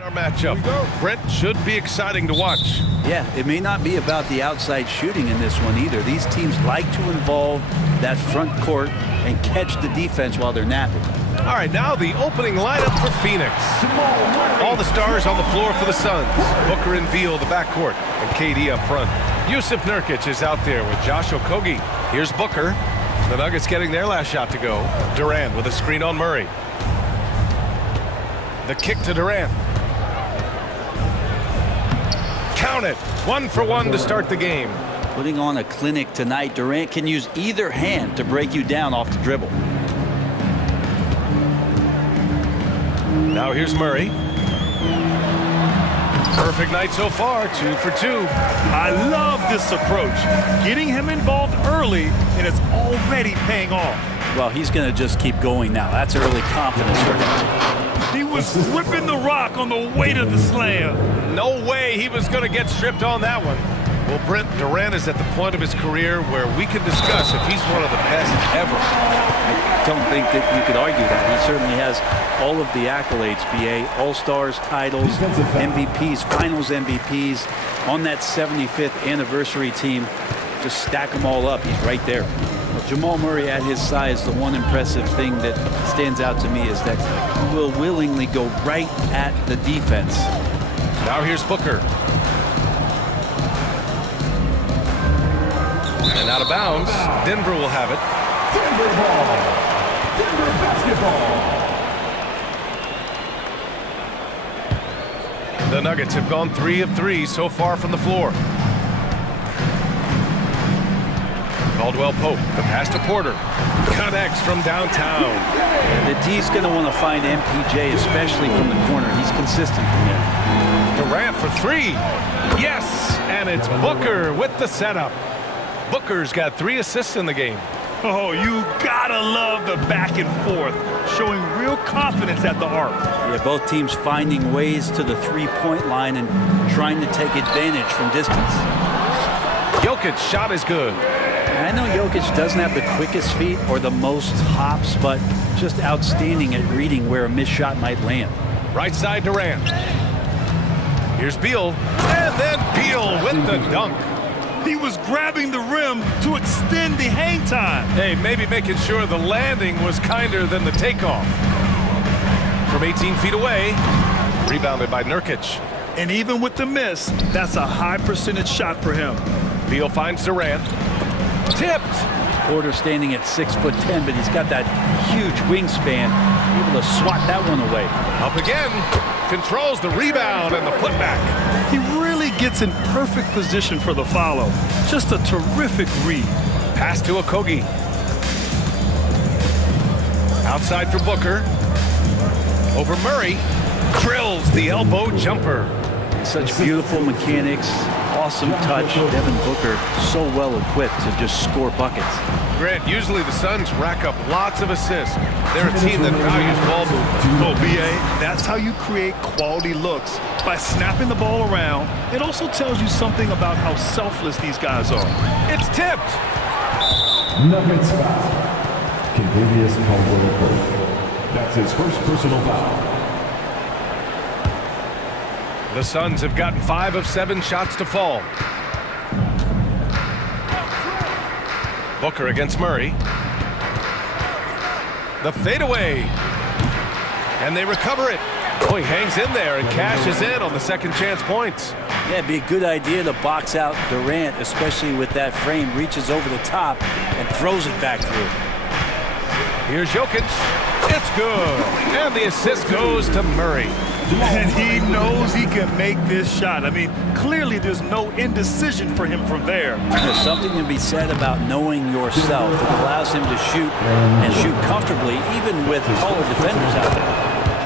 Our matchup. Brent should be exciting to watch. Yeah, it may not be about the outside shooting in this one either. These teams like to involve that front court and catch the defense while they're napping. All right, now the opening lineup for Phoenix. All the stars on the floor for the Suns. Booker and Beal, the backcourt, and KD up front. Yusuf Nurkic is out there with Josh Okogie. Here's Booker. The Nuggets getting their last shot to go. Durant with a screen on Murray. The kick to Durant. Count it. 1 for 1 to start the game. Putting on a clinic tonight. Durant can use either hand to break you down off the dribble. Now here's Murray. Perfect night so far, 2 for 2. I love this approach. Getting him involved early, and it's already paying off. Well, he's going to just keep going now. That's early confidence for him. He was gripping the rock on the weight of the slam. No way he was going to get stripped on that one. Well, Brent, Durant is at the point of his career where we can discuss if he's one of the best ever. I don't think that you could argue that. He certainly has all of the accolades, BA. All-Stars, titles, MVPs, Finals MVPs. On that 75th anniversary team, just stack them all up. He's right there. Jamal Murray at his size, the one impressive thing that stands out to me is that he will willingly go right at the defense. Now here's Booker. And out of bounds, Denver will have it. Denver ball. Denver basketball. The Nuggets have gone 3 of 3 so far from the floor. Caldwell Pope, the pass to Porter. Connects from downtown. And the D's going to want to find MPJ, especially from the corner. He's consistent from there. Durant for 3. Yes, and it's Booker with the setup. Booker's got 3 assists in the game. Oh, you gotta love the back and forth, showing real confidence at the arc. Yeah, both teams finding ways to the three-point line and trying to take advantage from distance. Jokic's shot is good. I know Jokic doesn't have the quickest feet or the most hops, but just outstanding at reading where a missed shot might land. Right side Durant. Here's Beal, and then Beal with the dunk. He was grabbing the rim to extend the hang time. Hey, maybe making sure the landing was kinder than the takeoff. From 18 feet away, rebounded by Nurkic. And even with the miss, that's a high percentage shot for him. Beal finds Durant. Tipped. Porter standing at 6'10", but he's got that huge wingspan, able to swat that one away. Up again, controls the rebound and the putback. He really gets in perfect position for the follow. Just a terrific read. Pass to Okogie. Outside for Booker. Over Murray. Drills the elbow jumper. Such beautiful mechanics, awesome touch. Devin Booker so well equipped to just score buckets. Grant, usually the Suns rack up lots of assists. They're a team that values ball movement. Oh, BA, that's how you create quality looks. By snapping the ball around, it also tells you something about how selfless these guys are. It's tipped. Nuggets foul. Contavious Caldwell-Pope. That's his first personal foul. The Suns have gotten 5 of 7 shots to fall. Booker against Murray. The fadeaway. And they recover it. Oh, he hangs in there and cashes in on the second chance points. Yeah, it'd be a good idea to box out Durant, especially with that frame. Reaches over the top and throws it back through. Here's Jokic. It's good. And the assist goes to Murray. And he knows he can make this shot. I mean, clearly there's no indecision for him from there. There's something to be said about knowing yourself. It allows him to shoot and shoot comfortably, even with taller defenders out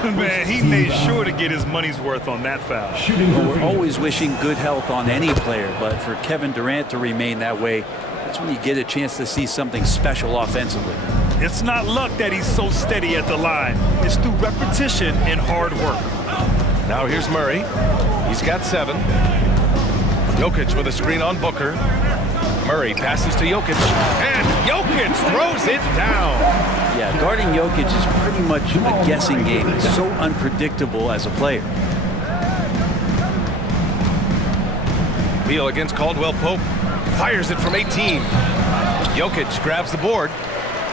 there. Man, he made sure to get his money's worth on that foul. Well, we're always wishing good health on any player, but for Kevin Durant to remain that way, that's when you get a chance to see something special offensively. It's not luck that he's so steady at the line. It's through repetition and hard work. Now here's Murray. He's got 7. Jokic with a screen on Booker. Murray passes to Jokic. And Jokic throws it down. Yeah, guarding Jokic is pretty much a guessing game. He's so unpredictable as a player. Beal against Caldwell Pope. Fires it from 18. Jokic grabs the board.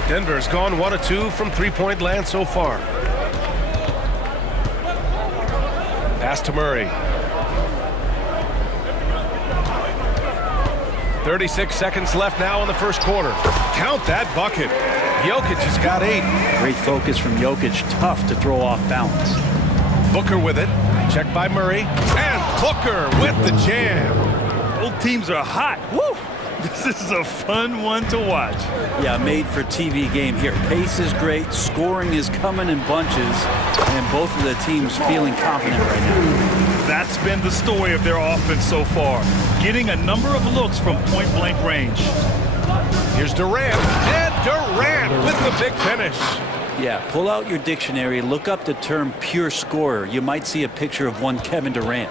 Denver's gone 1 of 2 from three-point land so far. Pass to Murray. 36 seconds left now in the first quarter. Count that bucket. Jokic has got 8. Great focus from Jokic. Tough to throw off balance. Booker with it. Checked by Murray. And Booker with the jam. Both teams are hot. Woo! This is a fun one to watch. Yeah, made for TV game here. Pace is great. Scoring is coming in bunches. And both of the teams feeling confident right now. That's been the story of their offense so far. Getting a number of looks from point-blank range. Here's Durant. And Durant with the big finish. Yeah, pull out your dictionary. Look up the term pure scorer. You might see a picture of one Kevin Durant.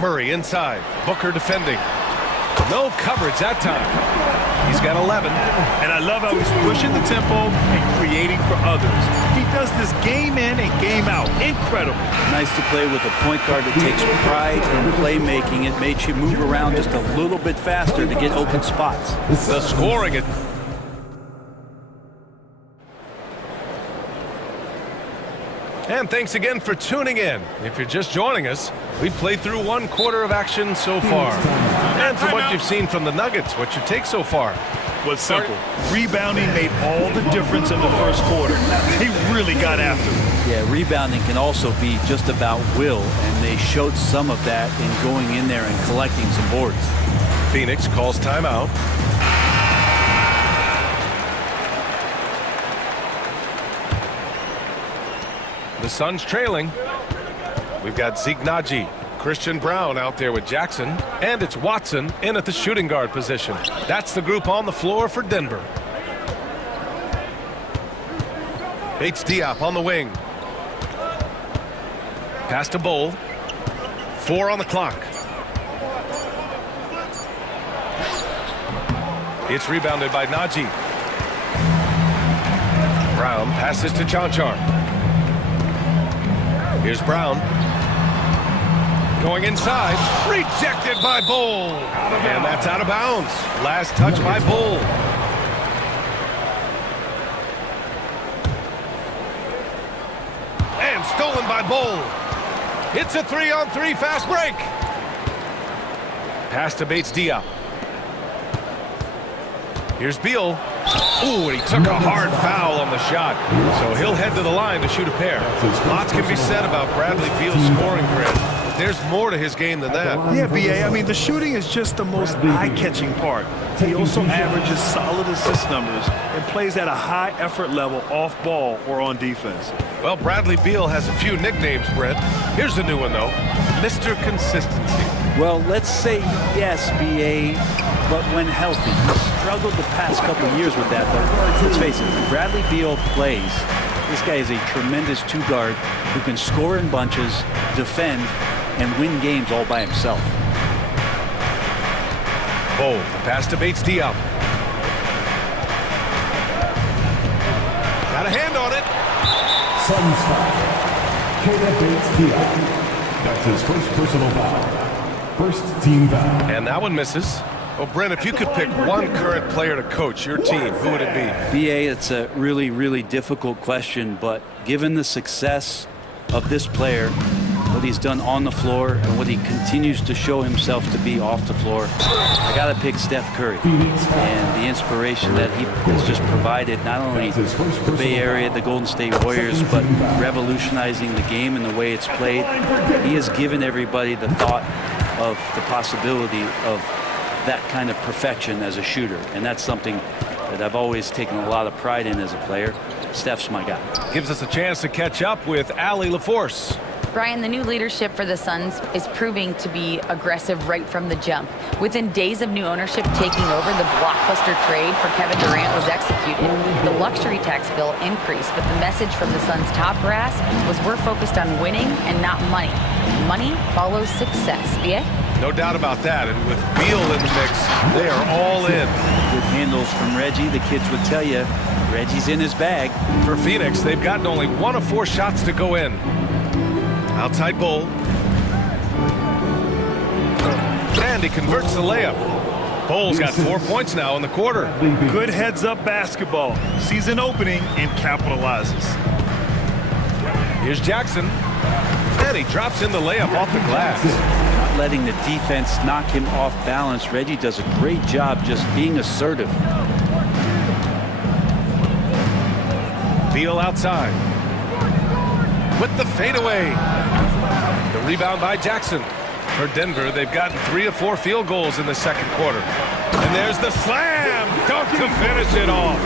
Murray inside. Booker defending. No coverage that time. He's got 11. And I love how he's pushing the tempo and creating for others. He does this game in and game out. Incredible. Nice to play with a point guard that takes pride in playmaking. It makes you move around just a little bit faster to get open spots. The scoring it. And thanks again for tuning in. If you're just joining us, we've played through 1 quarter of action so far. And from what you've seen from the Nuggets, what's your take so far? Was simple. Rebounding made all the difference in the first quarter. They really got after it. Yeah, rebounding can also be just about will, and they showed some of that in going in there and collecting some boards. Phoenix calls timeout. The Suns trailing. We've got Zeke Naji, Christian Brown out there with Jackson, and it's Watson in at the shooting guard position. That's the group on the floor for Denver. Bates Diop on the wing. Pass to Bowl. 4 on the clock. It's rebounded by Naji. Brown passes to Chanchar. Here's Brown. Going inside. Rejected by Bowl. And that's out of bounds. Last touch by Bowl. And stolen by Bowl. It's a 3-on-3 fast break. Pass to Bates Diop. Here's Beal. Ooh, and he took a hard foul on the shot. So he'll head to the line to shoot a pair. Lots can be said about Bradley Beal's scoring grid. But there's more to his game than that. Yeah, BA, I mean, the shooting is just the most eye-catching part. He also averages solid assist numbers and plays at a high effort level off ball or on defense. Well, Bradley Beal has a few nicknames, Brett. Here's a new one, though. Mr. Consistency. Well, let's say yes, BA, but when healthy. He struggled the past couple of years with that, but let's face it, when Bradley Beal plays, this guy is a tremendous two-guard who can score in bunches, defend, and win games all by himself. Bowl, pass to Bates Diop. Got a hand on it. Suns foul. Caleb Bates Diop. That's his first personal foul. First team foul. And that one misses. Well, Brent, if you could pick one current player to coach your team, who would it be? BA, it's a really, really difficult question, but given the success of this player, what he's done on the floor and what he continues to show himself to be off the floor, I got to pick Steph Curry and the inspiration that he has just provided, not only the Bay Area, the Golden State Warriors, but revolutionizing the game and the way it's played. He has given everybody the thought of the possibility of that kind of perfection as a shooter, and that's something that I've always taken a lot of pride in as a player. Steph's my guy. Gives us a chance to catch up with Allie LaForce. Brian, the new leadership for the Suns is proving to be aggressive right from the jump. Within days of new ownership taking over, the blockbuster trade for Kevin Durant was executed. The luxury tax bill increased, but the message from the Suns' top brass was we're focused on winning and not money. Money follows success. BA? No doubt about that, and with Beal in the mix, they are all in. Good handles from Reggie. The kids would tell you, Reggie's in his bag. For Phoenix, they've gotten only 1 of 4 shots to go in. Outside Bowl. And he converts the layup. Bull's got 4 points now in the quarter. Good heads-up basketball. Sees an opening and capitalizes. Here's Jackson. And he drops in the layup off the glass. Not letting the defense knock him off balance. Reggie does a great job just being assertive. Beal outside. With the fadeaway. The rebound by Jackson. For Denver, they've gotten 3 of 4 field goals in the second quarter. And there's the slam dunk to finish it off.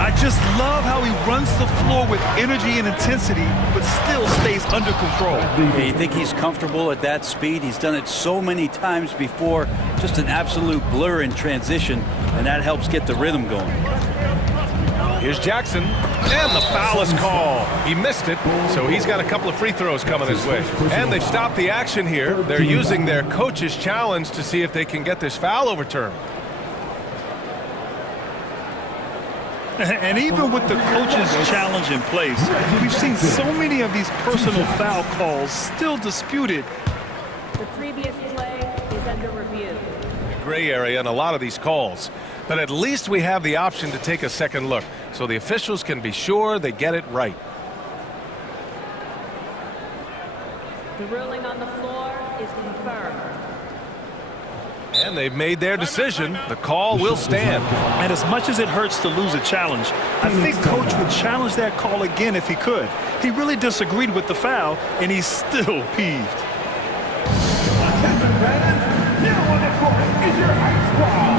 I just love how he runs the floor with energy and intensity, but still stays under control. Yeah, you think he's comfortable at that speed? He's done it so many times before. Just an absolute blur in transition, and that helps get the rhythm going. Here's Jackson, and the foul is called. He missed it, so he's got a couple of free throws coming his way. And they've stopped the action here. They're using their coach's challenge to see if they can get this foul overturned. And even with the coach's challenge in place, we've seen so many of these personal foul calls still disputed. The previous play is under review. Gray area in a lot of these calls. But at least we have the option to take a second look, so the officials can be sure they get it right. The ruling on the floor is confirmed. And they've made their decision. The call will stand. And as much as it hurts to lose a challenge, I think Coach would challenge that call again if he could. He really disagreed with the foul, and he's still peeved. Now on the court is your high squad.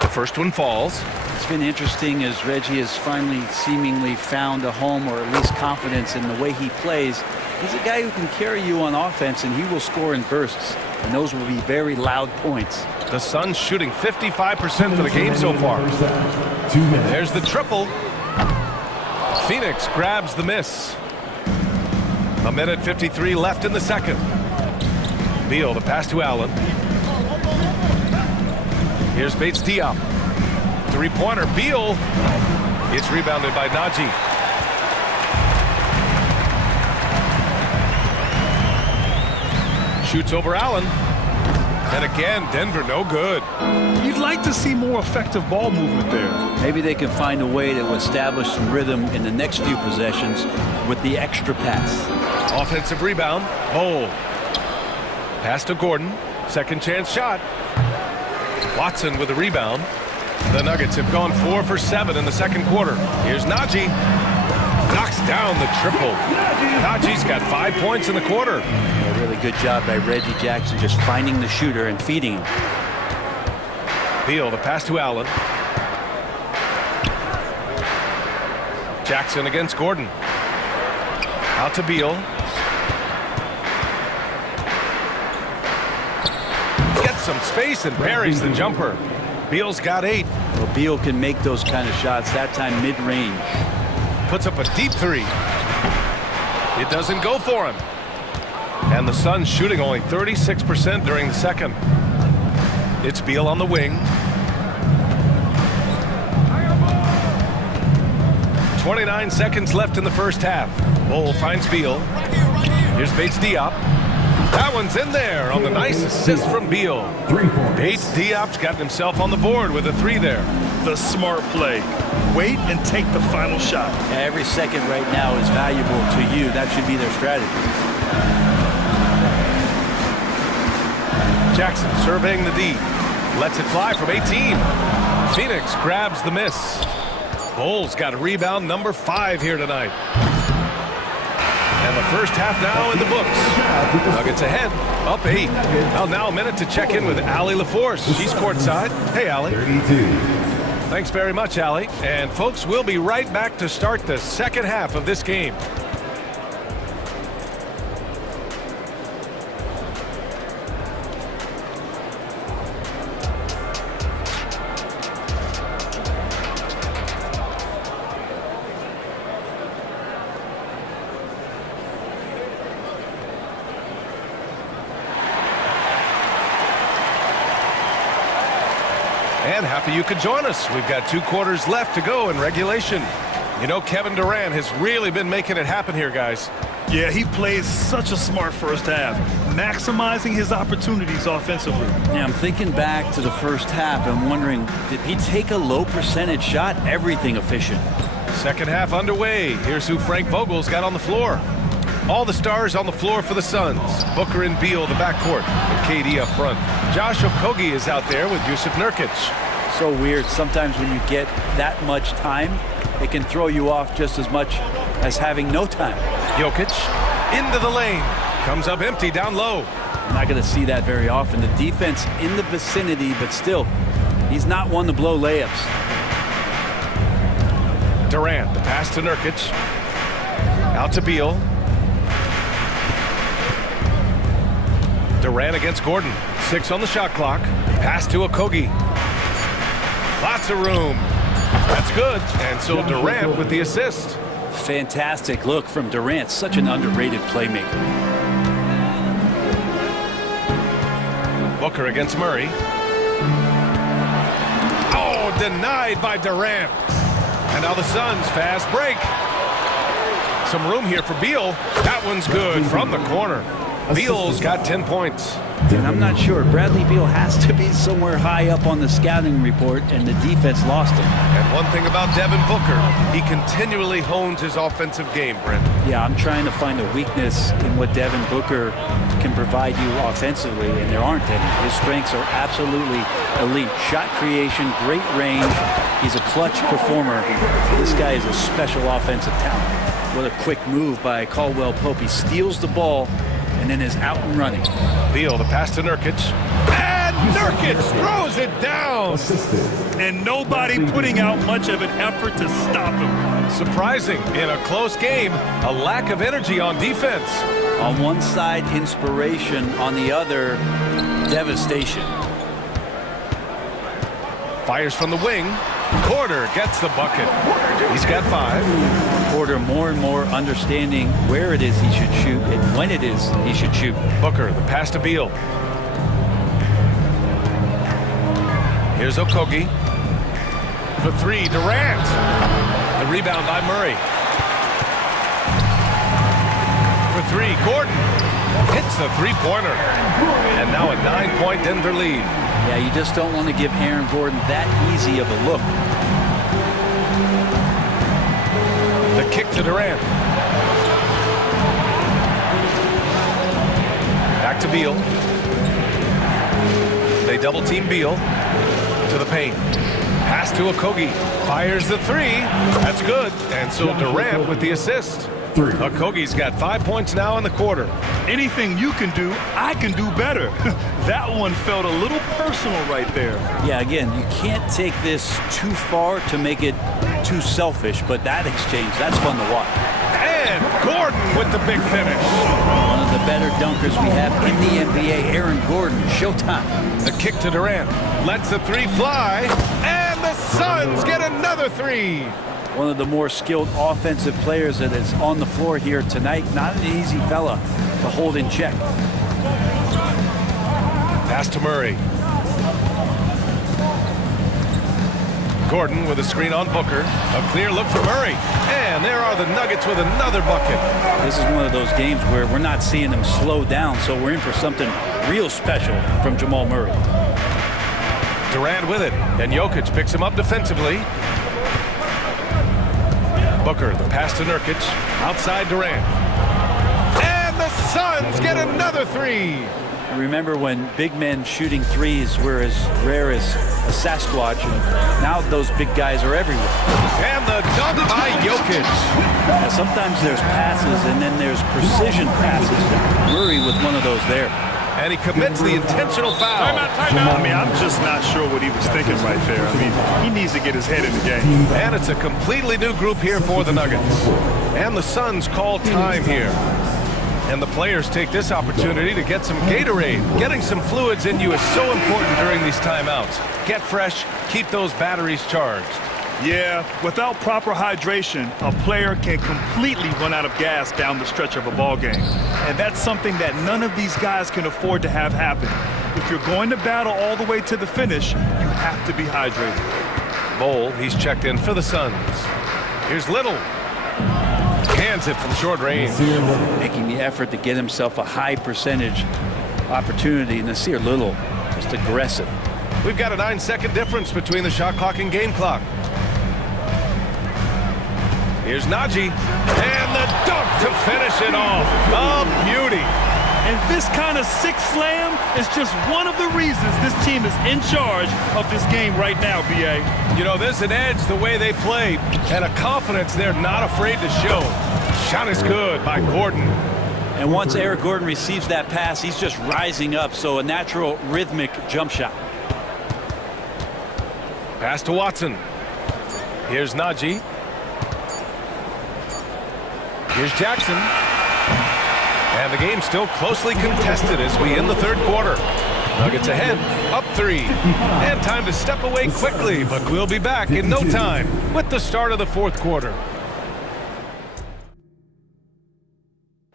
The first one falls. It's been interesting as Reggie has finally seemingly found a home, or at least confidence in the way he plays. He's a guy who can carry you on offense, and he will score in bursts, and those will be very loud points. The Suns shooting 55% for the game so far. There's the triple. Phoenix grabs the miss. 1:53 left in the second. Beal, the pass to Allen. Here's Bates Diop. Three-pointer, Beal. It's rebounded by Najee. Shoots over Allen. And again, Denver no good. You'd like to see more effective ball movement there. Maybe they can find a way to establish some rhythm in the next few possessions with the extra pass. Offensive rebound. Hold. Pass to Gordon. Second chance shot. Watson with a rebound. The Nuggets have gone 4 for 7 in the second quarter. Here's Najee. Knocks down the triple. Najee's got 5 points in the quarter. A really good job by Reggie Jackson just finding the shooter and feeding him. Beal, the pass to Allen. Jackson against Gordon. Out to Beal. Gets some space and buries the jumper. Beal's got 8. Well, Beal can make those kind of shots, that time mid-range. Puts up a deep 3. It doesn't go for him. And the Suns shooting only 36% during the second. It's Beal on the wing. 29 seconds left in the first half. Bull finds Beal. Here's Bates Diop. That one's in there on the nice assist from Beal. Bates Diop's got himself on the board with a 3 there. The smart play. Wait and take the final shot. Every second right now is valuable to you. That should be their strategy. Jackson surveying the D. Lets it fly from 18. Phoenix grabs the miss. Bulls got a rebound number 5 here tonight. And the first half now in the books. Nuggets ahead, up 8. Well, now a minute to check in with Allie LaForce. She's courtside. Hey, Allie. 32. Thanks very much, Allie. And folks, we'll be right back to start the second half of this game. And happy you could join us. We've got 2 quarters left to go in regulation. You know, Kevin Durant has really been making it happen here, guys. Yeah, he plays such a smart first half, maximizing his opportunities offensively. Yeah, I'm thinking back to the first half. I'm wondering, did he take a low percentage shot? Everything efficient. Second half underway. Here's who Frank Vogel's got on the floor. All the stars on the floor for the Suns. Booker and Beal, the backcourt, and KD up front. Josh Okogie is out there with Jusuf Nurkic. So weird. Sometimes when you get that much time, it can throw you off just as much as having no time. Jokic into the lane. Comes up empty down low. You're not going to see that very often. The defense in the vicinity, but still, he's not one to blow layups. Durant, the pass to Nurkic. Out to Beal. Durant against Gordon. 6 on the shot clock. Pass to Okogie. Lots of room. That's good. And so Durant with the assist. Fantastic look from Durant. Such an underrated playmaker. Booker against Murray. Oh, denied by Durant. And now the Suns fast break. Some room here for Beal. That one's good from the corner. Beal's got 10 points. And I'm not sure. Bradley Beal has to be somewhere high up on the scouting report, and the defense lost him. And one thing about Devin Booker, he continually hones his offensive game, Brent. Yeah, I'm trying to find a weakness in what Devin Booker can provide you offensively, and there aren't any. His strengths are absolutely elite. Shot creation, great range. He's a clutch performer. This guy is a special offensive talent. What a quick move by Caldwell Pope. He steals the ball and then is out and running. Beal, the pass to Nurkic. And Nurkic throws it down. And nobody putting out much of an effort to stop him. Surprising. In a close game, a lack of energy on defense. On one side, inspiration. On the other, devastation. Fires from the wing. Porter gets the bucket. He's got 5. Porter more and more understanding where it is he should shoot and when it is he should shoot. Booker, the pass to Beal. Here's Okogie. For 3, Durant. The rebound by Murray. For 3, Gordon. Hits the three-pointer. And now a 9-point Denver lead. Yeah, you just don't want to give Aaron Gordon that easy of a look. The kick to Durant. Back to Beal. They double-team Beal to the paint. Pass to Okogie. Fires the 3. That's good. And so Durant with the assist. Okogie's got 5 points now in the quarter. Anything you can do, I can do better. That one felt a little personal right there. Yeah, again, you can't take this too far to make it too selfish, but that exchange, that's fun to watch. And Gordon with the big finish. One of the better dunkers we have in the NBA, Aaron Gordon, showtime. The kick to Durant. Lets the 3 fly. And the Suns get another 3. One of the more skilled offensive players that is on the floor here tonight. Not an easy fella to hold in check. Pass to Murray. Gordon with a screen on Booker. A clear look for Murray. And there are the Nuggets with another bucket. This is one of those games where we're not seeing them slow down, so we're in for something real special from Jamal Murray. Durant with it. And Jokic picks him up defensively. Booker, the pass to Nurkic. Outside Durant. And the Suns get another 3. Remember when big men shooting threes were as rare as a Sasquatch, and now those big guys are everywhere. And the dunk by Jokic. Now, sometimes there's passes and then there's precision passes. Murray with one of those there. And he commits the intentional foul. I mean, I'm just not sure what he was thinking right there. I mean, he needs to get his head in the game. And it's a completely new group here for the Nuggets. And the Suns call time here. And the players take this opportunity to get some Gatorade. Getting some fluids in you is so important during these timeouts. Get fresh, keep those batteries charged. Yeah, without proper hydration, a player can completely run out of gas down the stretch of a ball game. And that's something that none of these guys can afford to have happen. If you're going to battle all the way to the finish, you have to be hydrated. Bol, he's checked in for the Suns. Here's Little. Hands it from short range. Making the effort to get himself a high percentage opportunity. Nasir Little, just aggressive. We've got a 9-second difference between the shot clock and game clock. Here's Najee. And the dunk to finish it off. A beauty. And this kind of sick slam is just one of the reasons this team is in charge of this game right now, B.A. You know, there's an edge the way they play and a confidence they're not afraid to show. Shot is good by Gordon. And once Eric Gordon receives that pass, he's just rising up, so a natural rhythmic jump shot. Pass to Watson. Here's Najee. Here's Jackson. And the game's still closely contested as we end the third quarter. Nuggets ahead, up 3. And time to step away quickly, but we'll be back in no time with the start of the fourth quarter.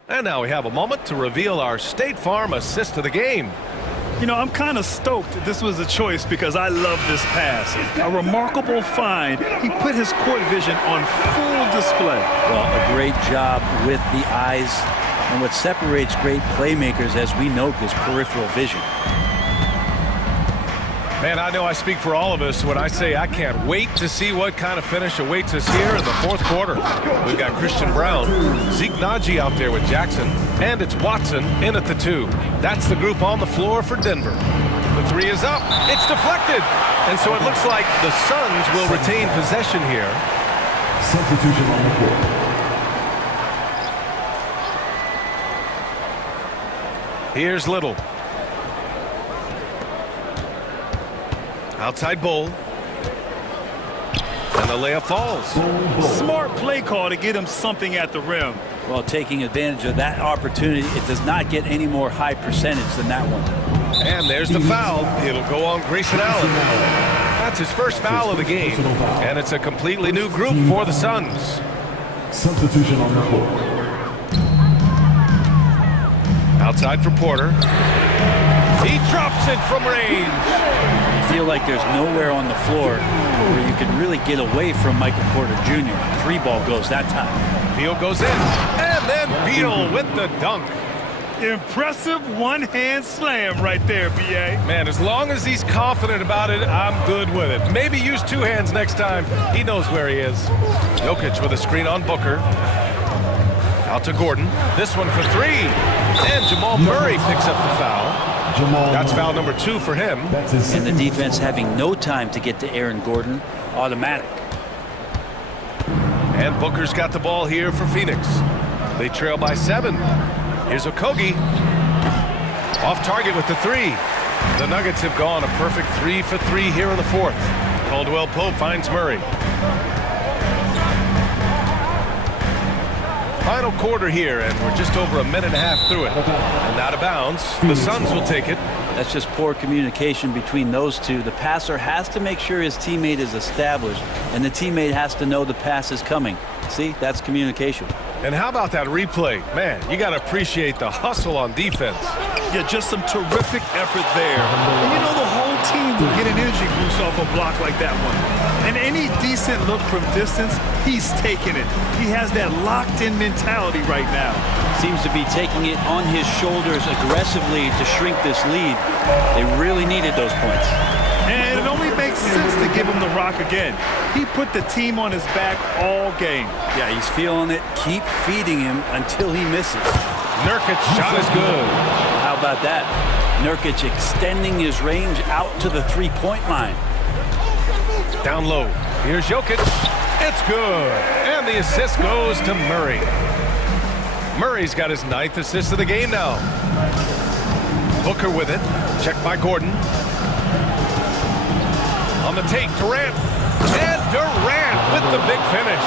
And now we have a moment to reveal our State Farm assist of the game. You know, I'm kind of stoked this was a choice because I love this pass. A remarkable find. He put his court vision on full display. Well, a great job with the eyes. And what separates great playmakers, as we note, is peripheral vision. Man, I know I speak for all of us when I say I can't wait to see what kind of finish awaits us here in the fourth quarter. We've got Christian Brown, Zeke Najee out there with Jackson, and it's Watson in at the 2. That's the group on the floor for Denver. The 3 is up. It's deflected. And so it looks like the Suns will retain possession here. Substitution on the court. Here's Little. Outside Bull. And the layup falls. Smart play call to get him something at the rim. Well, taking advantage of that opportunity, it does not get any more high percentage than that one. And there's the foul. It'll go on Grayson Allen. That's his first foul of the game. And it's a completely new group for the Suns. Substitution on the court. Outside for Porter. He drops it from range. You feel like there's nowhere on the floor where you can really get away from Michael Porter Jr. 3-ball goes that time. Beal goes in. And then Beal with the dunk. Impressive one-hand slam right there, B.A. Man, as long as he's confident about it, I'm good with it. Maybe use 2 hands next time. He knows where he is. Jokic with a screen on Booker. Out to Gordon. This one for 3. And Jamal Murray picks up the foul. That's foul number 2 for him. And the defense having no time to get to Aaron Gordon. Automatic. And Booker's got the ball here for Phoenix. They trail by 7. Here's Okogie. Off target with the 3. The Nuggets have gone a perfect 3 for 3 here in the fourth. Caldwell Pope finds Murray. Final quarter here, and we're just over a minute and a half through it. And out of bounds, the Suns will take it. That's just poor communication between those two. The passer has to make sure his teammate is established, and the teammate has to know the pass is coming. See, that's communication. And how about that replay? Man, you got to appreciate the hustle on defense. Yeah, just some terrific effort there. And you know the whole team will get an energy boost off a block like that one. And any decent look from distance, he's taking it. He has that locked-in mentality right now. Seems to be taking it on his shoulders aggressively to shrink this lead. They really needed those points. And it only makes sense to give him the rock again. He put the team on his back all game. Yeah, he's feeling it. Keep feeding him until he misses. Nurkic's shot is good. How about that? Nurkic extending his range out to the three-point line. Down low. Here's Jokic. It's good. And the assist goes to Murray. Murray's got his 9th assist of the game now. Booker with it. Checked by Gordon. On the take, Durant. And Durant with the big finish.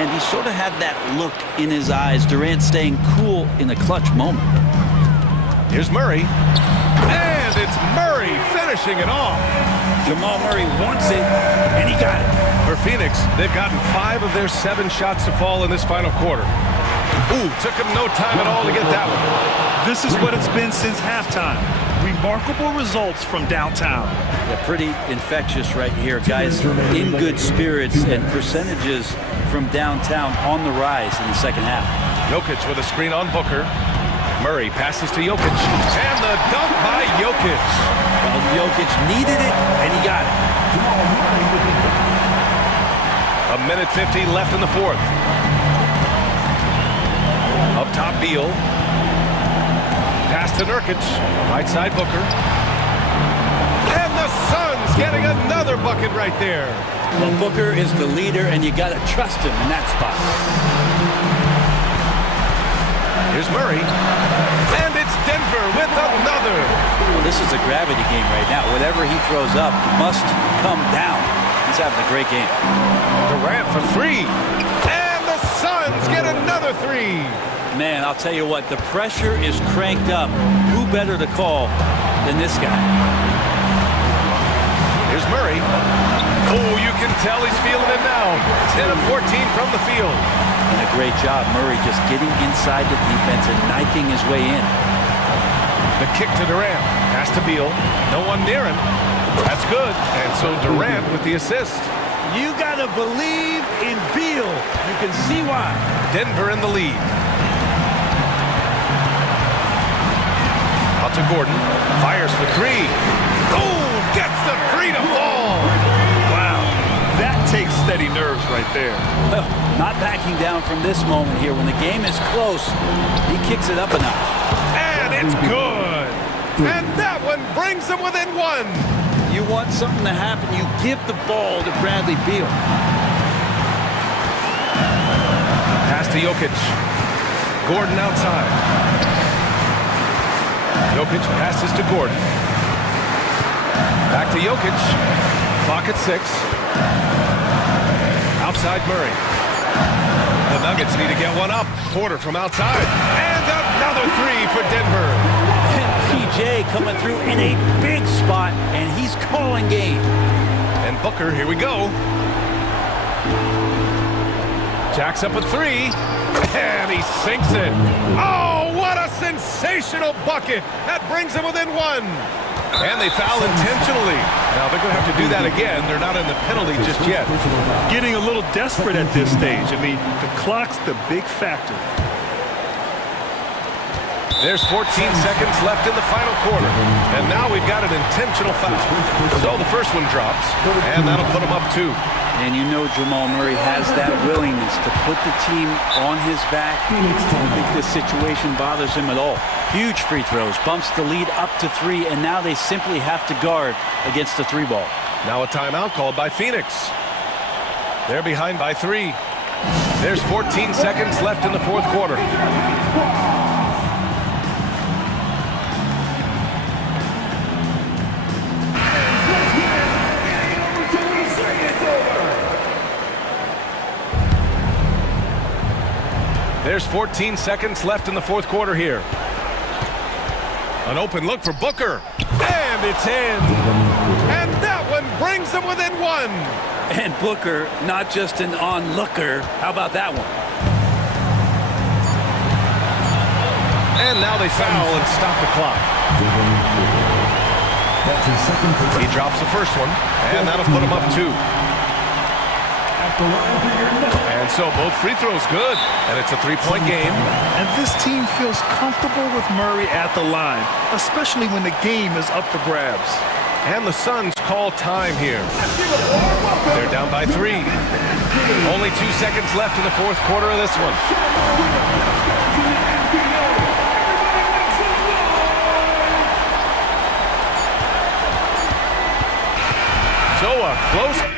And he sort of had that look in his eyes. Durant staying cool in a clutch moment. Here's Murray. And it's Murray finishing it off. Jamal Murray wants it, and he got it. For Phoenix, they've gotten 5 of their 7 shots to fall in this final quarter. Ooh, took him no time at all to get that one. This is what it's been since halftime. Remarkable results from downtown. Yeah, pretty infectious right here. Guys in good spirits and percentages from downtown on the rise in the second half. Jokic with a screen on Booker. Murray passes to Jokic. And the dunk by Jokic. Well, Jokic needed it, and he got it. A minute 50 left in the fourth. Up top, Beal. Pass to Nurkic. Right side, Booker. And the Suns getting another bucket right there. Well, Booker is the leader, and you got to trust him in that spot. Here's Murray. And it's Denver with another. Well, this is a gravity game right now. Whatever he throws up must come down. He's having a great game. Durant for three. And the Suns get another three. Man, I'll tell you what, the pressure is cranked up. Who better to call than this guy? Here's Murray. Oh, you can tell he's feeling it now. 10 of 14 from the field. And a great job, Murray just getting inside the defense and knifing his way in. The kick to Durant. Pass to Beal. No one near him. That's good. And so Durant with the assist. You got to believe in Beal. You can see why. Denver in the lead. Out to Gordon. Fires for three. Oh, gets the three to fall. Wow, that takes steady nerves right there. Well, not backing down from this moment here. When the game is close, he kicks it up a notch. And it's good. And that one brings them within one. You want something to happen, you give the ball to Bradley Beal. Pass to Jokic. Gordon outside. Jokic passes to Gordon. Back to Jokic. Clock at 6. Outside Murray. The Nuggets need to get one up. Porter from outside. And another three for Denver. And PJ coming through in a big spot, and he's calling game. And Booker, here we go. Jacks up a three. And he sinks it. Oh, what a sensational bucket. That brings him within one. And they foul intentionally. Now they're going to have to do that again. They're not in the penalty just yet. Getting a little desperate at this stage. I mean, the clock's the big factor. There's 14 seconds left in the final quarter. And now we've got an intentional foul. So the first one drops. And that'll put them up 2. And you know Jamal Murray has that willingness to put the team on his back. I don't think this situation bothers him at all. Huge free throws, bumps the lead up to 3, and now they simply have to guard against the 3 ball. Now a timeout called by Phoenix. They're behind by 3. There's 14 seconds left in the fourth quarter. There's 14 seconds left in the fourth quarter here. An open look for Booker. And it's in. And that one brings them within one. And Booker, not just an onlooker. How about that one? And now they foul and stop the clock. He drops the first one. And that'll put him up 2. And so both free throws good, and it's a 3-point game. And this team feels comfortable with Murray at the line, especially when the game is up for grabs. And the Suns call time here. They're down by 3. Only 2 seconds left in the fourth quarter of this one. So a close.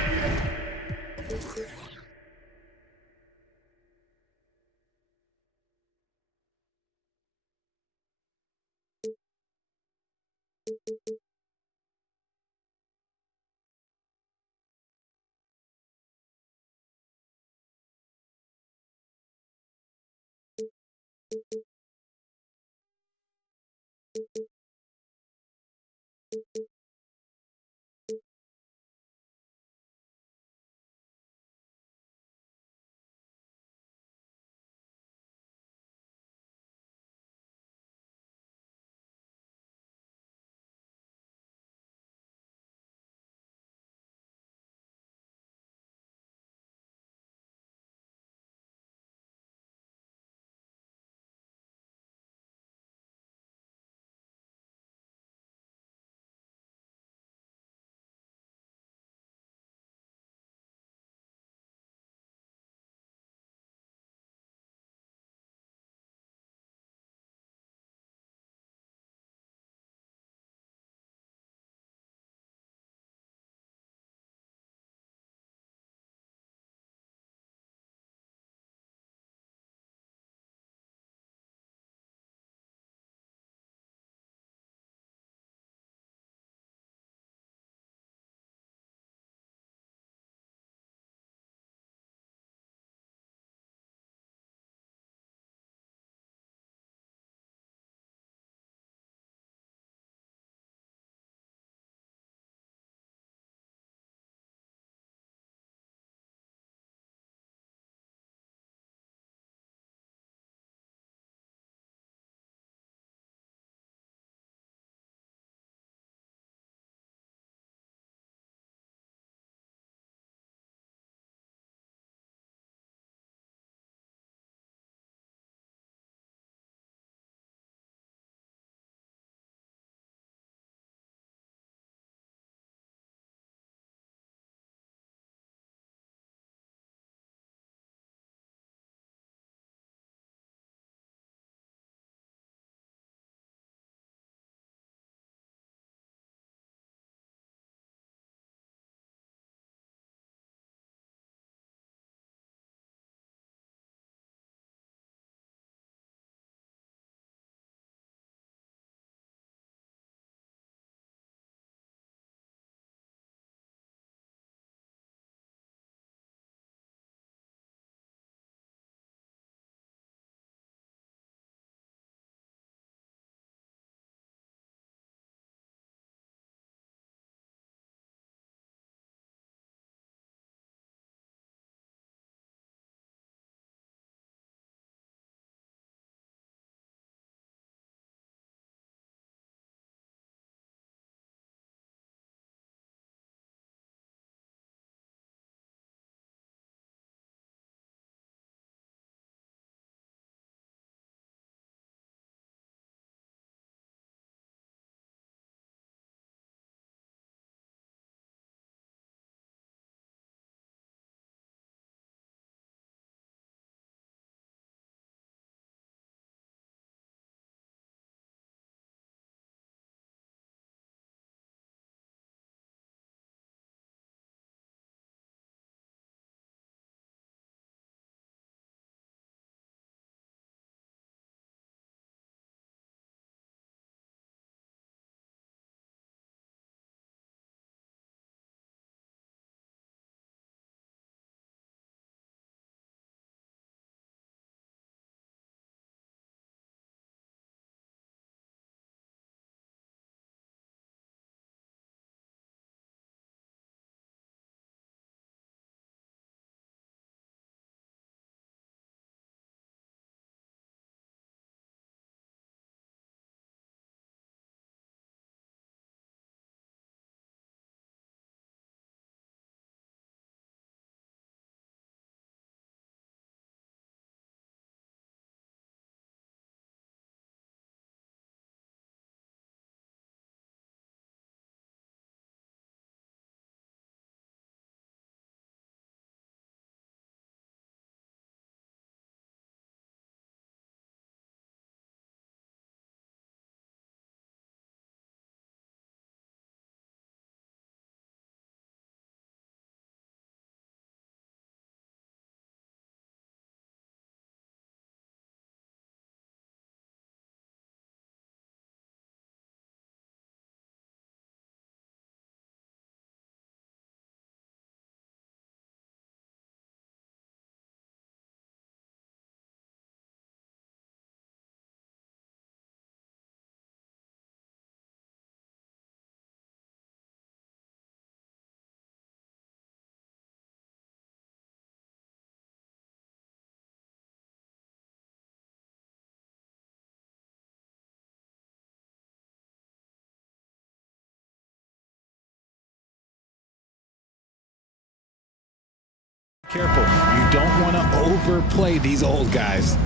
Careful. You don't want to overplay these old guys.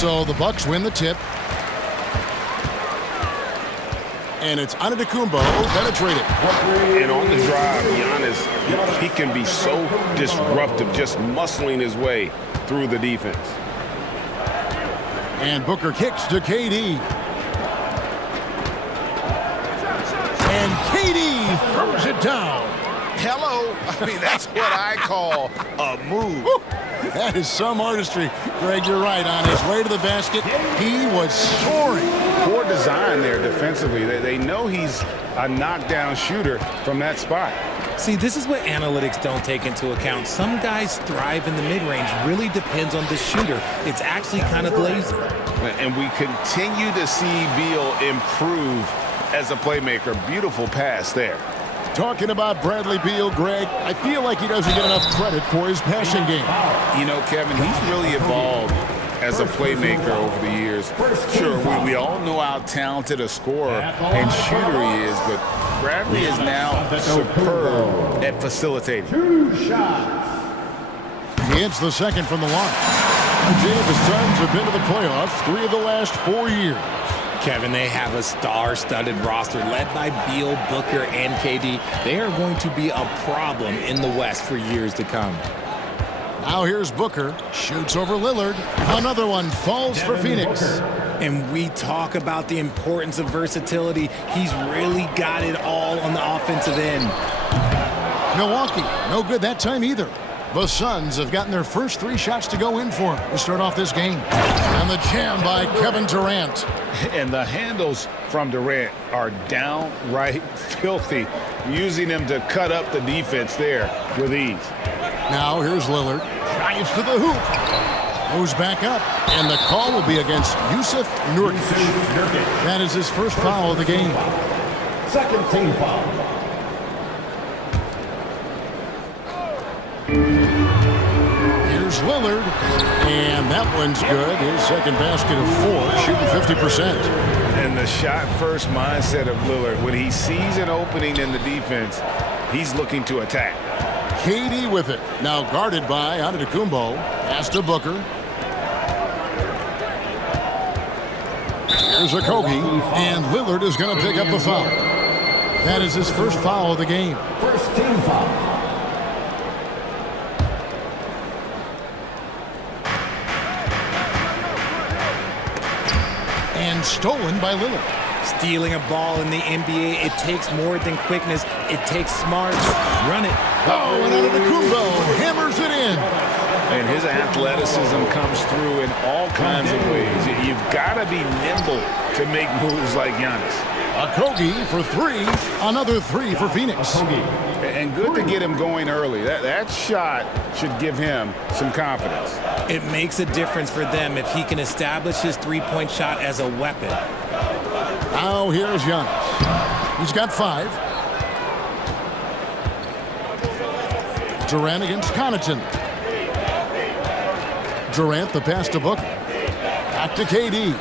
So the Bucks win the tip. And it's Antetokounmpo penetrated. And on the drive, Giannis, he can be so disruptive, just muscling his way through the defense. And Booker kicks to KD. And KD throws it down. Hello. I mean, that's what I call a move. That is some artistry. Greg, you're right. On his way to the basket, he was soaring. Poor design there defensively. They know he's a knockdown shooter from that spot. See, this is what analytics don't take into account. Some guys thrive in the mid-range. Really depends on the shooter. It's actually kind of lazy. And we continue to see Beal improve as a playmaker. Beautiful pass there. Talking about Bradley Beal, Greg, I feel like he doesn't get enough credit for his passing game. You know, Kevin, he's really evolved as a playmaker over the years. Sure, we all know how talented a scorer and shooter he is, but Bradley is now superb at facilitating. 2 shots. He hits the second from the line. The Suns have been to the playoffs 3 of the last 4 years. Kevin, they have a star-studded roster led by Beal, Booker, and KD. They are going to be a problem in the West for years to come. Now here's Booker. Shoots over Lillard. Another one falls for Phoenix. And we talk about the importance of versatility. He's really got it all on the offensive end. Milwaukee, no good that time either. The Suns have gotten their first 3 shots to go in for him to start off this game. And the jam by Kevin Durant. And the handles from Durant are downright filthy, using him to cut up the defense there with ease. Now here's Lillard. Drives to the hoop. Goes back up. And the call will be against Yusuf Nurkic. That is his first foul of the game. Second team foul. Here's Lillard. And that one's good. His second basket of 4, shooting 50%. And the shot-first mindset of Lillard, when he sees an opening in the defense, he's looking to attack. KD with it. Now guarded by Antetokounmpo. Pass to Booker. Here's Okogie. And Lillard is going to pick up the foul. That is his first foul of the game. First team foul. And stolen by Lillard. Stealing a ball in the NBA, it takes more than quickness. It takes smarts. Run it. Oh, and Antetokounmpo hammers it in. And his athleticism comes through in all kinds of ways. You've got to be nimble to make moves like Giannis. Okogie for 3. Another 3 for Phoenix. And good to get him going early. That shot should give him some confidence. It makes a difference for them if he can establish his three-point shot as a weapon. Now here's Giannis. He's got 5. Durant against Connaughton. Durant the pass to Booker. Back to KD.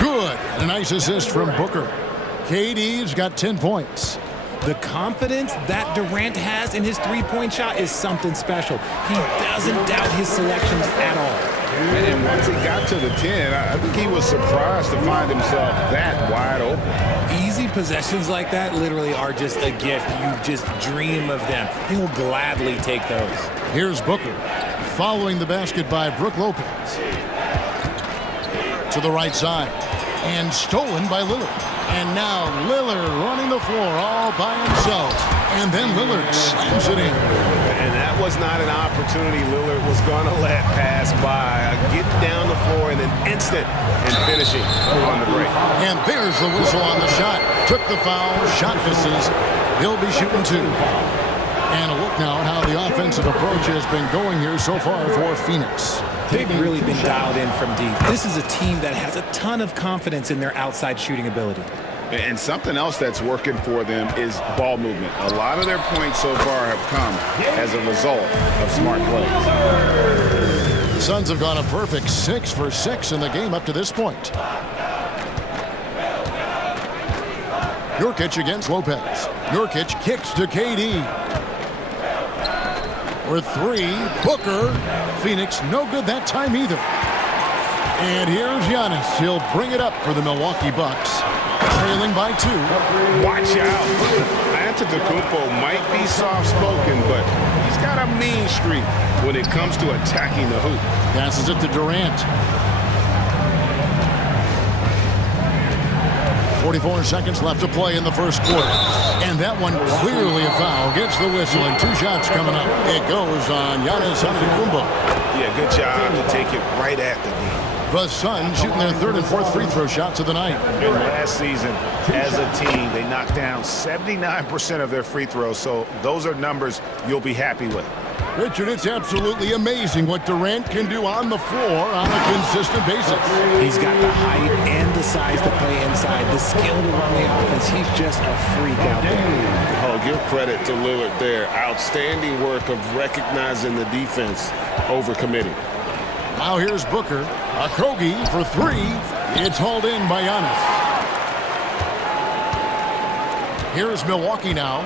Good. A nice assist from Booker. KD's got 10 points. The confidence that Durant has in his three-point shot is something special. He doesn't doubt his selections at all. And once he got to the 10, I think he was surprised to find himself that wide open. Easy possessions like that literally are just a gift. You just dream of them. He'll gladly take those. Here's Booker. Following the basket by Brook Lopez. To the right side. And stolen by Lillard. And now Lillard running the floor all by himself. And then Lillard slams it in. And that was not an opportunity Lillard was going to let pass by. Get down the floor in an instant and finishing on the break. And there's the whistle on the shot. Took the foul. Shot misses. He'll be shooting 2. And a look now at how the offensive approach has been going here so far for Phoenix. They've really been dialed in from deep. This is a team that has a ton of confidence in their outside shooting ability. And something else that's working for them is ball movement. A lot of their points so far have come as a result of smart plays. The Suns have gone a perfect 6 for 6 in the game up to this point. Nurkic against Lopez. Nurkic kicks to KD. For three, Booker. Phoenix no good that time either. And here's Giannis. He'll bring it up for the Milwaukee Bucks. Trailing by 2. Watch out. Antetokounmpo might be soft-spoken, but he's got a mean streak when it comes to attacking the hoop. Passes it to Durant. 44 seconds left to play in the first quarter. And that one clearly a foul. Gets the whistle and 2 shots coming up. It goes on Giannis Antetokounmpo. Yeah, good job to take it right at the knee. The Suns shooting their 3rd and 4th free throw shots of the night. And last season, as a team, they knocked down 79% of their free throws, so those are numbers you'll be happy with. Richard, it's absolutely amazing what Durant can do on the floor on a consistent basis. He's got the height and the size to play inside, the skill to run the offense. He's just a freak out there. Oh, give credit to Lillard there. Outstanding work of recognizing the defense over committing. Now here's Booker. Okogie for 3. It's hauled in by Giannis. Here's Milwaukee now.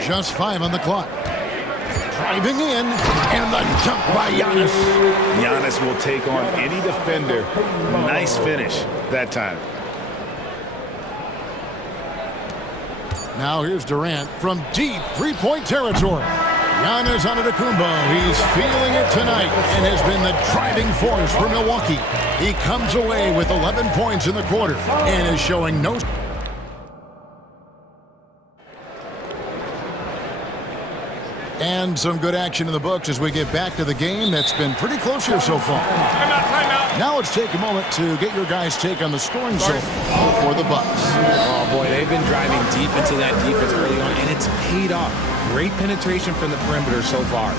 Just 5 on the clock. Driving in, and the jump by Giannis. Giannis will take on any defender. Nice finish that time. Now here's Durant from deep 3-point territory. Giannis Antetokounmpo, he's feeling it tonight and has been the driving force for Milwaukee. He comes away with 11 points in the quarter and is showing no... And some good action in the books as we get back to the game that's been pretty close here so far. Timeout. Now let's take a moment to get your guys' take on the scoring zone for the Bucks. Oh, boy, they've been driving deep into that defense early on, and it's paid off. Great penetration from the perimeter so far.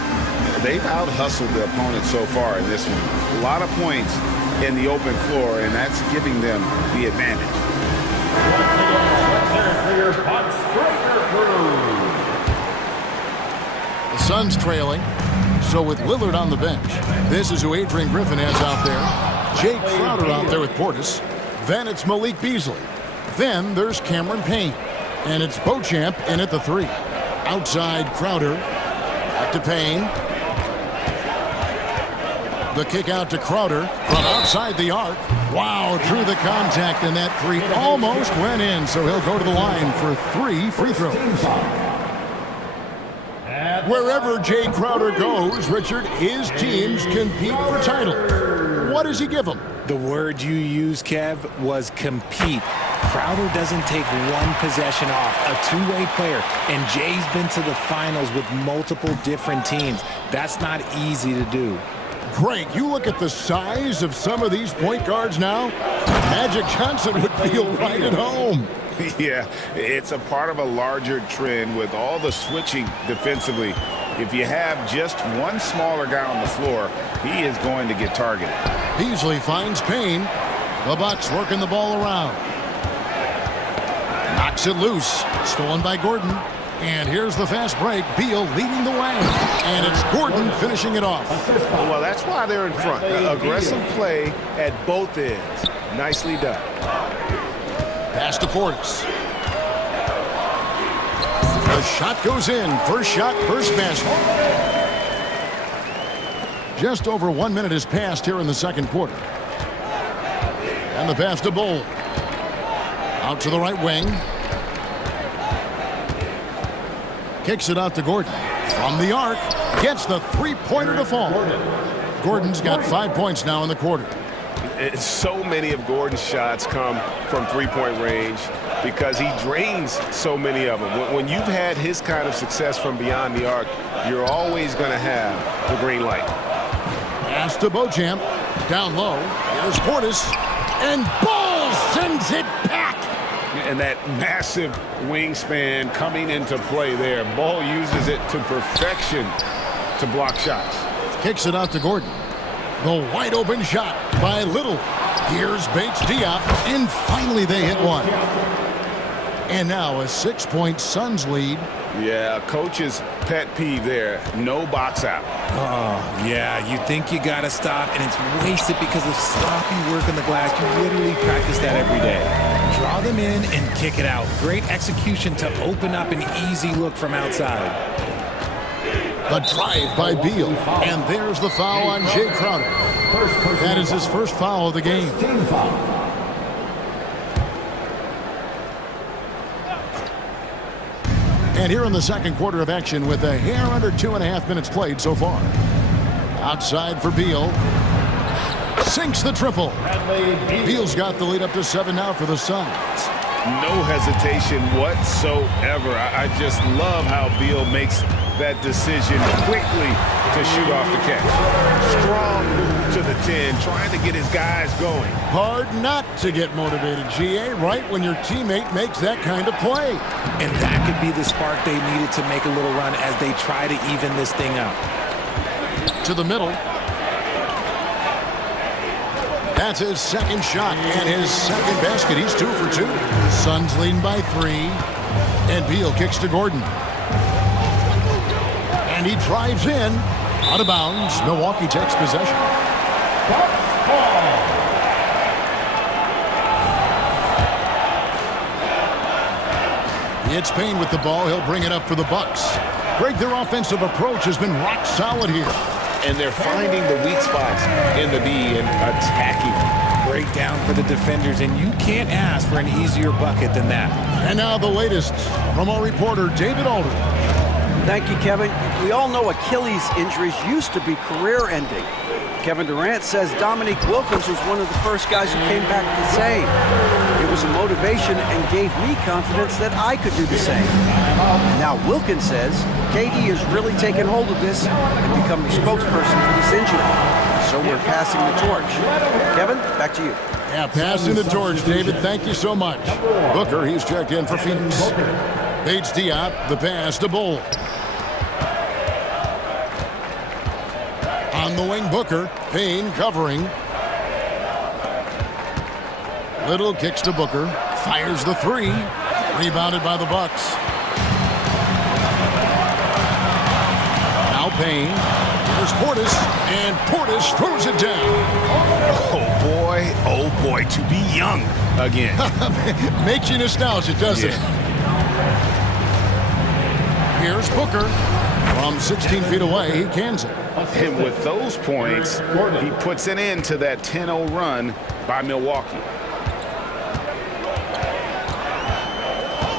They've out-hustled the opponent so far in this one. A lot of points in the open floor, and that's giving them the advantage. The Suns trailing, so with Lillard on the bench, this is who Adrian Griffin has out there. Jake Crowder out there with Portis. Then it's Malik Beasley. Then there's Cameron Payne. And it's Beauchamp in at the 3. Outside Crowder. Back to Payne. The kick out to Crowder from outside the arc. Wow, drew the contact, and that 3 almost went in, so he'll go to the line for 3 free throws. Wherever Jay Crowder goes, Richard, his teams compete for title. What does he give them? The word you used, Kev, was compete. Crowder doesn't take one possession off, a two-way player, and Jay's been to the finals with multiple different teams. That's not easy to do. Greg, you look at the size of some of these point guards now, Magic Johnson would feel right at home. Yeah, it's a part of a larger trend with all the switching defensively. If you have just one smaller guy on the floor, he is going to get targeted. Beasley finds Payne. The Bucks working the ball around. Knocks it loose. Stolen by Gordon. And here's the fast break. Beal leading the way. And it's Gordon finishing it off. Well, that's why they're in front. Aggressive play at both ends. Nicely done. Pass to Portis. The shot goes in. First shot, first basket. Just over 1 minute has passed here in the second quarter. And the pass to Bull. Out to the right wing. Kicks it out to Gordon. From the arc. Gets the three-pointer to fall. Gordon's got 5 points now in the quarter. So many of Gordon's shots come from three-point range because he drains so many of them. When you've had his kind of success from beyond the arc, you're always going to have the green light. Pass to Beauchamp. Down low. Here's Portis. And Ball sends it back. And that massive wingspan coming into play there. Ball uses it to perfection to block shots. Kicks it out to Gordon. The wide open shot by Little. Here's Bates Diop, and finally they hit one. And now a 6-point Suns lead. Yeah, coach's pet peeve there. No box out. Oh, yeah, you think you got to stop, and it's wasted because of sloppy work on the glass. You literally practice that every day. Draw them in and kick it out. Great execution to open up an easy look from outside. The drive by Beal, and there's the foul on Jay Crowder. That is his first foul of the game. And here in the second quarter of action with a hair under 2.5 minutes played so far. Outside for Beal. Sinks the triple. Beal's got the lead up to 7 now for the Suns. No hesitation whatsoever. I just love how Beal makes that decision quickly to shoot off the catch. Strong move to the 10, trying to get his guys going. Hard not to get motivated, GA, right when your teammate makes that kind of play. And that could be the spark they needed to make a little run as they try to even this thing up. To the middle. That's his second shot and his second basket. He's 2 for 2. Suns leading by 3. And Beal kicks to Gordon. And he drives in. Out of bounds. Milwaukee takes possession. It's Payne with the ball. He'll bring it up for the Bucks. Greg, their offensive approach has been rock solid here. And they're finding the weak spots in the D and attacking. Great down for the defenders, and you can't ask for an easier bucket than that. And now the latest from our reporter, David Aldridge. Thank you, Kevin. We all know Achilles injuries used to be career-ending. Kevin Durant says Dominique Wilkins was one of the first guys who came back the same. It was a motivation and gave me confidence that I could do the same. Now Wilkins says KD has really taken hold of this and become the spokesperson for this injury. So we're passing the torch. Kevin, back to you. Yeah, passing the torch, David. Thank you so much. Booker, he's checked in for Phoenix. Bates Diop, the pass to Bull. On the wing, Booker. Payne covering. Little kicks to Booker. Fires the 3. Rebounded by the Bucks. Now Payne. There's Portis. And Portis throws it down. Oh boy, to be young again. Makes you nostalgic, doesn't it? Here's Booker. From 16 feet away, he cans it. And with those points, he puts an end to that 10-0 run by Milwaukee.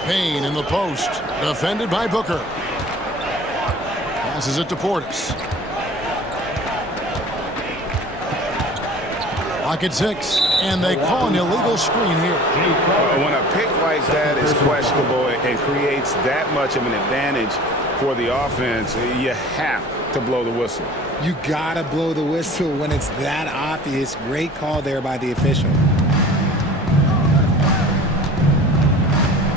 Payne in the post. Defended by Booker. Passes it to Portis. Clock at 6. And they call an illegal screen here. When a pick like that is questionable and creates that much of an advantage for the offense, you have to blow the whistle. You gotta blow the whistle when it's that obvious. Great call there by the official.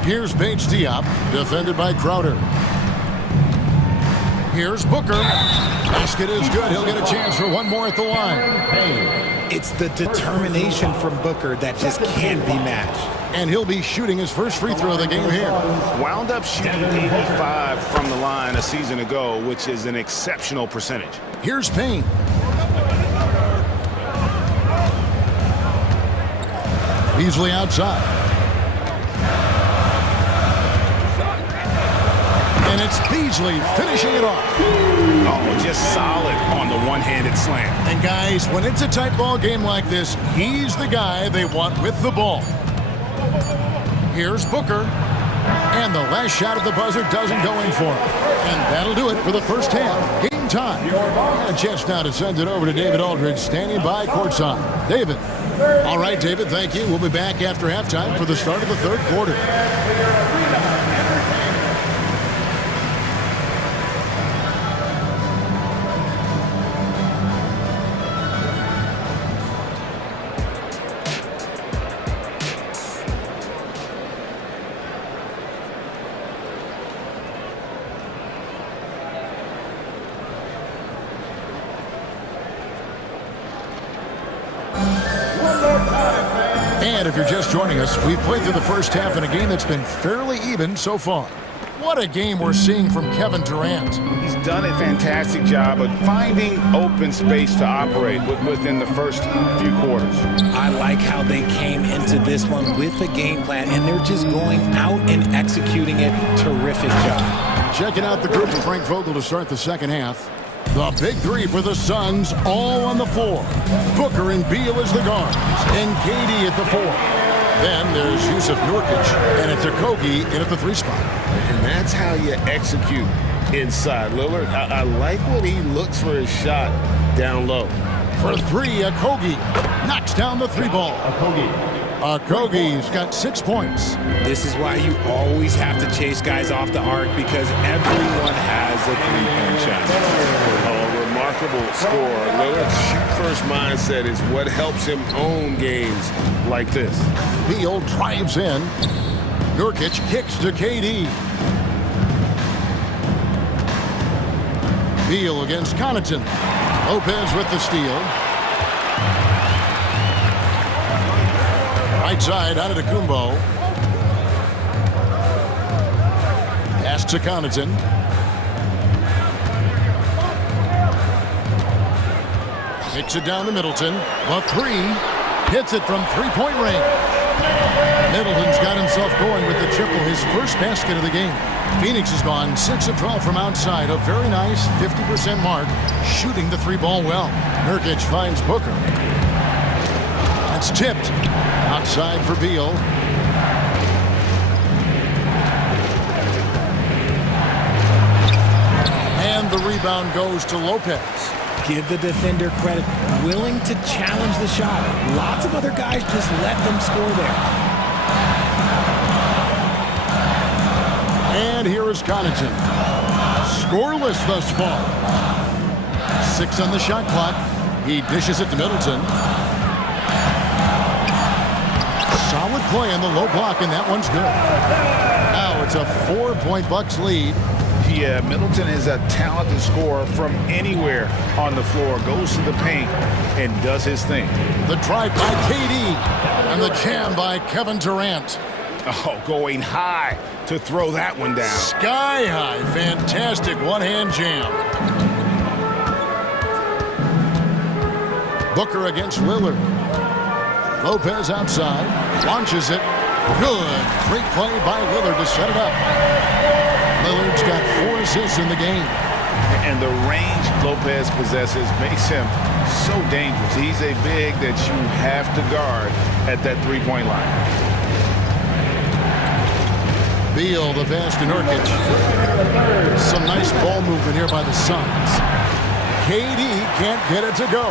Here's Bates Diop, defended by Crowder. Here's Booker. Basket is good. He'll get a chance for one more at the line. It's the determination from Booker that just can't be matched. And he'll be shooting his first free throw of the game here. Wound up shooting 85 from the line a season ago, which is an exceptional percentage. Here's Payne. Beasley outside. And it's Beasley finishing it off. Oh, just solid on the one-handed slam. And guys, when it's a tight ball game like this, he's the guy they want with the ball. Here's Booker. And the last shot at the buzzer doesn't go in for him. And that'll do it for the first half. Game time. And a chance now to send it over to David Aldridge, standing by courtside. David. All right, David, thank you. We'll be back after halftime for the start of the third quarter. And if you're just joining us, we've played through the first half in a game that's been fairly even so far. What a game we're seeing from Kevin Durant. He's done a fantastic job of finding open space to operate within the first few quarters. I like how they came into this one with a game plan, and they're just going out and executing it. Terrific job. Checking out the group of Frank Vogel to start the second half. The big three for the Suns, all on the floor. Booker and Beal as the guards, and KD at the 4. Then there's Yusuf Nurkic and it's Okogie in at the 3 spot. And that's how you execute inside. Lillard, I like when he looks for his shot down low. For 3, Okogie knocks down the 3 ball. Okogie's got 6 points. This is why you always have to chase guys off the arc, because everyone has a 3-point shot. Oh, remarkable score. Lillard's shoot-first mindset is what helps him own games like this. Beal drives in. Nurkic kicks to KD. Beal against Connaughton. Lopez with the steal. Right side out of Kumbo. Pass to Connaughton. Kicks it down to Middleton. The 3. Hits it from 3-point range. Middleton's got himself going with the triple, his first basket of the game. Phoenix has gone 6 of 12 from outside, a very nice 50% mark, shooting the 3 ball well. Nurkic finds Booker. That's tipped. Outside for Beal. And the rebound goes to Lopez. Give the defender credit, willing to challenge the shot. Lots of other guys just let them score there. And here is Connaughton. Scoreless thus far. 6 on the shot clock. He dishes it to Middleton. Solid play on the low block, and that one's good. Now it's a 4-point Bucks lead. Yeah, Middleton is a talented scorer from anywhere on the floor. Goes to the paint and does his thing. The drive by KD and the jam by Kevin Durant. Oh, going high to throw that one down. Sky high. Fantastic one-hand jam. Booker against Lillard. Lopez outside. Launches it. Good. Great play by Lillard to set it up. Lillard's got 4 assists in the game. And the range Lopez possesses makes him so dangerous. He's a big that you have to guard at that 3-point line. Beal, the pass to Nurkic. Some nice ball movement here by the Suns. KD can't get it to go.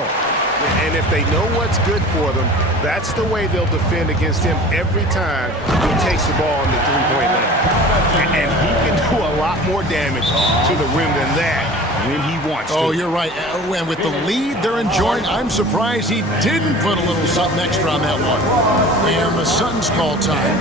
And if they know what's good for them, that's the way they'll defend against him every time he takes the ball in the 3-point line. And he can do a lot more damage to the rim than that when he wants to. Oh, you're right. And with the lead they're enjoying, I'm surprised he didn't put a little something extra on that one. And the Suns call time.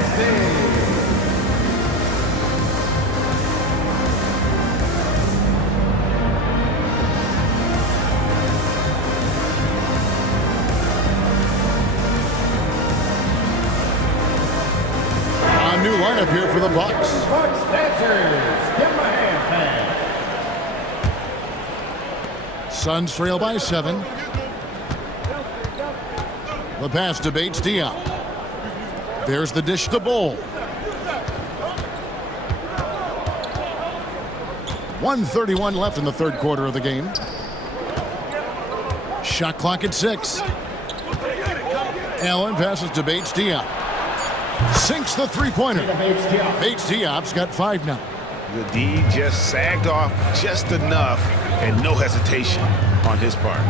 New lineup here for the Bucks. Bucks dancers, give them a hand. Suns trail by 7. The pass to Bates Diop. There's the dish to Bull. 1:31 left in the third quarter of the game. Shot clock at 6. Allen passes to Bates Diop. Sinks the 3-pointer. Bates Diop's got 5 now. The D just sagged off just enough, and no hesitation on his part.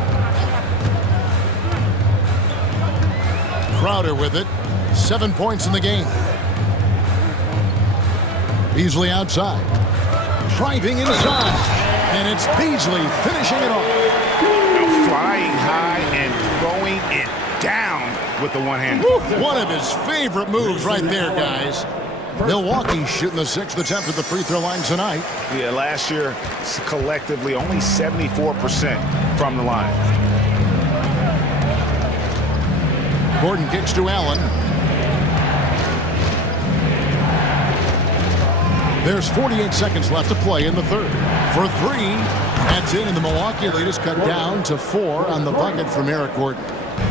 Crowder with it. 7 points in the game. Beasley outside. Driving inside. And it's Beasley finishing it off. Flying high and throwing it down with the one-hand. One of his favorite moves right there, guys. Milwaukee shooting the 6th attempt at the free throw line tonight. Yeah, last year, collectively, only 74% from the line. Gordon kicks to Allen. There's 48 seconds left to play in the third. For three, that's in, and the Milwaukee lead is cut down to 4 on the bucket from Eric Gordon.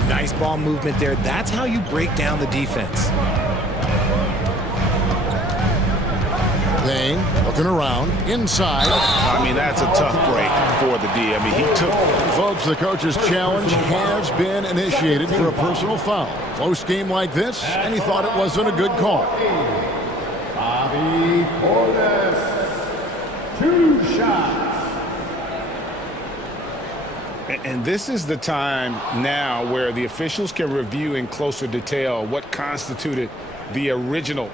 Nice ball movement there. That's how you break down the defense. Payne looking around, inside. I mean, that's a tough break for the D. I mean, he took... Folks, the coach's challenge has been initiated for a personal foul. Close game like this, and he thought it wasn't a good call. Bobby Portis, 2 shots. And this is the time now where the officials can review in closer detail what constituted the original.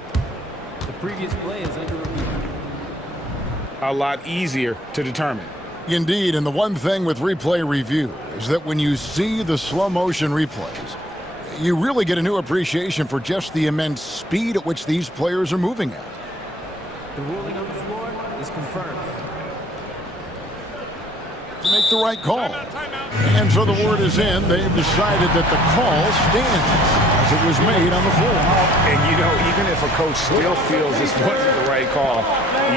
The previous play is under review. A lot easier to determine. Indeed, and the one thing with replay review is that when you see the slow motion replays, you really get a new appreciation for just the immense speed at which these players are moving at. The ruling on the floor is confirmed. To make the right call. And so the word is in. They've decided that the call stands as it was made on the floor. And, you know, even if a coach still feels this wasn't the right call,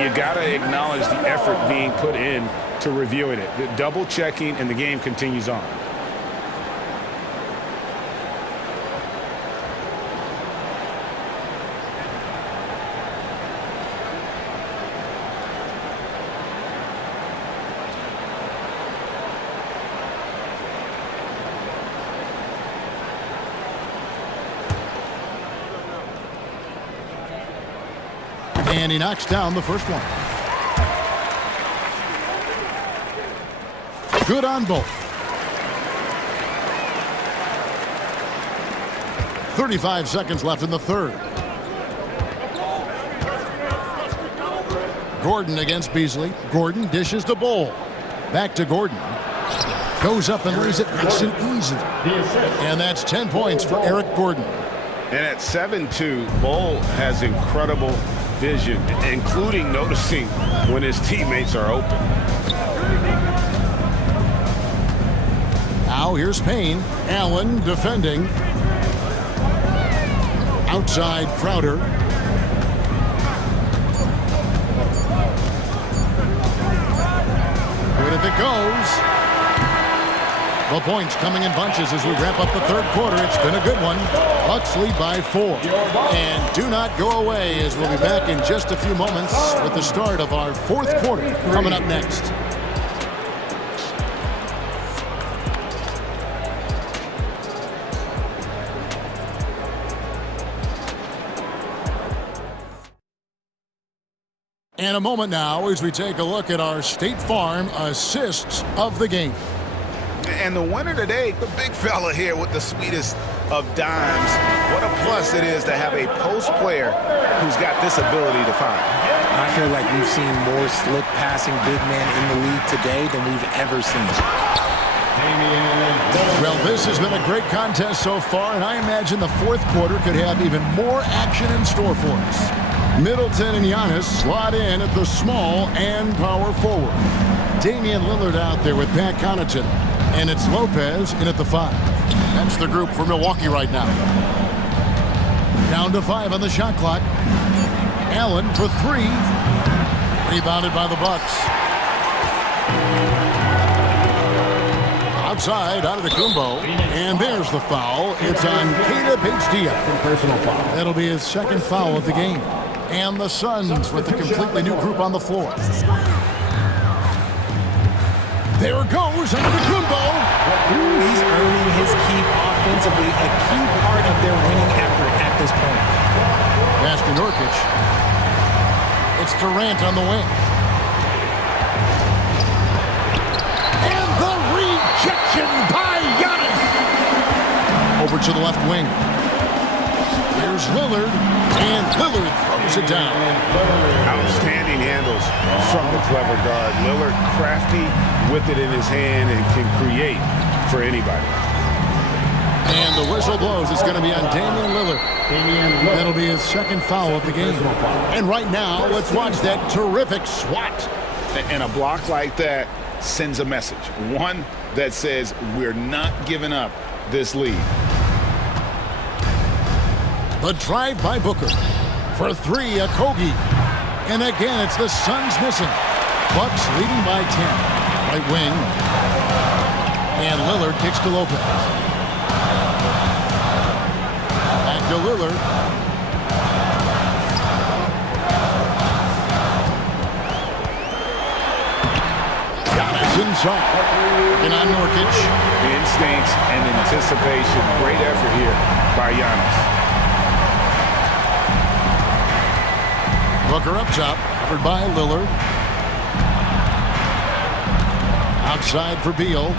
you got to acknowledge the effort being put in to reviewing it. The double checking, and the game continues on. And he knocks down the first one. Good on both. 35 seconds left in the third. Gordon against Beasley. Gordon dishes the ball. Back to Gordon. Goes up and lays it nice and easy. And that's 10 points for Eric Gordon. And at 7-2, Bull has incredible vision, including noticing when his teammates are open. Now here's Payne. Allen defending. Outside Crowder. Good if it goes. The points coming in bunches as we wrap up the third quarter. It's been a good one. Bucks lead by 4. And do not go away, as we'll be back in just a few moments with the start of our fourth quarter coming up next. And a moment now as we take a look at our State Farm assists of the game. And the winner today, the big fella here with the sweetest of dimes. What a plus it is to have a post player who's got this ability to find. I feel like we've seen more slick passing big man in the league today than we've ever seen. Well, this has been a great contest so far, and I imagine the fourth quarter could have even more action in store for us. Middleton and Giannis slot in at the small and power forward. Damian Lillard out there with Pat Connaughton. And it's Lopez in at the 5. That's the group for Milwaukee right now. Down to 5 on the shot clock. Allen for 3. Rebounded by the Bucks. Outside, out of the Kumbo. And there's the foul. It's on Keita Bates-Diop. Personal foul. That'll be his second foul of the game. And the Suns with a completely new group on the floor. There goes under the Kumbo. He's earning his keep offensively, a key part of their winning effort at this point. Pass to Nurkic. It's Durant on the wing. And the rejection by Giannis. Over to the left wing. Here's Lillard. And Lillard throws it down. Outstanding handles from the clever guard. Lillard crafty with it in his hand and can create for anybody. And the whistle blows. It's going to be on Damian Lillard. That'll be his second foul of the game. And right now, let's watch that terrific swat. And a block like that sends a message. One that says we're not giving up this lead. The drive by Booker. For 3, Okogie. And again, it's the Suns missing. Bucks leading by 10. Right wing. And Lillard kicks to Lopez. Back to Lillard. Giannis inside. Looking on Nurkic. Instincts and anticipation. Great effort here by Giannis. Booker up top. Covered by Lillard. Outside for Beal.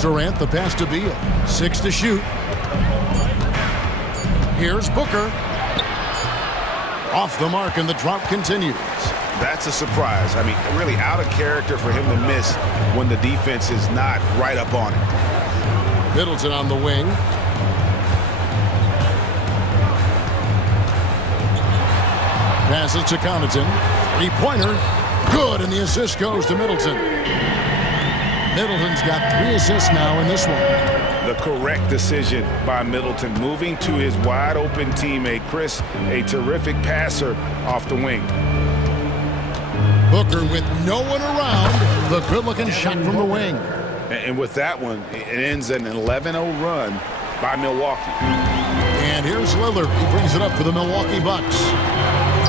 Durant, the pass to Beal. 6 to shoot. Here's Booker. Off the mark, and the drought continues. That's a surprise. I mean, really out of character for him to miss when the defense is not right up on it. Middleton on the wing. Passes to Connaughton. Three-pointer. Good, and the assist goes to Middleton. Middleton's got 3 assists now in this one. The correct decision by Middleton, moving to his wide-open teammate, Chris, a terrific passer off the wing. Booker with no one around. The good-looking shot from the wing. And with that one, it ends an 11-0 run by Milwaukee. And here's Lillard. He brings it up for the Milwaukee Bucks.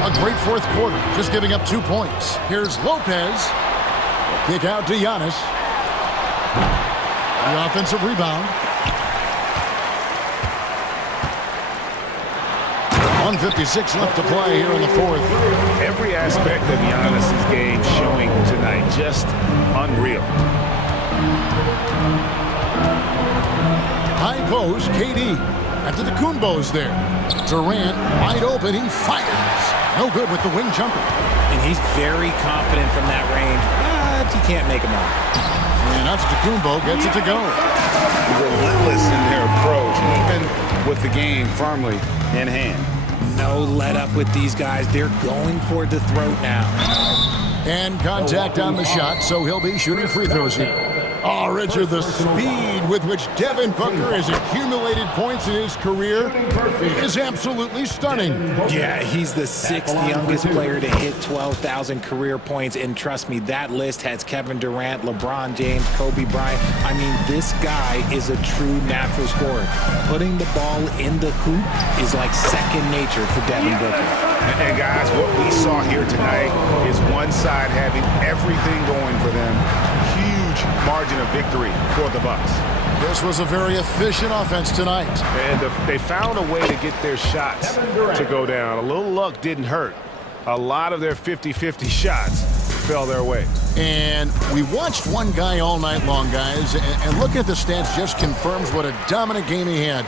A great fourth quarter, just giving up 2 points. Here's Lopez. Kick out to Giannis. The offensive rebound. 1:56 left to play here in the fourth. Every aspect of Giannis' game showing tonight, just unreal. High post, KD. After the Kumbos there. Durant wide open, he fires. No good with the wing jumper. And he's very confident from that range, but he can't make them all. And Antetokounmpo gets it to go. Relentless in their approach, even with the game firmly in hand. No let up with these guys. They're going for the throat now. And contact on the shot, so he'll be shooting free throws here. Oh, Richard, the speed with which Devin Booker has accumulated points in his career is absolutely stunning. Yeah, he's the 6th youngest player to hit 12,000 career points, and trust me, that list has Kevin Durant, LeBron James, Kobe Bryant. I mean, this guy is a true natural scorer. Putting the ball in the hoop is like second nature for Devin Booker. And guys, what we saw here tonight is one side having everything going for them. Huge margin of victory for the Bucks. This was a very efficient offense tonight. And they found a way to get their shots to go down. A little luck didn't hurt. A lot of their 50-50 shots fell their way. And we watched one guy all night long, guys, and looking at the stats just confirms what a dominant game he had.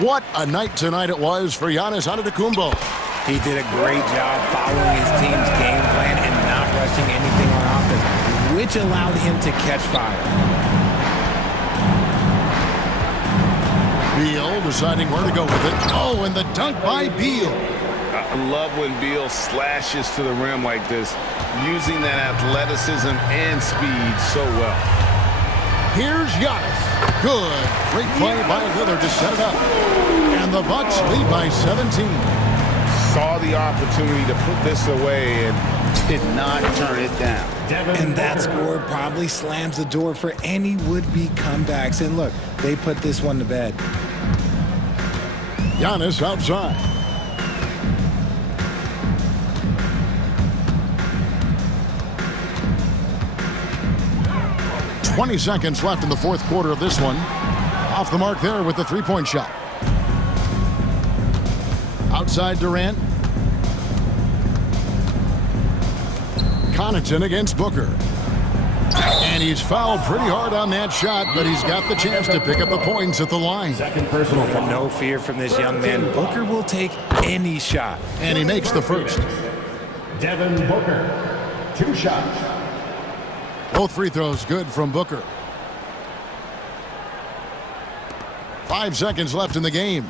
What a night tonight it was for Giannis Antetokounmpo. He did a great job following his team's game plan and not rushing anything on offense, which allowed him to catch fire. Beal deciding where to go with it. Oh, and the dunk by Beal. I love when Beal slashes to the rim like this, using that athleticism and speed so well. Here's Giannis. Good. Great play by Lillard to set it up. And the Bucks lead by 17. Saw the opportunity to put this away and did not turn it down. And that score probably slams the door for any would-be comebacks. And look, they put this one to bed. Giannis outside. "20 seconds left in the fourth quarter of this one. Off the mark there with the three-point shot. Outside Durant. Connaughton against Booker. And he's fouled pretty hard on that shot, but he's got the chance to pick up the points at the line. Second personal foul. No fear from this young man. Booker will take any shot. And he makes the first. Devin Booker, 2 shots. Both free throws good from Booker. 5 seconds left in the game.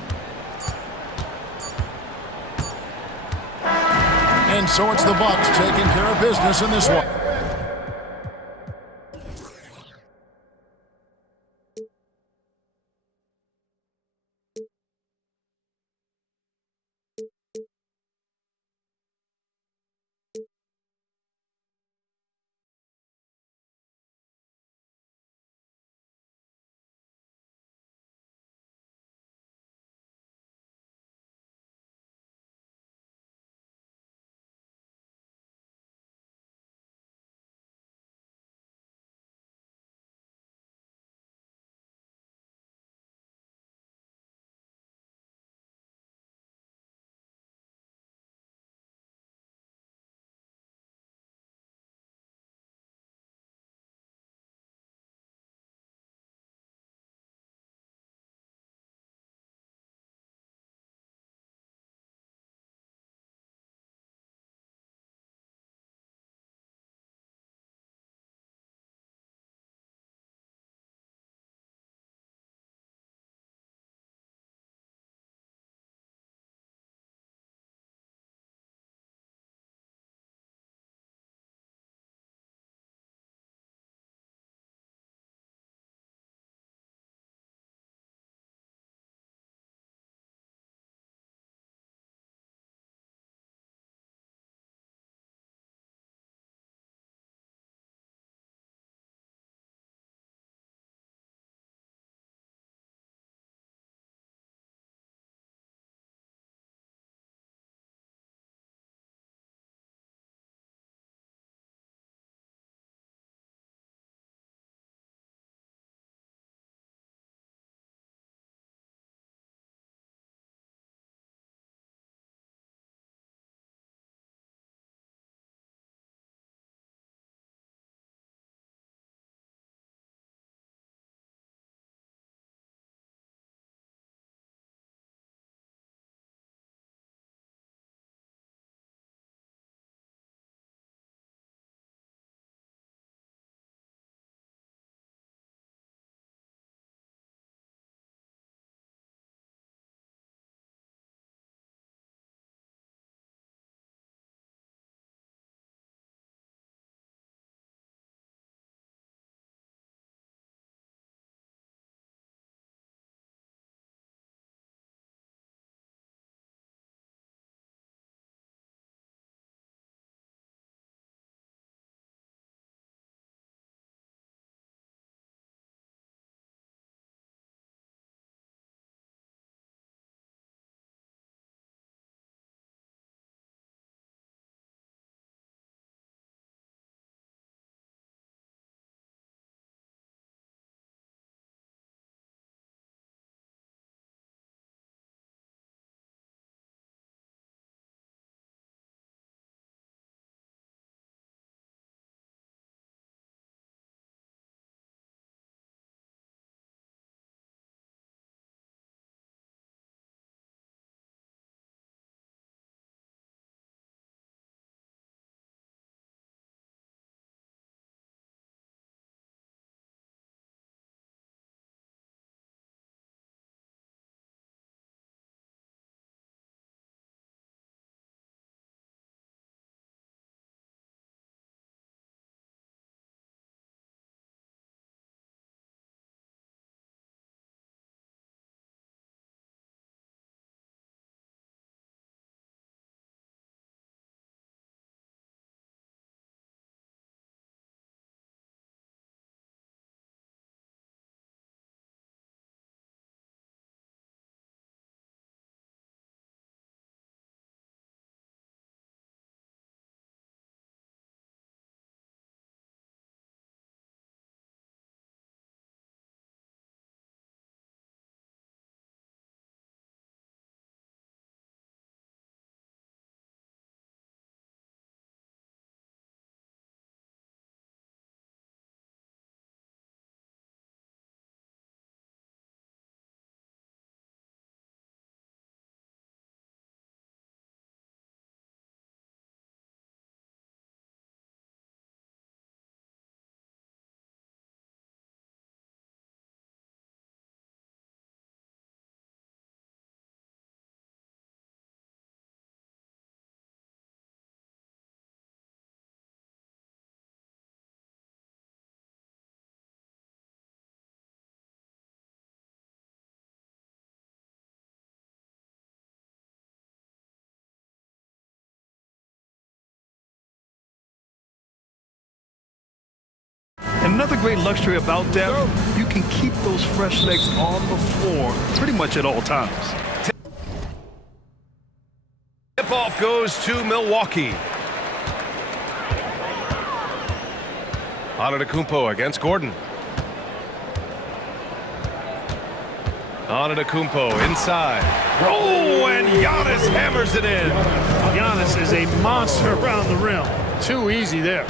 And so it's the Bucks taking care of business in this one. Another great luxury about depth, you can keep those fresh legs on the floor pretty much at all times. Tip-off goes to Milwaukee. Antetokounmpo against Gordon. Antetokounmpo inside. Oh, and Giannis hammers it in. Giannis is a monster around the rim. Too easy there.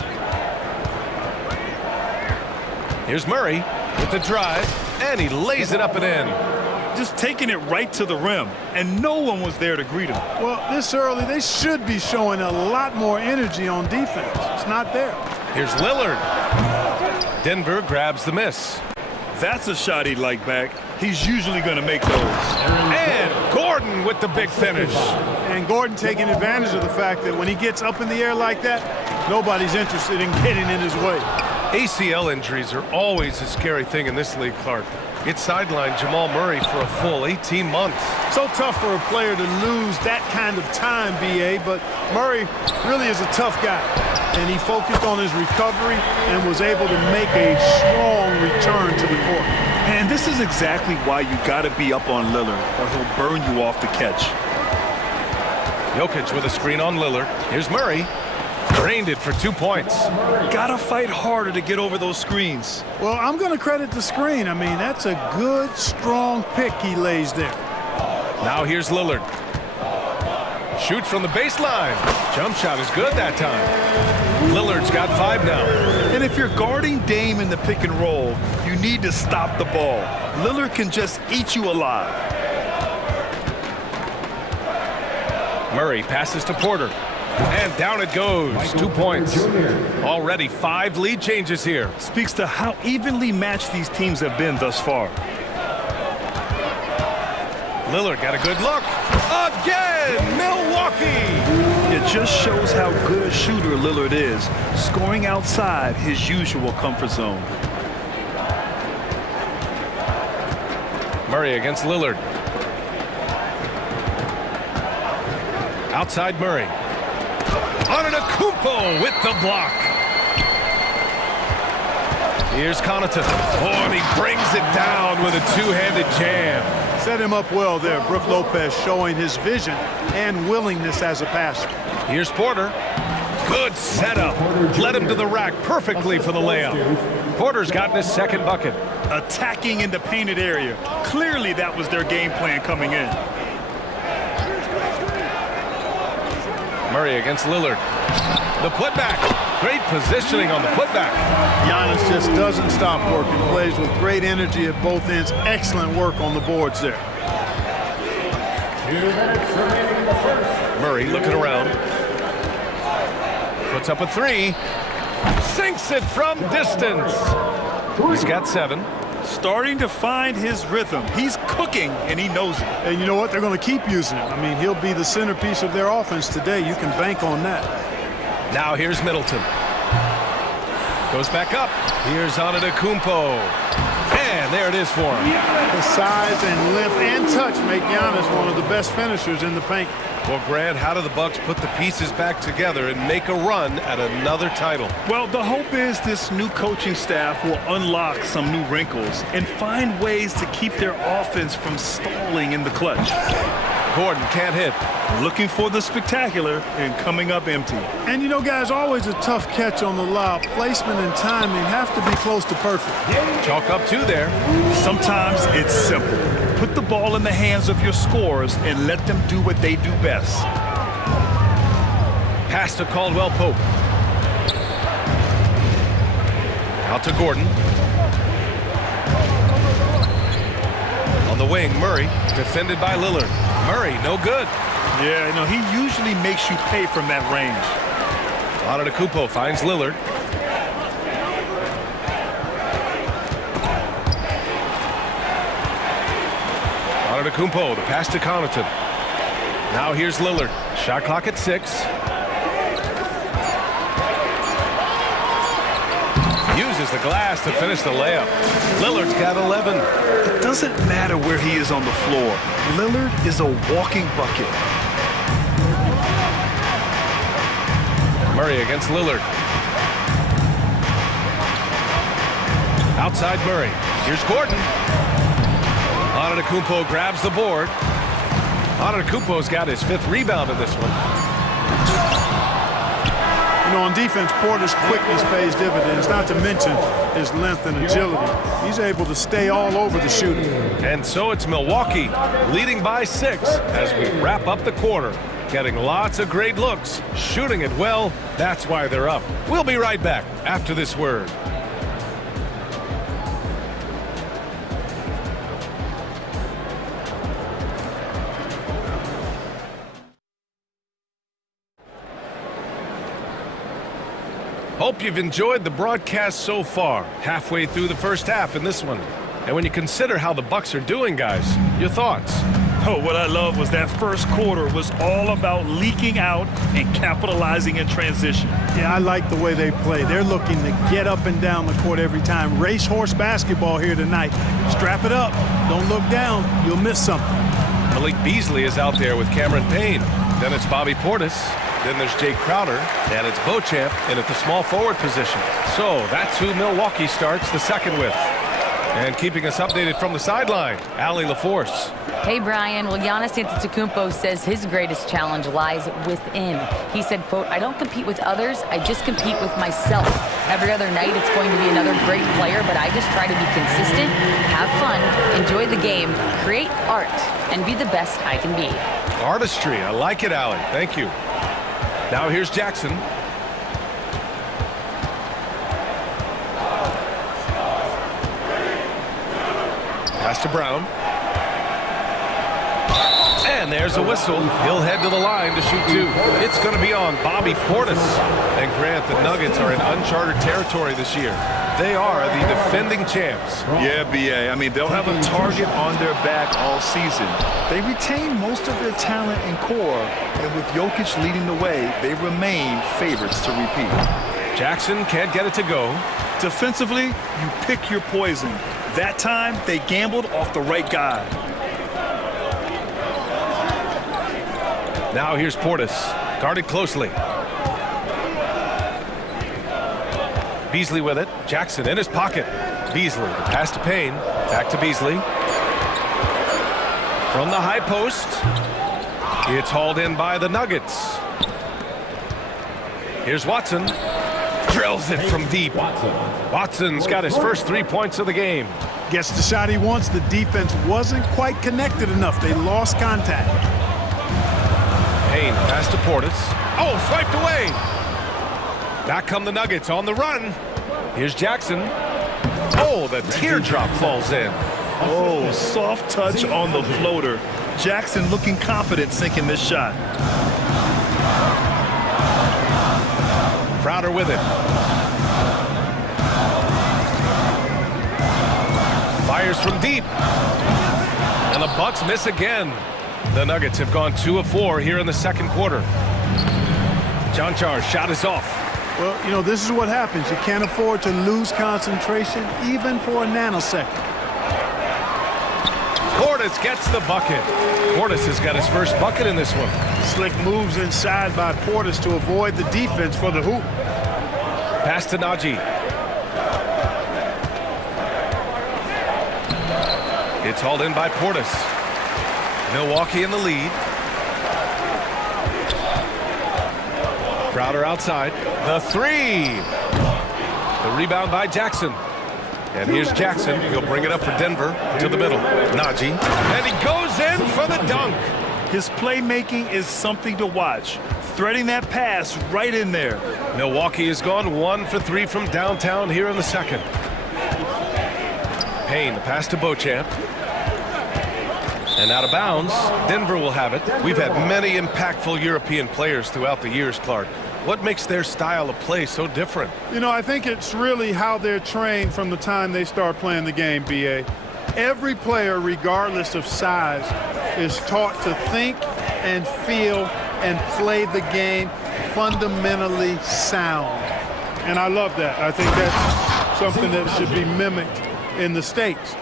Here's Murray with the drive, and he lays it up and in. Just taking it right to the rim, and no one was there to greet him. Well, this early, they should be showing a lot more energy on defense. It's not there. Here's Lillard. Denver grabs the miss. That's a shot he'd like back. He's usually going to make those. And Gordon with the big finish. And Gordon taking advantage of the fact that when he gets up in the air like that, nobody's interested in getting in his way. ACL injuries are always a scary thing in this league, Clark. It sidelined Jamal Murray for a full 18 months. So tough for a player to lose that kind of time, B.A., but Murray really is a tough guy. And he focused on his recovery and was able to make a strong return to the court. And this is exactly why you got to be up on Lillard, or he'll burn you off the catch. Jokic with a screen on Lillard. Here's Murray. Drained it for 2 points. Gotta fight harder to get over those screens. Well, I'm going to credit the screen. I mean, that's a good, strong pick he lays there. Now here's Lillard. Shoots from the baseline. Jump shot is good that time. Lillard's got 5 now. And if you're guarding Dame in the pick and roll, you need to stop the ball. Lillard can just eat you alive. Murray passes to Porter. And down it goes. 2 points. Already 5 lead changes here. Speaks to how evenly matched these teams have been thus far. Lillard got a good look. Again, Milwaukee! It just shows how good a shooter Lillard is, scoring outside his usual comfort zone. Murray against Lillard. Outside Murray. Antetokounmpo with the block. Here's Connaughton. Oh, and he brings it down with a two-handed jam. Set him up well there. Brook Lopez showing his vision and willingness as a passer. Here's Porter. Good setup. Led him to the rack perfectly for the layup. Porter's gotten his second bucket. Attacking in the painted area. Clearly that was their game plan coming in. Murray against Lillard. The putback. Great positioning on the putback. Giannis just doesn't stop working. Plays with great energy at both ends. Excellent work on the boards there. 2 minutes remaining in the first. Murray looking around. Puts up a 3. Sinks it from distance. He's got 7. Starting to find his rhythm. He's cooking, and he knows it. And you know what? They're going to keep using him. I mean, he'll be the centerpiece of their offense today. You can bank on that. Now here's Middleton. Goes back up. Here's Antetokounmpo. And there it is for him. The size and length and touch make Giannis one of the best finishers in the paint. Well, Grant, how do the Bucks put the pieces back together and make a run at another title? Well, the hope is this new coaching staff will unlock some new wrinkles and find ways to keep their offense from stalling in the clutch. Gordon can't hit. Looking for the spectacular and coming up empty. And you know, guys, always a tough catch on the lob. Placement and timing have to be close to perfect. Chalk up 2 there. Sometimes it's simple. Put the ball in the hands of your scorers and let them do what they do best. Pass to Caldwell Pope. Out to Gordon. On the wing, Murray, defended by Lillard. Murray, no good. Yeah, you know, he usually makes you pay from that range. Antetokounmpo finds Lillard. Antetokounmpo, the pass to Connaughton. Now here's Lillard. Shot clock at 6. Uses the glass to finish the layup. Lillard's got 11. It doesn't matter where he is on the floor. Lillard is a walking bucket. Murray against Lillard. Outside Murray. Here's Gordon. Antetokounmpo grabs the board. Antetokounmpo's got his 5th rebound in this one. You know, on defense, Porter's quickness pays dividends, not to mention his length and agility. He's able to stay all over the shooter. And so it's Milwaukee leading by 6 as we wrap up the quarter. Getting lots of great looks, shooting it well. That's why they're up. We'll be right back after this word. Hope you've enjoyed the broadcast so far. Halfway through the first half in this one. And when you consider how the Bucks are doing, guys, your thoughts? Oh, what I love was that first quarter was all about leaking out and capitalizing in transition. Yeah, I like the way they play. They're looking to get up and down the court every time. Racehorse basketball here tonight. Strap it up. Don't look down. You'll miss something. Malik Beasley is out there with Cameron Payne. Then it's Bobby Portis. Then there's Jay Crowder, and it's Beauchamp in at the small forward position. So that's who Milwaukee starts the second with. And keeping us updated from the sideline, Allie LaForce. Hey, Brian. Well, Giannis Antetokounmpo says his greatest challenge lies within. He said, quote, "I don't compete with others, I just compete with myself. Every other night it's going to be another great player, but I just try to be consistent, have fun, enjoy the game, create art, and be the best I can be." Artistry. I like it, Allie. Thank you. Now here's Jackson. Pass to Brown. And there's a whistle. He'll head to the line to shoot 2. It's going to be on Bobby Portis. And Grant, the Nuggets are in uncharted territory this year. They are the defending champs. Yeah, B.A. I mean, they'll have a target on their back all season. They retain most of their talent and core, and with Jokic leading the way, they remain favorites to repeat. Jackson can't get it to go. Defensively, you pick your poison. That time, they gambled off the right guy. Now here's Portis, guarded closely. Beasley with it. Jackson in his pocket. Beasley, the pass to Payne. Back to Beasley. From the high post. It's hauled in by the Nuggets. Here's Watson. Drills it from deep. Watson's got his first 3 points of the game. Gets the shot he wants. The defense wasn't quite connected enough. They lost contact. Payne, pass to Portis. Oh, swiped away. Back come the Nuggets on the run. Here's Jackson. Oh, the teardrop falls in. Oh, soft touch on the floater. Jackson looking confident sinking this shot. Crowder with it. Fires from deep. And the Bucks miss again. The Nuggets have gone 2 of 4 here in the second quarter. John Char's shot is off. Well, you know, this is what happens. You can't afford to lose concentration even for a nanosecond. Portis gets the bucket. Portis has got his first bucket in this one. Slick moves inside by Portis to avoid the defense for the hoop. Pass to Najee. It's hauled in by Portis. Milwaukee in the lead. Crowder outside. The 3. The rebound by Jackson. And here's Jackson. He'll bring it up for Denver to the middle. Najee. And he goes in for the dunk. His playmaking is something to watch. Threading that pass right in there. Milwaukee has gone 1 for 3 from downtown here in the second. Payne, the pass to Beauchamp. And out of bounds, Denver will have it. We've had many impactful European players throughout the years, Clark. What makes their style of play so different? You know, I think it's really how they're trained from the time they start playing the game, B.A. Every player, regardless of size, is taught to think and feel and play the game fundamentally sound. And I love that. I think that's something that should be mimicked in the States.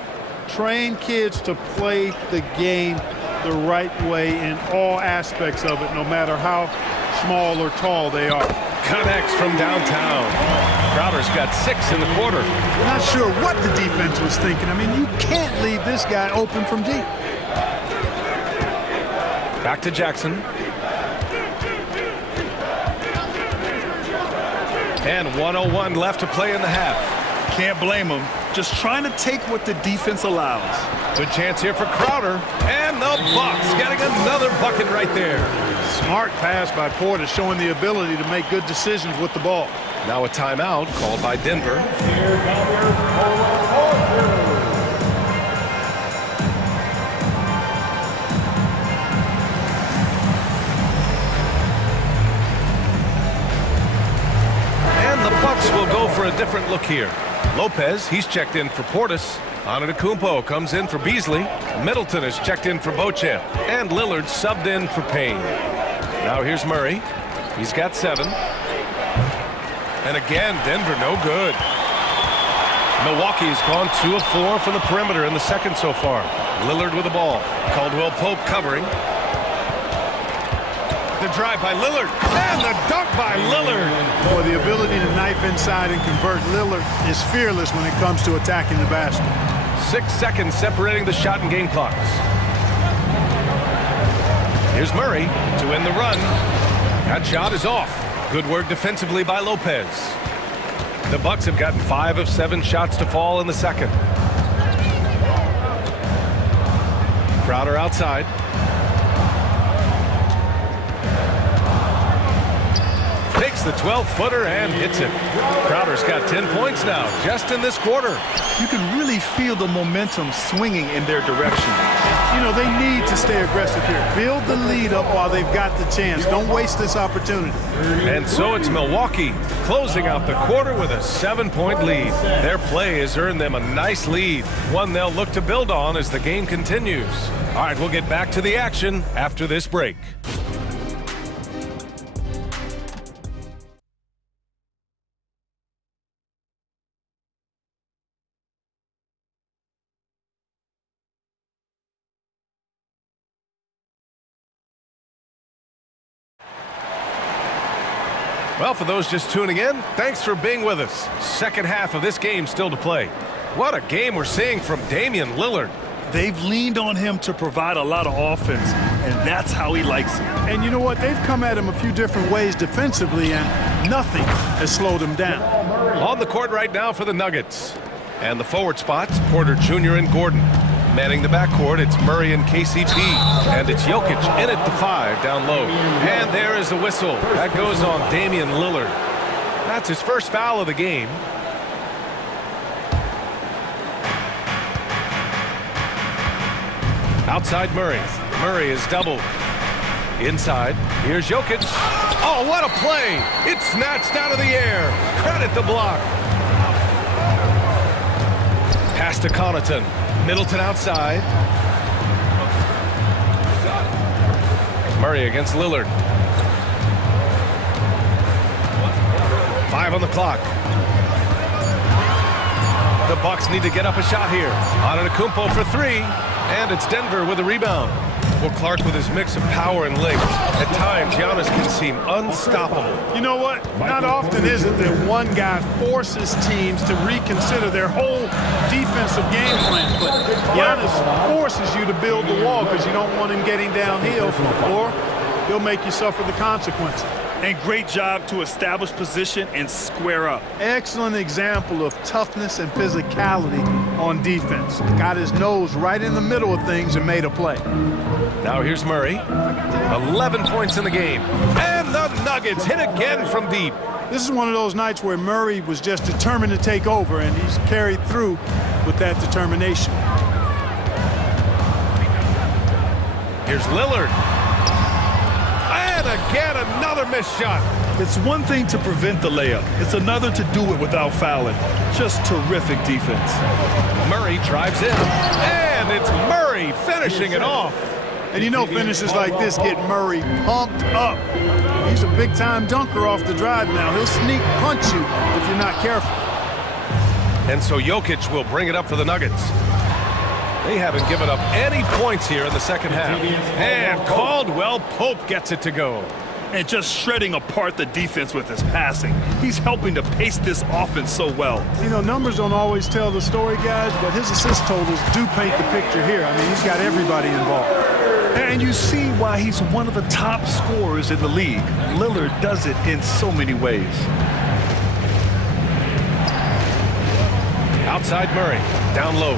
Train kids to play the game the right way in all aspects of it, no matter how small or tall they are. connects from downtown. Crowder's got 6 in the quarter. Not sure what the defense was thinking. I mean, you can't leave this guy open from deep. Back to Jackson. And 1:01 left to play in the half. Can't blame him. Just trying to take what the defense allows. Good chance here for Crowder. And the Bucks getting another bucket right there. Smart pass by Porter, showing the ability to make good decisions with the ball. Now a timeout called by Denver. And the Bucks will go for a different look here. Lopez, he's checked in for Portis. Antetokounmpo comes in for Beasley. Middleton is checked in for Beauchamp. And Lillard subbed in for Payne. Now here's Murray. He's got 7. And again, Denver no good. Milwaukee's gone 2 of 4 from the perimeter in the second so far. Lillard with the ball. Caldwell Pope covering. The drive by Lillard. And the dunk by Lillard. Boy, the ability to knife inside and convert Lillard is fearless when it comes to attacking the basket. 6 seconds separating the shot and game clocks. Here's Murray to end the run. That shot is off. Good work defensively by Lopez. The Bucks have gotten 5 of 7 shots to fall in the second. Crowder outside. Takes the 12-footer and hits it. Crowder's got 10 points now, just in this quarter. You can really feel the momentum swinging in their direction. You know, they need to stay aggressive here. Build the lead up while they've got the chance. Don't waste this opportunity. And so it's Milwaukee closing out the quarter with a 7-point lead. Their play has earned them a nice lead, one they'll look to build on as the game continues. All right, we'll get back to the action after this break. Well, for those just tuning in, thanks for being with us. Second half of this game still to play. What a game we're seeing from Damian Lillard. They've leaned on him to provide a lot of offense, and that's how he likes it. And you know what? They've come at him a few different ways defensively, and nothing has slowed him down. On the court right now for the Nuggets. And the forward spots, Porter Jr. and Gordon. Manning the backcourt, it's Murray and KCP. And it's Jokic in at the 5 down low. And there is the whistle. That goes on Damian Lillard. That's his first foul of the game. Outside Murray. Murray is doubled. Inside. Here's Jokic. Oh, what a play! It's snatched out of the air. Credit the block. Pass to Connaughton. Middleton outside. Murray against Lillard. 5 on the clock. The Bucks need to get up a shot here. Antetokounmpo for 3. And it's Denver with a rebound. Well, Clark with his mix of power and length. At times, Giannis can seem unstoppable. You know what? Not often is it that one guy forces teams to reconsider their whole defensive game plan. But Giannis forces you to build the wall because you don't want him getting downhill, or he'll make you suffer the consequences. And great job to establish position and square up. Excellent example of toughness and physicality on defense. Got his nose right in the middle of things and made a play. Now here's Murray. 11 points in the game. And the Nuggets hit again from deep. This is one of those nights where Murray was just determined to take over, and he's carried through with that determination. Here's Lillard. And again, another missed shot. It's one thing to prevent the layup. It's another to do it without fouling. Just terrific defense. Murray drives in. And it's Murray finishing it off. And you know finishes like this get Murray pumped up. He's a big-time dunker off the drive now. He'll sneak punch you if you're not careful. And so Jokic will bring it up for the Nuggets. They haven't given up any points here in the second half. And Caldwell Pope gets it to go. and just shredding apart the defense with his passing. He's helping to pace this offense so well. You know, numbers don't always tell the story, guys, but his assist totals do paint the picture here. I mean, he's got everybody involved. And you see why he's one of the top scorers in the league. Lillard does it in so many ways. Outside Murray, down low.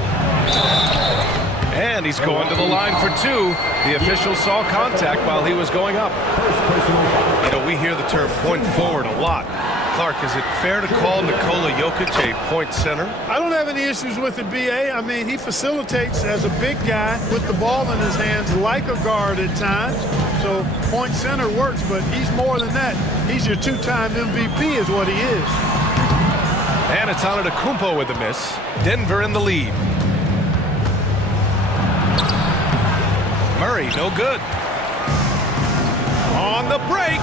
And he's going to the line for two. The official saw contact while he was going up. You know, we hear the term point forward a lot. Clark, is it fair to call Nikola Jokic a point center? I don't have any issues with it, B.A. I mean, he facilitates as a big guy with the ball in his hands like a guard at times. So point center works, but he's more than that. He's your two-time MVP is what he is. And it's Antetokounmpo with the miss. Denver in the lead. Murray, no good. On the break.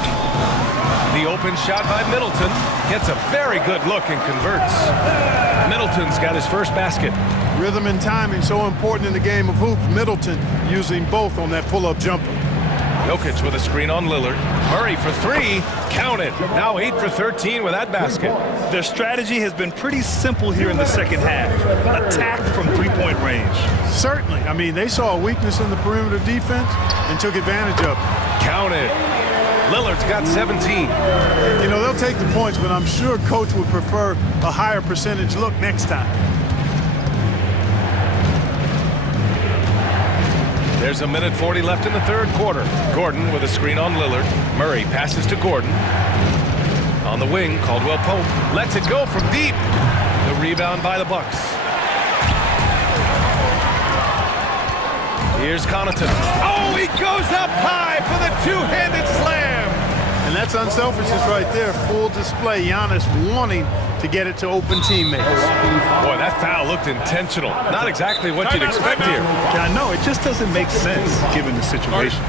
The open shot by Middleton. Gets a very good look and converts. Middleton's got his first basket. Rhythm and timing so important in the game of hoops. Middleton using both on that pull-up jumper. Jokic with a screen on Lillard. Murray for three. Count it. Now 8 for 13 with that basket. Their strategy has been pretty simple here in the second half. Attack from three-point range. Certainly. I mean, they saw a weakness in the perimeter defense and took advantage of it. Count it. Lillard's got 17. You know, they'll take the points, but I'm sure coach would prefer a higher percentage look next time. There's a minute 40 left in the third quarter. Gordon with a screen on Lillard. Murray passes to Gordon. On the wing, Caldwell Pope lets it go from deep. The rebound by the Bucks. Here's Connaughton. Oh, he goes up high for the two-handed slam. And that's unselfishness right there. Full display. Giannis wanting to get it to open teammates. Boy, that foul looked intentional. Not exactly what you'd expect here. I know, it just doesn't make sense given the situation.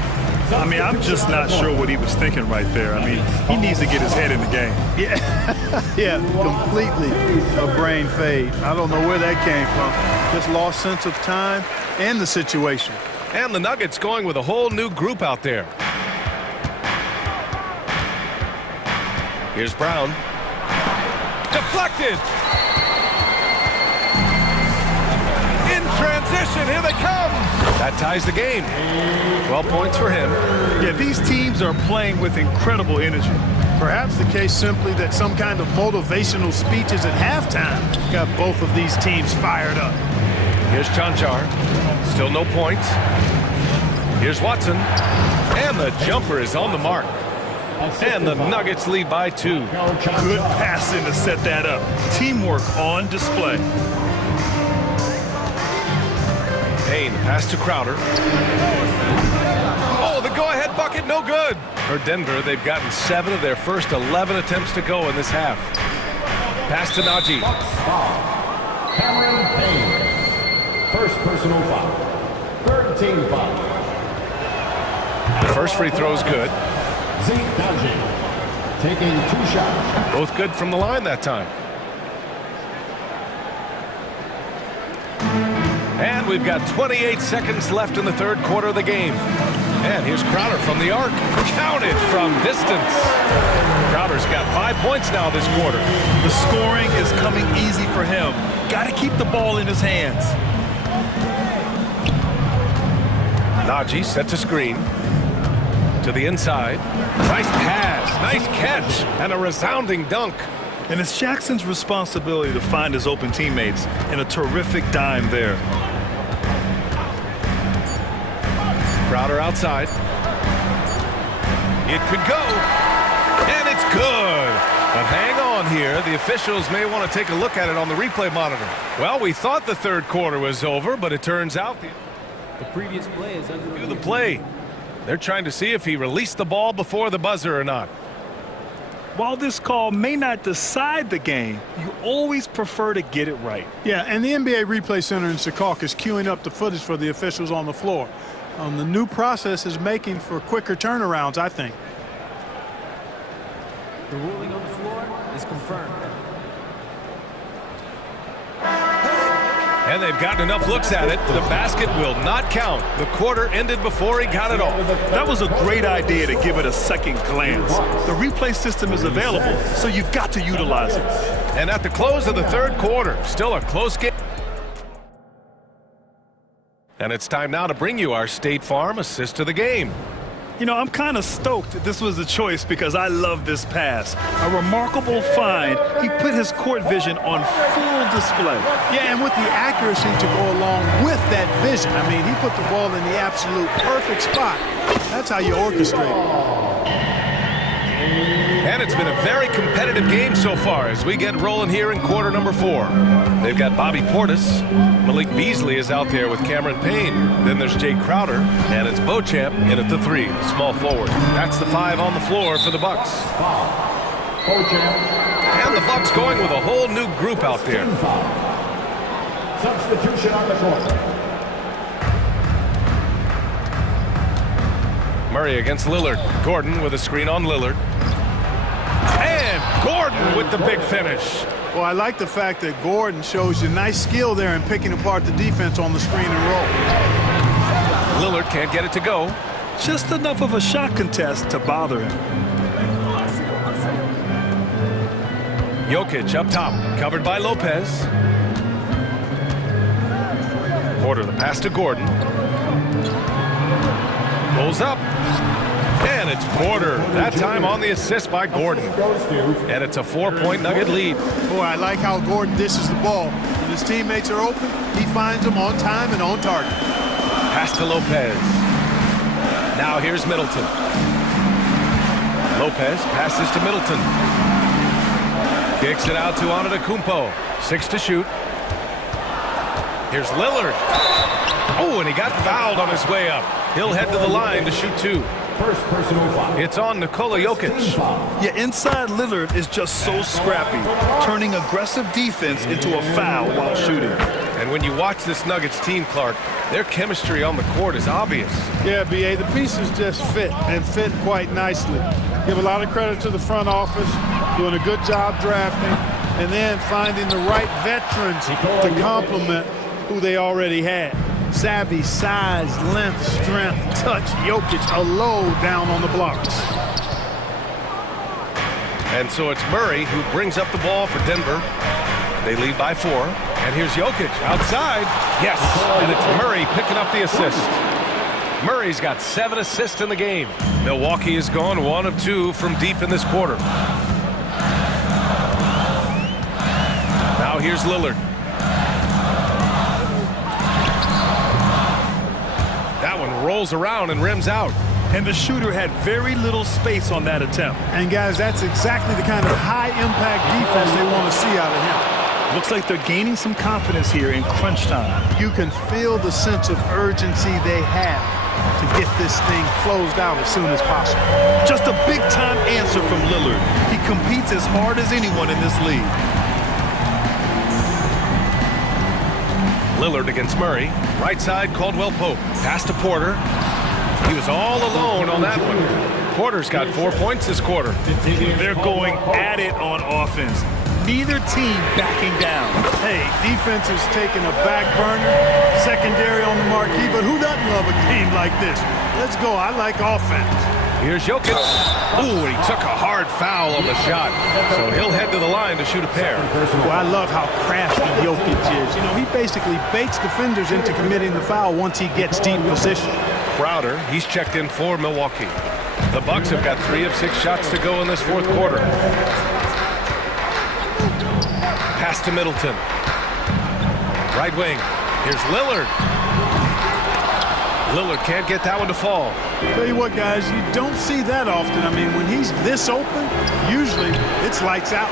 I mean, I'm just not sure what he was thinking right there. I mean, he needs to get his head in the game. Yeah, completely a brain fade. I don't know where that came from. Just lost sense of time and the situation. And the Nuggets going with a whole new group out there. Here's Brown. Deflected. In transition, here they come. That ties the game. 12 points for him. Yeah, these teams are playing with incredible energy. Perhaps the case simply that some kind of motivational speeches at halftime got both of these teams fired up. Here's Chanchar. Still no points. Here's Watson. And the jumper is on the mark. And the Nuggets lead by 2. Good passing to set that up. Teamwork on display. Payne, pass to Crowder. Oh, the go-ahead bucket, no good. For Denver, they've gotten 7 of their first 11 attempts to go in this half. Pass to Najee. Cameron Payne. First personal foul. Third team foul. The first free throw is good. Zeke Najee taking 2 shots. Both good from the line that time. And we've got 28 seconds left in the third quarter of the game. And here's Crowder from the arc. Counted from distance. Crowder's got 5 points now this quarter. The scoring is coming easy for him. Got to keep the ball in his hands. Najee set to screen. To the inside. Nice pass. Nice catch. And a resounding dunk. And it's Jackson's responsibility to find his open teammates, and a terrific dime there. Crowder outside. It could go. And it's good. But hang on here. The officials may want to take a look at it on the replay monitor. Well, we thought the third quarter was over, but it turns out the previous play is under review. The play. They're trying to see if he released the ball before the buzzer or not. While this call may not decide the game, you always prefer to get it right. Yeah, and the NBA Replay Center in Secaucus is queuing up the footage for the officials on the floor. The new process is making for quicker turnarounds, I think. The ruling on the floor is confirmed. And they've gotten enough looks at it. The basket will not count. The quarter ended before he got it off. That was a great idea to give it a second glance. The replay system is available, so you've got to utilize it. And at the close of the third quarter, still a close game. And it's time now to bring you our State Farm assist of the game. You know, I'm kind of stoked that this was a choice because I love this pass. A remarkable find. He put his court vision on full display. Yeah, and with the accuracy to go along with that vision. I mean, he put the ball in the absolute perfect spot. That's how you orchestrate. And it's been a very competitive game so far as we get rolling here in quarter number 4. They've got Bobby Portis. Malik Beasley is out there with Cameron Payne. Then there's Jay Crowder, and it's Beauchamp in at the 3, the small forward. That's the 5 on the floor for the Bucks. And the Bucks going with a whole new group out there. Substitution on the court. Murray against Lillard. Gordon with a screen on Lillard. And Gordon with the big finish. Well, I like the fact that Gordon shows you nice skill there in picking apart the defense on the screen and roll. Lillard can't get it to go. Just enough of a shot contest to bother him. Jokic up top, covered by Lopez. Porter the pass to Gordon. Goes up. And it's Porter. That time on the assist by Gordon. And it's a 4-point Nugget lead. Boy, I like how Gordon dishes the ball. When his teammates are open, he finds them on time and on target. Pass to Lopez. Now here's Middleton. Lopez passes to Middleton. Kicks it out to Antetokounmpo. 6 to shoot. Here's Lillard. Oh, and he got fouled on his way up. He'll head to the line to shoot 2. First personal foul. It's on Nikola Jokic. Yeah, inside Lillard is just so scrappy, turning aggressive defense into a foul while shooting. And when you watch this Nuggets team, Clark, their chemistry on the court is obvious. Yeah, B.A., the pieces just fit, and fit quite nicely. Give a lot of credit to the front office, doing a good job drafting, and then finding the right veterans to complement who they already had. Savvy, size, length, strength, touch. Jokic a load down on the blocks. And so it's Murray who brings up the ball for Denver. They lead by 4. And here's Jokic outside. Yes, and it's Murray picking up the assist. Murray's got 7 assists in the game. Milwaukee has gone 1 of 2 from deep in this quarter. Now here's Lillard. That one rolls around and rims out. And the shooter had very little space on that attempt. And guys, that's exactly the kind of high-impact defense they want to see out of him. Looks like they're gaining some confidence here in crunch time. You can feel the sense of urgency they have to get this thing closed out as soon as possible. Just a big-time answer from Lillard. He competes as hard as anyone in this league. Lillard against Murray. Right side, Caldwell Pope. Pass to Porter. He was all alone on that one. Porter's got 4 points this quarter. They're going at it on offense. Neither team backing down. Hey, defense is taking a back burner, secondary on the marquee, but who doesn't love a game like this? Let's go. I like offense. Here's Jokic. Ooh, and he took a hard foul on the shot. So he'll head to the line to shoot a pair. Well, I love how crafty Jokic is. You know, he basically baits defenders into committing the foul once he gets deep position. Crowder, he's checked in for Milwaukee. The Bucks have got 3 of 6 shots to go in this 4th quarter. Pass to Middleton. Right wing. Here's Lillard. Lillard can't get that one to fall. Tell you what, guys, you don't see that often. I mean, when he's this open, usually it's lights out.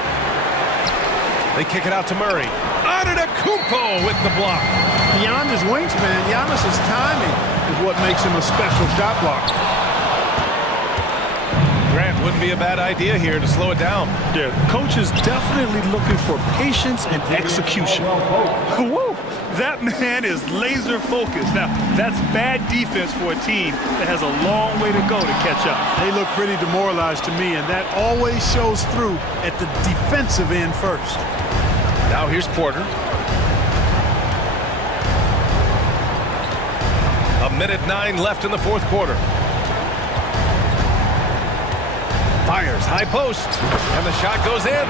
They kick it out to Murray. Antetokounmpo with the block. Beyond his wingspan, Giannis's timing is what makes him a special shot blocker. Grant wouldn't be a bad idea here to slow it down. Yeah, coach is definitely looking for patience and execution. Woo! That man is laser focused. Now, that's bad defense for a team that has a long way to go to catch up. They look pretty demoralized to me, and that always shows through at the defensive end first. Now here's Porter. Minute 9 left in the fourth quarter. Fires high post, and the shot goes in.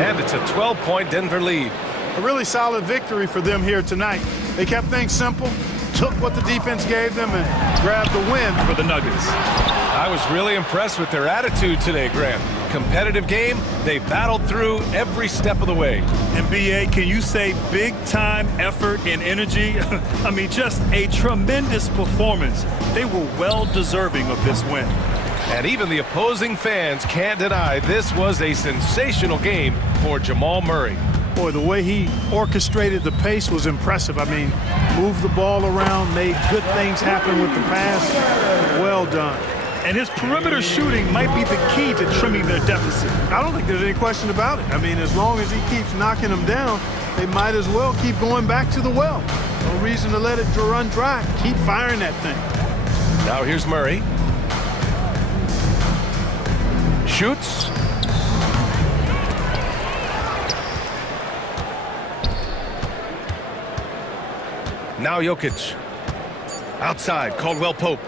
And it's a 12-point Denver lead. A really solid victory for them here tonight. They kept things simple, took what the defense gave them, and grabbed the win for the Nuggets. I was really impressed with their attitude today, Graham. Competitive game, they battled through every step of the way. And BA, can you say big-time effort and energy? I mean, just a tremendous performance. They were well deserving of this win. And even the opposing fans can't deny this was a sensational game for Jamal Murray. Boy, the way he orchestrated the pace was impressive. I mean, moved the ball around, made good things happen with the pass. Well done. And his perimeter shooting might be the key to trimming their deficit. I don't think there's any question about it. I mean, as long as he keeps knocking them down, they might as well keep going back to the well. No reason to let it run dry. Keep firing that thing. Now here's Murray. Shoots. Now Jokic. Outside, Caldwell Pope.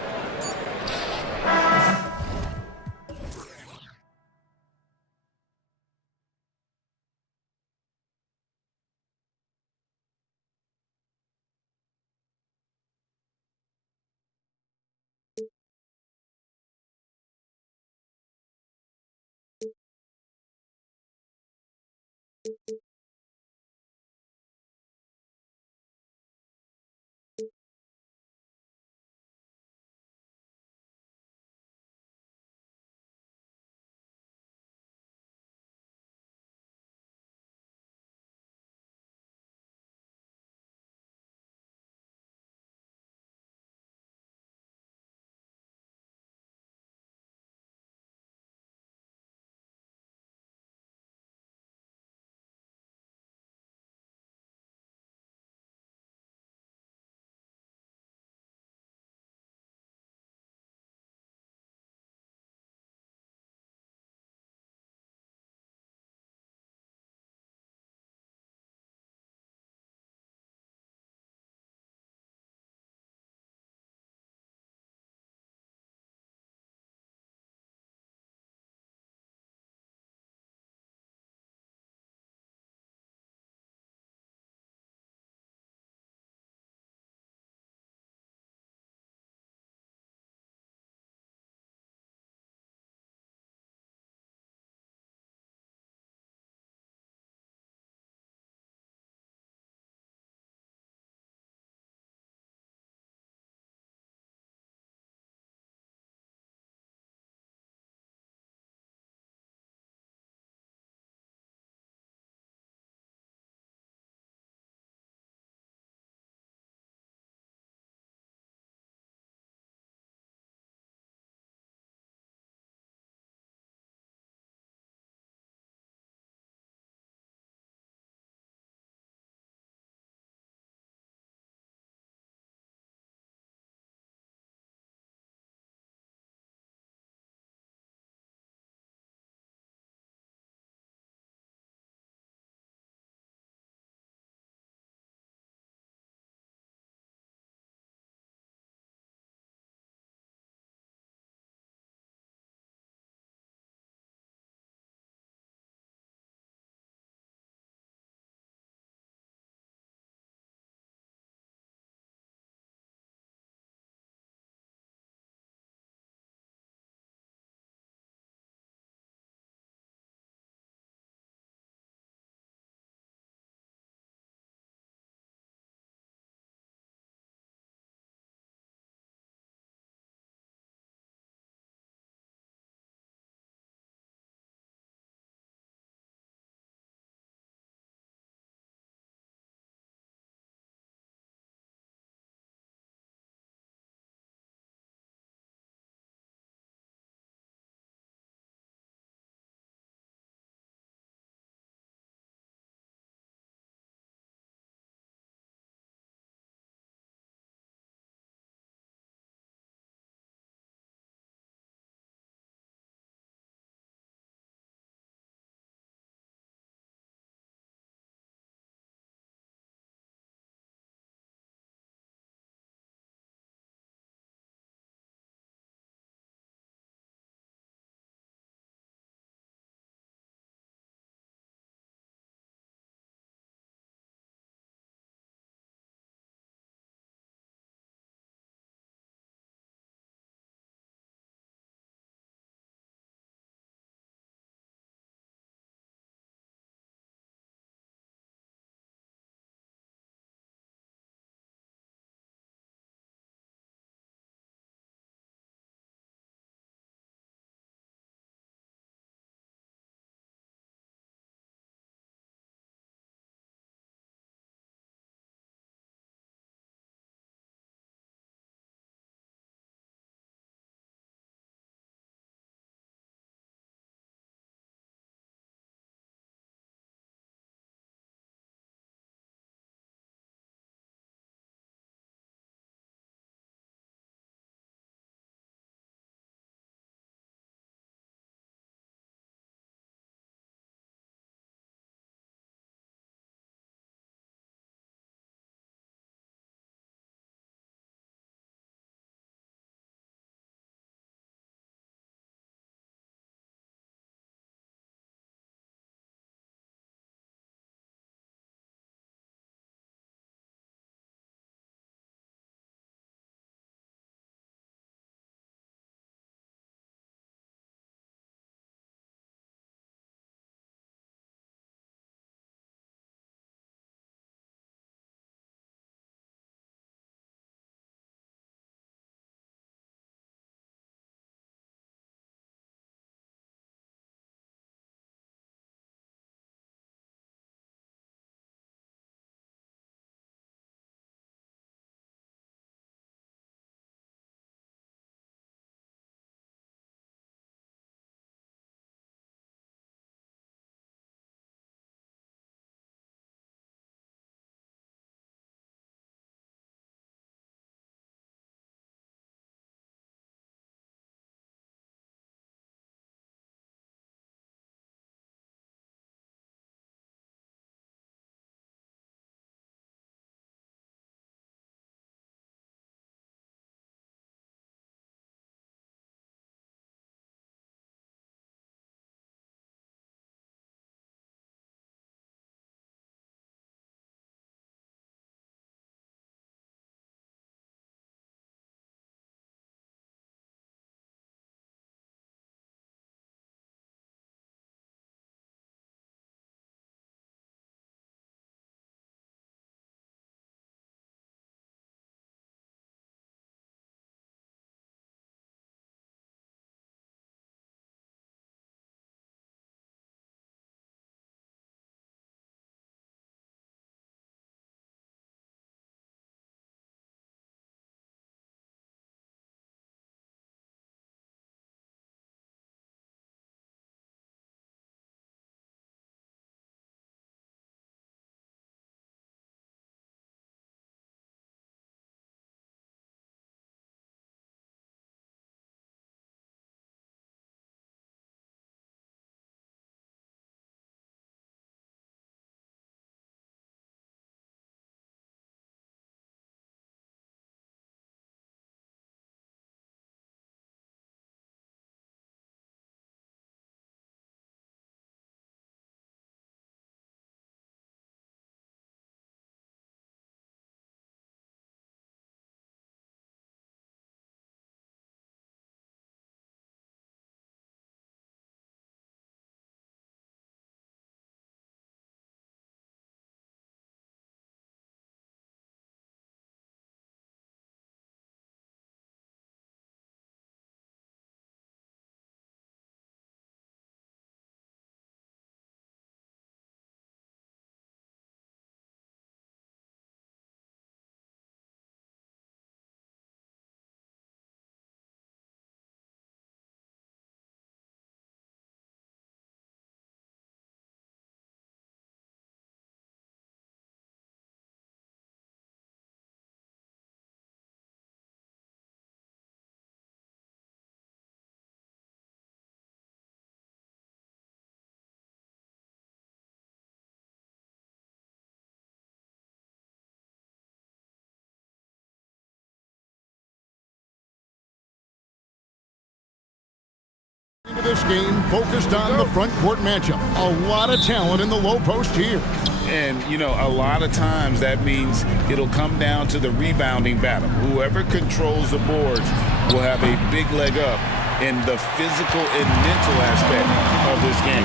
this game focused on the front court matchup. A lot of talent in the low post here. And, you know, a lot of times that means it'll come down to the rebounding battle. Whoever controls the boards will have a big leg up in the physical and mental aspect of this game.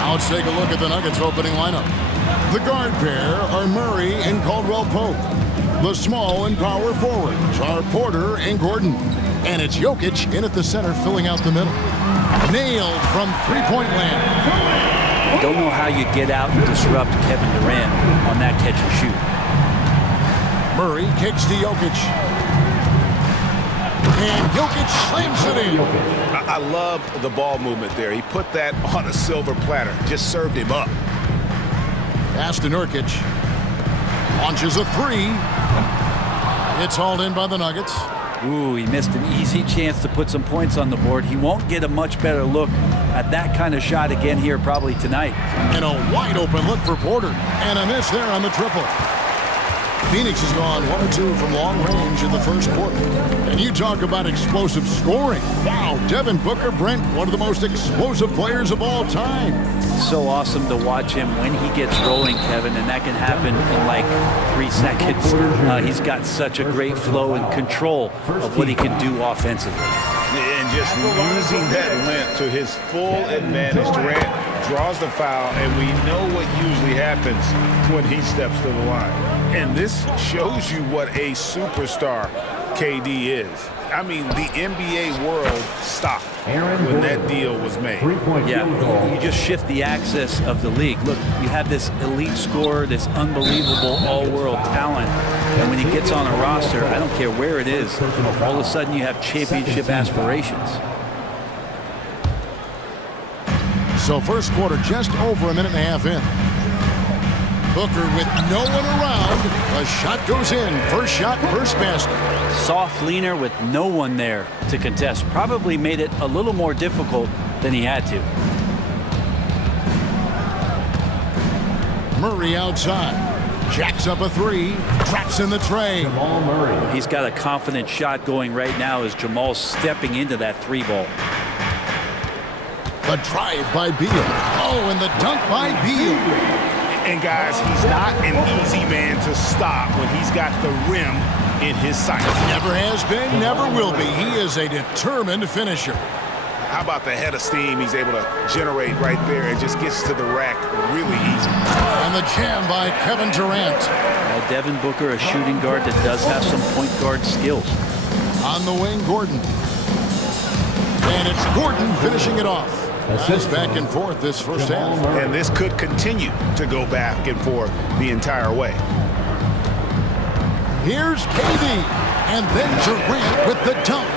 Now let's take a look at the Nuggets opening lineup. The guard pair are Murray and Caldwell Pope. The small and power forwards are Porter and Gordon. And it's Jokic in at the center, filling out the middle. Nailed from three-point land. I don't know how you get out and disrupt Kevin Durant on that catch and shoot. Murray kicks to Jokic. And Jokic slams it in. I love the ball movement there. He put that on a silver platter. Just served him up. Pass to Nurkic. Launches a three. It's hauled in by the Nuggets. Ooh, he missed an easy chance to put some points on the board. He won't get a much better look at that kind of shot again here probably tonight. And a wide open look for Porter. And a miss there on the triple. Phoenix has gone 1 or 2 from long range in the first quarter. And you talk about explosive scoring. Wow, Devin Booker, Brent, one of the most explosive players of all time. So awesome to watch him when he gets rolling, Kevin, and that can happen in like 3 seconds. He's got such a great flow and control of what he can do offensively. And just using that length to his full advantage. Durant draws the foul, and we know what usually happens when he steps to the line. And this shows you what a superstar KD is. I mean, the NBA world stopped when that deal was made. Yeah, you just shift the axis of the league. Look, you have this elite scorer, this unbelievable all-world talent, and when he gets on a roster, I don't care where it is, all of a sudden you have championship aspirations. So first quarter just over a minute and a half in. Booker with no one around. A shot goes in. First shot, first basket. Soft leaner with no one there to contest. Probably made it a little more difficult than he had to. Murray outside. Jacks up a three. Traps in the tray. He's got a confident shot going right now as Jamal's stepping into that three ball. The drive by Beal. Oh, and the dunk by Beal. And guys, he's not an easy man to stop when he's got the rim in his sights. Never has been, never will be. He is a determined finisher. How about the head of steam he's able to generate right there and just gets to the rack really easy. And the jam by Kevin Durant. Well, Devin Booker, a shooting guard that does have some point guard skills. On the wing, Gordon. And it's Gordon finishing it off. Nice back and forth this first half. And this could continue to go back and forth the entire way. Here's KD. And then Durant with the dunk.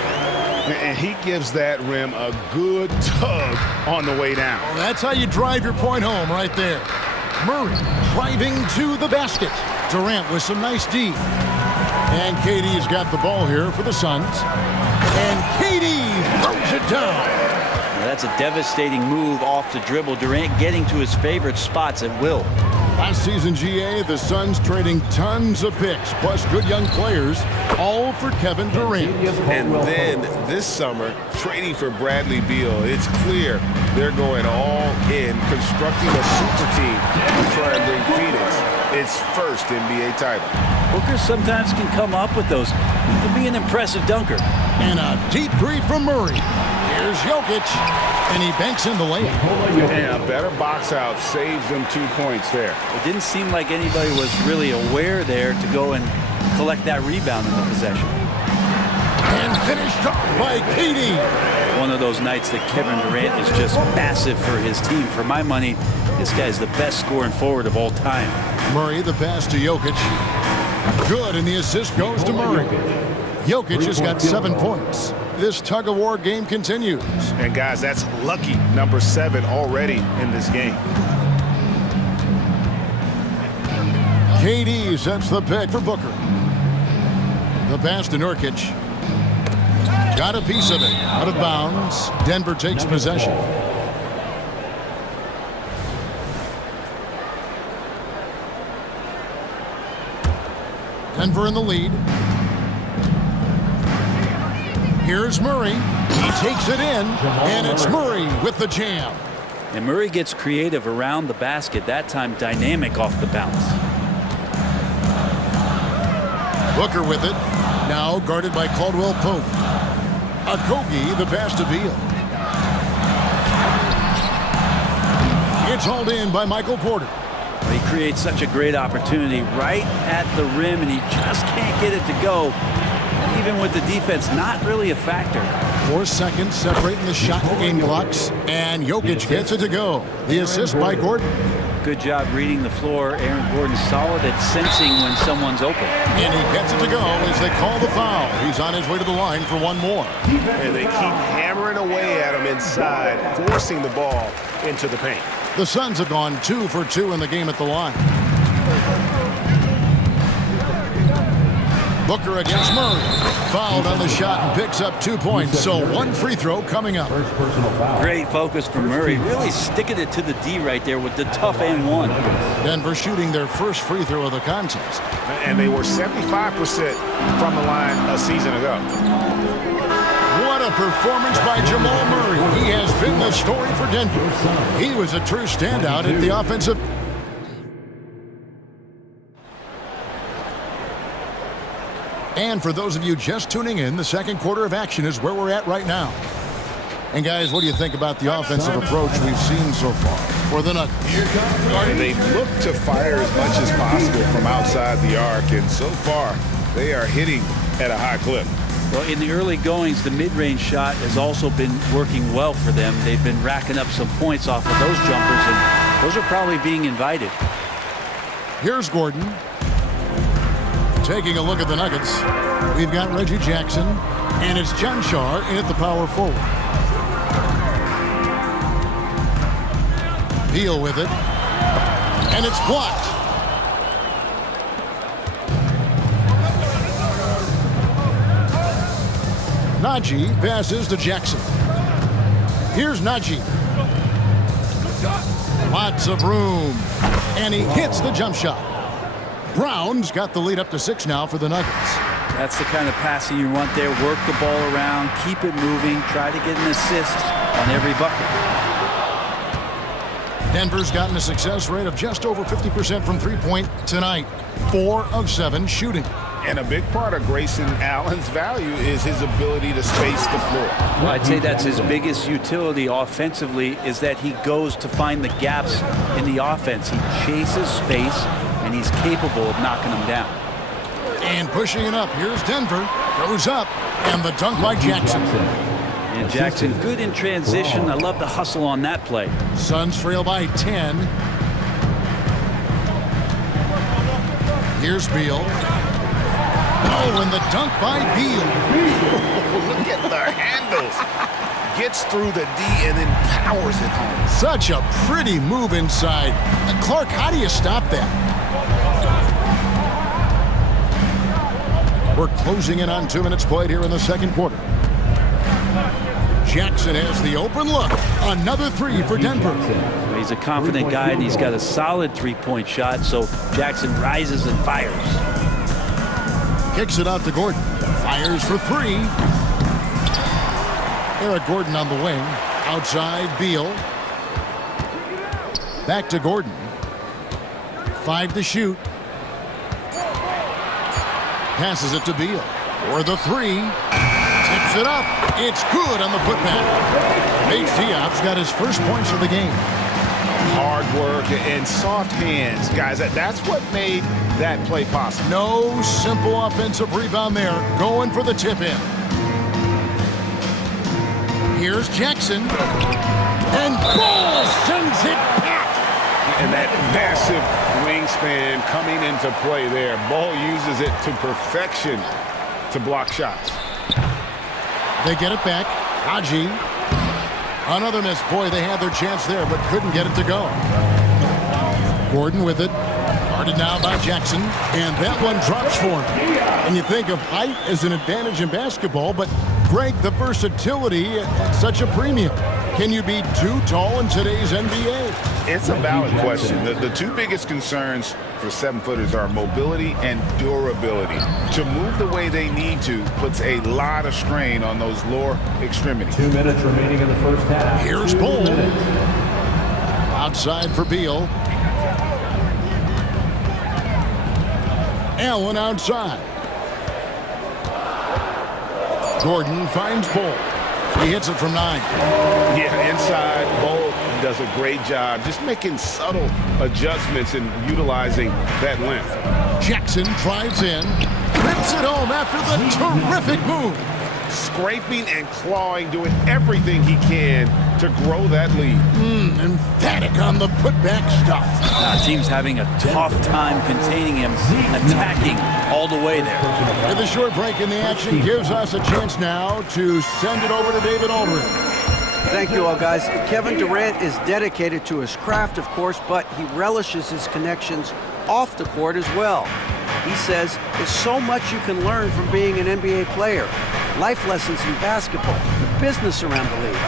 And he gives that rim a good tug on the way down. Well, that's how you drive your point home right there. Murray driving to the basket. Durant with some nice D. And KD's got the ball here for the Suns. And KD throws it down. That's a devastating move off the dribble. Durant getting to his favorite spots at will. Last season, GA, the Suns trading tons of picks, plus good young players, all for Kevin Durant. And then this summer, trading for Bradley Beal. It's clear they're going all in, constructing a super team to try and bring Phoenix its first NBA title. Booker sometimes can come up with those. He can be an impressive dunker. And a deep three from Murray. Here's Jokic, and he banks in the layup. And a better box out saves them 2 points there. It didn't seem like anybody was really aware there to go and collect that rebound in the possession. And finished off by KD. One of those nights that Kevin Durant is just massive for his team. For my money, this guy's the best scoring forward of all time. Murray, the pass to Jokic. Good, and the assist goes to Murray. Jokic has got 7 points. This tug-of-war game continues. And guys, that's lucky number 7 already in this game. KD sets the pick for Booker. The pass to Nurkic. Got a piece of it. Out of bounds. Denver takes possession. Denver in the lead. Here's Murray. He takes it in, and it's Murray with the jam. And Murray gets creative around the basket, that time dynamic off the bounce. Booker with it. Now guarded by Caldwell Pope. Okogie, the pass to Beal. It's hauled in by Michael Porter. He creates such a great opportunity right at the rim, and he just can't get it to go. Even with the defense, not really a factor. 4 seconds separating the shot game clocks, and Jokic gets it to go. The assist by Gordon. Good job reading the floor. Aaron Gordon's solid at sensing when someone's open. And he gets it to go as they call the foul. He's on his way to the line for one more. And they keep hammering away at him inside, forcing the ball into the paint. The Suns have gone 2 for 2 in the game at the line. Booker against Murray. Fouled on the shot and picks up 2 points. So 1 free throw coming up. Great focus from Murray. Really sticking it to the D right there with the tough and one. Denver shooting their first free throw of the contest. And they were 75% from the line a season ago. What a performance by Jamal Murray. He has been the story for Denver. He was a true standout at the offensive. And for those of you just tuning in, the second quarter of action is where we're at right now. And guys, what do you think about the offensive approach we've seen so far for the Nuggets? They've looked to fire as much as possible from outside the arc, and so far they are hitting at a high clip. Well, in the early goings, the mid-range shot has also been working well for them. They've been racking up some points off of those jumpers, and those are probably being invited. Here's Gordon. Taking a look at the Nuggets, we've got Reggie Jackson, and it's John Shaw in at the power forward. Beal with it, and it's blocked. Najee passes to Jackson. Here's Najee. Lots of room, and he hits the jump shot. Brown's got the lead up to 6 now for the Nuggets. That's the kind of passing you want there. Work the ball around, keep it moving, try to get an assist on every bucket. Denver's gotten a success rate of just over 50% from three-point tonight. 4 of 7 shooting. And a big part of Grayson Allen's value is his ability to space the floor. Well, I'd say that's his biggest utility offensively, is that he goes to find the gaps in the offense. He chases space, and he's capable of knocking them down. And pushing it up. Here's Denver. Goes up, and the dunk by Jackson. And Jackson good in transition. I love the hustle on that play. Suns trail by 10. Here's Beal. Oh, and the dunk by Beal. Look at the handles. Gets through the D and then powers it home. Such a pretty move inside. Clark, how do you stop that? We're closing in on 2 minutes played here in the second quarter. Jackson has the open look. Another 3 for Denver. He's a confident guy, and he's got a solid three-point shot, so Jackson rises and fires. Kicks it out to Gordon. Fires for 3. Eric Gordon on the wing. Outside, Beal. Back to Gordon. 5 to shoot. Passes it to Beal. For the 3. Tips it up. It's good on the putback. Paige Diop's got his first points of the game. Hard work and soft hands. Guys, that's what made that play possible. No simple offensive rebound there. Going for the tip-in. Here's Jackson. And Ball sends it back. And that massive wingspan coming into play there. Ball uses it to perfection to block shots. They get it back. Haji. Another miss. Boy, they had their chance there, but couldn't get it to go. Gordon with it. Guarded now by Jackson. And that one drops for him. And you think of height as an advantage in basketball, but Greg, the versatility at such a premium. Can you be too tall in today's NBA? It's a valid question. The two biggest concerns for 7-footers are mobility and durability. To move the way they need to puts a lot of strain on those lower extremities. 2 minutes remaining in the first half. Here's Bull. Outside for Beal. Allen outside. Gordon finds Bull. He hits it from 9. Yeah, inside, Bull does a great job just making subtle adjustments and utilizing that length. Jackson drives in, rips it home after the terrific move. Scraping and clawing, doing everything he can to grow that lead. Emphatic on the putback stuff. Team's having a tough time containing him, attacking all the way there. And the short break in the action gives us a chance now to send it over to David Aldridge. Thank you all, guys. Kevin Durant is dedicated to his craft, of course, but he relishes his connections off the court as well. He says there's so much you can learn from being an NBA player. Life lessons in basketball, the business around the league.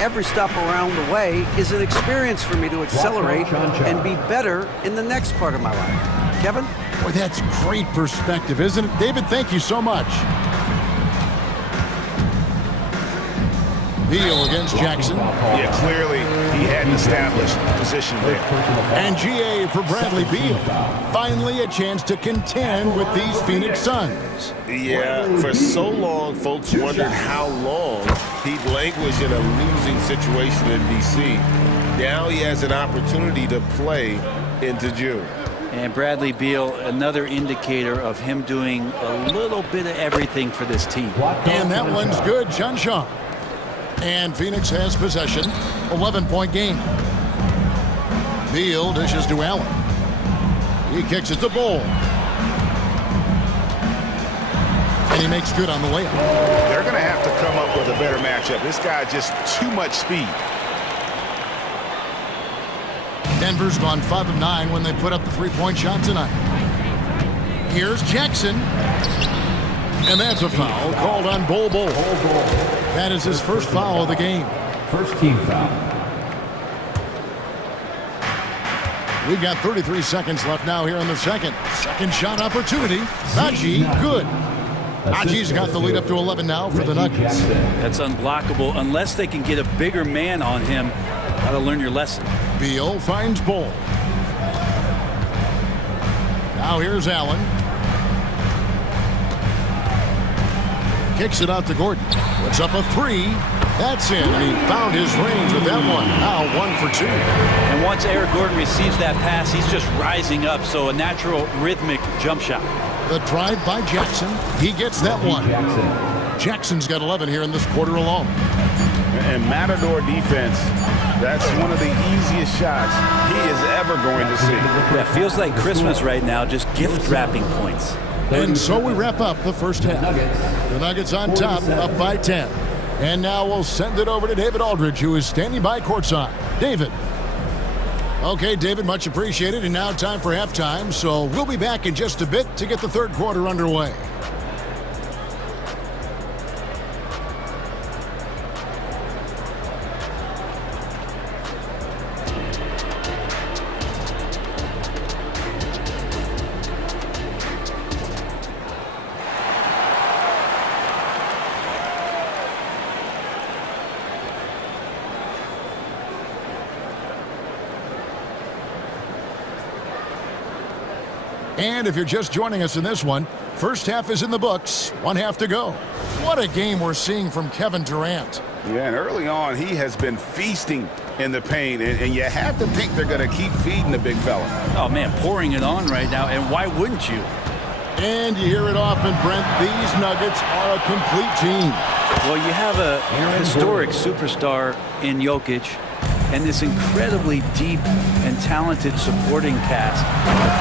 Every stop around the way is an experience for me to accelerate and be better in the next part of my life. Kevin? Boy, that's great perspective, isn't it? David, thank you so much. Beal against Jackson. Yeah, clearly he had an established position there. And GA for Bradley Beal. Finally a chance to contend with these Phoenix Suns. Yeah, for so long, folks wondered how long he'd languish in a losing situation in D.C. Now he has an opportunity to play into June. And Bradley Beal, another indicator of him doing a little bit of everything for this team. And that one's good, John Shaw. And Phoenix has possession, 11-point game. Beal dishes to Allen. He kicks it to Bull. And he makes good on the layup. They're going to have to come up with a better matchup. This guy just too much speed. Denver's gone 5 of 9 when they put up the 3-point shot tonight. Here's Jackson. And that's a foul called on Bull. That is his first foul of the game. First team foul. We've got 33 seconds left now here in the second. Second shot opportunity. Najee, good. Najee's got the lead up to 11 now for the Nuggets. That's unblockable unless they can get a bigger man on him. Got to learn your lesson. Beal finds Bull. Now here's Allen. Kicks it out to Gordon. Puts up a 3. That's in. And he found his range with that one. Now 1 for 2. And once Eric Gordon receives that pass, he's just rising up. So a natural rhythmic jump shot. The drive by Jackson. He gets that one. Jackson's got 11 here in this quarter alone. And Matador defense, that's one of the easiest shots he is ever going to see. Yeah, feels like Christmas right now, just gift wrapping points. And so we wrap up the first half. The Nuggets on top, up by 10. And now we'll send it over to David Aldridge, who is standing by courtside. David. Okay, David, much appreciated. And now time for halftime. So we'll be back in just a bit to get the third quarter underway. And if you're just joining us in this one, first half is in the books, 1 half to go. What a game we're seeing from Kevin Durant. Yeah, and early on, he has been feasting in the paint, and you have to think they're going to keep feeding the big fella. Oh, man, pouring it on right now, and why wouldn't you? And you hear it often, Brent, these Nuggets are a complete team. Well, you have a historic superstar in Jokic, and this incredibly deep and talented supporting cast.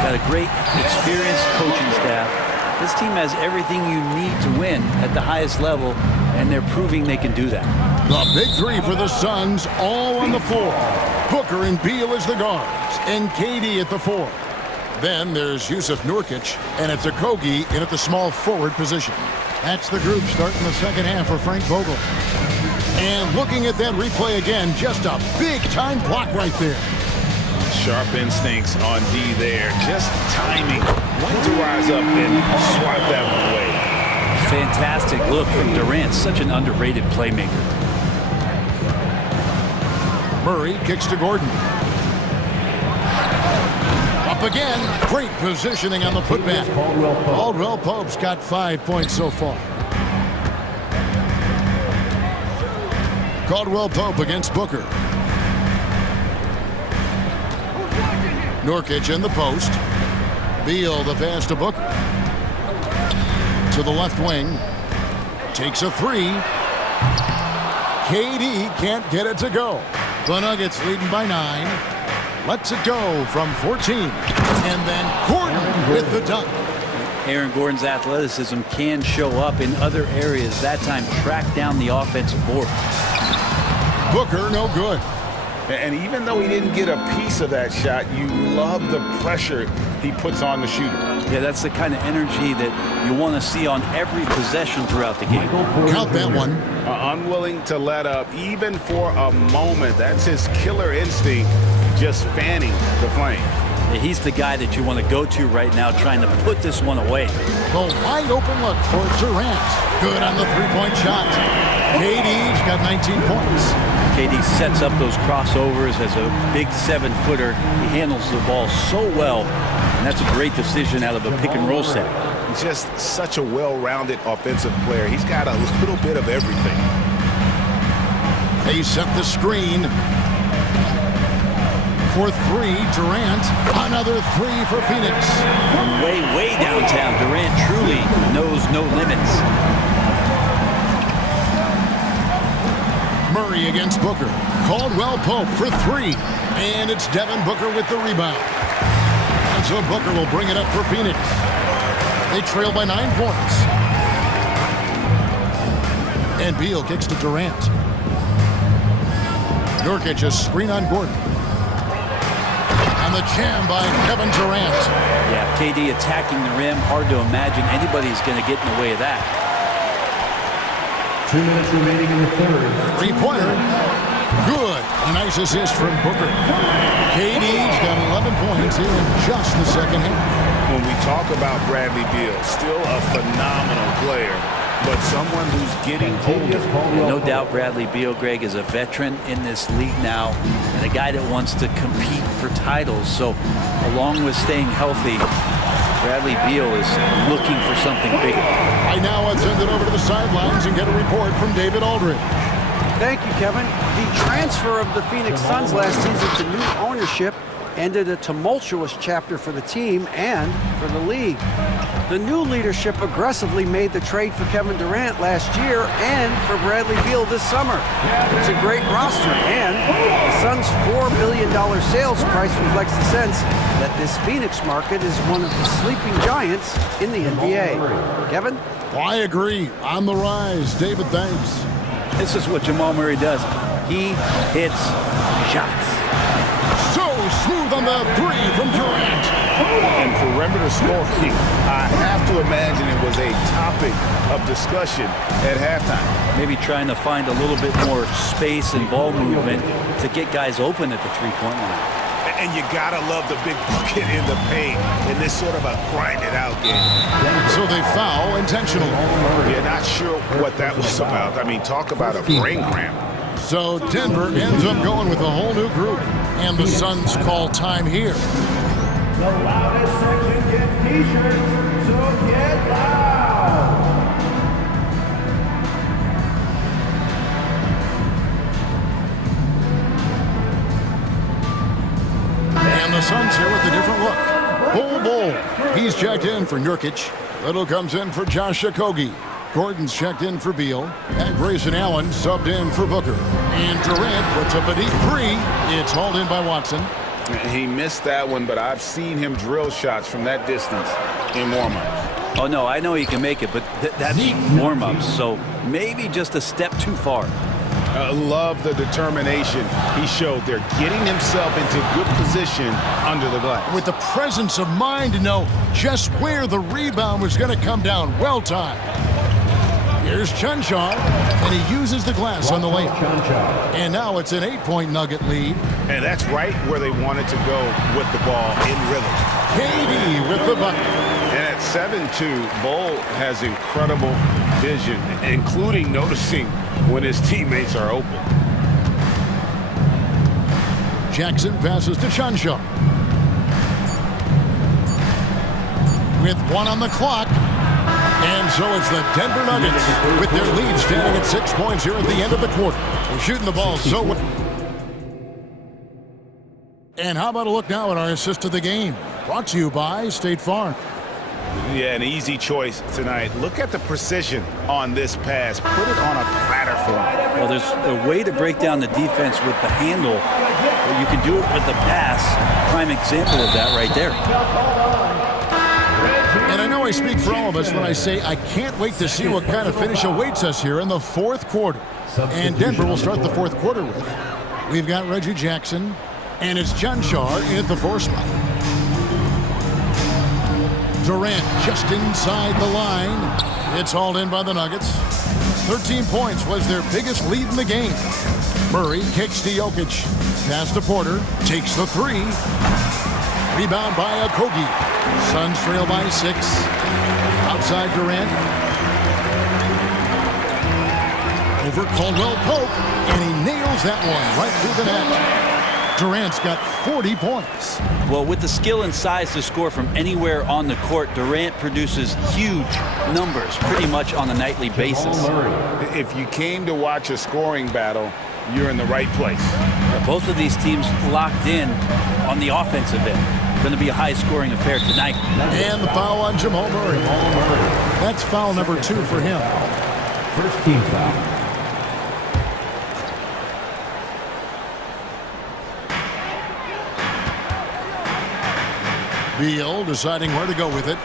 Got a great, experienced coaching staff. This team has everything you need to win at the highest level, and they're proving they can do that. The big 3 for the Suns, all on the floor. Booker and Beal as the guards, and KD at the 4. Then there's Yusuf Nurkic, and it's Okogie in at the small forward position. That's the group starting the second half for Frank Vogel. And looking at that replay again, just a big-time block right there. Sharp instincts on D there. Just timing when to rise up and swat that one away. Fantastic look from Durant. Such an underrated playmaker. Murray kicks to Gordon. Up again. Great positioning on the putback. Caldwell Pope's got 5 points so far. Caldwell Pope against Booker. Nurkic in the post. Beal the pass to Booker. To the left wing. Takes a three. KD can't get it to go. The Nuggets leading by 9. Lets it go from 14. And then Gordon with the dunk. Aaron Gordon's athleticism can show up in other areas. That time, track down the offensive board. Booker, no good. And even though he didn't get a piece of that shot, you love the pressure he puts on the shooter. Yeah, that's the kind of energy that you want to see on every possession throughout the game. Count that one. Unwilling to let up, even for a moment. That's his killer instinct, just fanning the flame. Yeah, he's the guy that you want to go to right now, trying to put this one away. The wide open look for Durant. Good on the three-point shot. KD's got 19 points. KD sets up those crossovers as a big 7-footer. He handles the ball so well, and that's a great decision out of a pick-and-roll set. Just such a well-rounded offensive player. He's got a little bit of everything. They set the screen. For three, Durant. Another three for Phoenix. From way downtown, Durant truly knows no limits. Murray against Booker. Caldwell Pope for three. And it's Devin Booker with the rebound. And so Booker will bring it up for Phoenix. They trail by 9 points. And Beal kicks to Durant. Nurkic a screen on Gordon. And the jam by Kevin Durant. Yeah, KD attacking the rim. Hard to imagine anybody's going to get in the way of that. 2 minutes remaining in the third. Three-pointer. Good. A nice assist from Booker. KD's got 11 points here in just the second half. When we talk about Bradley Beal, still a phenomenal player, but someone who's getting older. No doubt Bradley Beal, Greg, is a veteran in this league now and a guy that wants to compete for titles. So along with staying healthy, Bradley Beal is looking for something bigger. Right now, let's send it over to the sidelines and get a report from David Aldridge. Thank you, Kevin. The transfer of the Phoenix Suns last season to new ownership ended a tumultuous chapter for the team and for the league. The new leadership aggressively made the trade for Kevin Durant last year and for Bradley Beal this summer. It's a great roster, and the Suns' $4 billion sales price reflects the sense that this Phoenix market is one of the sleeping giants in the NBA. Kevin? I agree. On the rise. David, thanks. This is what Jamal Murray does. He hits shots. So smooth on the three from Durant. And perimeter scoring, I have to imagine it was a topic of discussion at halftime. Maybe trying to find a little bit more space and ball movement to get guys open at the three-point line. And you gotta love the big bucket in the paint in this sort of a grinded-out game. So they foul intentionally. You're not sure what that was about. I mean, talk about a brain cramp. So Denver ends up going with a whole new group. And the Suns call time here. The loudest section gets t-shirts, so get loud. And the Suns here with a different look. Bull. He's checked in for Nurkic. Little comes in for Josh Okogie. Gordon's checked in for Beal. And Grayson Allen subbed in for Booker. And Durant puts up a deep three. It's hauled in by Watson. He missed that one, but I've seen him drill shots from that distance in warm-ups. Oh, no, I know he can make it, but that's warm-ups, so maybe just a step too far. Love the determination he showed there, getting himself into good position under the glass. With the presence of mind to know just where the rebound was going to come down. Well timed. Here's Chunshaw, and he uses the glass on the layup. And now it's an 8-point Nugget lead. And that's right where they wanted to go with the ball in rhythm. KD with the bucket. And at 7-2, Bull has incredible vision, including noticing when his teammates are open. Jackson passes to Chunshaw. With 1 on the clock. And so it's the Denver Nuggets with their lead standing at 6 points here at the end of the quarter. They're shooting the ball so well. And how about a look now at our assist of the game? Brought to you by State Farm. Yeah, an easy choice tonight. Look at the precision on this pass. Put it on a platter for him. Well, there's a way to break down the defense with the handle. But you can do it with the pass. Prime example of that right there. And I know I speak for all of us when I say I can't wait to see what kind of finish awaits us here in the fourth quarter. And Denver will start the fourth quarter with. We've got Reggie Jackson, and it's Chunshaw in at the 4 spot. Durant just inside the line. It's hauled in by the Nuggets. 13 points was their biggest lead in the game. Murray kicks to Jokic. Pass to Porter. Takes the 3. Rebound by Okogie. Suns trail by 6. Outside Durant. Over Caldwell Pope. And he nails that one right through the net. Durant's got 40 points. Well, with the skill and size to score from anywhere on the court, Durant produces huge numbers pretty much on a nightly basis. If you came to watch a scoring battle, you're in the right place. Both of these teams locked in on the offensive end. Going to be a high-scoring affair tonight. And the foul on Jamal Murray. That's foul number 2 for him. First team foul. Beal deciding where to go with it.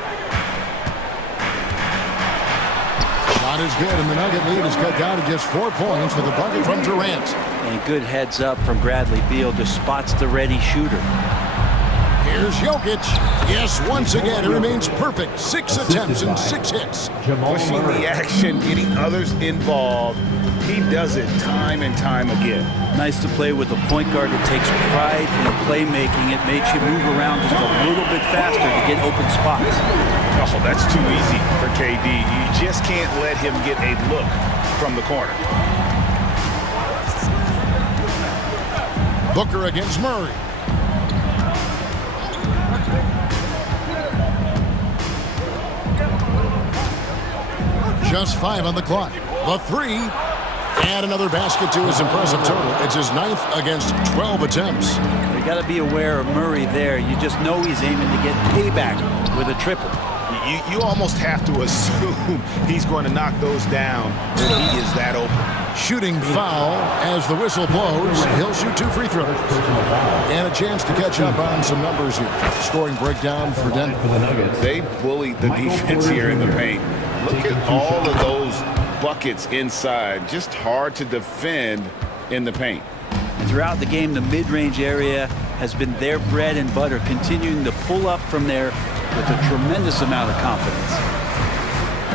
Shot is good, and the Nugget lead is cut down to just 4 points with a bucket from Durant. And good heads up from Bradley Beal, just spots the ready shooter. Here's Jokic. Yes, once again, it remains perfect. 6 attempts and 6 hits. Pushing the action, getting others involved. He does it time and time again. Nice to play with a point guard that takes pride in playmaking. It makes you move around just a little bit faster to get open spots. Oh, that's too easy for KD. You just can't let him get a look from the corner. Booker against Murray. Just 5 on the clock. The 3. And another basket to his impressive total. It's his 9th against 12 attempts. You got to be aware of Murray there. You just know he's aiming to get payback with a triple. You almost have to assume he's going to knock those down when he is that open. Shooting foul as the whistle blows. He'll shoot 2 free throws. And a chance to catch up on some numbers here. Scoring breakdown for Denver. They bullied the defense here in the paint. Look at all of those buckets inside. Just hard to defend in the paint. And throughout the game, the mid-range area has been their bread and butter, continuing to pull up from there with a tremendous amount of confidence.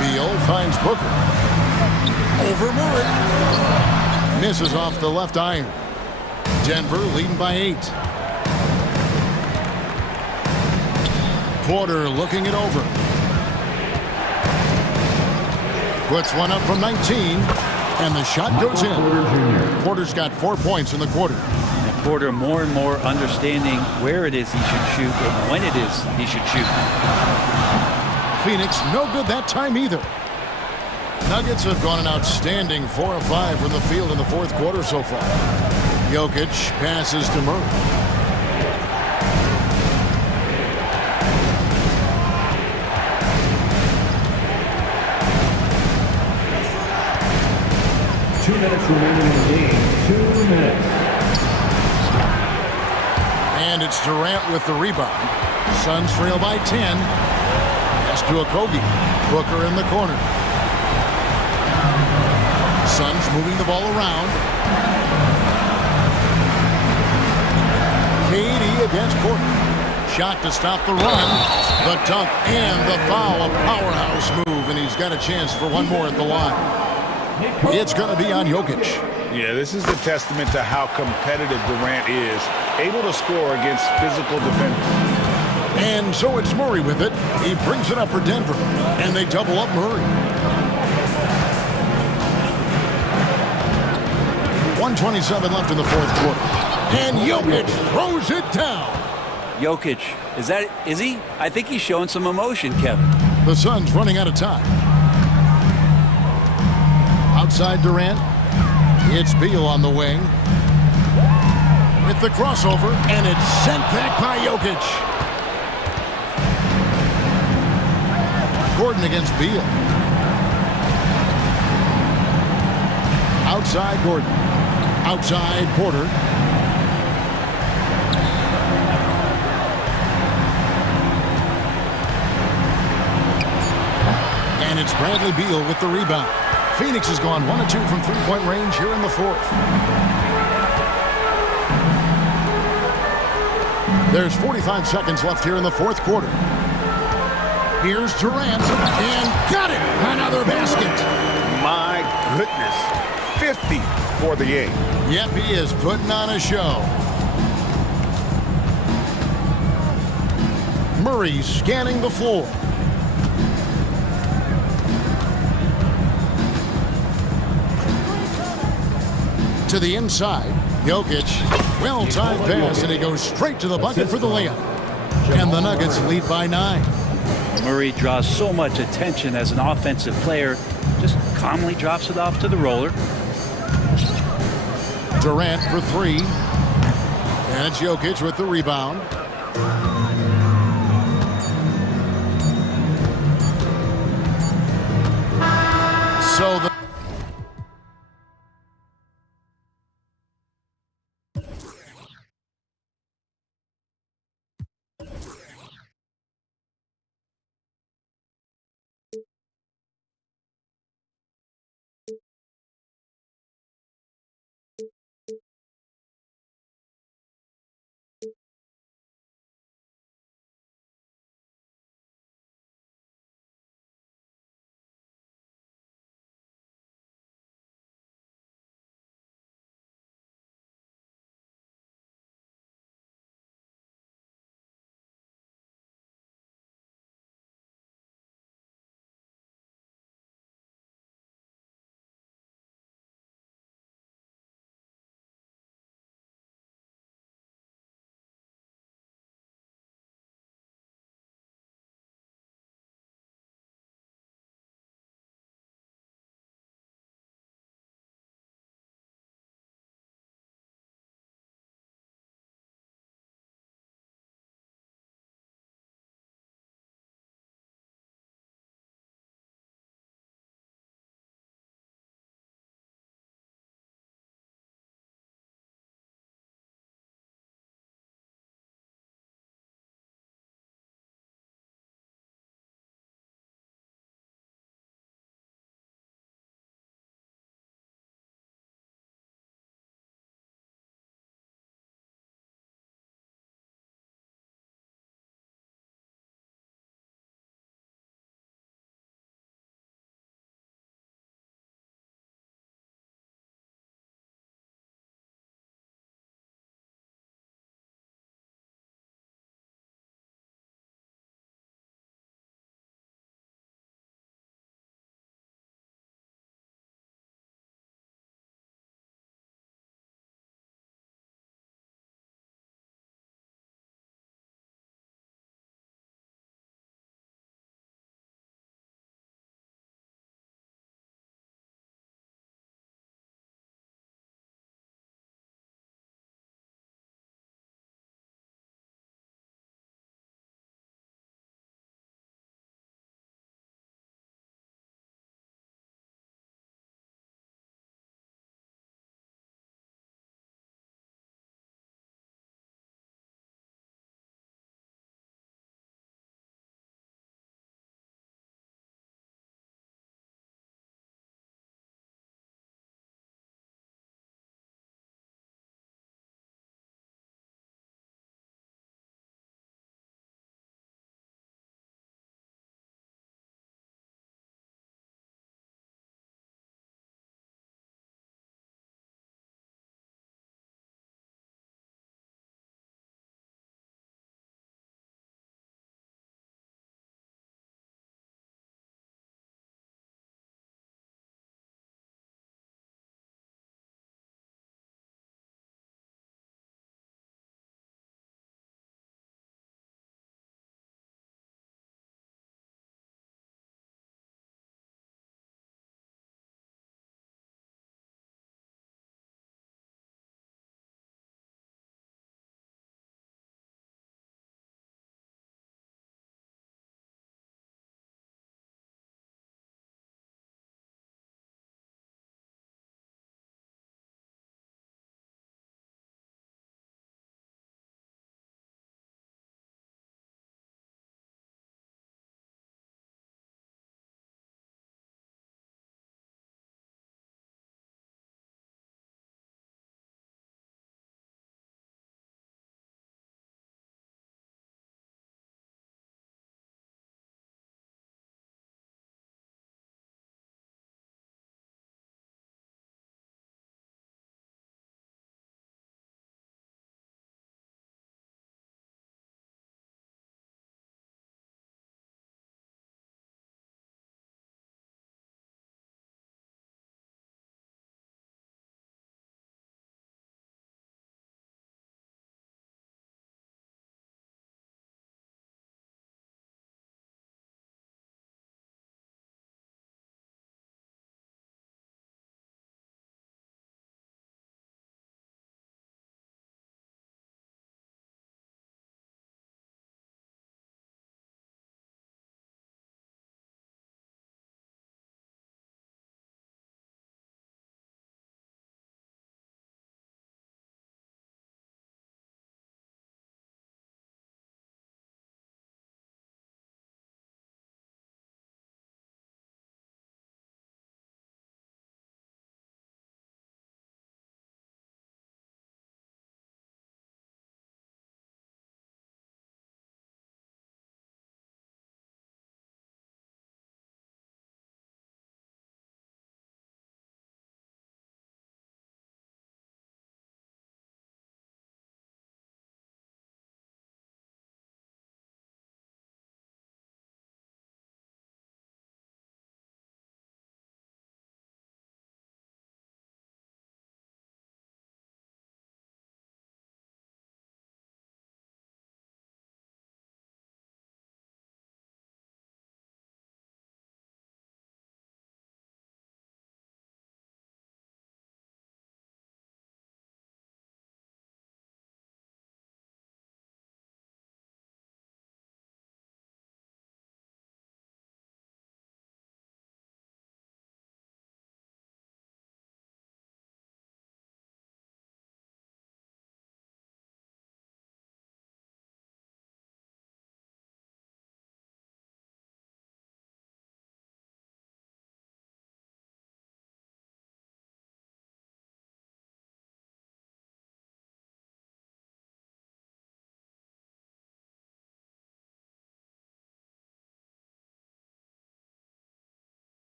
Beal finds Booker. Over Murray. Misses off the left iron. Denver leading by 8. Porter looking it over. Puts one up from 19, and the shot goes in. Porter's got 4 points in the quarter. And Porter more and more understanding where it is he should shoot and when it is he should shoot. Phoenix no good that time either. Nuggets have gone an outstanding 4 of 5 from the field in the fourth quarter so far. Jokic passes to Murray. Remaining in the game, 2 minutes. And it's Durant with the rebound. Suns trail by 10. Pass to Okogie. Booker in the corner. Suns moving the ball around. KD against Porter. Shot to stop the run. The dunk and the foul. A powerhouse move, and he's got a chance for one more at the line. It's going to be on Jokic. Yeah, this is a testament to how competitive Durant is, able to score against physical defenders. And so it's Murray with it. He brings it up for Denver, and they double up Murray. 1:27 left in the fourth quarter. And Jokic throws it down. Jokic, is he? I think he's showing some emotion, Kevin. The Suns running out of time. Outside Durant. It's Beal on the wing. With the crossover, and it's sent back by Jokic. Gordon against Beal. Outside Gordon. Outside Porter. And it's Bradley Beal with the rebound. Phoenix has gone 1 of 2 from three-point range here in the fourth. There's 45 seconds left here in the fourth quarter. Here's Durant, and got it! Another basket. My goodness. 50 for the game. Yep, he is putting on a show. Murray scanning the floor. To the inside, Jokic, well-timed pass, and he goes straight to the bucket for the layup. And the Nuggets lead by 9. Murray draws so much attention as an offensive player, just calmly drops it off to the roller. Durant for 3. And it's Jokic with the rebound. So the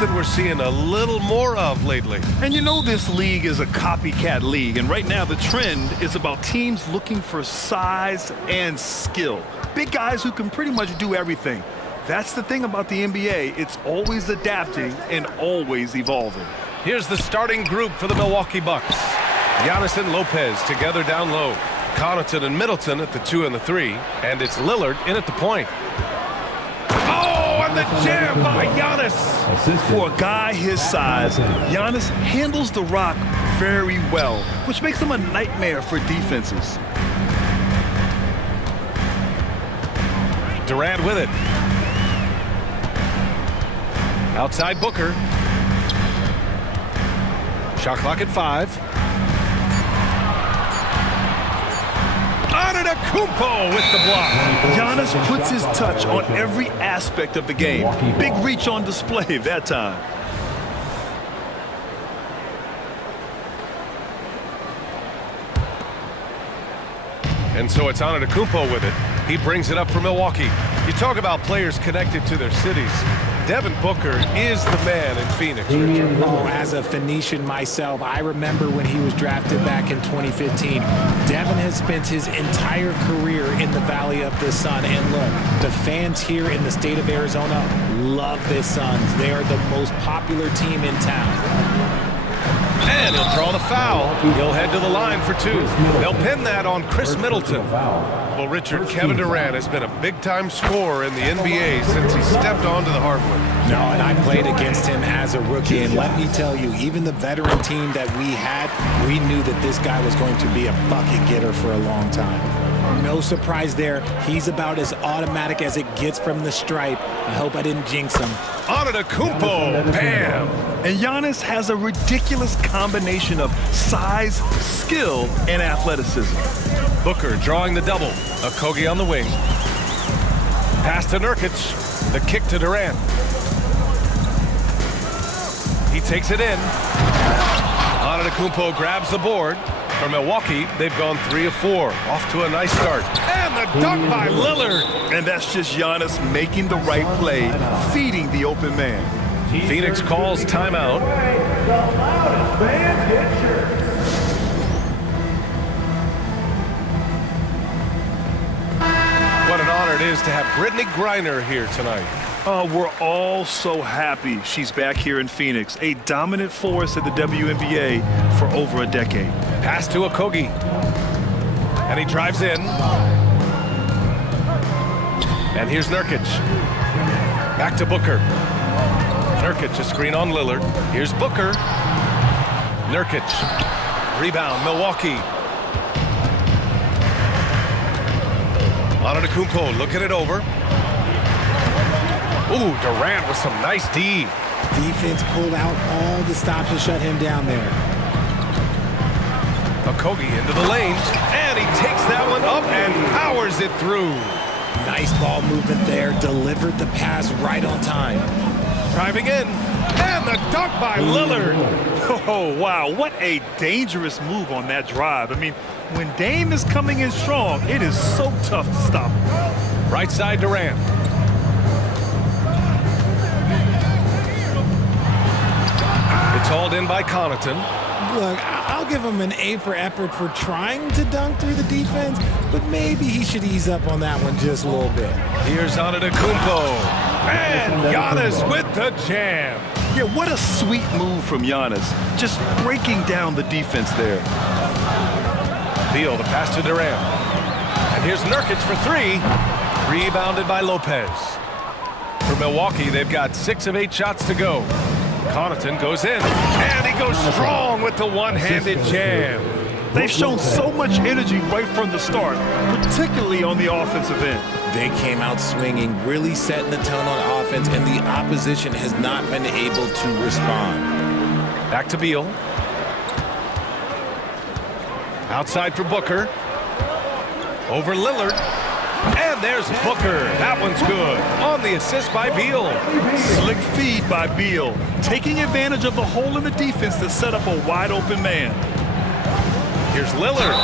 something we're seeing a little more of lately. And you know this league is a copycat league, and right now the trend is about teams looking for size and skill. Big guys who can pretty much do everything. That's the thing about the NBA. It's always adapting and always evolving. Here's the starting group for the Milwaukee Bucks. Giannis and Lopez together down low. Connaughton and Middleton at the 2 and the 3. And it's Lillard in at the point. Oh, and the jam by Giannis. For a guy his size, Giannis handles the rock very well, which makes him a nightmare for defenses. Durant with it. Outside Booker. Shot clock at 5. Antetokounmpo with the block. Giannis puts his touch on every aspect of the game. Big reach on display that time. And so it's Antetokounmpo with it. He brings it up for Milwaukee. You talk about players connected to their cities. Devin Booker is the man in Phoenix, Richard. Oh, as a Phoenician myself, I remember when he was drafted back in 2015. Devin has spent his entire career in the Valley of the Sun. And look, the fans here in the state of Arizona love the Suns. They are the most popular team in town. And he'll draw the foul. He'll head to the line for 2. They'll pin that on Chris Middleton. Well, Richard, Kevin Durant has been a big-time scorer in the NBA since he stepped onto the hardwood. No, and I played against him as a rookie, and let me tell you, even the veteran team that we had, we knew that this guy was going to be a bucket getter for a long time. No surprise there. He's about as automatic as it gets from the stripe. I hope I didn't jinx him. Antetokounmpo, bam! And Giannis has a ridiculous combination of size, skill, and athleticism. Booker drawing the double. Okogie on the wing. Pass to Nurkic. The kick to Durant. He takes it in. Antetokounmpo grabs the board. For Milwaukee, they've gone 3 of 4. Off to a nice start. And the dunk by Lillard. And that's just Giannis making the right play, feeding the open man. Phoenix calls timeout. What an honor it is to have Brittany Griner here tonight. We're all so happy she's back here in Phoenix, a dominant force at the WNBA for over a decade. Pass to Okogie. And he drives in. And here's Nurkic. Back to Booker. Nurkic, a screen on Lillard. Here's Booker. Nurkic. Rebound, Milwaukee. Antetokounmpo looking it over. Ooh, Durant with some nice D. Defense pulled out all the stops to shut him down there. Okogie into the lane, and he takes that one up and powers it through. Nice ball movement there, delivered the pass right on time. Driving in, and the dunk by Lillard. Oh, wow, what a dangerous move on that drive. I mean, when Dame is coming in strong, it is so tough to stop him. Right side Durant. It's hauled in by Connaughton. Look, I'll give him an A for effort for trying to dunk through the defense, but maybe he should ease up on that one just a little bit. Here's Antetokounmpo. And Giannis with the jam. Yeah, what a sweet move from Giannis. Just breaking down the defense there. Beal, the pass to Durant. And here's Nurkic for 3. Rebounded by Lopez. For Milwaukee, they've got 6 of 8 shots to go. Connaughton goes in, and he goes strong with the one-handed jam. They've shown so much energy right from the start, particularly on the offensive end. They came out swinging, really setting the tone on offense, and the opposition has not been able to respond. Back to Beal. Outside for Booker. Over Lillard. And there's Booker. That one's good. On the assist by Beal. Slick feed by Beal. Taking advantage of the hole in the defense to set up a wide open man. Here's Lillard.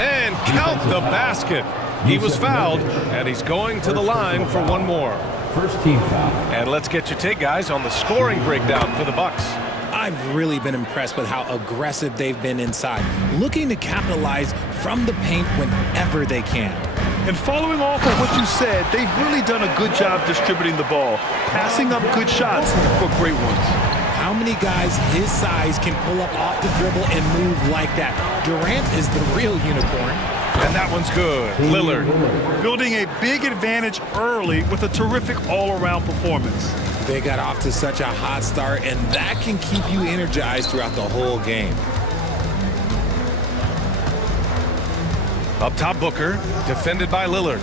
And count the basket. He was fouled, and he's going to the line for one more. First team foul. And let's get your take, guys, on the scoring breakdown for the Bucks. I've really been impressed with how aggressive they've been inside, looking to capitalize from the paint whenever they can. And following off of what you said, they've really done a good job distributing the ball, passing up good shots for great ones. How many guys his size can pull up off the dribble and move like that? Durant is the real unicorn. And that one's good. Lillard. Building a big advantage early with a terrific all-around performance. They got off to such a hot start, and that can keep you energized throughout the whole game. Up top, Booker, defended by Lillard.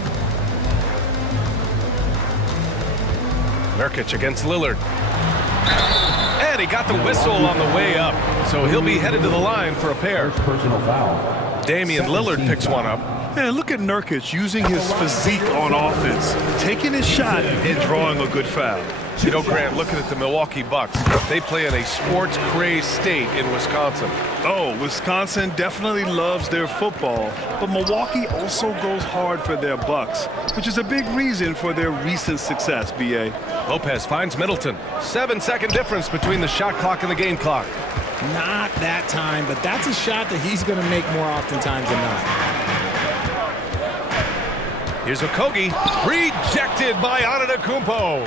Nurkic against Lillard. And he got the whistle on the way up, so he'll be headed to the line for a pair. Personal foul. Damian Lillard picks one up. Man, look at Nurkic using his physique on offense, taking his shot and drawing a good foul. You know, Grant, looking at the Milwaukee Bucks, they play in a sports-crazed state in Wisconsin. Oh, Wisconsin definitely loves their football, but Milwaukee also goes hard for their Bucks, which is a big reason for their recent success, B.A. Lopez finds Middleton. 7-second difference between the shot clock and the game clock. Not that time, but that's a shot that he's going to make more oftentimes than not. Here's Okogie, rejected by Antetokounmpo.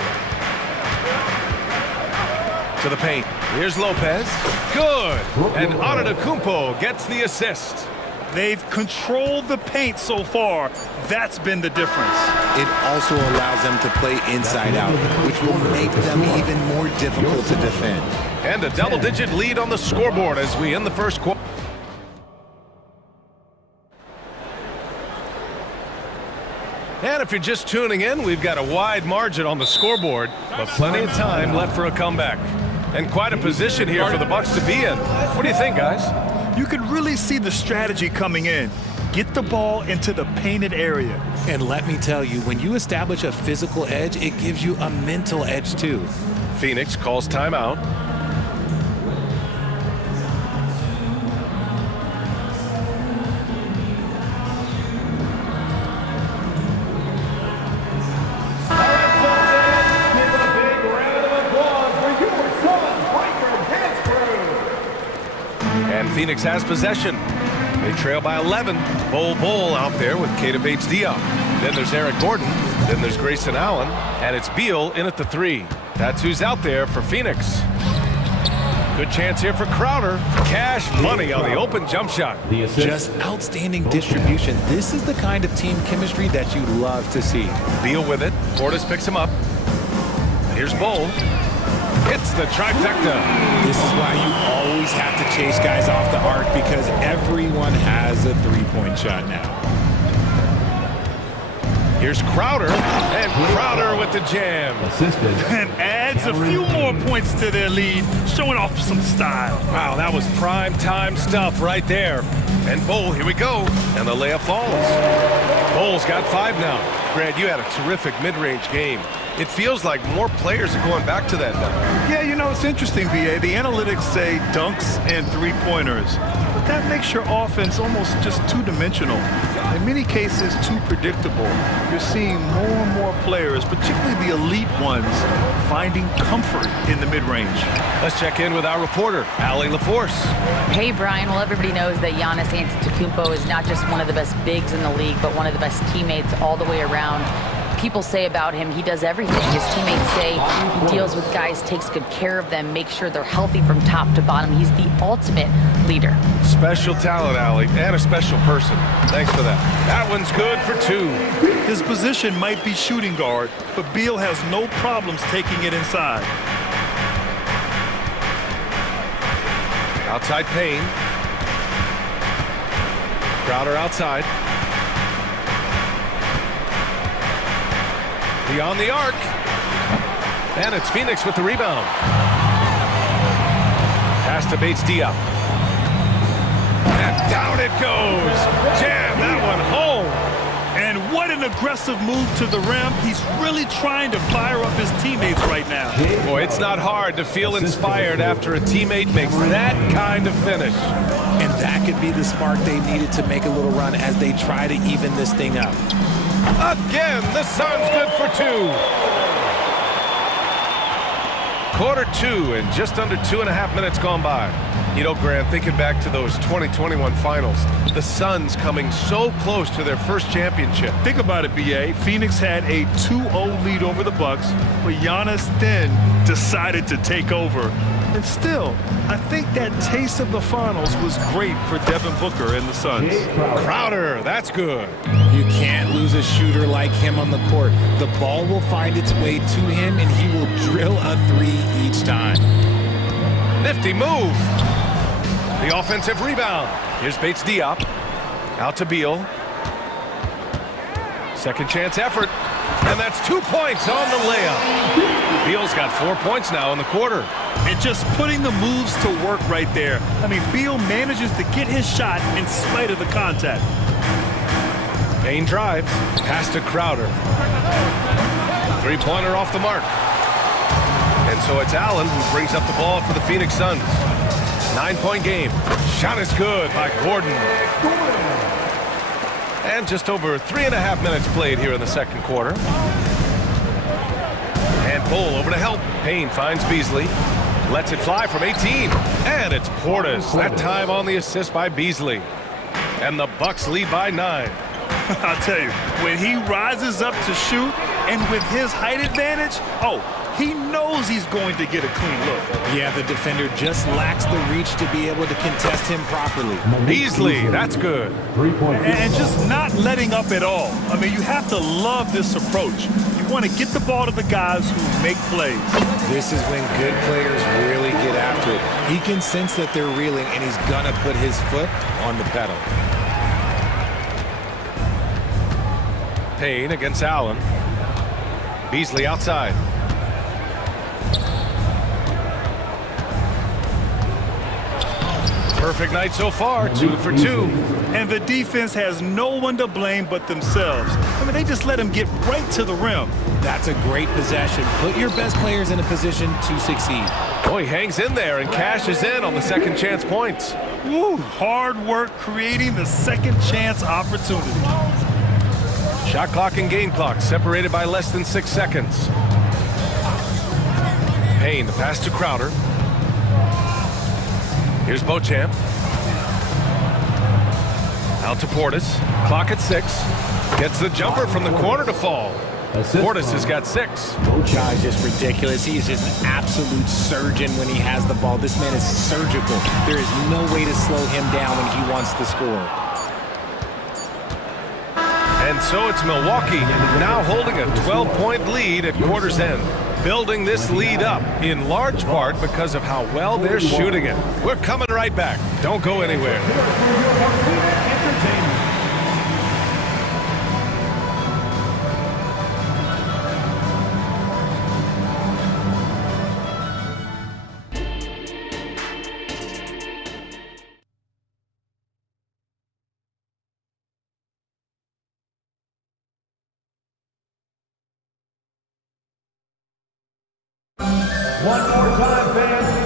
To the paint. Here's Lopez. Good. And Antetokounmpo gets the assist. They've controlled the paint so far. That's been the difference. It also allows them to play inside out, which will make them even more difficult to defend. And a double-digit lead on the scoreboard as we end the first quarter. And if you're just tuning in, we've got a wide margin on the scoreboard, but plenty of time left for a comeback. And quite a position here for the Bucks to be in. What do you think, guys? You can really see the strategy coming in. Get the ball into the painted area. And let me tell you, when you establish a physical edge, it gives you a mental edge too. Phoenix calls timeout. And Phoenix has possession. They trail by 11. Bol out there with Keita Bates-Diop. Then there's Eric Gordon. Then there's Grayson Allen. And it's Beal in at the 3. That's who's out there for Phoenix. Good chance here for Crowder. Cash money on the open jump shot. Just outstanding distribution. This is the kind of team chemistry that you love to see. Beal with it. Portis picks him up. Here's Bol. Hits the trifecta. This is why you always have to chase guys off the arc, because everyone has a three-point shot now. Here's Crowder, and Crowder with the jam. And adds a few more points to their lead, showing off some style. Wow, that was prime time stuff right there. And Bol, here we go. And the layup falls. Bol's got 5 now. Grant, you had a terrific mid-range game. It feels like more players are going back to that now. Yeah, you know, it's interesting, B.A. The analytics say dunks and three-pointers. But that makes your offense almost just two-dimensional. In many cases, too predictable. You're seeing more and more players, particularly the elite ones, finding comfort in the mid-range. Let's check in with our reporter, Allie LaForce. Hey, Brian. Well, everybody knows that Giannis Antetokounmpo is not just one of the best bigs in the league, but one of the best teammates all the way around. People say about him, he does everything. His teammates say he deals with guys, takes good care of them, makes sure they're healthy from top to bottom. He's the ultimate leader. Special talent, Allie, and a special person. Thanks for that. That one's good for 2. His position might be shooting guard, but Beal has no problems taking it inside. Outside Payne. Crowder outside. Beyond the arc. And it's Phoenix with the rebound. Pass to Bates-Diop. And down it goes. Jam that one home. And what an aggressive move to the rim. He's really trying to fire up his teammates right now. Boy, it's not hard to feel inspired after a teammate makes that kind of finish. And that could be the spark they needed to make a little run as they try to even this thing up. Again, the Suns good for 2. Quarter two and just under 2.5 minutes gone by. You know, Grant, thinking back to those 2021 finals, the Suns coming so close to their first championship. Think about it, B.A. Phoenix had a 2-0 lead over the Bucks, but Giannis then decided to take over. And still, I think that taste of the finals was great for Devin Booker and the Suns. Crowder, that's good. You can't lose a shooter like him on the court. The ball will find its way to him, and he will drill a three each time. Nifty move. The offensive rebound. Here's Bates Diop. Out to Beal. Second chance effort. And that's 2 points on the layup. Beal's got 4 points now in the quarter. And just putting the moves to work right there. I mean, Beal manages to get his shot in spite of the contact. Payne drives. Pass to Crowder. Three-pointer off the mark. And so it's Allen who brings up the ball for the Phoenix Suns. 9-point game. Shot is good by Gordon. And just over 3.5 minutes played here in the second quarter. And Bull over to help. Payne finds Beasley. Lets it fly from 18. And it's Portis. That time on the assist by Beasley. And the Bucks lead by 9. I'll tell you, when he rises up to shoot and with his height advantage, he knows he's going to get a clean look. Yeah, the defender just lacks the reach to be able to contest him properly. Beasley, that's good. And just not letting up at all. I mean, you have to love this approach. You want to get the ball to the guys who make plays. This is when good players really get after it. He can sense that they're reeling, and he's going to put his foot on the pedal. Payne against Allen. Beasley outside. Perfect night so far, 2 for 2. And the defense has no one to blame but themselves. I mean, they just let him get right to the rim. That's a great possession. Put your best players in a position to succeed. Oh, he hangs in there and cashes in on the second chance points. Woo, hard work creating the second chance opportunity. Shot clock and game clock separated by less than 6 seconds. Payne, the pass to Crowder. Here's Beauchamp. Out to Portis. Clock at 6. Gets the jumper from the corner to fall. Portis has got 6. Bocha is just ridiculous. He is just an absolute surgeon when he has the ball. This man is surgical. There is no way to slow him down when he wants to score. And so it's Milwaukee now holding a 12-point lead at quarter's end. Building this lead up in large part because of how well they're shooting it. We're coming right back. Don't go anywhere.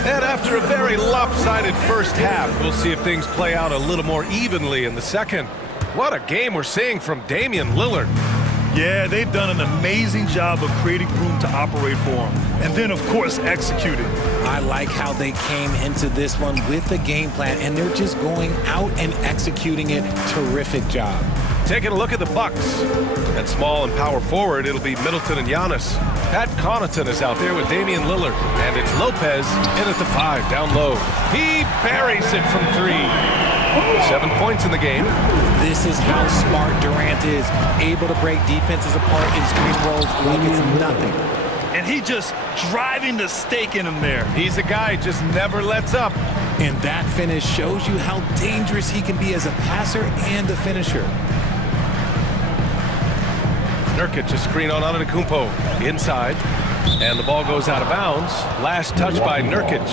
And after a very lopsided first half, we'll see if things play out a little more evenly in the second. What a game we're seeing from Damian Lillard. Yeah, they've done an amazing job of creating room to operate for him. And then, of course, executing. I like how they came into this one with a game plan, and they're just going out and executing it. Terrific job. Taking a look at the Bucks. At small and power forward, it'll be Middleton and Giannis. Pat Connaughton is out there with Damian Lillard. And it's Lopez in at the 5, down low. He buries it from 3. 7 points in the game. This is how smart Durant is. Able to break defenses apart in screen rolls like it's nothing. And he just driving the stake in him there. He's a guy who just never lets up. And that finish shows you how dangerous he can be as a passer and a finisher. Nurkic, a screen on Antetokounmpo. Inside. And the ball goes out of bounds. Last touch by Nurkic.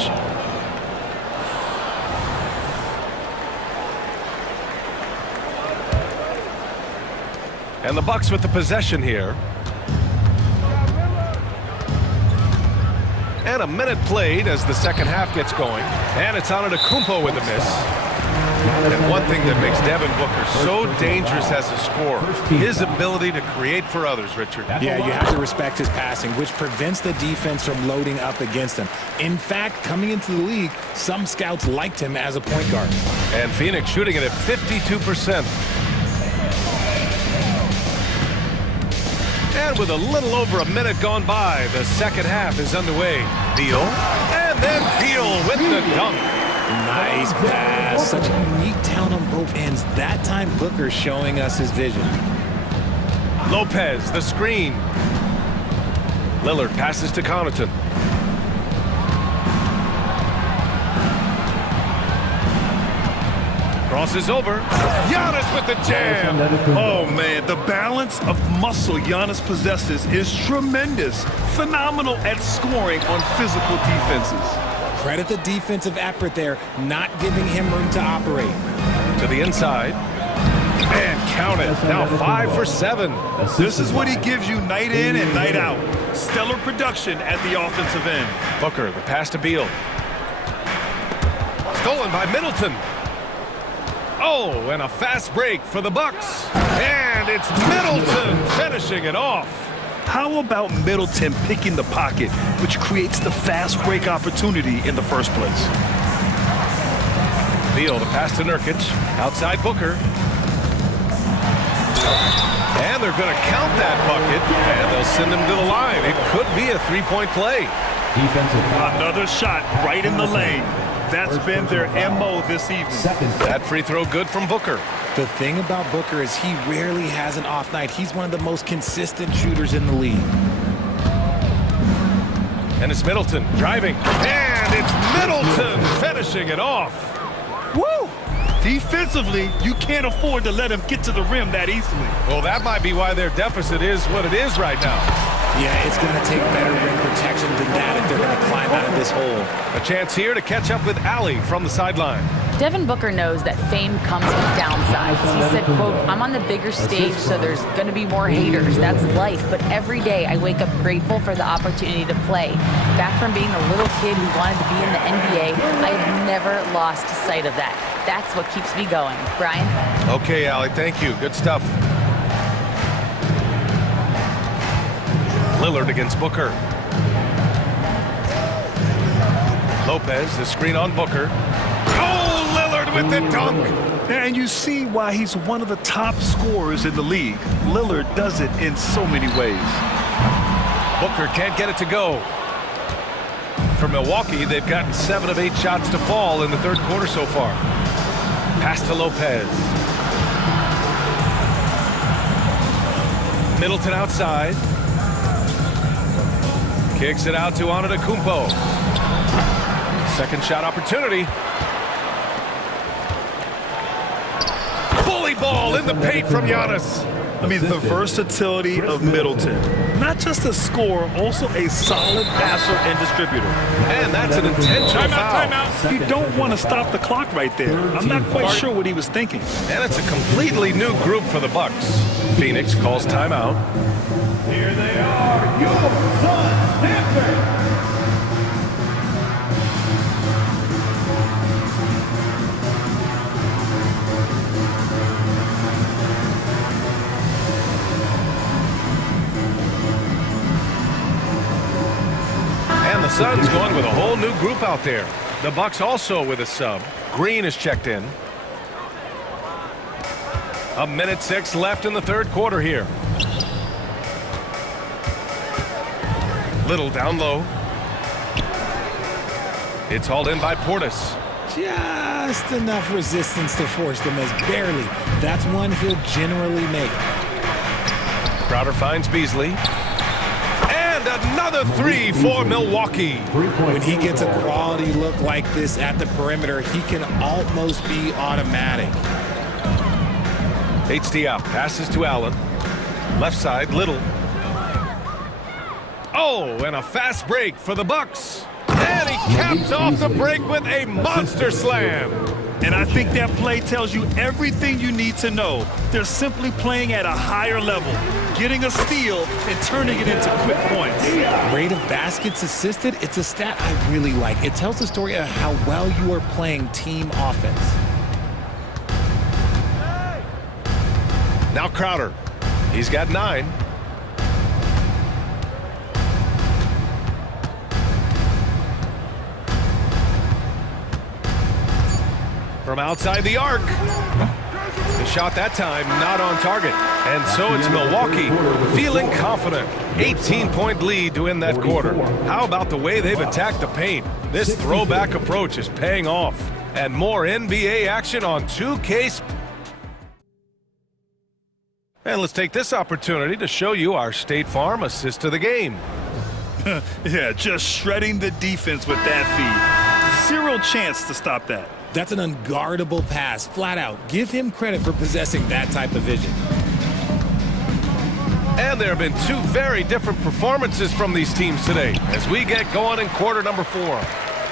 And the Bucks with the possession here. And a minute played as the second half gets going. And it's Antetokounmpo with a miss. And one thing that makes Devin Booker so dangerous as a scorer, his ability to create for others, Richard. Yeah, you have to respect his passing, which prevents the defense from loading up against him. In fact, coming into the league, some scouts liked him as a point guard. And Phoenix shooting it at 52%. And with a little over a minute gone by, the second half is underway. Beal, and then Beal with the dunk. Nice pass. Such a unique talent on both ends. That time, Booker showing us his vision. Lopez, the screen. Lillard passes to Connaughton. Crosses over. Giannis with the jam. Oh, man, the balance of muscle Giannis possesses is tremendous. Phenomenal at scoring on physical defenses. Credit the defensive effort there, not giving him room to operate. To the inside. And count it. Now 5 for 7. This is what he gives you night in and night out. Stellar production at the offensive end. Booker, the pass to Beal. Stolen by Middleton. Oh, and a fast break for the Bucks. And it's Middleton finishing it off. How about Middleton picking the pocket, which creates the fast break opportunity in the first place? Beal, the pass to Nurkic. Outside Booker. And they're going to count that bucket, and they'll send him to the line. It could be a three-point play. Another shot right in the lane. That's been their MO this evening. That free throw good from Booker. The thing about Booker is he rarely has an off night. He's one of the most consistent shooters in the league. And it's Middleton driving. And it's Middleton finishing it off. Woo! Defensively, you can't afford to let him get to the rim that easily. Well, that might be why their deficit is what it is right now. Yeah, it's going to take better rim protection than that if they're going to climb out of this hole. A chance here to catch up with Allie from the sideline. Devin Booker knows that fame comes with downsides. He said, quote, "I'm on the bigger stage, so there's going to be more haters. That's life. But every day I wake up grateful for the opportunity to play. Back from being a little kid who wanted to be in the NBA, I have never lost sight of that. That's what keeps me going." Brian? Okay, Allie, thank you. Good stuff. Lillard against Booker. Lopez, the screen on Booker. Oh, Lillard with the dunk. And you see why he's one of the top scorers in the league. Lillard does it in so many ways. Booker can't get it to go. For Milwaukee, they've gotten 7 of 8 shots to fall in the third quarter so far. Pass to Lopez. Middleton outside. Kicks it out to Antetokounmpo. Second shot opportunity. Bully ball in the paint from Giannis. I mean, the versatility of Middleton. Not just a scorer, also a solid passer and distributor. And that's an intentional foul. Timeout. You don't want to stop the clock right there. I'm not quite sure what he was thinking. And it's a completely new group for the Bucks. Phoenix calls timeout. Here they are, your Suns Panthers. And the Suns going with a whole new group out there. The Bucks also with a sub. Green is checked in. 1:06 left in the third quarter here. Little down low. It's hauled in by Portis. Just enough resistance to force the miss. Barely. That's one he'll generally make. Crowder finds Beasley. And another three for Milwaukee. When he gets a quality look like this at the perimeter, he can almost be automatic. HDF passes to Allen. Left side, Little. Oh, and a fast break for the Bucks. And he caps off the break with a monster slam. And I think that play tells you everything you need to know. They're simply playing at a higher level, getting a steal and turning it into quick points. Rate of baskets assisted, it's a stat I really like. It tells the story of how well you are playing team offense. Now Crowder. He's got 9. From outside the arc. The shot that time not on target. And so it's Milwaukee feeling confident. 18-point lead to end that quarter. How about the way they've attacked the paint? This throwback approach is paying off. And more NBA action on 2K. And let's take this opportunity to show you our State Farm assist of the game. Yeah, just shredding the defense with that feed. Zero chance to stop that. That's an unguardable pass, flat out. Give him credit for possessing that type of vision. And there have been 2 very different performances from these teams today as we get going in quarter number 4.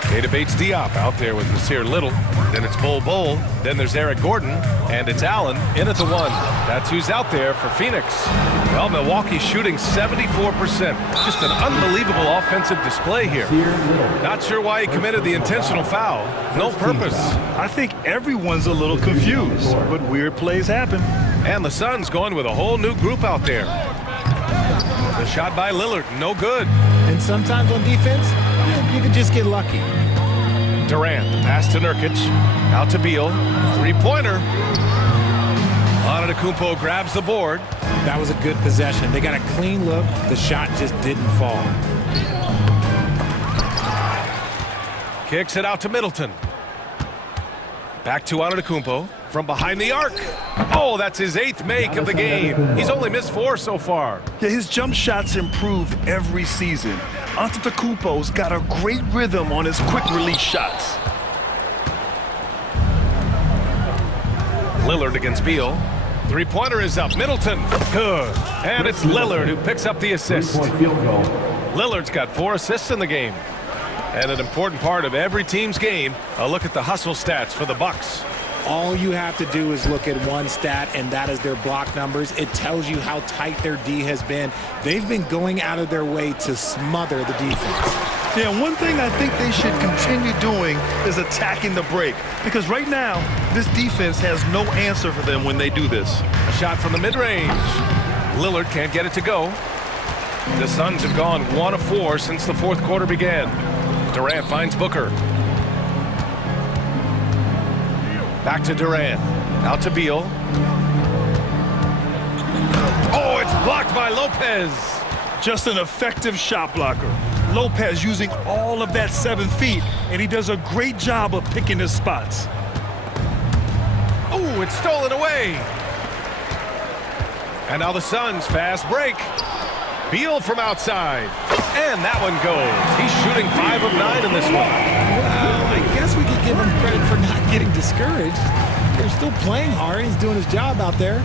Kata Bates Diop out there with Nasir Little. Then it's Bol Bol. Then there's Eric Gordon. And it's Allen in at the 1. That's who's out there for Phoenix. Well, Milwaukee's shooting 74%. Just an unbelievable offensive display here. Not sure why he committed the intentional foul. No purpose. I think everyone's a little confused, but weird plays happen. And the Suns going with a whole new group out there. The shot by Lillard, no good. And sometimes on defense, you can just get lucky. Durant, the pass to Nurkic, out to Beal, 3-pointer. Antetokounmpo grabs the board. That was a good possession. They got a clean look. The shot just didn't fall. Kicks it out to Middleton. Back to Antetokounmpo from behind the arc. Oh, that's his 8th make of the game. He's only missed 4 so far. Yeah, his jump shots improve every season. Antetokounmpo's got a great rhythm on his quick release shots. Lillard against Beal. 3-pointer is up. Middleton, good. And it's Lillard who picks up the assist. Lillard's got 4 assists in the game. And an important part of every team's game, a look at the hustle stats for the Bucks. All you have to do is look at one stat, and that is their block numbers. It tells you how tight their D has been. They've been going out of their way to smother the defense. Yeah, one thing I think they should continue doing is attacking the break. Because right now, this defense has no answer for them when they do this. A shot from the mid-range. Lillard can't get it to go. The Suns have gone 1 of 4 since the 4th quarter began. Durant finds Booker. Back to Durant. Out to Beal. Oh, it's blocked by Lopez. Just an effective shot blocker. Lopez using all of that 7 feet, and he does a great job of picking his spots. Oh, it's stolen away. And now the Suns fast break. Beal from outside. And that one goes. He's shooting 5 of 9 in this one. Well, I guess we could give him credit for not getting discouraged. They're still playing hard. He's doing his job out there.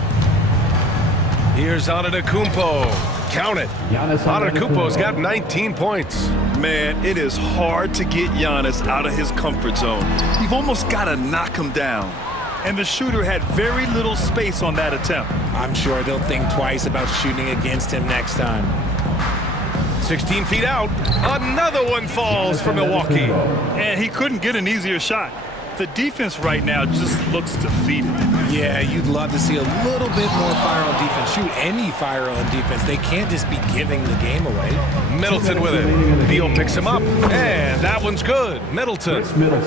Here's Antetokounmpo. Count it. Antetokounmpo's got 19 points. Man, it is hard to get Giannis out of his comfort zone. You've almost got to knock him down. And the shooter had very little space on that attempt. I'm sure they'll think twice about shooting against him next time. 16 feet out. Another one falls for Milwaukee. And he couldn't get an easier shot. The defense right now just looks defeated. Yeah, you'd love to see a little bit more fire on defense. Shoot any fire on defense. They can't just be giving the game away. Middleton with it. Beal picks him up. And that one's good. Middleton.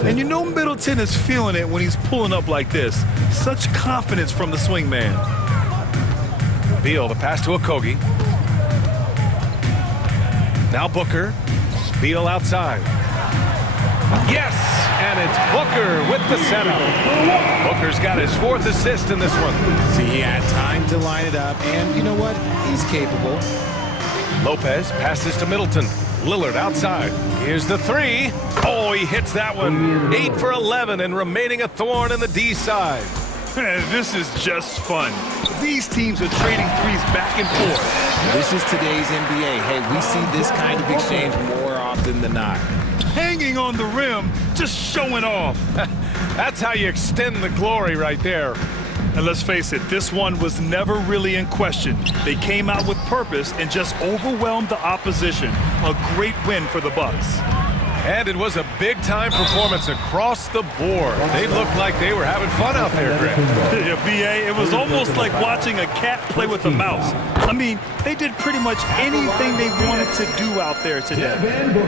And you know Middleton is feeling it when he's pulling up like this. Such confidence from the swing man. Beal, the pass to Okogie. Now Booker. Beal outside. Yes! And it's Booker with the setup. Booker's got his 4th assist in this one. See, he had time to line it up, and you know what? He's capable. Lopez passes to Middleton. Lillard outside. Here's the 3. Oh, he hits that one. 8 for 11 and remaining a thorn in the D side. This is just fun. These teams are trading threes back and forth. This is today's NBA. Hey, we see this kind of exchange more often than not. Hanging on the rim, just showing off. That's how you extend the glory right there. And let's face it, this one was never really in question. They came out with purpose and just overwhelmed the opposition. A great win for the Bucks. And it was a big-time performance across the board. They looked like they were having fun out there, Greg. Yeah, B.A., it was almost like watching a cat play with a mouse. I mean, they did pretty much anything they wanted to do out there today.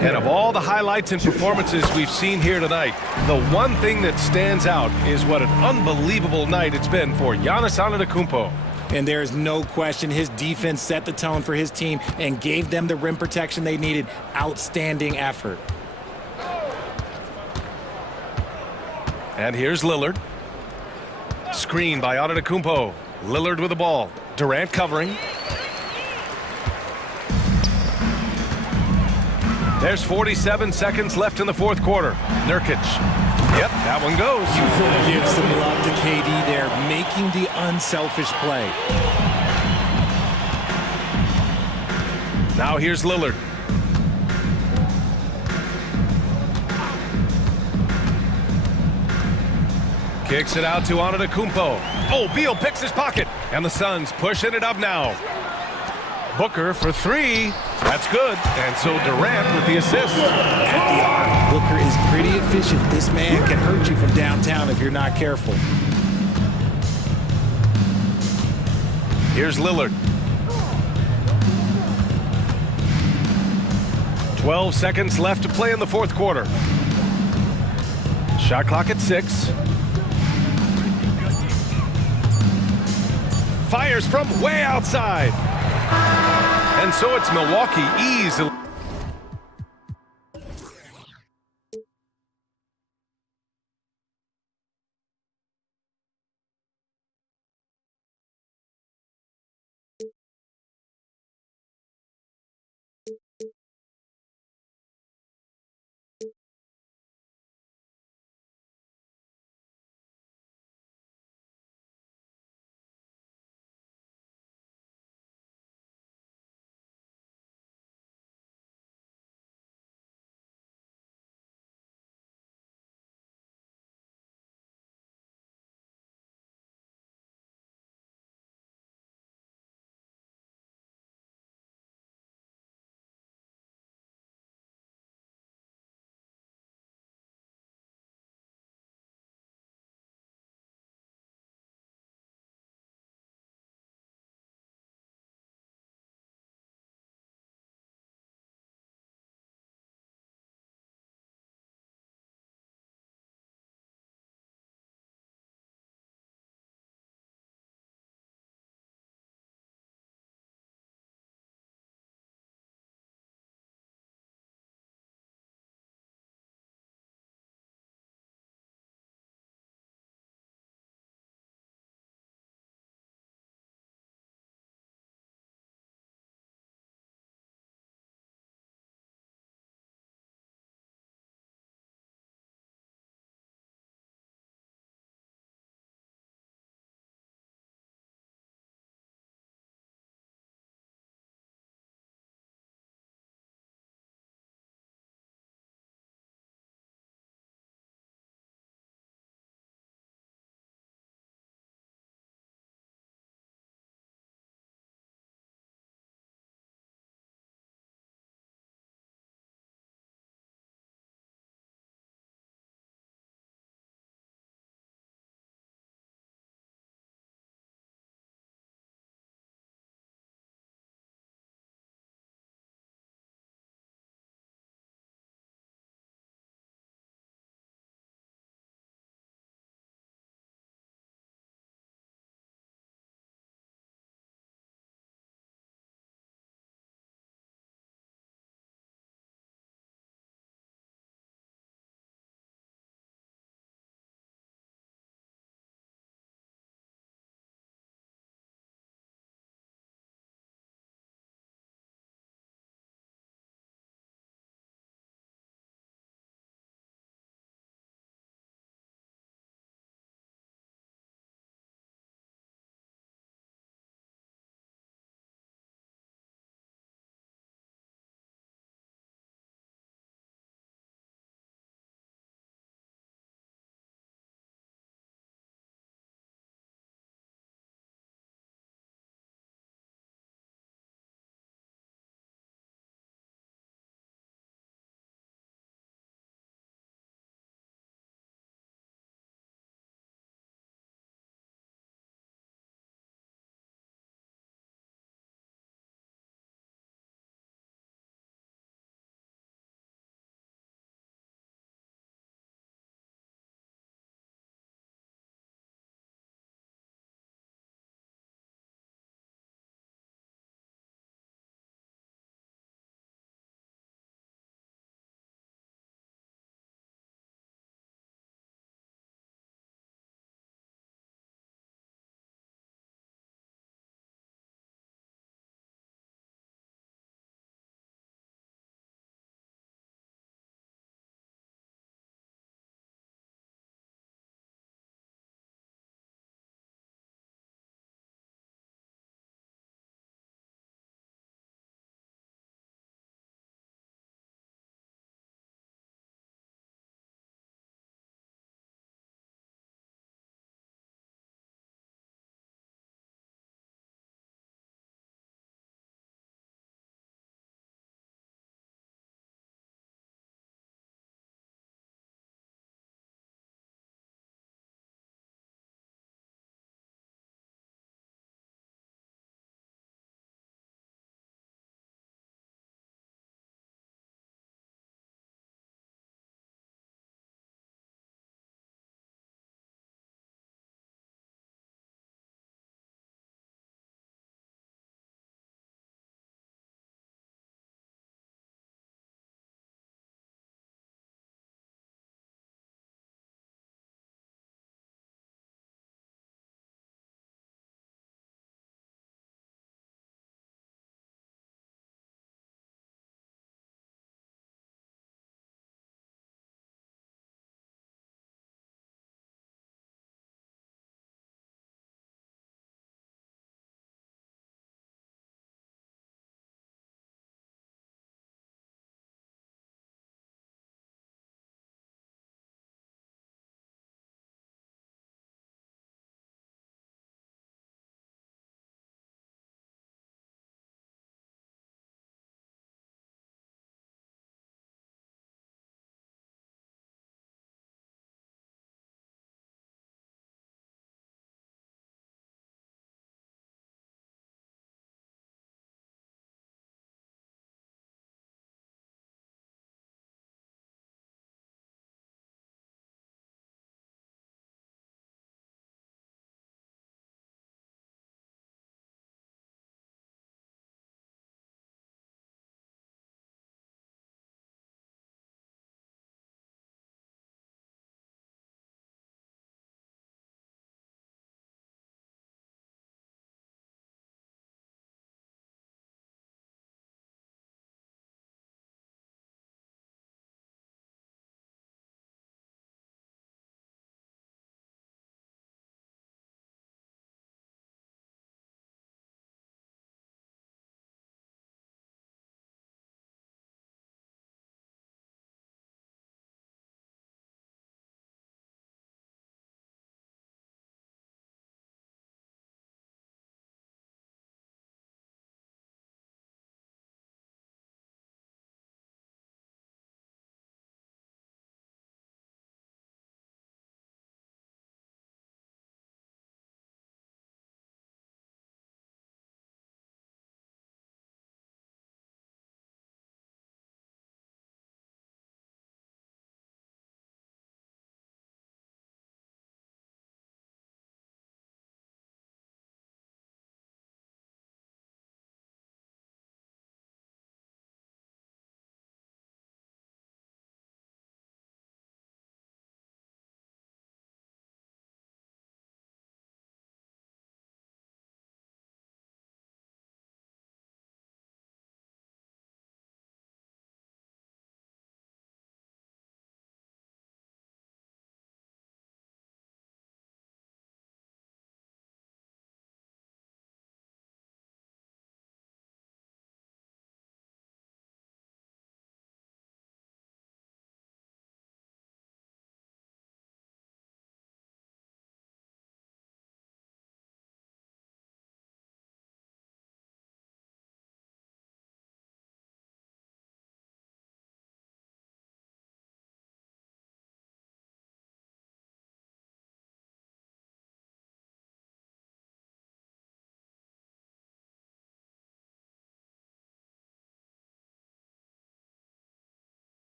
And of all the highlights and performances we've seen here tonight, the one thing that stands out is what an unbelievable night it's been for Giannis Antetokounmpo. And there is no question his defense set the tone for his team and gave them the rim protection they needed. Outstanding effort. And here's Lillard. Screen by Antetokounmpo. Lillard with the ball. Durant covering. There's 47 seconds left in the fourth quarter. Nurkic. Yep, that one goes. Give some love to KD there, making the unselfish play. Now here's Lillard. Kicks it out to Antetokounmpo. Oh, Beal picks his pocket. And the Suns pushing it up now. Booker for three. That's good. And so Durant with the assist. At the arc, Booker is pretty efficient. This man can hurt you from downtown if you're not careful. Here's Lillard. 12 seconds left to play in the fourth quarter. Shot clock at 6. Fires from way outside. And so it's Milwaukee easily.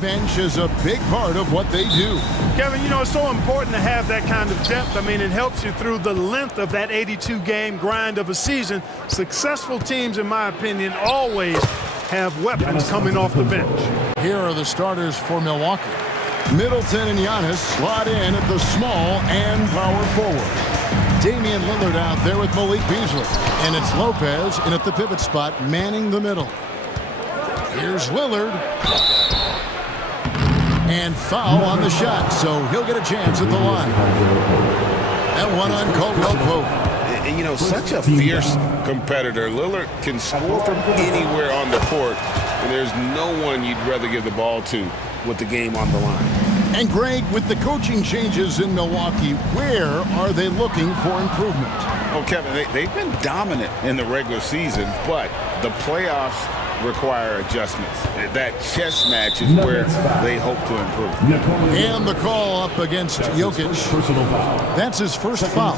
Bench is a big part of what they do. Kevin, you know, it's so important to have that kind of depth. I mean, it helps you through the length of that 82-game grind of a season. Successful teams, in my opinion, always have weapons coming off the bench. Here are the starters for Milwaukee. Middleton and Giannis slot in at the small and power forward. Damian Lillard out there with Malik Beasley. And it's Lopez in at the pivot spot, manning the middle. Here's Lillard. And foul on the shot, so he'll get a chance at the line. And one on Caldwell Pope. And, you know, such a fierce competitor. Lillard can score from anywhere on the court, and there's no one you'd rather give the ball to with the game on the line. And Greg, with the coaching changes in Milwaukee, where are they looking for improvement? Oh, Kevin, they've been dominant in the regular season, but the playoffs require adjustments. That chess match is where they hope to improve. And the call up against Jokic. That's his first foul.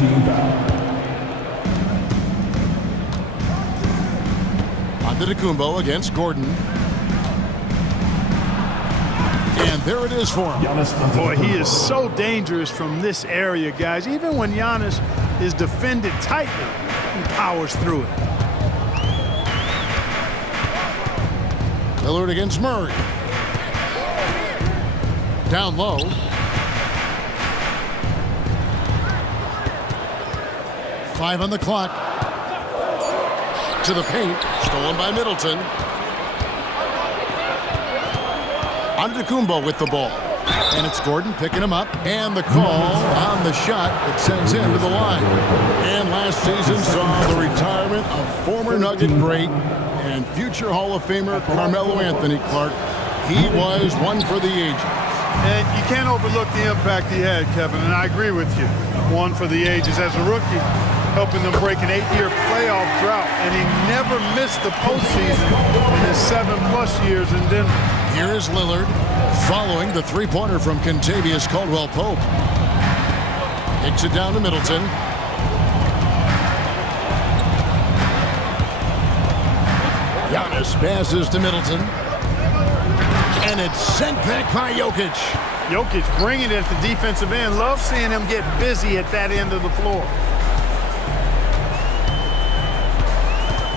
Antetokounmpo against Gordon. And there it is for him. Boy, he is so dangerous from this area, guys. Even when Giannis is defended tightly, he powers through it. Lillard against Murray. Down low. Five on the clock. To the paint. Stolen by Middleton. Antetokounmpo with the ball. And it's Gordon picking him up. And the call on the shot that sends him to the line. And last season saw the retirement of former Nugget great and future Hall of Famer Carmelo Anthony Clark. He was one for the ages. And you can't overlook the impact he had, Kevin, and I agree with you. One for the ages. As a rookie, helping them break an 8-year playoff drought, and he never missed the postseason in his 7+ years in Denver. Here is Lillard following the three-pointer from Kentavious Caldwell-Pope. Kicks it down to Middleton. Giannis passes to Middleton. And it's sent back by Jokic. Jokic bringing it at the defensive end. Love seeing him get busy at that end of the floor.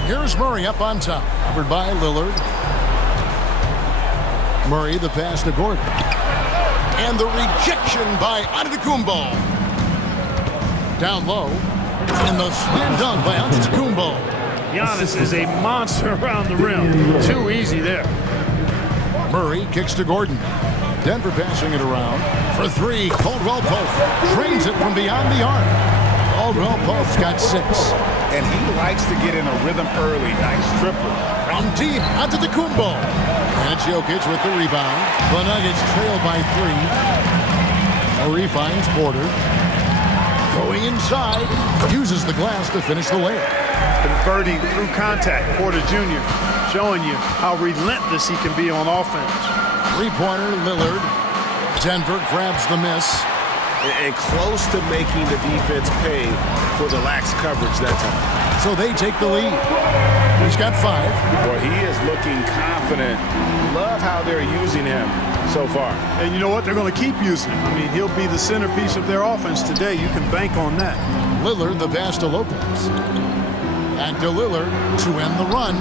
Here's Murray up on top. Covered by Lillard. Murray the pass to Gordon. And the rejection by Antetokounmpo. Down low. And the slam dunk by Antetokounmpo. Giannis is a monster around the rim. Too easy there. Murray kicks to Gordon. Denver passing it around. For three, Caldwell-Pope drains it from beyond the arc. Caldwell-Pope's got 6. And he likes to get in a rhythm early. Nice triple. From deep, Antetokounmpo. And Jokic with the rebound. The Nuggets trail by 3. Murray finds Porter. Going inside. Uses the glass to finish the layup. Converting through contact. Porter Jr. showing you how relentless he can be on offense. Three-pointer, Lillard. Denver grabs the miss. And close to making the defense pay for the lax coverage that time. So they take the lead. He's got 5. Boy, he is looking confident. Love how they're using him so far. And you know what? They're going to keep using him. I mean, he'll be the centerpiece of their offense today. You can bank on that. Lillard the pass to Lopez. And to Lillard to end the run.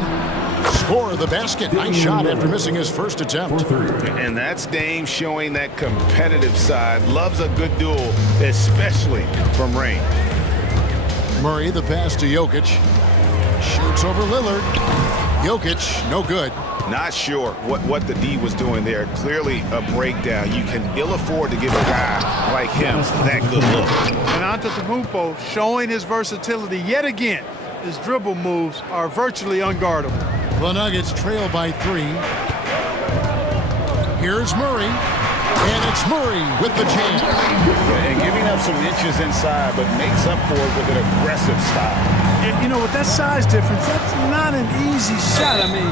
Score the basket. Nice shot after missing his first attempt. And that's Dame showing that competitive side. Loves a good duel, especially from range. Murray the pass to Jokic. Shoots over Lillard. Jokic, no good. Not sure what the D was doing there. Clearly a breakdown. You can ill afford to give a guy like him that good look. And Antetokounmpo showing his versatility yet again. His dribble moves are virtually unguardable. The Nuggets trail by 3. Here's Murray. And it's Murray with the jam. And giving up some inches inside, but makes up for it with an aggressive style. And, you know, with that size difference, that's not an easy shot. I mean,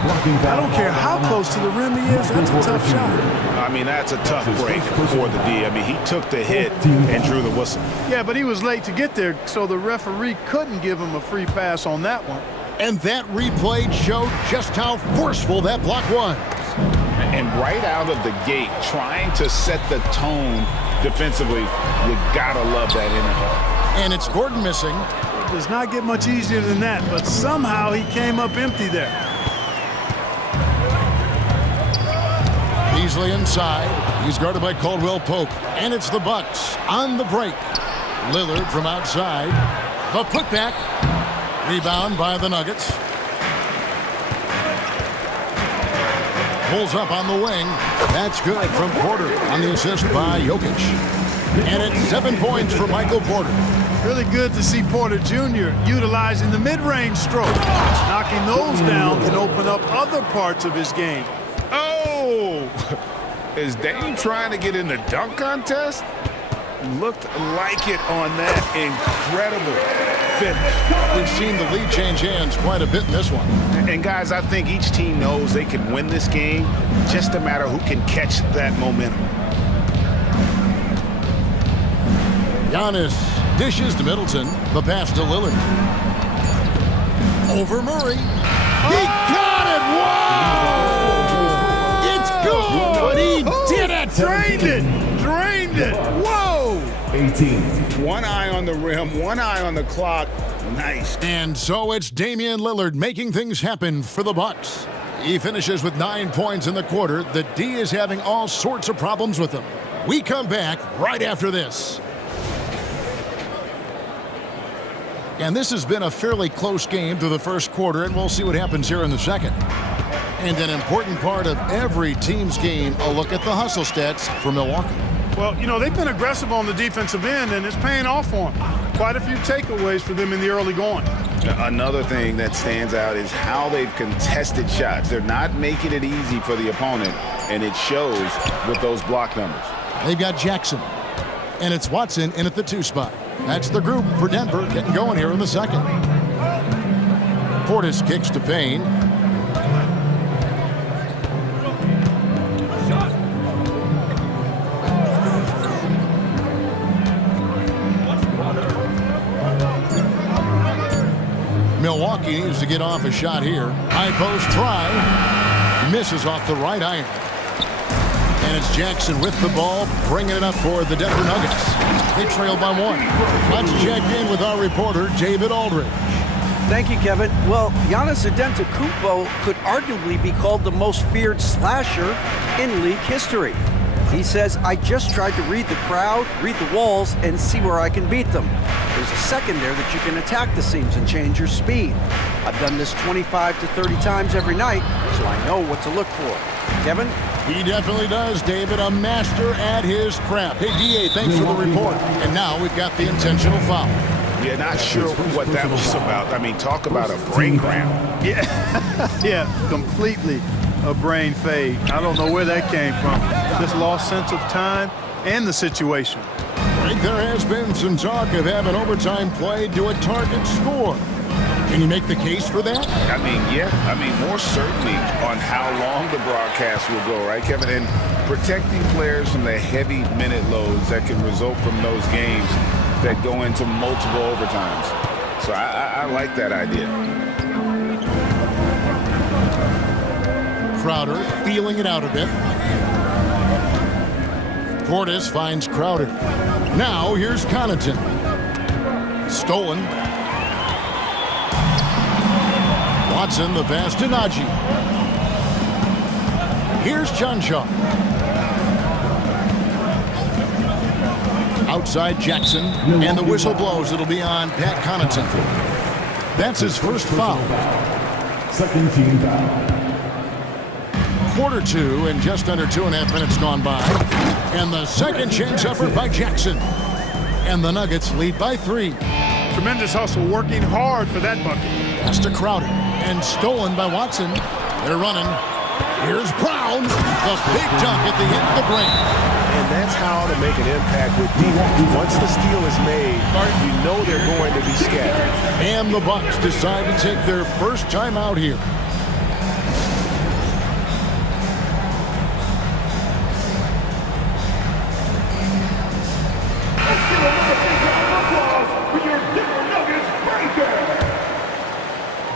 I don't care how close to the rim he is, that's a tough shot. I mean, that's a tough break for the D. I mean, he took the hit and drew the whistle. Yeah, but he was late to get there, so the referee couldn't give him a free pass on that one. And that replay showed just how forceful that block was. And right out of the gate, trying to set the tone defensively, you gotta love that energy. And it's Gordon missing. It does not get much easier than that, but somehow he came up empty there. Beasley inside. He's guarded by Caldwell Pope. And it's the Bucks on the break. Lillard from outside. The putback. Rebound by the Nuggets. Pulls up on the wing. That's good from Porter on the assist by Jokic. And it's 7 points for Michael Porter. Really good to see Porter Jr. utilizing the mid-range stroke. Knocking those down can open up other parts of his game. Oh! Is Dame trying to get in the dunk contest? Looked like it on that incredible finish. We've seen the lead change hands quite a bit in this one. And guys, I think each team knows they can win this game. Just a matter who can catch that momentum. Giannis dishes to Middleton. The pass to Lillard. Over Murray. He got it! Whoa! It's good! He did it! Drained it! Drained it! Whoa! 18. One eye on the rim, one eye on the clock. Nice. And so it's Damian Lillard making things happen for the Bucks. He finishes with 9 points in the quarter. The D is having all sorts of problems with him. We come back right after this. And this has been a fairly close game through the first quarter, and we'll see what happens here in the second. And an important part of every team's game, a look at the hustle stats for Milwaukee. Well, you know, they've been aggressive on the defensive end, and it's paying off for them. Quite a few takeaways for them in the early going. Another thing that stands out is how they've contested shots. They're not making it easy for the opponent, and it shows with those block numbers. They've got Jackson, and it's Watson in at the 2 spot. That's the group for Denver getting going here in the second. Portis kicks to Payne. Milwaukee needs to get off a shot here. High post try. Misses off the right iron. And it's Jackson with the ball, bringing it up for the Denver Nuggets. They trail by 1. Let's check in with our reporter, David Aldridge. Thank you, Kevin. Well, Giannis Antetokounmpo could arguably be called the most feared slasher in league history. He says, I just tried to read the crowd, read the walls, and see where I can beat them. There's a second there that you can attack the seams and change your speed. I've done this 25 to 30 times every night, so I know what to look for. Kevin? He definitely does, David. A master at his craft. Hey, D.A., thanks for the report. And now we've got the intentional foul. Yeah, not sure what that was about. I mean, talk about a brain cramp. Yeah, yeah, completely a brain fade. I don't know where that came from. Just lost sense of time and the situation. I think there has been some talk of having overtime played to a target score. Can you make the case for that? I mean, yeah. I mean, more certainly on how long the broadcast will go, right, Kevin? And protecting players from the heavy minute loads that can result from those games that go into multiple overtimes. So I like that idea. Crowder feeling it out a bit. Portis finds Crowder. Now here's Connaughton. Stolen. Watson, the pass to Najee. Here's Johnshaw. Outside Jackson, and the whistle blows. It'll be on Pat Connaughton. That's his first foul. Second team foul. Quarter 2 and just under 2.5 minutes gone by. And the second chance effort by Jackson. And the Nuggets lead by 3. Tremendous hustle, working hard for that bucket. Pass to Crowder, and stolen by Watson. They're running. Here's Brown. The big dunk at the end of the break. And that's how to make an impact with defense. Once the steal is made, you know they're going to be scattered. And the Bucks decide to take their first time out here.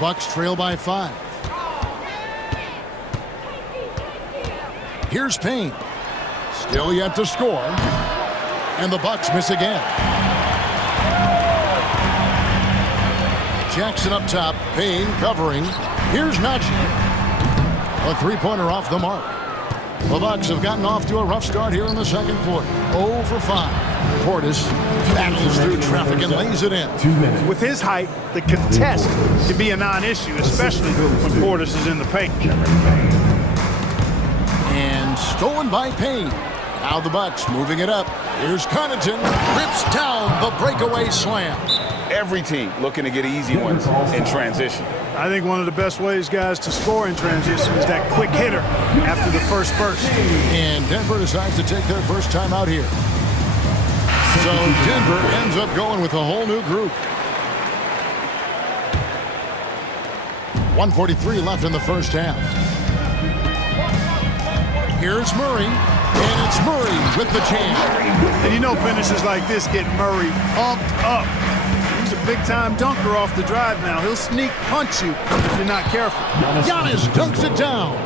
Bucks trail by 5. Here's Payne. Still yet to score. And the Bucks miss again. Jackson up top. Payne covering. Here's Najee. A three-pointer off the mark. The Bucks have gotten off to a rough start here in the second quarter. 0 for 5. Portis battles through traffic and lays it in. 2 minutes. With his height, the contest can be a non-issue, especially when Portis is in the paint. And stolen by Payne. Now the Bucks moving it up. Here's Connaughton. Rips down the breakaway slam. Every team looking to get easy ones in transition. I think one of the best ways, guys, to score in transition is that quick hitter after the first burst. And Denver decides to take their first time out here. So Denver ends up going with a whole new group. 1:43 left in the first half. Here's Murray, and it's Murray with the jam. And you know finishes like this get Murray pumped up. He's a big-time dunker off the drive now. He'll sneak punch you if you're not careful. Giannis dunks it down.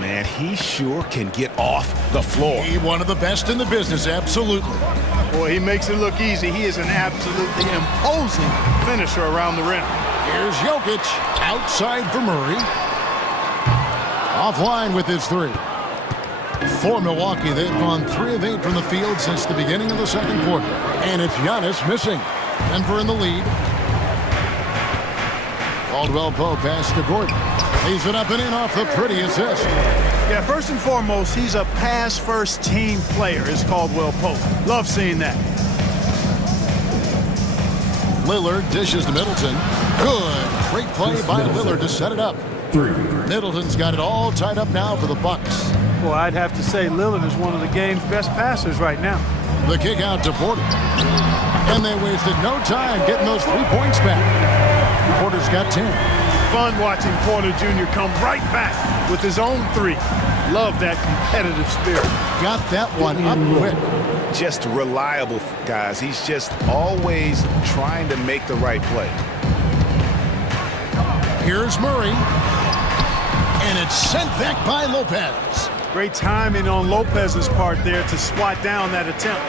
Man, he sure can get off the floor. He one of the best in the business, absolutely. Boy, he makes it look easy. He is an absolutely imposing finisher around the rim. Here's Jokic, outside for Murray. Offline with his three. For Milwaukee, they've gone 3 of 8 from the field since the beginning of the second quarter. And it's Giannis missing. Denver in the lead. Caldwell Pope pass to Gordon. Leaves it up and in off the pretty assist. Yeah, first and foremost, he's a pass-first team player, is Caldwell Pope. Love seeing that. Lillard dishes to Middleton. Good. Great play by Lillard to set it up. Middleton's got it all tied up now for the Bucks. Well, I'd have to say Lillard is one of the game's best passers right now. The kick out to Porter. And they wasted no time getting those 3 points back. Porter's got 10. Fun watching Porter Jr. come right back with his own 3. Love that competitive spirit. Got that one up quick. Just reliable, guys. He's just always trying to make the right play. Here's Murray. And it's sent back by Lopez. Great timing on Lopez's part there to swat down that attempt.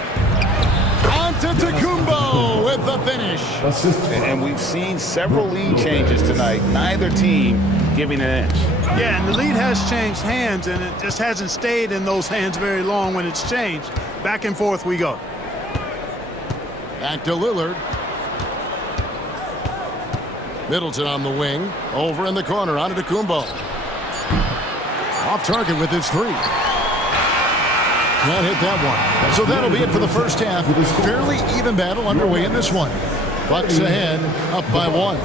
Antetokounmpo with the finish. And we've seen several lead changes tonight. Neither team giving an inch. Yeah, and the lead has changed hands, and it just hasn't stayed in those hands very long when it's changed. Back and forth we go. Back to Lillard. Middleton on the wing. Over in the corner. Antetokounmpo. Off target with his 3. Can't hit that one. So that'll be it for the first half. Fairly even battle underway in this one. Bucks ahead, up by 1.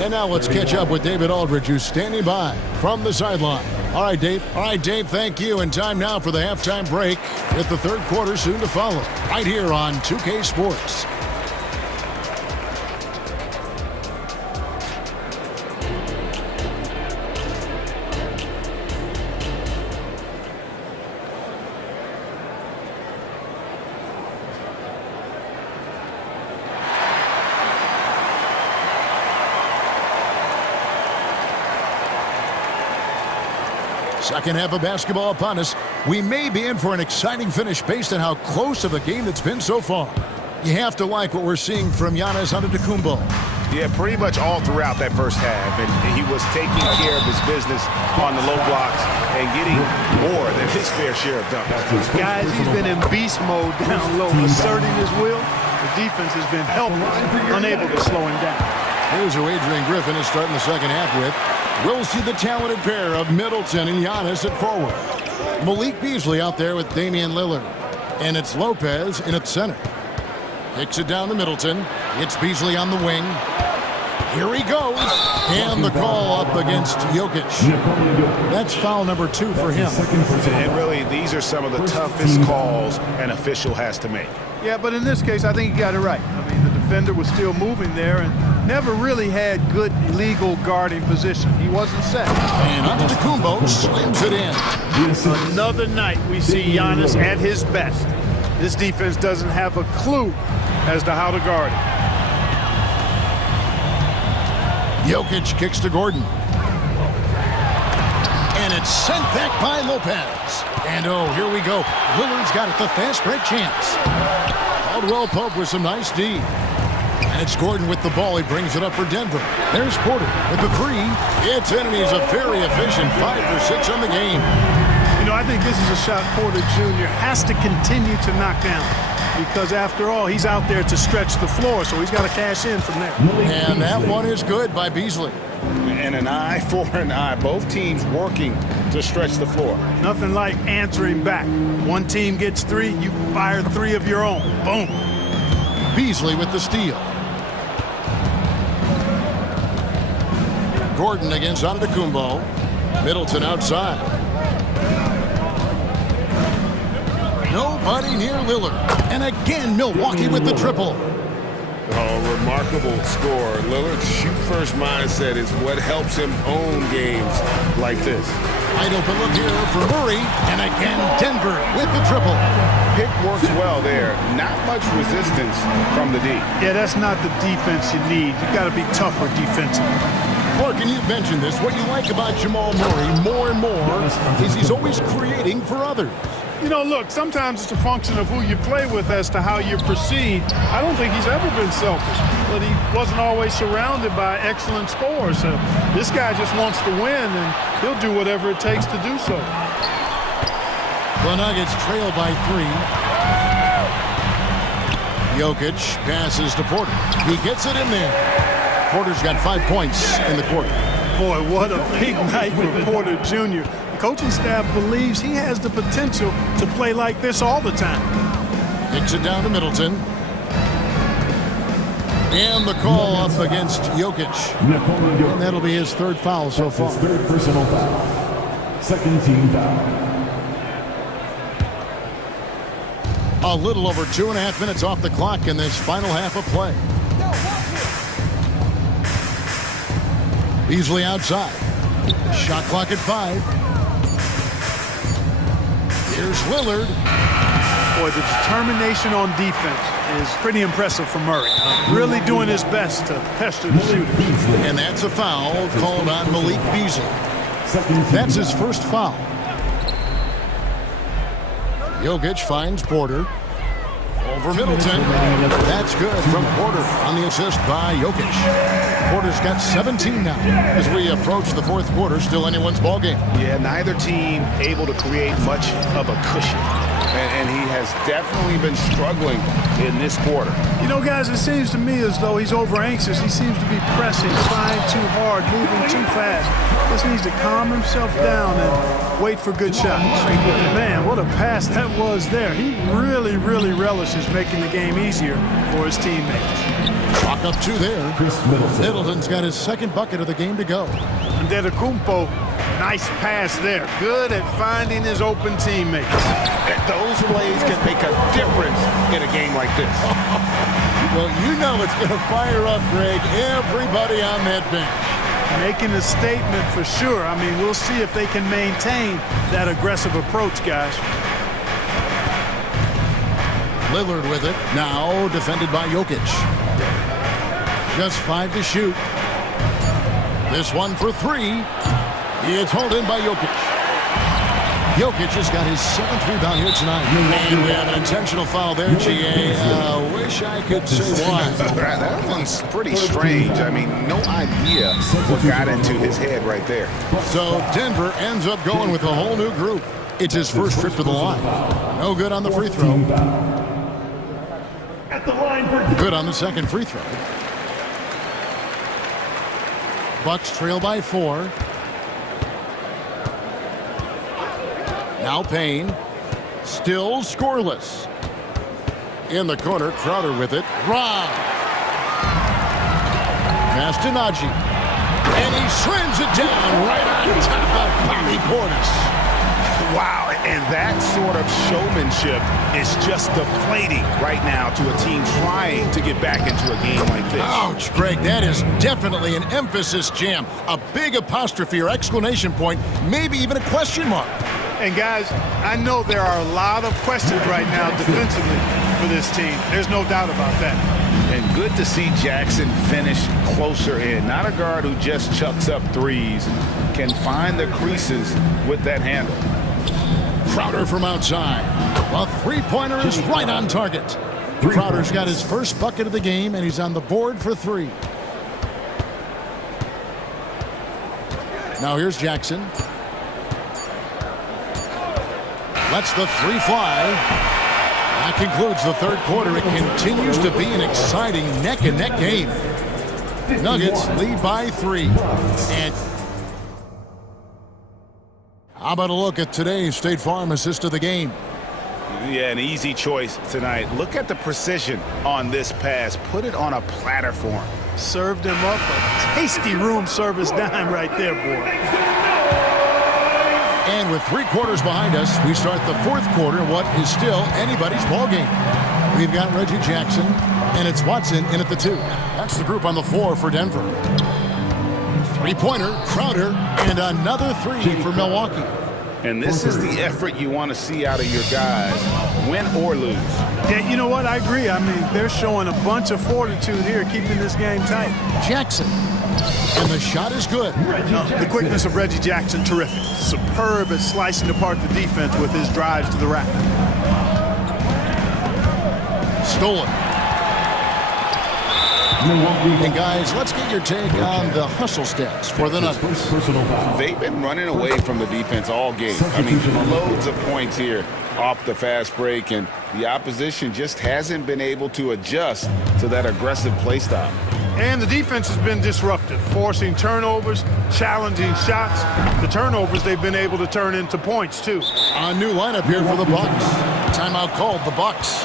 And now let's catch up with David Aldridge, who's standing by from the sideline. All right, Dave. Thank you. And time now for the halftime break, with the third quarter soon to follow, right here on 2K Sports. Second half of basketball upon us. We may be in for an exciting finish based on how close of a game it's been so far. You have to like what we're seeing from Giannis Antetokounmpo. Yeah, pretty much all throughout that first half. And he was taking care of his business on the low blocks and getting more than his fair share of dunks. Guys, he's been in beast mode down low, asserting his will. The defense has been helpless, unable to slow him down. Here's who Adrian Griffin is starting the second half with. We'll see the talented pair of Middleton and Giannis at forward. Malik Beasley out there with Damian Lillard. And it's Lopez in at center. Kicks it down to Middleton. It's Beasley on the wing. Here he goes. And the call up against Jokic. That's foul number 2 for him. And really, these are some of the toughest calls an official has to make. Yeah, but in this case, I think he got it right. I mean, the defender was still moving there and never really had good legal guarding position. He wasn't set. And Antetokounmpo slams it in. Another night we see Giannis at his best. This defense doesn't have a clue as to how to guard it. Jokic kicks to Gordon. And it's sent back by Lopez. And oh, here we go. Lillard's got it, the fast break chance. Caldwell Pope with some nice D. And it's Gordon with the ball. He brings it up for Denver. There's Porter with the three. It's in, and he's a very efficient 5 for 6 on the game. You know, I think this is a shot Porter Jr. has to continue to knock down, because after all, he's out there to stretch the floor, so he's got to cash in from there. And that one is good by Beasley. And an eye for an eye. Both teams working to stretch the floor. Nothing like answering back. One team gets 3, you fire 3 of your own. Boom. Beasley with the steal. Gordon against Antetokounmpo. Middleton outside. Nobody near Lillard. And again, Milwaukee with the triple. Oh, remarkable score. Lillard's shoot-first mindset is what helps him own games like this. Wide open look here for Murray. And again, Denver with the triple. Pick works well there. Not much resistance from the D. Yeah, that's not the defense you need. You got to be tougher defensively. Clark, and you mentioned this, what you like about Jamal Murray more and more is he's always creating for others. You know, look, sometimes it's a function of who you play with as to how you're perceived. I don't think he's ever been selfish, but he wasn't always surrounded by excellent scores. So this guy just wants to win, and he'll do whatever it takes to do so. The Nuggets trail by 3. Jokic passes to Porter. He gets it in there. Porter's got 5 points in the quarter. Boy, what a big night for Porter Jr. The coaching staff believes he has the potential to play like this all the time. Kicks it down to Middleton. And the call up against Jokic. And that'll be his 3rd foul so far. His 3rd personal foul. 2nd team foul. A little over 2.5 minutes off the clock in this final half of play. Beasley outside. Shot clock at 5. Here's Lillard. Boy, the determination on defense is pretty impressive for Murray. Really doing his best to pester the shooter. And that's a foul called on Malik Beasley. That's his 1st foul. Jokic finds Porter. Over Middleton. That's good from Porter on the assist by Jokic. Porter's got 17 now as we approach the 4th quarter. Still anyone's ball game. Yeah, neither team able to create much of a cushion. And he has definitely been struggling in this quarter. You know, guys, it seems to me as though he's over-anxious. He seems to be pressing, trying too hard, moving too fast. Just needs to calm himself down and wait for good shots. Man, what a pass that was there. He really, really relishes making the game easier for his teammates. Clock up 2 there. Middleton's got his 2nd bucket of the game to go. Antetokounmpo, nice pass there. Good at finding his open teammates. Those plays can make a difference in a game like this. Well, you know it's going to fire up, Greg, everybody on that bench. Making a statement for sure. I mean, we'll see if they can maintain that aggressive approach, guys. Lillard with it. Now defended by Jokic. Just 5 to shoot. This one for 3. It's hauled in by Jokic. Jokic has got his 7th rebound here tonight. And we have an intentional foul there, G.A. Wish I could say why. That one's pretty strange. I mean, no idea what got into his head right there. So Denver ends up going with a whole new group. It's his 1st trip to the line. No good on the free throw. Good on the 2nd free throw. Bucks trail by 4. Now Payne. Still scoreless. In the corner, Crowder with it. Rob. Pass to Najee. And he slams it down right on top of Bobby Portis. Wow, and that sort of showmanship is just deflating right now to a team trying to get back into a game like this. Ouch, Greg, that is definitely an emphasis jam. A big apostrophe or exclamation point, maybe even a question mark. And guys, I know there are a lot of questions right now defensively for this team. There's no doubt about that. And good to see Jackson finish closer in. Not a guard who just chucks up threes. can find the creases with that handle. Crowder from outside. A three-pointer is right on target. Crowder's got his first bucket of the game, and he's on the board for 3. Now here's Jackson. Lets the 3 fly. That concludes the third quarter. It continues to be an exciting neck-and-neck game. Nuggets lead by 3. And how about a look at today's State Farm assist of the game? Yeah, an easy choice tonight. Look at the precision on this pass. Put it on a platter for him. Served him up a tasty room service dime right there, boy. And with 3 quarters behind us, we start the fourth quarter, what is still anybody's ball game. We've got Reggie Jackson, and it's Watson in at the 2. That's the group on the floor for Denver. 3-pointer, Crowder, and another 3 for Milwaukee. And this is the effort you want to see out of your guys, win or lose. Yeah, you know what? I agree. I mean, they're showing a bunch of fortitude here, keeping this game tight. Jackson. And the shot is good. The quickness of Reggie Jackson, terrific. Superb at slicing apart the defense with his drives to the rack. Stolen. And guys, let's get your take on the hustle stats for the Nuggets. They've been running away from the defense all game. I mean, loads of points here off the fast break, and the opposition just hasn't been able to adjust to that aggressive play style. And the defense has been disruptive, forcing turnovers, challenging shots. The turnovers they've been able to turn into points, too. A new lineup here for the Bucks. Timeout called, the Bucks.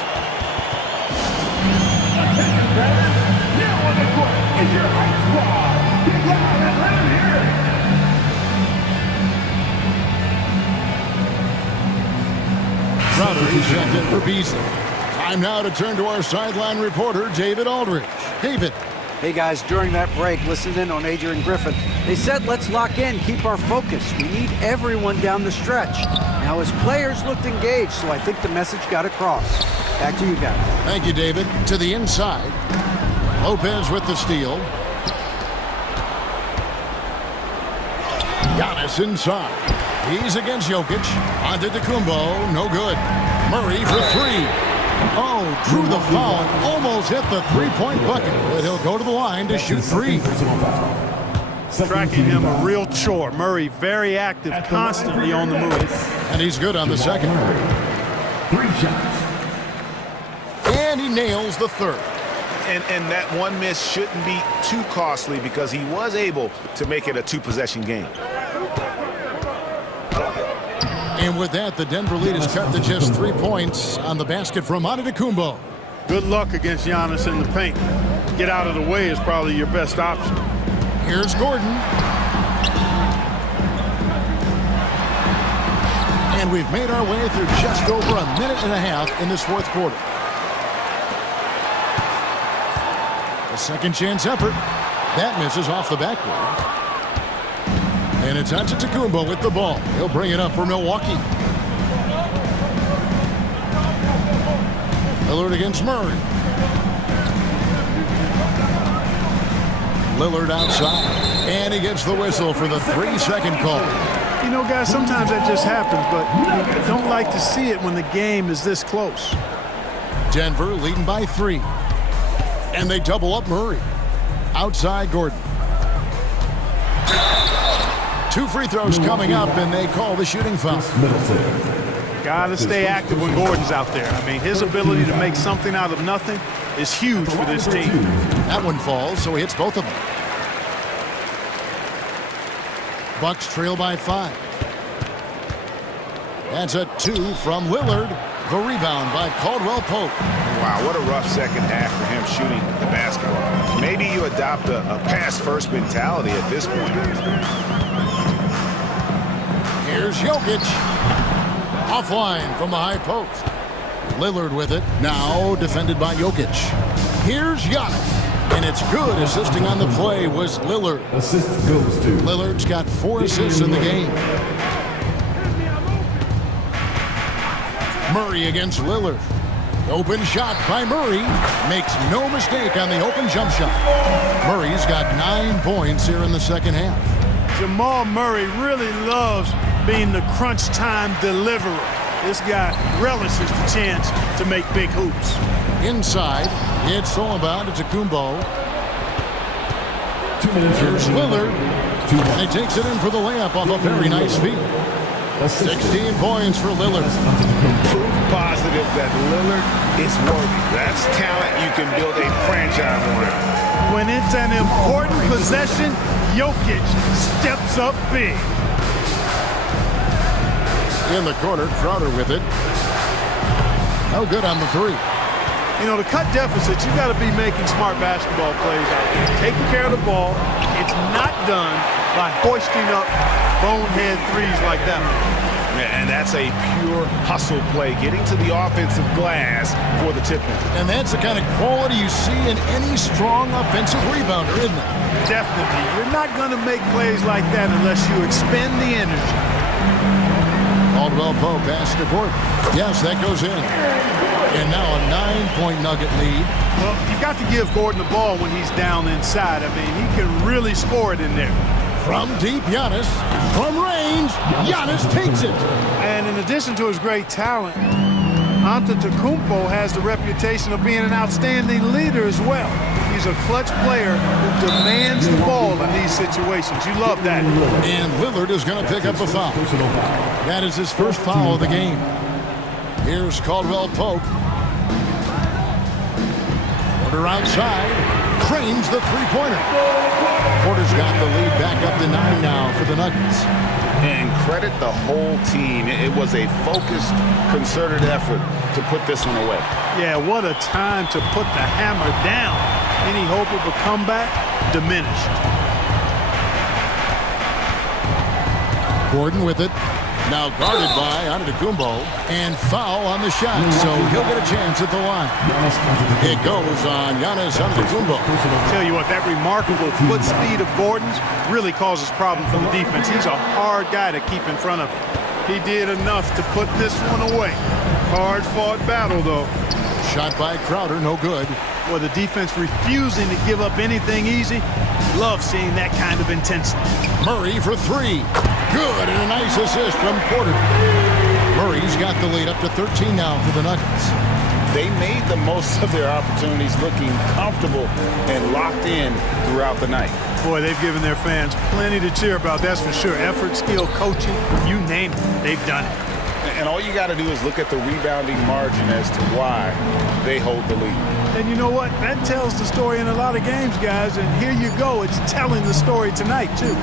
Crowder is checked in for Beasley. Time now to turn to our sideline reporter, David Aldridge. David. Hey guys, during that break, listen in on Adrian Griffin. They said, let's lock in, keep our focus. We need everyone down the stretch. Now his players looked engaged, so I think the message got across. Back to you guys. Thank you, David. To the inside. Lopez with the steal. Giannis inside. He's against Jokic. Antetokounmpo, no good. Murray for 3. Oh, drew the foul and almost hit the three-point bucket, but he'll go to the line to shoot 3. Tracking him a real chore. Murray very active, constantly on the move. And he's good on the second. 3 shots. And he nails the third. And that one miss shouldn't be too costly because he was able to make it a 2-possession game. And with that, the Denver lead is cut to just 3 points on the basket from Antetokounmpo. Good luck against Giannis in the paint. Get out of the way is probably your best option. Here's Gordon. And we've made our way through just over a minute and a half in this fourth quarter. A second chance effort. That misses off the backboard. And it's Antetokounmpo with the ball. He'll bring it up for Milwaukee. Lillard against Murray. Lillard outside. And he gets the whistle for the 3-second call. You know, guys, sometimes that just happens, but you don't like to see it when the game is this close. Denver leading by 3. And they double up Murray. Outside Gordon. 2 free throws coming up, and they call the shooting foul. Got to stay active when Gordon's out there. I mean, his ability to make something out of nothing is huge for this team. That one falls, so he hits both of them. Bucks trail by 5. That's a 2 from Lillard. The rebound by Caldwell Pope. Wow, what a rough second half for him shooting the basketball. Maybe you adopt a pass-first mentality at this point. Here's Jokic. Offline from the high post. Lillard with it. Now defended by Jokic. Here's Giannis. And it's good. Assisting on the play was Lillard. Assist goes to Lillard's got 4 assists in the game. Murray against Lillard. Open shot by Murray. Makes no mistake on the open jump shot. Murray's got 9 points here in the second half. Jamal Murray really loves being the crunch time deliverer. This guy relishes the chance to make big hoops. Inside, it's stolen by Antetokounmpo. Here's Lillard. And he takes it in for the layup off a very nice feed. 16 points for Lillard. Proof positive that Lillard is worthy. That's talent you can build a franchise around. When it's an important possession, Jokic steps up big. In the corner, Crowder with it. No good on the three. You know, to cut deficits, you got to be making smart basketball plays out there. Taking care of the ball. It's not done by hoisting up bonehead threes like that one. And that's a pure hustle play, getting to the offensive glass for the tip-in. And that's the kind of quality you see in any strong offensive rebounder, isn't it? Definitely. You're not going to make plays like that unless you expend the energy. Caldwell Pope pass to Gordon. Yes, that goes in. And now a 9-point Nugget lead. Well, you've got to give Gordon the ball when he's down inside. I mean, he can really score it in there. From deep, Giannis. From range, Giannis takes it. And in addition to his great talent, Antetokounmpo has the reputation of being an outstanding leader as well. He's a clutch player who demands the ball in these situations. You love that. And Lillard is going to pick up a foul. That is his first foul of the game. Here's Caldwell Pope. Porter outside. Cranes the three-pointer. Porter's got the lead back up to 9 now for the Nuggets. And credit the whole team. It was a focused, concerted effort to put this one away. Yeah, what a time to put the hammer down. Any hope of a comeback diminished. Gordon with it. Now guarded by Antetokounmpo. And foul on the shot, so he'll get a chance at the line. It goes on Giannis Antetokounmpo. Tell you what, that remarkable foot speed of Gordon's really causes problems for the defense. He's a hard guy to keep in front of him. He did enough to put this one away. Hard-fought battle, though. Shot by Crowder, no good. Well, the defense refusing to give up anything easy. Love seeing that kind of intensity. Murray for three. Good, and a nice assist from Porter. Murray's got the lead up to 13 now for the Nuggets. They made the most of their opportunities, looking comfortable and locked in throughout the night. Boy, they've given their fans plenty to cheer about, that's for sure. Effort, skill, coaching, you name it, they've done it. And all you got to do is look at the rebounding margin as to why they hold the lead. And you know what? That tells the story in a lot of games, guys. And here you go. It's telling the story tonight, too.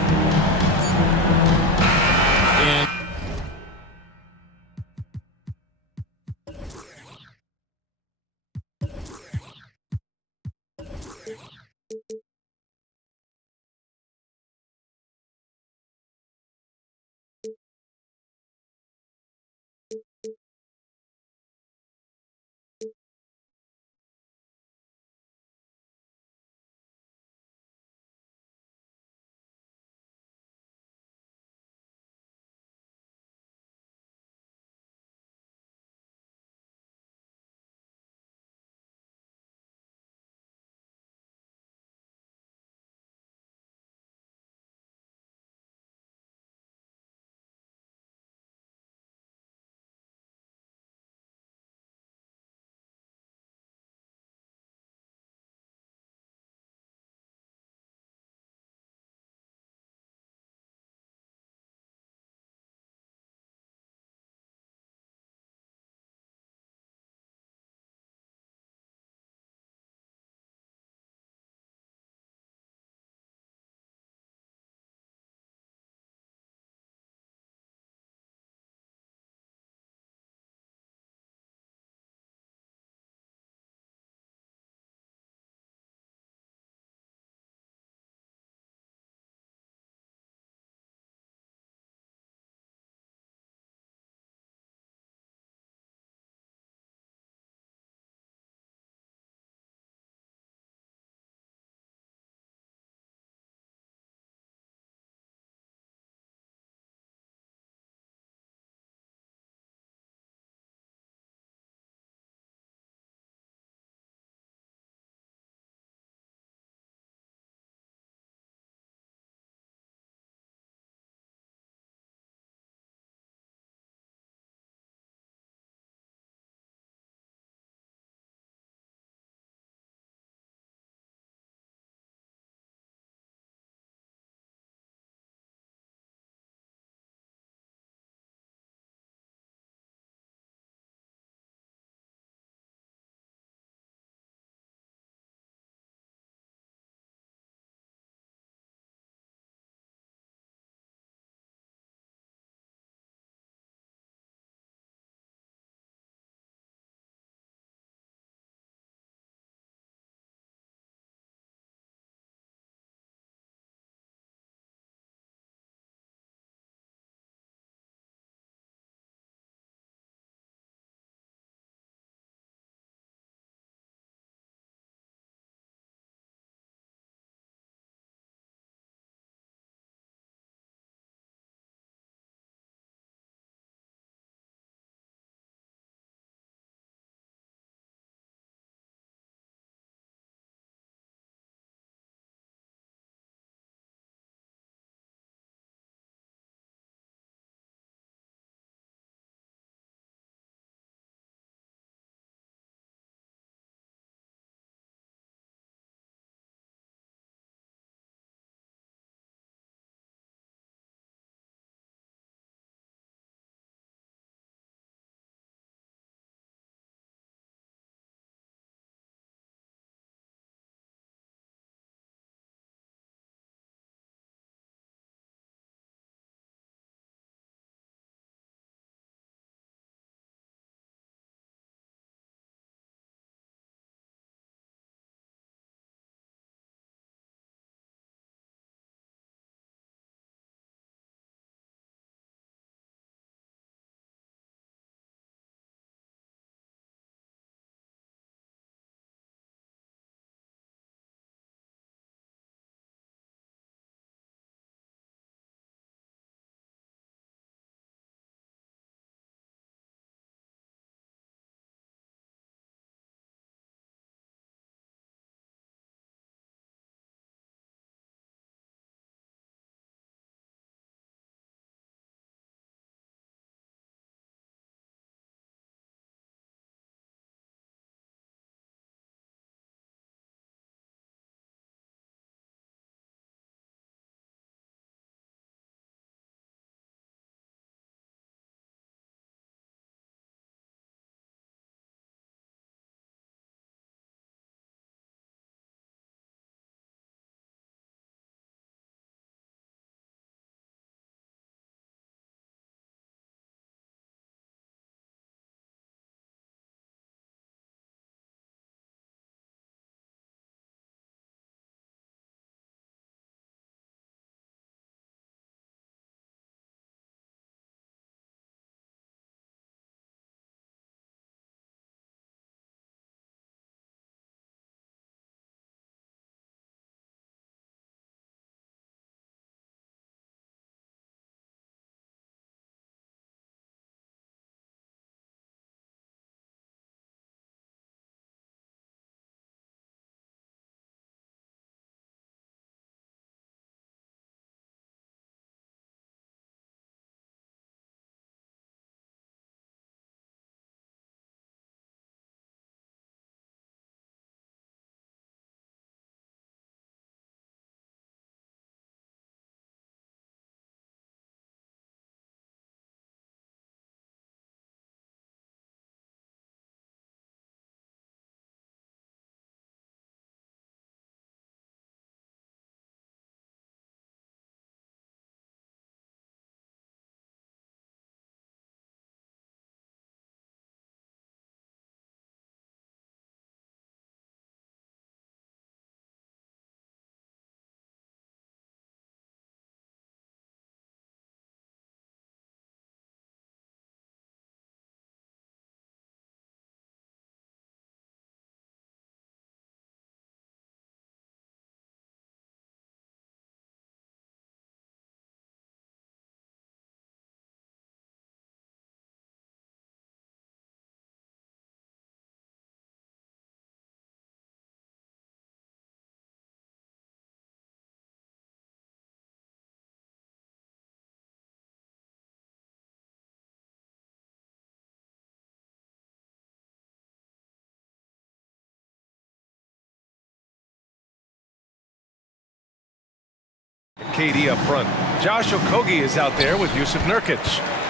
KD up front. Josh Okogie is out there with Yusuf Nurkic.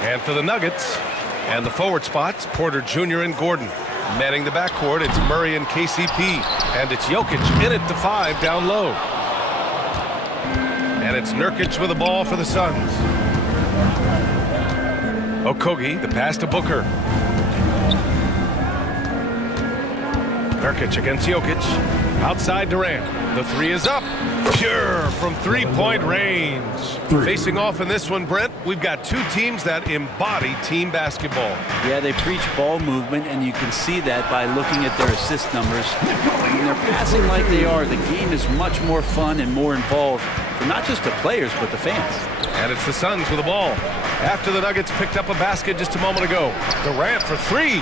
And for the Nuggets, and the forward spots, Porter Jr. and Gordon. Manning the backcourt, it's Murray and KCP. And it's Jokic in at the 5 down low. And it's Nurkic with the ball for the Suns. Okogie, the pass to Booker. Nurkic against Jokic. Outside Durant. The 3 is up. Pure from three-point range. Facing off in this one, Brent, we've got two teams that embody team basketball. Yeah, they preach ball movement, and you can see that by looking at their assist numbers. When they're passing like they are, the game is much more fun and more involved for not just the players, but the fans. And it's the Suns with the ball. After the Nuggets picked up a basket just a moment ago. Durant for 3.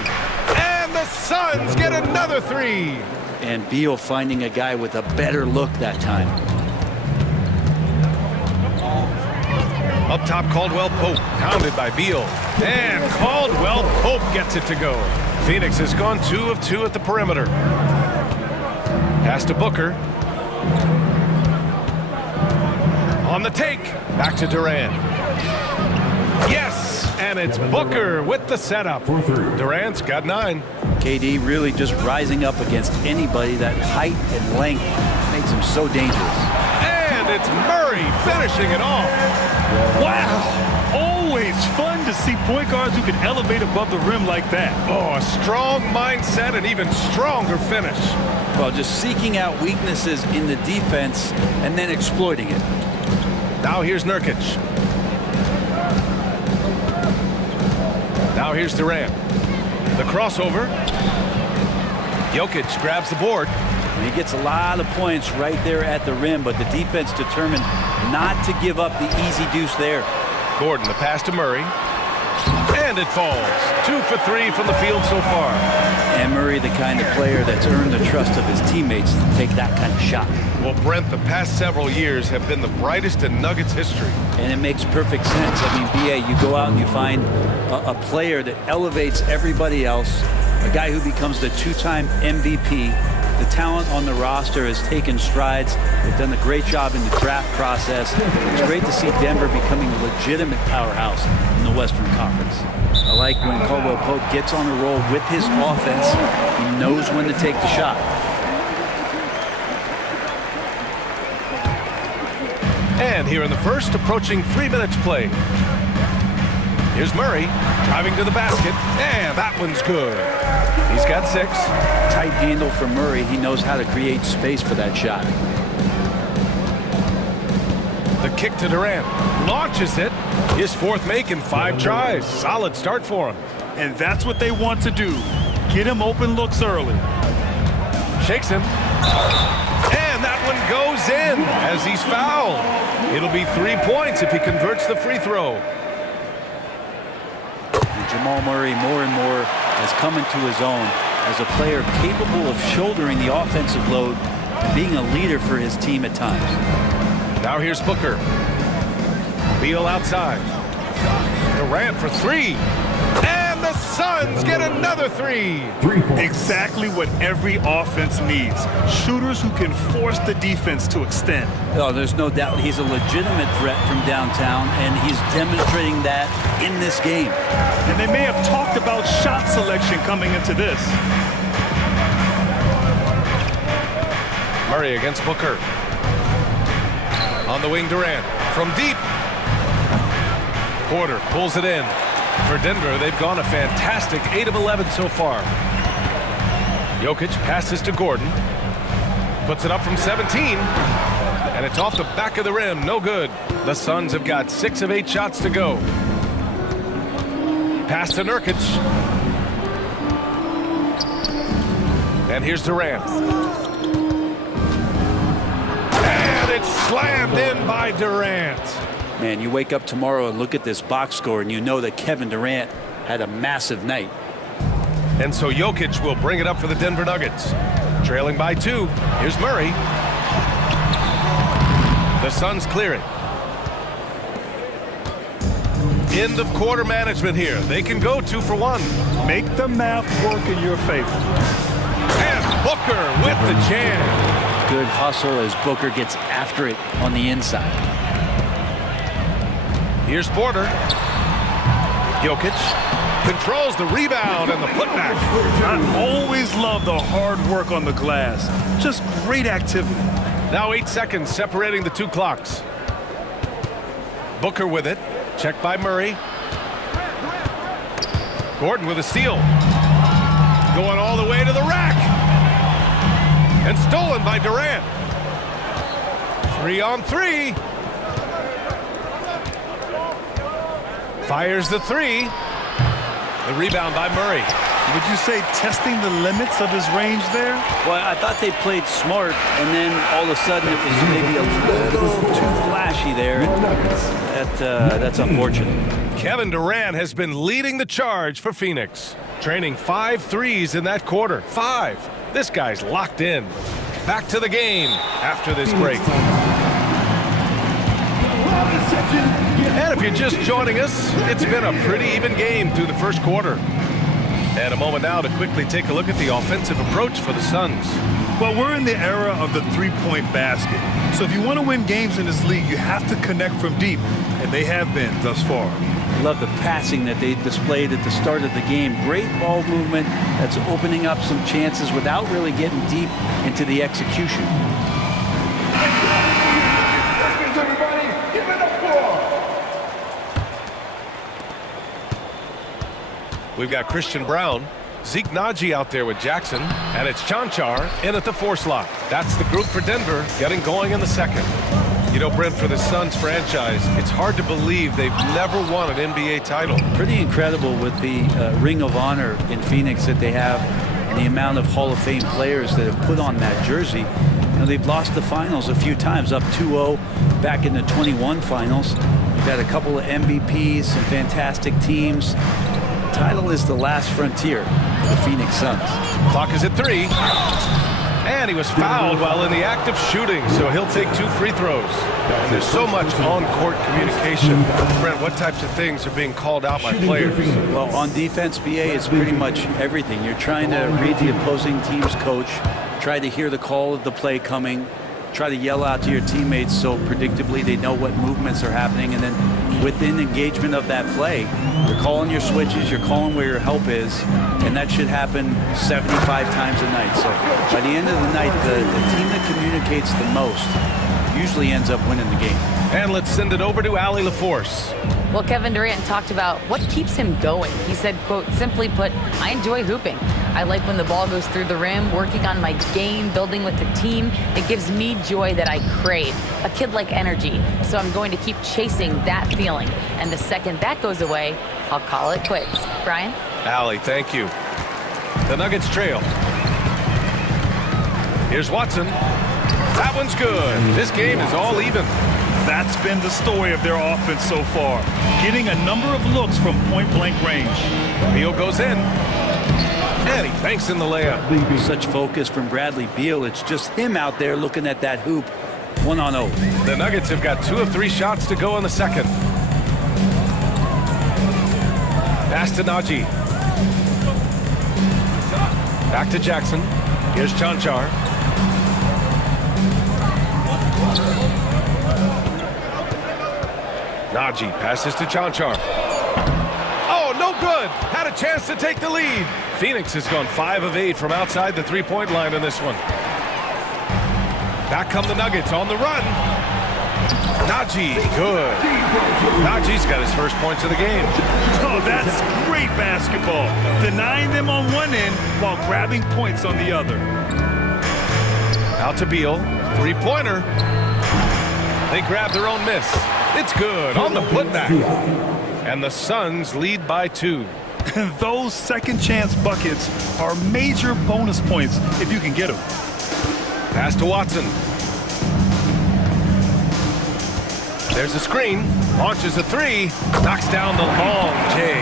And the Suns get another 3. And Beal finding a guy with a better look that time. Up top, Caldwell Pope, pounded by Beal. And Caldwell Pope gets it to go. Phoenix has gone 2 of 2 at the perimeter. Pass to Booker. On the take, back to Durant. Yes, and it's Booker with the setup. Durant's got 9. KD really just rising up against anybody. That height and length makes him so dangerous. And it's Murray finishing it off. Wow! Always fun to see point guards who can elevate above the rim like that. Oh, a strong mindset and even stronger finish. Well, just seeking out weaknesses in the defense and then exploiting it. Now here's Nurkic. Now here's Durant. The crossover. Jokic grabs the board. And he gets a lot of points right there at the rim, but the defense determined not to give up the easy deuce there. Gordon, the pass to Murray. And it falls. 2 for 3 from the field so far. And Murray, the kind of player that's earned the trust of his teammates to take that kind of shot. Well, Brent, the past several years have been the brightest in Nuggets history. And it makes perfect sense. I mean, BA, you go out and you find a player that elevates everybody else, a guy who becomes the 2-time MVP. The talent on the roster has taken strides. They've done a great job in the draft process. It's great to see Denver becoming a legitimate powerhouse in the Western Conference. I like when Caldwell Pope gets on the roll with his offense. He knows when to take the shot. And here in the first, approaching 3 minutes play. Here's Murray driving to the basket, and that one's good. He's got 6. Tight handle for Murray. He knows how to create space for that shot. The kick to Durant. Launches it. His 4th make in 5 tries. Solid start for him. And that's what they want to do. Get him open looks early. Shakes him. And that one goes in as he's fouled. It'll be 3 points if he converts the free throw. And Jamal Murray more and more has come into his own as a player capable of shouldering the offensive load and being a leader for his team at times. Now here's Booker. Beal outside. Durant for 3. And the Suns get another 3. Exactly what every offense needs. Shooters who can force the defense to extend. Oh, there's no doubt he's a legitimate threat from downtown, and he's demonstrating that in this game. And they may have talked about shot selection coming into this. Murray against Booker. On the wing, Durant. From deep. Porter pulls it in. For Denver, they've gone a fantastic 8 of 11 so far. Jokic passes to Gordon. Puts it up from 17. And it's off the back of the rim. No good. The Suns have got 6 of 8 shots to go. Pass to Nurkic. And here's Durant. And it's slammed in by Durant. Man, you wake up tomorrow and look at this box score and you know that Kevin Durant had a massive night. And so Jokic will bring it up for the Denver Nuggets. Trailing by 2. Here's Murray. The Suns clear it. End of quarter management here. They can go 2 for 1. Make the math work in your favor. And Booker with the jam. Good hustle as Booker gets after it on the inside. Here's Porter. Jokic controls the rebound and the putback. I always love the hard work on the glass. Just great activity. Now 8 seconds separating the two clocks. Booker with it. Checked by Murray. Gordon with a steal. Going all the way to the rack. And stolen by Durant. 3-on-3. Fires the three. The rebound by Murray. Would you say testing the limits of his range there? Well, I thought they played smart, and then all of a sudden it was maybe a little too flashy there. That's unfortunate. Kevin Durant has been leading the charge for Phoenix. Training 5 threes in that quarter. 5. This guy's locked in. Back to the game after this break. And if you're just joining us, it's been a pretty even game through the first quarter. And a moment now to quickly take a look at the offensive approach for the Suns. Well, we're in the era of the three-point basket. So if you want to win games in this league, you have to connect from deep, and they have been thus far. Love the passing that they displayed at the start of the game. Great ball movement that's opening up some chances without really getting deep into the execution. We've got Christian Brown, Zeke Naji out there with Jackson, and it's Chanchar in at the 4 slot. That's the group for Denver getting going in the second. You know, Brent, for the Suns franchise, it's hard to believe they've never won an NBA title. Pretty incredible with the Ring of Honor in Phoenix that they have and the amount of Hall of Fame players that have put on that jersey. You know, they've lost the finals a few times, up 2-0 back in the 21 finals. You've got a couple of MVPs, some fantastic teams. Title is the last frontier for the Phoenix Suns. Clock is at 3. And he was fouled while in the act of shooting, so he'll take 2 free throws. And there's so much on-court communication. Brent, what types of things are being called out by players? Well, on defense, BA, it's pretty much everything. You're trying to read the opposing team's coach, try to hear the call of the play coming, try to yell out to your teammates so predictably they know what movements are happening, and then within engagement of that play, you're calling your switches, you're calling where your help is, and that should happen 75 times a night. So by the end of the night, the team that communicates the most usually ends up winning the game. And let's send it over to Allie LaForce. Well, Kevin Durant talked about what keeps him going. He said, quote, simply put, I enjoy hooping. I like when the ball goes through the rim, working on my game, building with the team. It gives me joy that I crave, a kid-like energy. So I'm going to keep chasing that feeling. And the second that goes away, I'll call it quits. Brian? Allie, thank you. The Nuggets trail. Here's Watson. That one's good. This game is all even. That's been the story of their offense so far, getting a number of looks from point-blank range. Beal goes in, and he banks in the layup. Such focus from Bradley Beal. It's just him out there looking at that hoop, 1-on-0. The Nuggets have got 2 of 3 shots to go in the second. Pass to Naji. Back to Jackson. Here's Chanchar. Naji passes to Chanchar. Oh, no good. Had a chance to take the lead. Phoenix has gone 5 of 8 from outside the 3-point line in this one. Back come the Nuggets on the run. Naji, good. Naji's got his first points of the game. Oh, that's great basketball. Denying them on one end while grabbing points on the other. Out to Beal. 3-pointer. They grab their own miss. It's good on the putback. And the Suns lead by 2. Those second chance buckets are major bonus points if you can get them. Pass to Watson. There's a screen. Launches a 3. Knocks down the long J.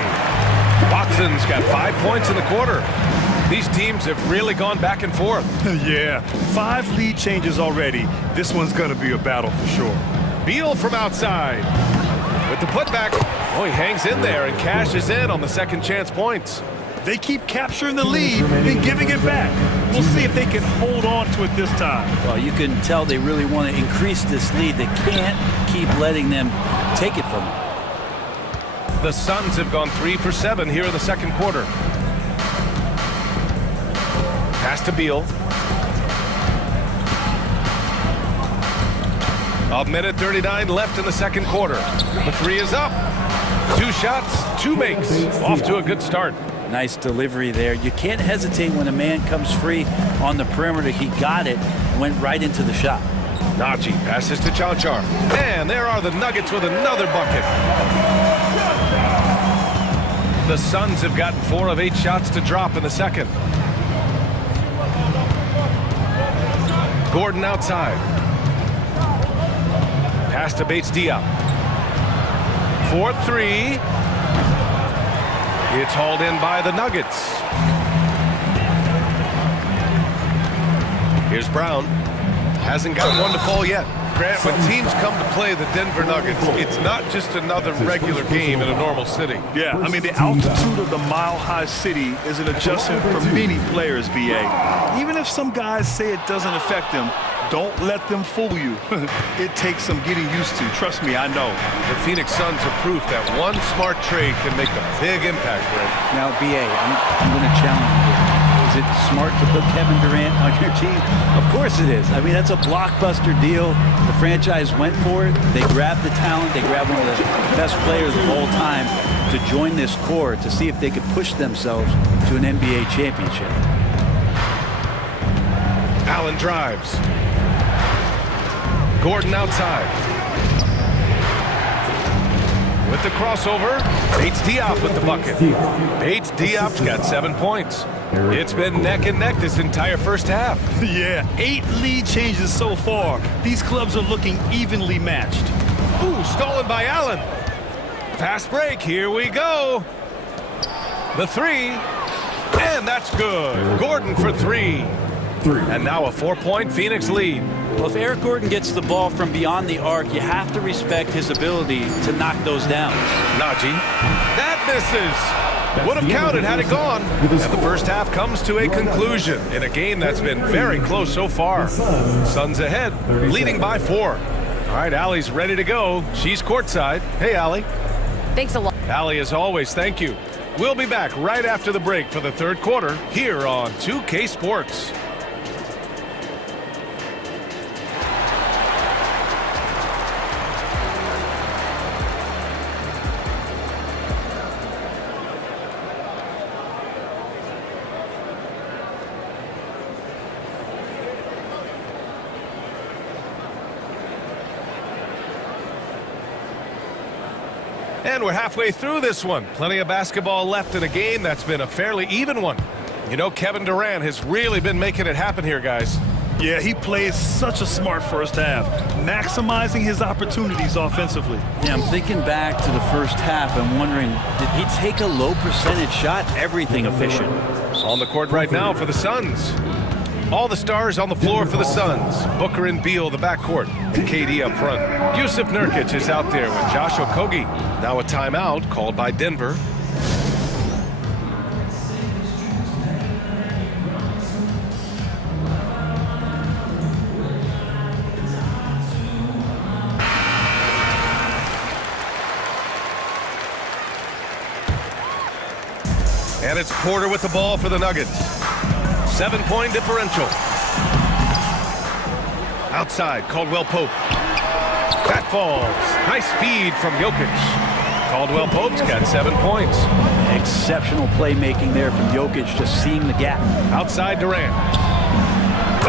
Watson's got 5 points in the quarter. These teams have really gone back and forth. Yeah, 5 lead changes already. This one's going to be a battle for sure. Beal from outside. With the putback. Oh, he hangs in there and cashes in on the second chance points. They keep capturing the lead and giving it back. We'll see if they can hold on to it this time. Well, you can tell they really want to increase this lead. They can't keep letting them take it from them. The Suns have gone 3 for 7 here in the second quarter. Pass to Beal. A minute 39 left in the second quarter. The three is up. 2 shots, 2 makes. Off to a good start. Nice delivery there. You can't hesitate when a man comes free on the perimeter. He got it, went right into the shot. Najee passes to Chanchar. And there are the Nuggets with another bucket. The Suns have gotten 4 of 8 shots to drop in the second. Gordon outside. Pass to Bates-Diop. 4-3. It's hauled in by the Nuggets. Here's Brown. Hasn't got one to fall yet. Grant, when teams come to play the Denver Nuggets, it's not just another regular game in a normal city. Yeah, I mean, the altitude of the mile-high city is an adjustment for many players, BA. Even if some guys say it doesn't affect them, don't let them fool you. It takes some getting used to. Trust me, I know. The Phoenix Suns are proof that one smart trade can make a big impact, Grant. Now, BA, I'm going to challenge you. Is it smart to put Kevin Durant on your team? Of course it is. I mean, that's a blockbuster deal. The franchise went for it. They grabbed the talent. They grabbed one of the best players of all time to join this core to see if they could push themselves to an NBA championship. Allen drives. Gordon outside. With the crossover, Bates-Diop with the bucket. Bates-Diop's got 7 points. It's been neck and neck this entire first half. Yeah, 8 lead changes so far. These clubs are looking evenly matched. Ooh, stolen by Allen. Fast break, here we go. The 3, and that's good. Gordon for 3. And now a 4-point Phoenix lead. Well, if Eric Gordon gets the ball from beyond the arc, you have to respect his ability to knock those down. Najee. That misses. Would have counted had it gone. And the first half comes to a conclusion in a game that's been very close so far. Suns ahead, leading by 4. All right, Allie's ready to go. She's courtside. Hey, Allie. Thanks a lot. Allie, as always, thank you. We'll be back right after the break for the third quarter here on 2K Sports. And we're halfway through this one. Plenty of basketball left in a game that's been a fairly even one. You know, Kevin Durant has really been making it happen here, guys. Yeah, he plays such a smart first half, maximizing his opportunities offensively. Yeah, I'm thinking back to the first half and wondering, did he take a low percentage shot? Everything efficient. On the court right now for the Suns. All the stars on the floor for the Suns. Booker and Beal, the backcourt, and KD up front. Yusuf Nurkic is out there with Josh Okogie. Now a timeout called by Denver. And it's Porter with the ball for the Nuggets. 7-point differential. Outside, Caldwell Pope. That falls. Nice feed from Jokic. Caldwell Pope's got 7 points. Exceptional playmaking there from Jokic, just seeing the gap. Outside Durant.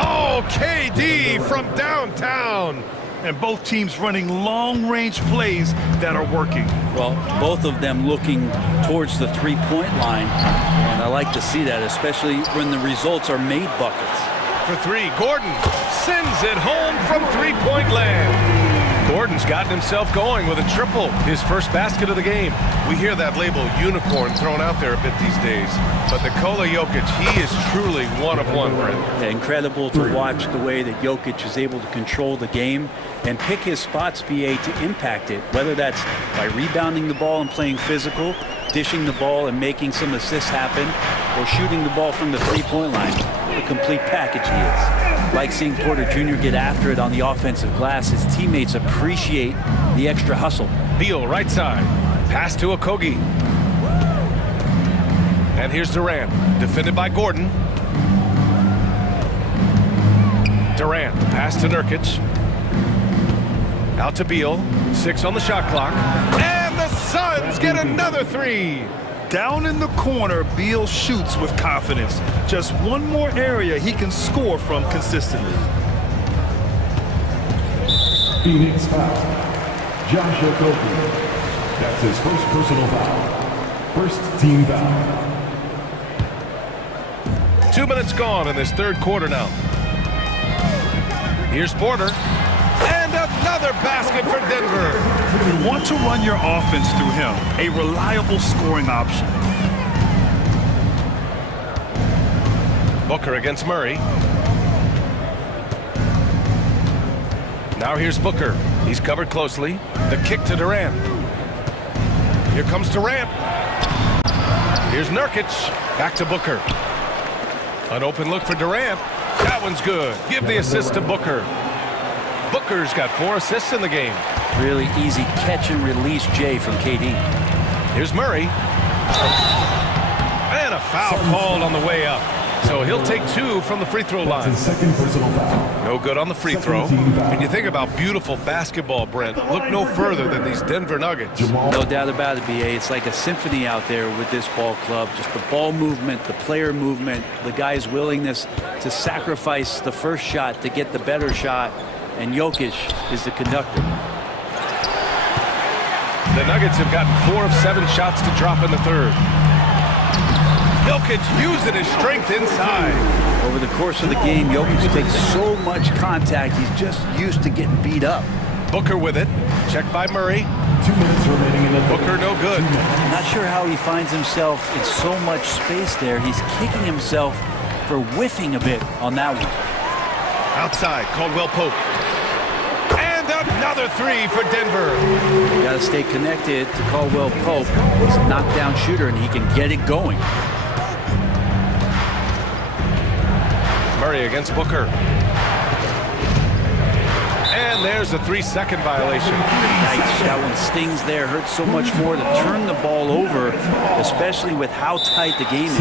Oh, KD from downtown. And both teams running long-range plays that are working. Well, both of them looking towards the three-point line. And I like to see that, especially when the results are made buckets. For 3, Gordon sends it home from three-point land. Gordon's gotten himself going with a triple, his first basket of the game. We hear that label unicorn thrown out there a bit these days. But Nikola Jokic, he is truly one of one, Brent. Yeah, incredible to watch the way that Jokic is able to control the game and pick his spots, BA, to impact it, whether that's by rebounding the ball and playing physical, dishing the ball and making some assists happen, or shooting the ball from the three-point line. The complete package he is. Like seeing Porter Jr. get after it on the offensive glass, his teammates appreciate the extra hustle. Beal right side. Pass to Okogie. And here's Durant, defended by Gordon. Durant, pass to Nurkic. Out to Beal, 6 on the shot clock. And the Suns get another 3. Down in the corner, Beal shoots with confidence. Just one more area he can score from consistently. Phoenix foul. Josh Okogie. That's his first personal foul. First team foul. 2 minutes gone in this third quarter now. Here's Porter. And another basket for Denver. You want to run your offense through him, a reliable scoring option. Booker against Murray. Now here's Booker. He's covered closely. The kick to Durant. Here comes Durant. Here's Nurkic. Back to Booker. An open look for Durant. That one's good. Give the assist to Booker. Booker's got 4 assists in the game. Really easy catch and release, Jay, from KD. Here's Murray. And a foul called on the way up. So he'll take 2 from the free throw line. That's his second personal foul. No good on the free throw. And you think about beautiful basketball, Brent. Look no further than these Denver Nuggets. No doubt about it, BA. It's like a symphony out there with this ball club. Just the ball movement, the player movement, the guy's willingness to sacrifice the first shot to get the better shot. And Jokic is the conductor. The Nuggets have gotten 4 of 7 shots to drop in the third. Jokic using his strength inside. Over the course of the game, Jokic takes so much contact, he's just used to getting beat up. Booker with it. Checked by Murray. 2 minutes remaining in the third. Booker no good. I'm not sure how he finds himself in so much space there. He's kicking himself for whiffing a bit on that one. Outside, Caldwell Pope. And another 3 for Denver. You got to stay connected to Caldwell Pope. He's a knockdown shooter, and he can get it going. Murray against Booker. And there's a 3-second violation. Nice. That one stings there. Hurts so much more to turn the ball over, especially with how tight the game is.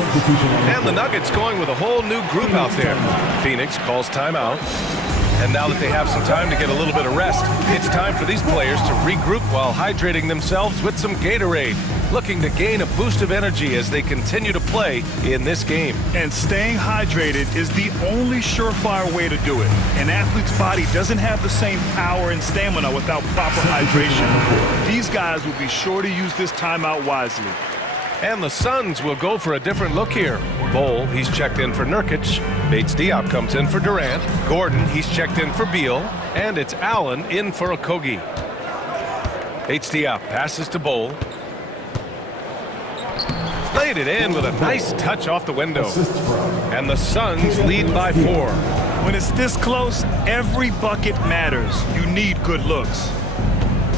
And the Nuggets going with a whole new group out there. Phoenix calls timeout. And now that they have some time to get a little bit of rest, it's time for these players to regroup while hydrating themselves with some Gatorade, looking to gain a boost of energy as they continue to play in this game. And staying hydrated is the only surefire way to do it. An athlete's body doesn't have the same power and stamina without proper hydration. These guys will be sure to use this timeout wisely. And the Suns will go for a different look here. Bol, he's checked in for Nurkic. Bates Diop comes in for Durant. Gordon, he's checked in for Beal. And it's Allen in for Okogie. Bates Diop passes to Bol. Laid it in with a nice touch off the window. And the Suns lead by 4. When it's this close, every bucket matters. You need good looks.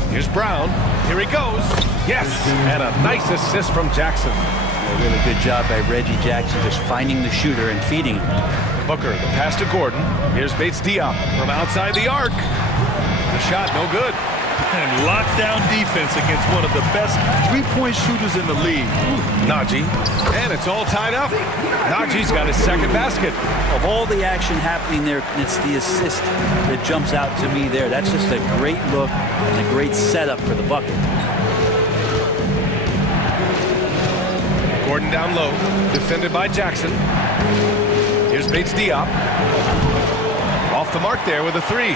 Here's Brown. Here he goes. Yes, and a nice assist from Jackson. A really good job by Reggie Jackson just finding the shooter and feeding him. Booker, the pass to Gordon. Here's Bates Diop from outside the arc. The shot no good. And lockdown defense against one of the best three-point shooters in the league. Najee, and it's all tied up. Najee's got his second basket. Of all the action happening there, it's the assist that jumps out to me there. That's just a great look and a great setup for the bucket. Gordon down low, defended by Jackson. Here's Bates Diop. Off the mark there with a 3.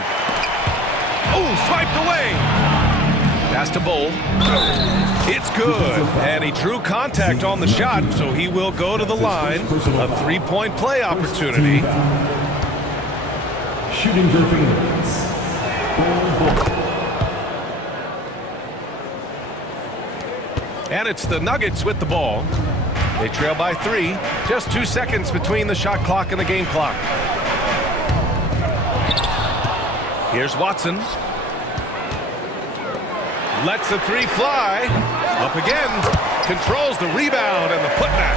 Oh, swiped away. Pass to Bol. It's good. And he drew contact on the shot, so he will go to the line. A 3-point play opportunity. Shooting for Phoenix. And it's the Nuggets with the ball. They trail by 3. Just 2 seconds between the shot clock and the game clock. Here's Watson. Lets the 3 fly. Up again. Controls the rebound and the putback.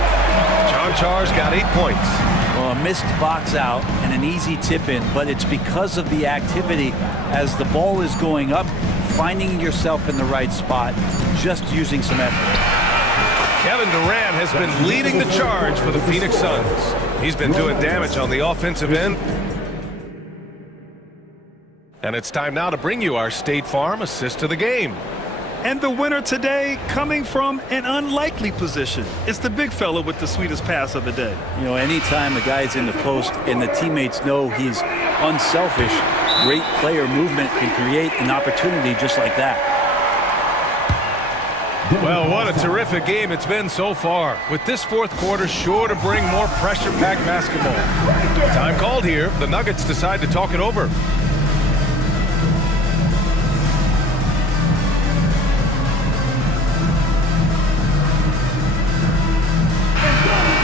John Char's got 8 points. Well, know, a missed box out and an easy tip in, but it's because of the activity as the ball is going up, finding yourself in the right spot, just using some effort. Kevin Durant has been leading the charge for the Phoenix Suns. He's been doing damage on the offensive end. And it's time now to bring you our State Farm assist of the game. And the winner today coming from an unlikely position. It's the big fella with the sweetest pass of the day. You know, anytime a guy's in the post and the teammates know he's unselfish, great player movement can create an opportunity just like that. Well, what a terrific game it's been so far, with this fourth quarter sure to bring more pressure-packed basketball. Time called here. The Nuggets decide to talk it over.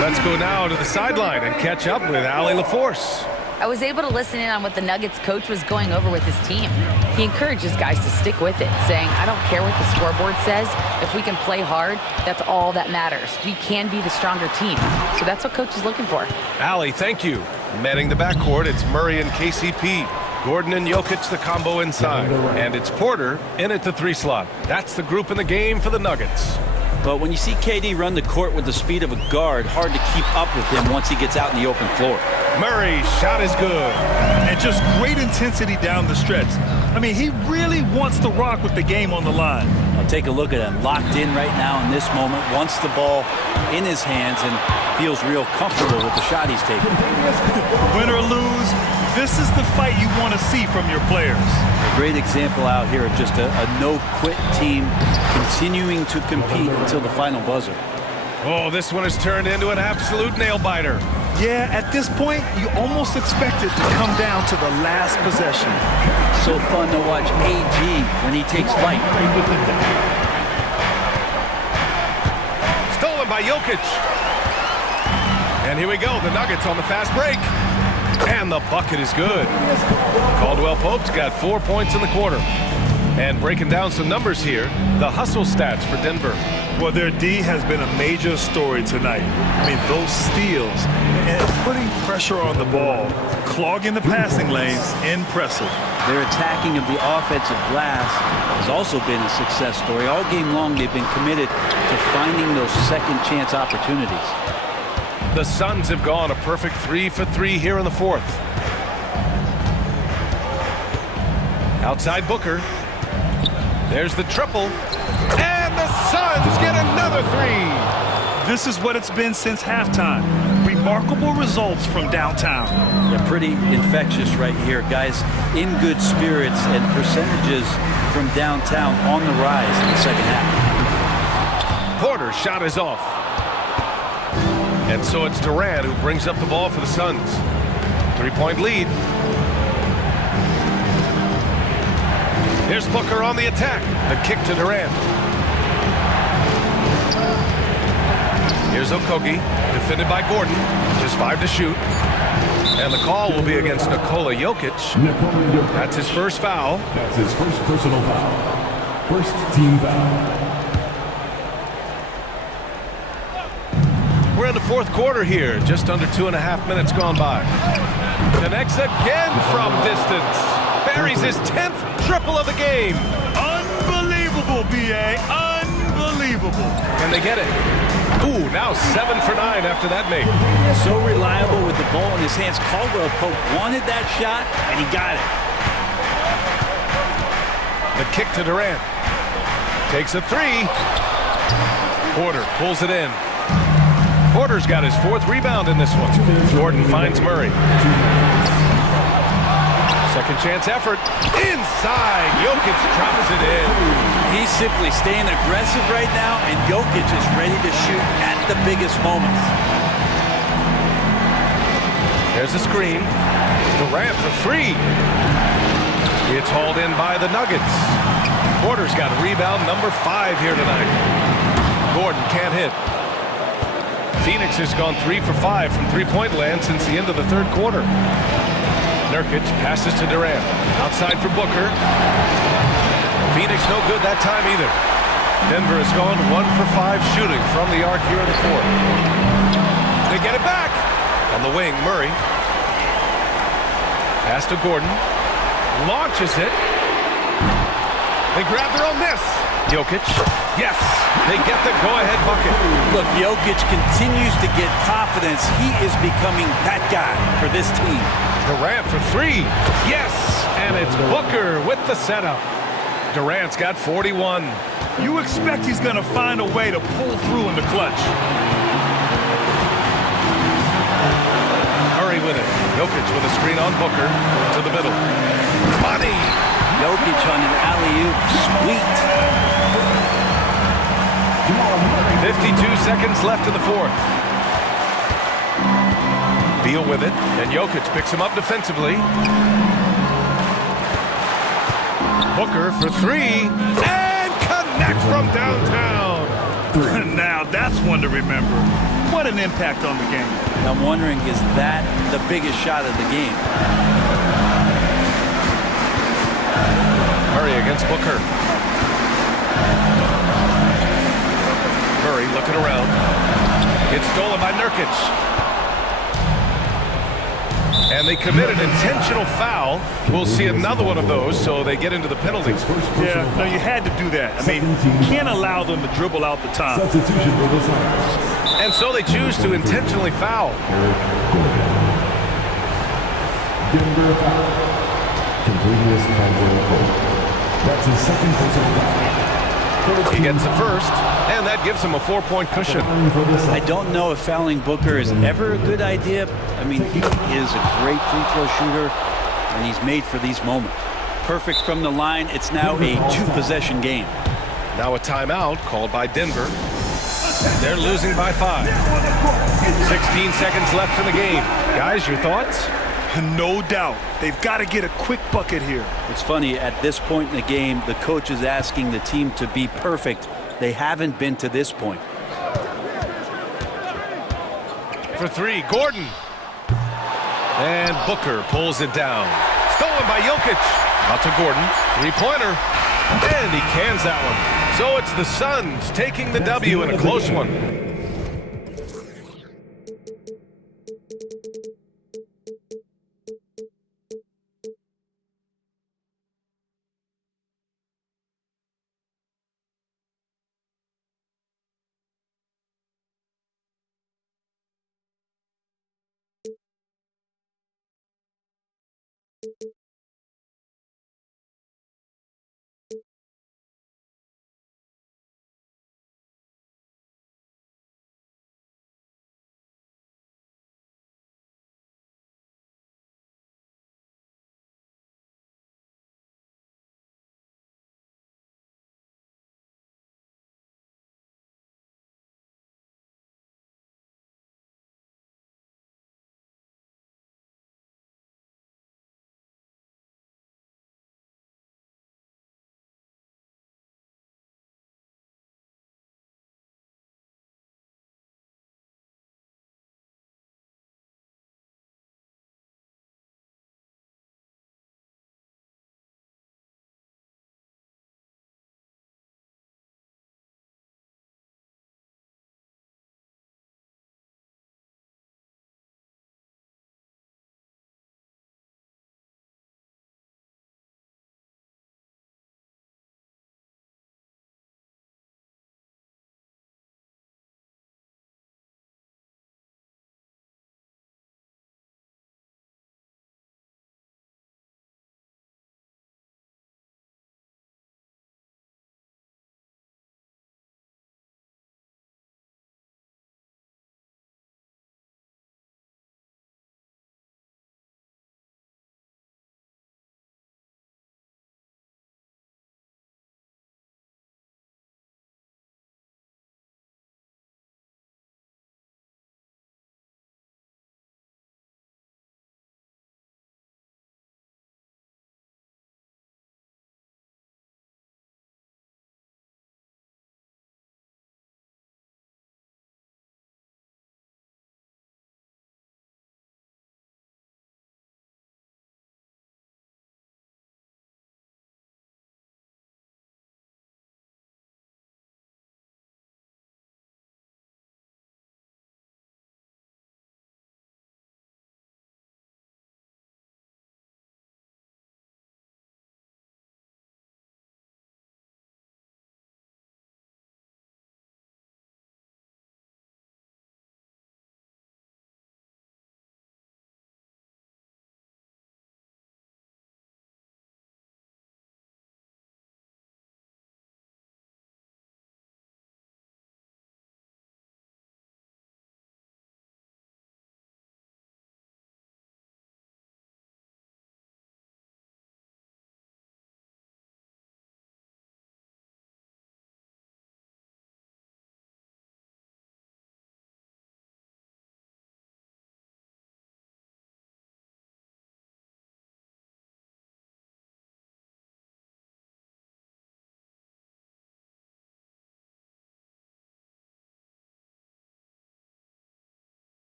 Let's go now to the sideline and catch up with Allie LaForce. I was able to listen in on what the Nuggets coach was going over with his team. He encourages guys to stick with it, saying, I don't care what the scoreboard says. If we can play hard, that's all that matters. We can be the stronger team. So that's what coach is looking for. Allie, thank you. Manning the backcourt, it's Murray and KCP. Gordon and Jokic, the combo inside. And it's Porter in at the 3 slot. That's the group in the game for the Nuggets. But when you see KD run the court with the speed of a guard, hard to keep up with him once he gets out in the open floor. Murray, shot is good. And just great intensity down the stretch. I mean, he really wants to rock with the game on the line. Now take a look at him, locked in right now in this moment, wants the ball in his hands and feels real comfortable with the shot he's taking. Win or lose, this is the fight you want to see from your players. A great example out here of just a no-quit team continuing to compete until the final buzzer. Oh, this one has turned into an absolute nail-biter. Yeah, at this point, you almost expect it to come down to the last possession. So fun to watch AG when he takes flight. Stolen by Jokic. And here we go, the Nuggets on the fast break. And the bucket is good. Caldwell Pope's got 4 points in the quarter. And breaking down some numbers here, the hustle stats for Denver. Well, their D has been a major story tonight. I mean, those steals and putting pressure on the ball, clogging the passing lanes, impressive. Their attacking of the offensive glass has also been a success story. All game long, they've been committed to finding those second chance opportunities. The Suns have gone a perfect 3 for 3 here in the fourth. Outside Booker. There's the triple. And the Suns get another 3. This is what it's been since halftime. Remarkable results from downtown. Yeah, pretty infectious right here. Guys in good spirits and percentages from downtown on the rise in the second half. Porter's shot is off. And so it's Durant who brings up the ball for the Suns. 3-point lead. Here's Booker on the attack. The kick to Durant. Here's Okogie, defended by Gordon. Just 5 to shoot. And the call will be against Nikola Jokic. That's his first foul. That's his first personal foul. First team foul. We're in the fourth quarter here. Just under 2.5 minutes gone by. Connects again from distance. Buries his 10th triple of the game. Unbelievable, B.A. Unbelievable. Can they get it? Ooh, now 7 for 9 after that make. So reliable with the ball in his hands. Caldwell Pope wanted that shot, and he got it. The kick to Durant. Takes a 3. Porter pulls it in. Porter's got his 4th rebound in this one. Jordan finds Murray. Second chance effort. Inside. Jokic drops it in. He's simply staying aggressive right now, and Jokic is ready to shoot at the biggest moments. There's a screen. Durant for 3. It's hauled in by the Nuggets. Porter's got a rebound number 5 here tonight. Gordon can't hit. Phoenix has gone 3 for 5 from three-point land since the end of the third quarter. Nurkic passes to Durant. Outside for Booker. Phoenix no good that time either. Denver has gone 1 for 5 shooting from the arc here in the fourth. They get it back. On the wing, Murray. Pass to Gordon. Launches it. They grab their own miss. Jokic. Yes, they get the go-ahead bucket. Look, Jokic continues to get confidence. He is becoming that guy for this team. Durant for three. Yes, and it's Booker with the setup. Durant's got 41. You expect he's going to find a way to pull through in the clutch. Murray with it. Jokic with a screen on Booker to the middle. Money. Jokic on an alley-oop. Sweet. 52 seconds left in the fourth. Beal with it, and Jokic picks him up defensively. Booker for three, and connects from downtown. Now that's one to remember. What an impact on the game. I'm wondering, is that the biggest shot of the game? Murray against Booker. Murray looking around. It's stolen by Nurkic. And they commit an intentional foul. We'll see another one of those, so they get into the penalties. Yeah, no, you had to do that. I mean, you can't allow them to dribble out the time. And so they choose to intentionally foul. Denver foul. Completeness That's his second personal foul. He gets the first, and that gives him a 4-point cushion. I don't know if fouling Booker is ever a good idea. I mean, he is a great free throw shooter, and he's made for these moments. Perfect from the line. It's now a two-possession game. Now a timeout called by Denver. They're losing by 5. 16 seconds left in the game. Guys, your thoughts? No doubt. They've got to get a quick bucket here. It's funny, at this point in the game, the coach is asking the team to be perfect. They haven't been to this point. For three, Gordon. And Booker pulls it down. Stolen by Jokic. Out to Gordon. Three-pointer. And he cans that one. So it's the Suns taking the W in a close one.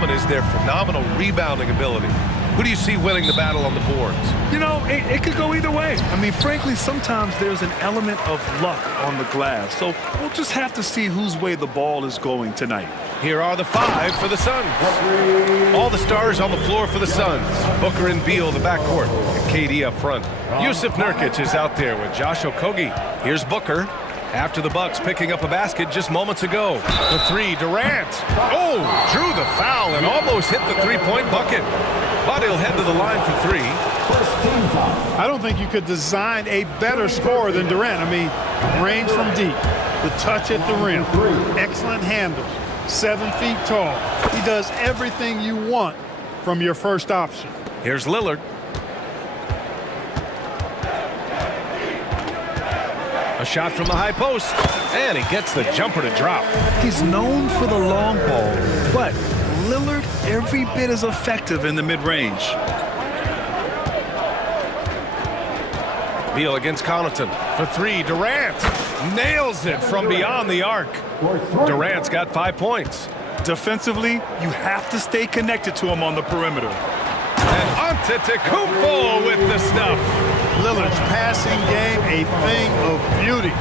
common is their phenomenal rebounding ability. Who do you see winning the battle on the boards? You know, it could go either way. I mean, frankly, sometimes there's an element of luck on the glass. So we'll just have to see whose way the ball is going tonight. Here are the 5 for the Suns. All the stars on the floor for the Suns. Booker and Beal, the backcourt, and KD up front. Yusuf Nurkic is out there with Josh Okogie. Here's Booker. After the Bucks picking up a basket just moments ago. The 3, Durant. Oh, drew the foul and almost hit the three-point bucket. But he'll head to the line for 3. I don't think you could design a better scorer than Durant. I mean, range from deep, the touch at the rim, excellent handles, 7 feet tall. He does everything you want from your first option. Here's Lillard. A shot from the high post, and he gets the jumper to drop. He's known for the long ball, but Lillard every bit as effective in the mid-range. Beal against Connaughton for 3. Durant nails it from beyond the arc. Durant's got 5 points. Defensively, you have to stay connected to him on the perimeter. And Antetokounmpo with the stuff. Lillard's passing game, a thing of beauty.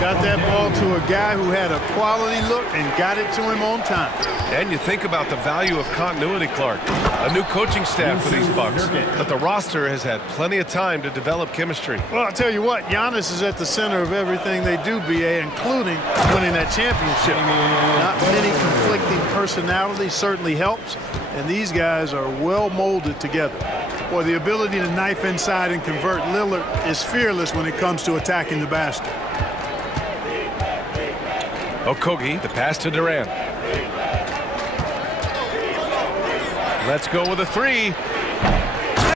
Got that ball to a guy who had a quality look and got it to him on time. And you think about the value of continuity, Clark. A new coaching staff for these Bucks, but the roster has had plenty of time to develop chemistry. Well, I'll tell you what, Giannis is at the center of everything they do, BA, including winning that championship. Not many conflicting personalities certainly helps, and these guys are well molded together. Boy, the ability to knife inside and convert Lillard is fearless when it comes to attacking the basket. Okogie, the pass to Durant. Let's go with a 3.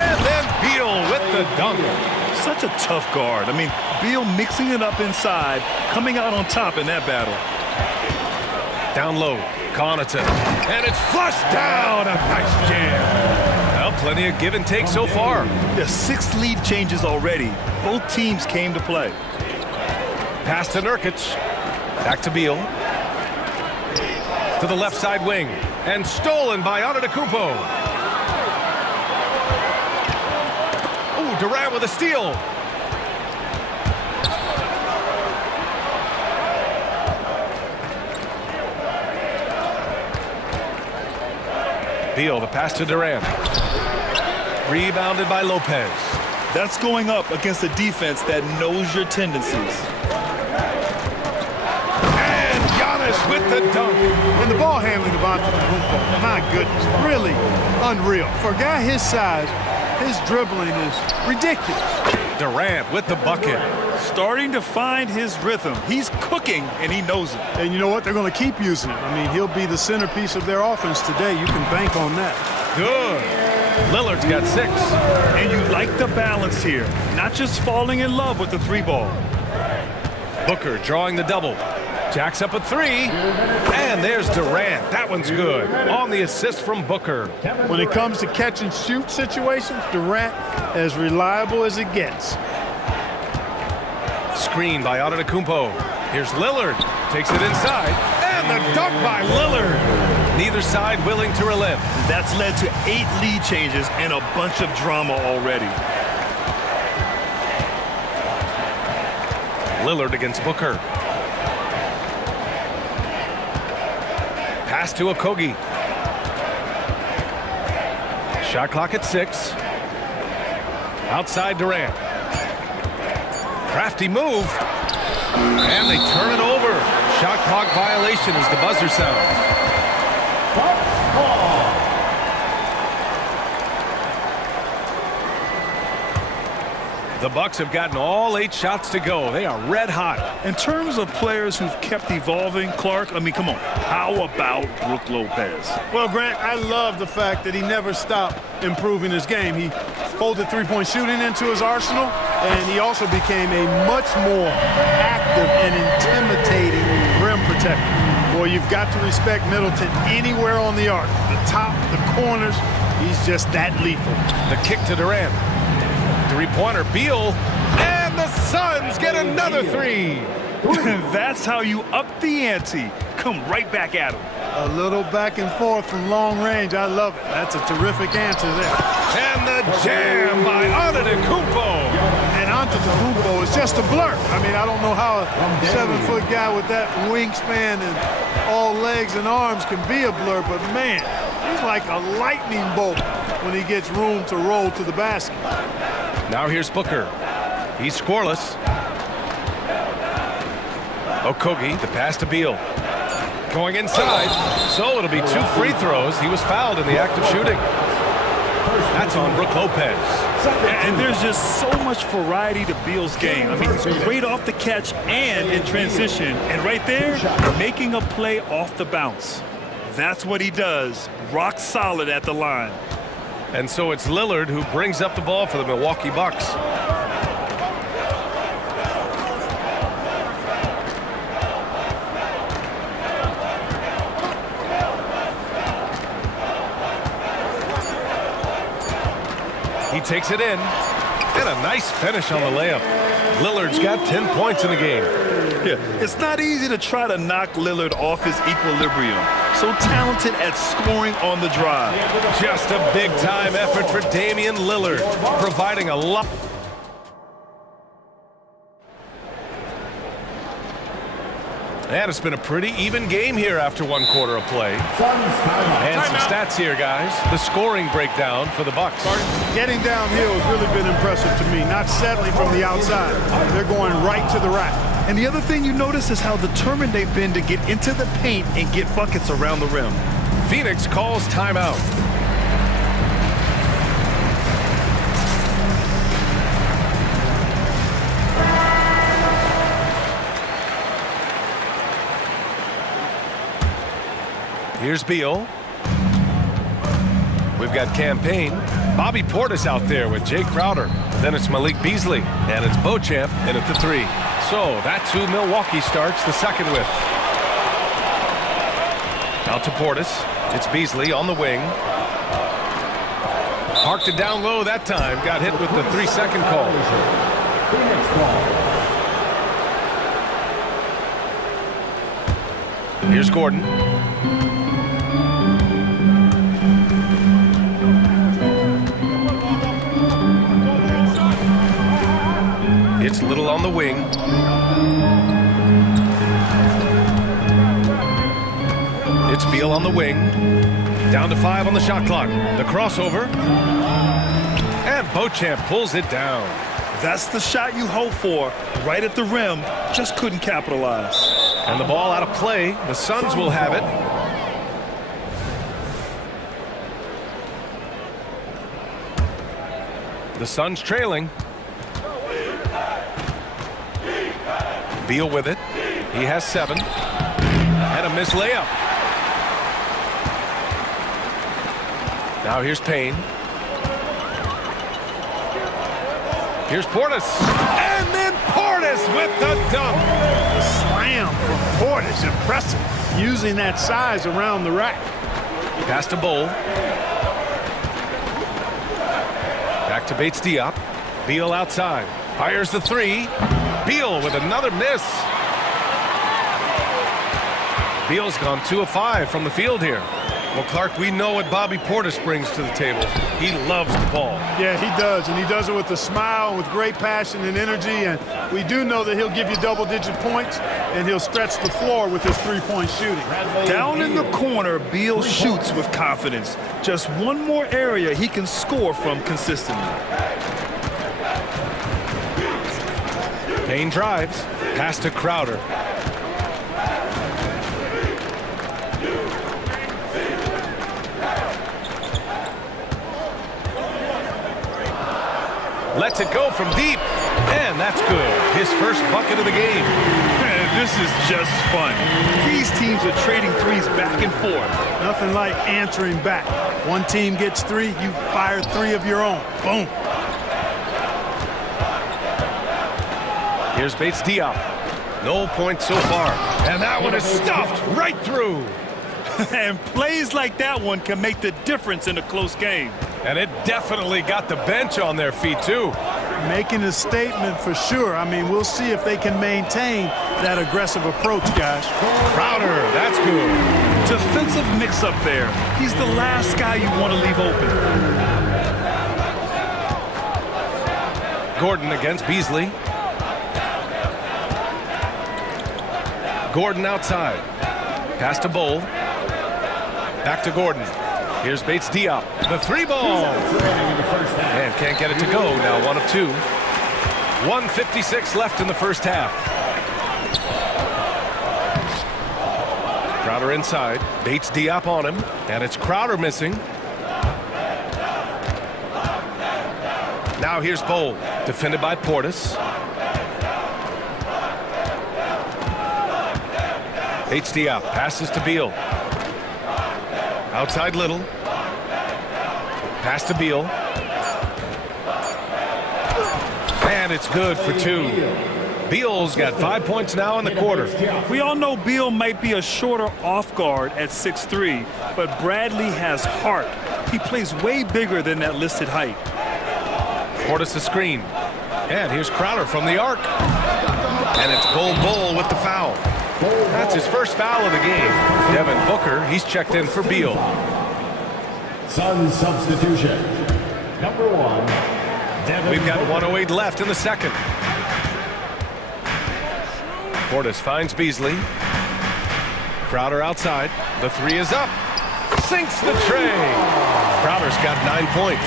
And then Beal with the dunk. Such a tough guard. I mean, Beal mixing it up inside, coming out on top in that battle. Down low, Connaughton. And it's flushed down. A nice jam. Well, plenty of give and take so far. There's 6 lead changes already. Both teams came to play. Pass to Nurkic. Back to Beal. To the left side wing. And stolen by Antetokounmpo. Oh, Durant with a steal. Beal, the pass to Durant. Rebounded by Lopez. That's going up against a defense that knows your tendencies. With the dunk. And the ball handling of Antetokounmpo, my goodness, really unreal. For a guy his size, his dribbling is ridiculous. Durant with the bucket. Starting to find his rhythm. He's cooking, and he knows it. And you know what? They're going to keep using him. I mean, he'll be the centerpiece of their offense today. You can bank on that. Good. Lillard's got 6. And you like the balance here. Not just falling in love with the 3 ball. Booker drawing the double. Jacks up a 3, and there's Durant. That one's good. On the assist from Booker. When it comes to catch and shoot situations, Durant as reliable as it gets. Screen by Antetokounmpo. Here's Lillard. Takes it inside, and the dunk by Lillard. Neither side willing to relent. That's led to 8 lead changes and a bunch of drama already. Lillard against Booker. Pass to Okogie. Shot clock at 6. Outside Durant. Crafty move. And they turn it over. Shot clock violation as the buzzer sounds. The Bucks have gotten all 8 shots to go. They are red hot. In terms of players who've kept evolving, Clark, I mean, come on. How about Brook Lopez? Well, Grant, I love the fact that he never stopped improving his game. He folded three-point shooting into his arsenal, and he also became a much more active and intimidating rim protector. Boy, you've got to respect Middleton anywhere on the arc. The top, the corners, he's just that lethal. The kick to Durant. Three-pointer, Beal, and the Suns get another 3. That's how you up the ante. Come right back at him. A little back and forth from long range. I love it. That's a terrific answer there. And the jam by Antetokounmpo. And Antetokounmpo is just a blur. I mean, I don't know how a 7-foot guy with that wingspan and all legs and arms can be a blur, but man, he's like a lightning bolt when he gets room to roll to the basket. Now here's Booker. He's scoreless. Okogie, the pass to Beal. Going inside, so it'll be 2 free throws. He was fouled in the act of shooting. That's on Brook Lopez. And there's just so much variety to Beal's game. I mean, he's great off the catch and in transition. And right there, making a play off the bounce. That's what he does. Rock solid at the line. And so it's Lillard who brings up the ball for the Milwaukee Bucks. He takes it in, and a nice finish on the layup. Lillard's got 10 points in the game. Yeah, it's not easy to try to knock Lillard off his equilibrium. So talented at scoring on the drive. Just a big-time effort for Damian Lillard, providing a lot. And it's been a pretty even game here after 1 quarter of play. And some stats here, guys. The scoring breakdown for the Bucks. Getting downhill has really been impressive to me, not settling from the outside. They're going right to the rack. And the other thing you notice is how determined they've been to get into the paint and get buckets around the rim. Phoenix calls timeout. Here's Beal. We've got Campaign. Bobby Portis out there with Jay Crowder. Then it's Malik Beasley. And it's Beauchamp in at the 3. So that's who Milwaukee starts the second with. Out to Portis. It's Beasley on the wing. Parked it down low that time. Got hit with the 3-second call. Here's Gordon. It's Little on the wing. It's Beal on the wing. Down to 5 on the shot clock. The crossover. And Beauchamp pulls it down. That's the shot you hope for. Right at the rim. Just couldn't capitalize. And the ball out of play. The Suns will have it. The Suns trailing. Beal with it. He has 7. And a missed layup. Now here's Payne. Here's Portis. And then Portis with the dunk. The slam from Portis, impressive. Using that size around the rack. Pass to Bowl. Back to Bates Diop. Beal outside. Fires the 3. Beal with another miss. Beal's gone 2 of 5 from the field here. Well, Clark, we know what Bobby Portis brings to the table. He loves the ball. Yeah, he does, and he does it with a smile, with great passion and energy, and we do know that he'll give you double-digit points, and he'll stretch the floor with his 3-point shooting. Down in the corner, Beal shoots with confidence. Just one more area he can score from consistently. Payne drives. Pass to Crowder. Lets it go from deep. And that's good. His first bucket of the game. Man, this is just fun. These teams are trading threes back and forth. Nothing like answering back. One team gets 3, you fire 3 of your own. Boom. Here's Bates Diop. No points so far. And that one is stuffed right through. And plays like that one can make the difference in a close game. And it definitely got the bench on their feet, too. making a statement for sure. I mean, we'll see if they can maintain that aggressive approach, guys. Crowder, that's good. Defensive mix-up there. He's the last guy you want to leave open. Gordon against Beasley. Gordon outside. Pass to Bowl. Back to Gordon. Here's Bates Diop. The three ball. And can't get it to go. Now 1 of 2. 1:56 left in the first half. Crowder inside. Bates Diop on him. And it's Crowder missing. Now here's Bowl. Defended by Portis. Bates Diop passes to Beal. Outside Little. Pass to Beal. And it's good for 2. Beal's got 5 points now in the quarter. We all know Beal might be a shorter off guard at 6'3", but Bradley has heart. He plays way bigger than that listed height. Portis a screen. And here's Crowder from the arc. And it's Bowl with the foul. That's his first foul of the game. Devin Booker, he's checked in for Beal. Sun substitution. Number 1. Devin We've got 1:08 left in the second. Portis finds Beasley. Crowder outside. The three is up. Sinks the tray. Crowder's got 9 points.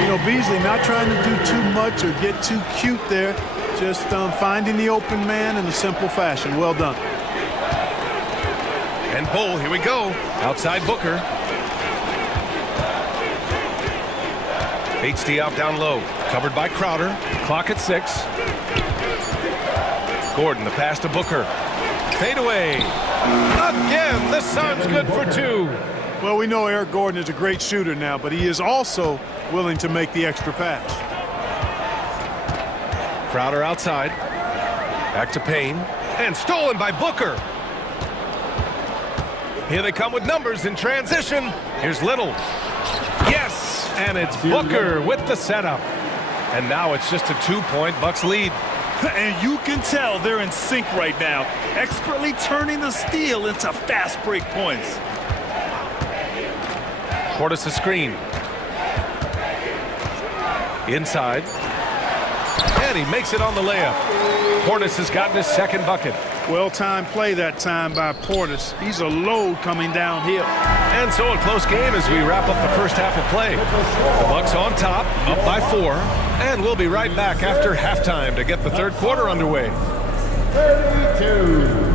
You know, Beasley not trying to do too much or get too cute there. Just finding the open man in a simple fashion. Well done. And Bowl, here we go. Outside Booker. Bates Diop down low. Covered by Crowder. Clock at 6. Gordon, the pass to Booker. Fade away. Again, the Suns good for 2. Well, we know Eric Gordon is a great shooter now, but he is also willing to make the extra pass. Crowder outside. Back to Payne. And stolen by Booker. Here they come with numbers in transition. Here's Little. Yes, and it's Booker with the setup. And now it's just a 2-point Bucks lead. And you can tell they're in sync right now, expertly turning the steal into fast break points. Portis a screen. Inside. And he makes it on the layup. Portis has gotten his second bucket. Well-timed play that time by Portis. He's a load coming downhill. And so a close game as we wrap up the first half of play. The Bucks on top, up by 4. And we'll be right back after halftime to get the third quarter underway. 32.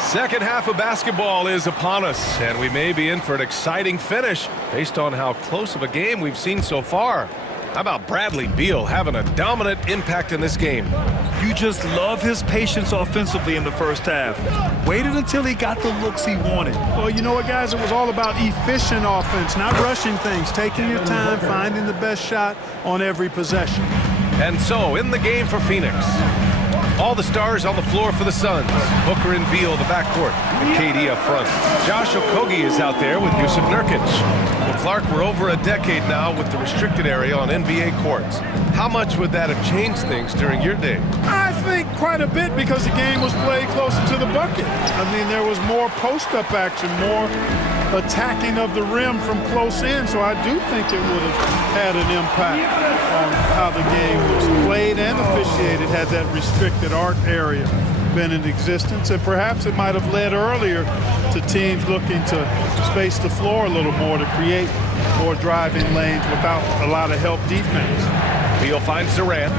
Second half of basketball is upon us, and we may be in for an exciting finish based on how close of a game we've seen so far. How about Bradley Beal having a dominant impact in this game? You just love his patience offensively in the first half. Waited until he got the looks he wanted. Well, you know what, guys? It was all about efficient offense, not rushing things, taking your time, finding the best shot on every possession. And so, in the game for Phoenix, all the stars on the floor for the Suns. Booker and Beal, the backcourt, and KD up front. Josh Okogie is out there with Jusuf Nurkic. Well, Clark, we're over a decade now with the restricted area on NBA courts. How much would that have changed things during your day? I think quite a bit because the game was played closer to the bucket. I mean, there was more post-up action, more attacking of the rim from close in, so I do think it would have had an impact on how the game was played and officiated had that restricted arc area been in existence, and perhaps it might have led earlier to teams looking to space the floor a little more to create more driving lanes without a lot of help defense. Beal finds Durant.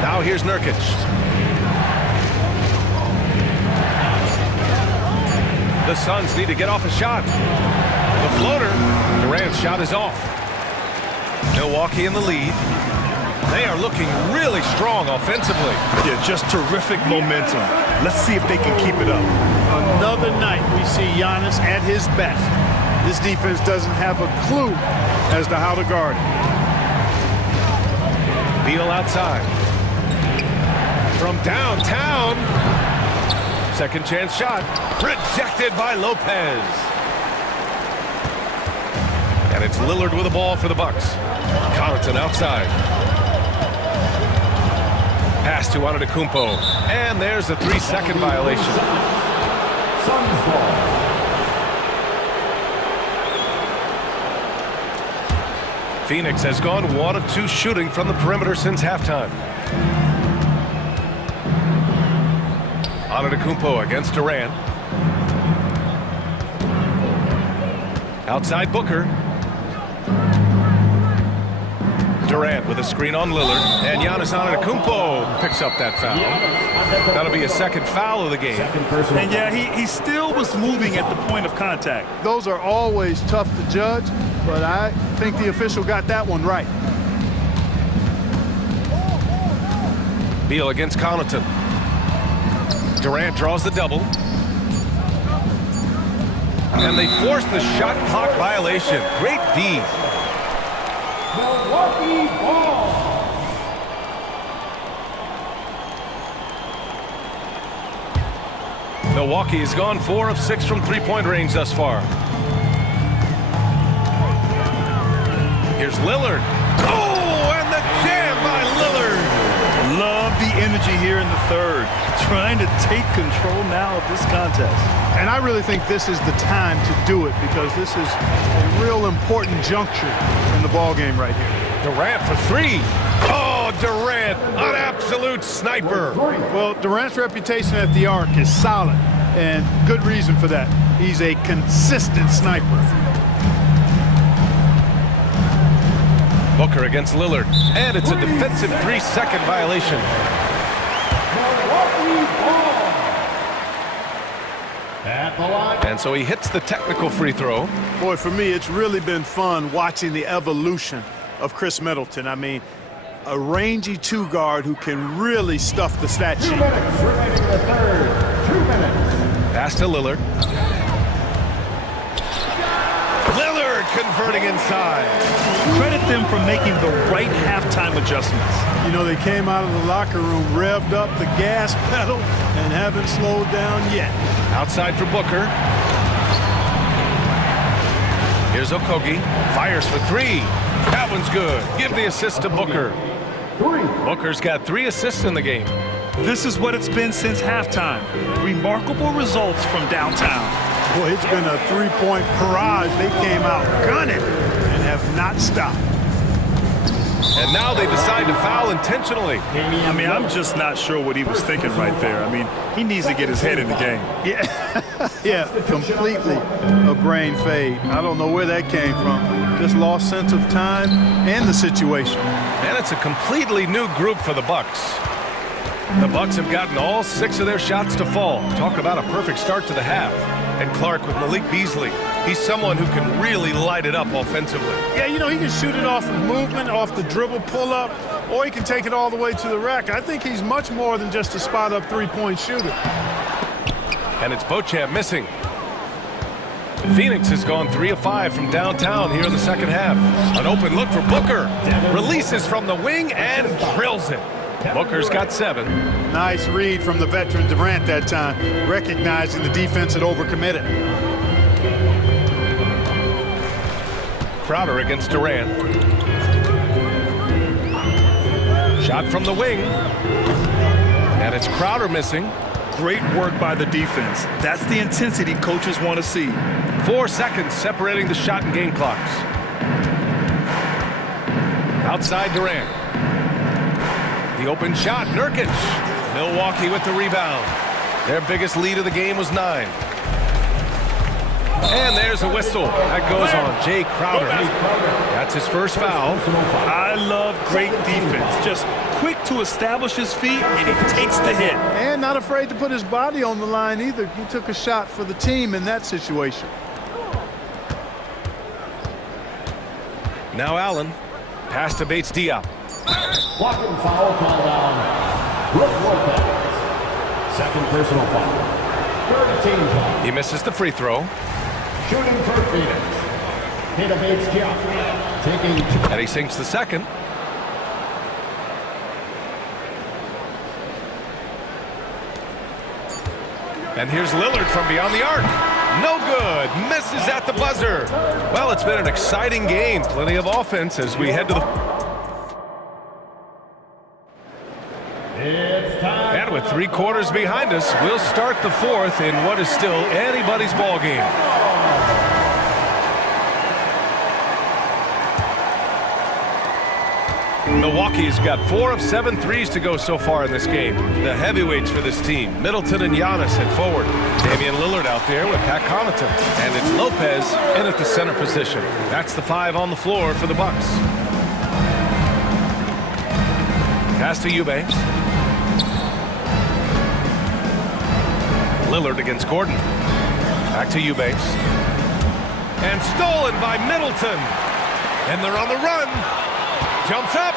Now here's Nurkic. The Suns need to get off a shot. The floater. Durant's shot is off. Milwaukee in the lead. They are looking really strong offensively. Yeah, just terrific momentum. Let's see if they can keep it up. Another night we see Giannis at his best. This defense doesn't have a clue as to how to guard it. Beal outside. From downtown. Second chance shot. Rejected by Lopez. And it's Lillard with the ball for the Bucks. Connaughton outside. Pass to Antetokounmpo. And there's a 3-second violation. Suns ball. Phoenix has gone 1 of 2 shooting from the perimeter since halftime. Antetokounmpo against Durant. Outside Booker. Durant with a screen on Lillard. And Giannis Antetokounmpo picks up that foul. That'll be a second foul of the game. And yeah, he still was moving at the point of contact. Those are always tough to judge, but I think the official got that one right. Beal against Connaughton. Durant draws the double. And they force the shot clock violation. Great D. Milwaukee ball. Milwaukee has gone 4 of 6 from three-point range thus far. Here's Lillard. Oh, and the jam by Lillard. Love the energy here in the third. Trying to take control now of this contest. And I really think this is the time to do it because this is a real important juncture in the ball game right here. Durant for 3. Oh, Durant, an absolute sniper. Well, Durant's reputation at the arc is solid, and good reason for that. He's a consistent sniper. Booker against Lillard, and it's a defensive 3-second violation. And so he hits the technical free throw. Boy, for me, it's really been fun watching the evolution of Chris Middleton. I mean, a rangy 2 guard who can really stuff the stat sheet. 2 minutes remaining in the third. 2 minutes. Pass to Lillard. Lillard converting inside. Credit them for making the right halftime adjustments. You know, they came out of the locker room, revved up the gas pedal, and haven't slowed down yet. Outside for Booker. Here's Okogie. Fires for 3. That one's good. Give the assist to Booker. Booker's got 3 assists in the game. This is what it's been since halftime. Remarkable results from downtown. Boy, it's been a 3-point barrage. They came out gunning and have not stopped. And now they decide to foul intentionally. I mean, I'm just not sure what he was thinking right there. I mean, he needs to get his head in the game. Yeah, yeah, completely a brain fade. I don't know where that came from. Just lost sense of time and the situation. And it's a completely new group for the Bucks. The Bucks have gotten all 6 of their shots to fall. Talk about a perfect start to the half. And Clark with Malik Beasley. He's someone who can really light it up offensively. Yeah, you know, he can shoot it off of movement, off the dribble pull-up, or he can take it all the way to the rack. I think he's much more than just a spot-up 3-point shooter. And it's Beauchamp missing. Phoenix has gone 3 of 5 from downtown here in the second half. An open look for Booker. Releases from the wing and drills it. Booker's got 7. Nice read from the veteran Durant that time, recognizing the defense had overcommitted. Crowder against Durant. Shot from the wing. And it's Crowder missing. Great work by the defense. That's the intensity coaches want to see. 4 seconds separating the shot and game clocks. Outside Durant. The open shot, Nurkic. Milwaukee with the rebound. Their biggest lead of the game was 9. And there's a whistle. That goes on Jay Crowder. That's his first foul. I love great defense. Just quick to establish his feet, and he takes the hit. And not afraid to put his body on the line either. He took a shot for the team in that situation. Now Allen. Pass to Bates Diop. Blocking foul called on Brook Lopez. Second personal foul. Third team foul. He misses the free throw. Shooting for Phoenix. Peter Bates taking two. And he sinks the second. And here's Lillard from beyond the arc. No good. Misses at the buzzer. Well, it's been an exciting game. Plenty of offense as we head to the... And with 3 quarters behind us, we'll start the fourth in what is still anybody's ball game. Milwaukee's got 4 of 7 threes to go so far in this game. The heavyweights for this team, Middleton and Giannis at forward. Damian Lillard out there with Pat Connaughton. And it's Lopez in at the center position. That's the 5 on the floor for the Bucks. Pass to Eubanks. Lillard against Gordon. Back to Eubanks. And stolen by Middleton. And they're on the run. Jumps up.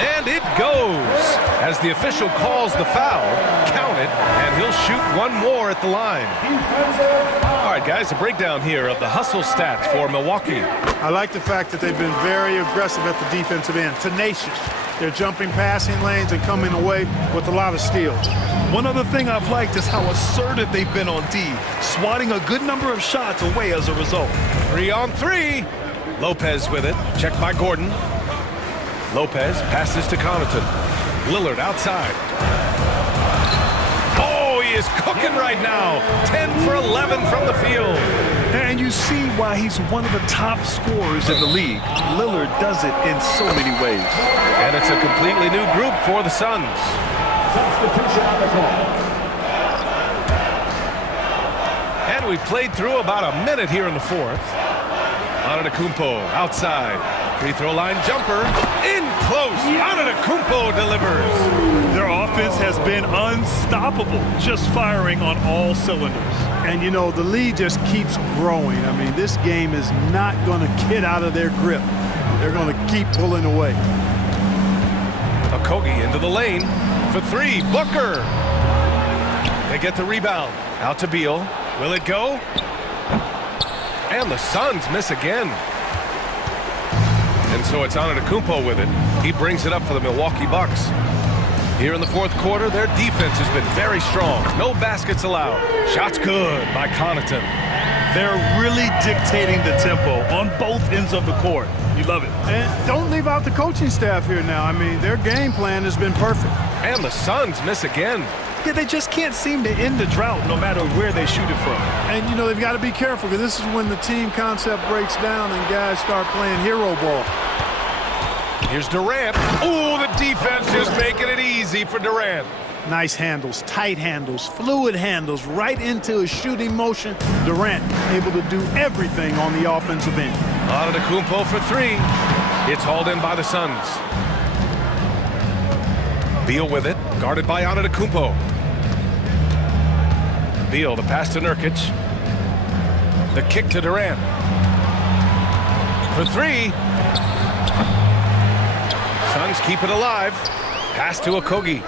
And it goes. As the official calls the foul, count it, and he'll shoot one more at the line. All right, guys, a breakdown here of the hustle stats for Milwaukee. I like the fact that they've been very aggressive at the defensive end, tenacious. They're jumping passing lanes and coming away with a lot of steals. One other thing I've liked is how assertive they've been on D, swatting a good number of shots away as a result. 3 on 3. Lopez with it. Checked by Gordon. Lopez passes to Connaughton. Lillard outside. Oh, he is cooking right now. 10 for 11 from the field. And you see why he's one of the top scorers in the league. Lillard does it in so many ways. And it's a completely new group for the Suns. Substitution on the court. And we played through about a minute here in the fourth. Antetokounmpo outside. Free throw line jumper. In close. Antetokounmpo delivers. Their offense has been unstoppable, just firing on all cylinders. And, you know, the lead just keeps growing. I mean, this game is not going to get out of their grip. They're going to keep pulling away. Okogie into the lane for 3. Booker. They get the rebound. Out to Beal. Will it go? And the Suns miss again. And so it's Antetokounmpo with it. He brings it up for the Milwaukee Bucks. Here in the fourth quarter, their defense has been very strong. No baskets allowed. Shots good by Connaughton. They're really dictating the tempo on both ends of the court. You love it. And don't leave out the coaching staff here now. I mean, their game plan has been perfect. And the Suns miss again. Yeah, they just can't seem to end the drought no matter where they shoot it from. And, you know, they've got to be careful because this is when the team concept breaks down and guys start playing hero ball. Here's Durant. Oh, the defense is making it easy for Durant. Nice handles, tight handles, fluid handles, right into a shooting motion. Durant able to do everything on the offensive end. Antetokounmpo for 3. It's hauled in by the Suns. Beal with it, guarded by Antetokounmpo. Beal, the pass to Nurkic. The kick to Durant. For 3. Suns keep it alive. Pass to Okogie.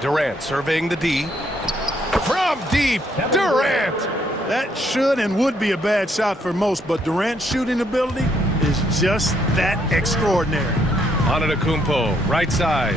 Durant surveying the D. From deep, Durant! That should and would be a bad shot for most, but Durant's shooting ability is just that extraordinary. Antetokounmpo, right side.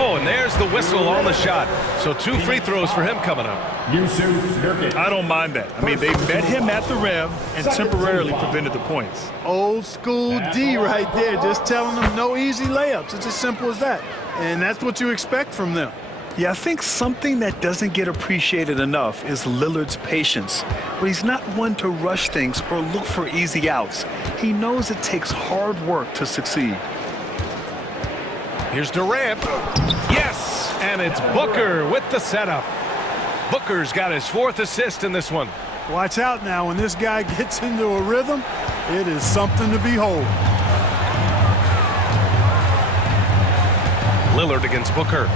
Oh, and there's the whistle on the shot. So 2 free throws for him coming up. I don't mind that. I mean, they met him at the rim and temporarily prevented the points. Old school D right there, just telling them no easy layups. It's as simple as that. And that's what you expect from them. Yeah, I think something that doesn't get appreciated enough is Lillard's patience. But he's not one to rush things or look for easy outs. He knows it takes hard work to succeed. Here's Durant. Yes, and it's Booker with the setup. Booker's got his 4th assist in this one. Watch out now. When this guy gets into a rhythm, it is something to behold. Lillard against Booker.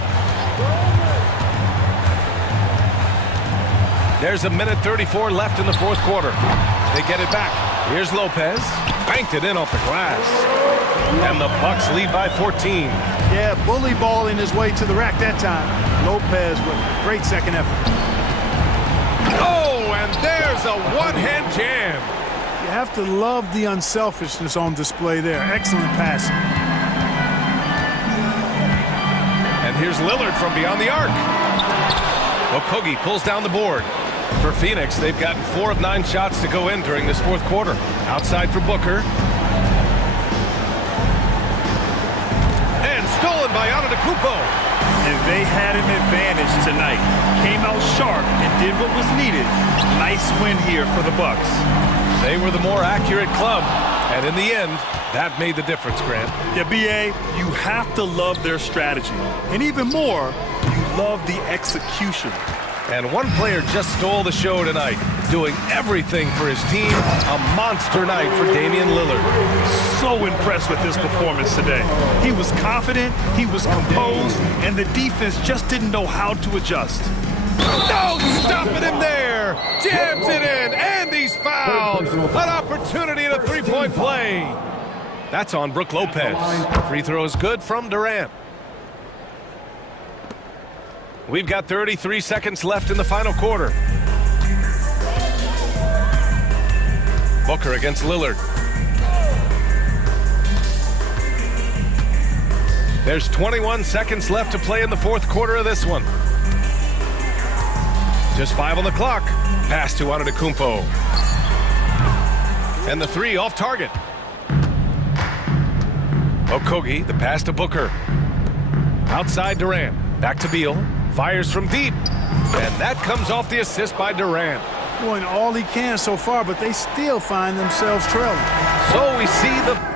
There's a minute 34 left in the fourth quarter. They get it back. Here's Lopez. Banked it in off the glass. And the Bucks lead by 14. Yeah, bully balling his way to the rack that time. Lopez with great second effort. Oh, and there's a one-hand jam. You have to love the unselfishness on display there. Excellent passing. And here's Lillard from beyond the arc. Okogie pulls down the board. For Phoenix, they've gotten 4 of 9 shots to go in during this fourth quarter. Outside for Booker. And stolen by Antetokounmpo. And they had an advantage tonight. Came out sharp and did what was needed. Nice win here for the Bucks. They were the more accurate club. And in the end, that made the difference, Grant. Yeah, B.A., you have to love their strategy. And even more, you love the execution. And one player just stole the show tonight, doing everything for his team. A monster night for Damian Lillard. So impressed with his performance today. He was confident, he was composed, and the defense just didn't know how to adjust. No, stopping him there. Jams it in, and he's fouled. An opportunity in a three-point play. That's on Brook Lopez. Free throw is good from Durant. We've got 33 seconds left in the final quarter. Booker against Lillard. There's 21 seconds left to play in the fourth quarter of this one. Just 5 on the clock. Pass to Antetokounmpo. And the 3 off target. Okogie, the pass to Booker. Outside Durant. Back to Beal. Fires from deep. And that comes off the assist by Durant. Doing all he can so far, but they still find themselves trailing. So we see the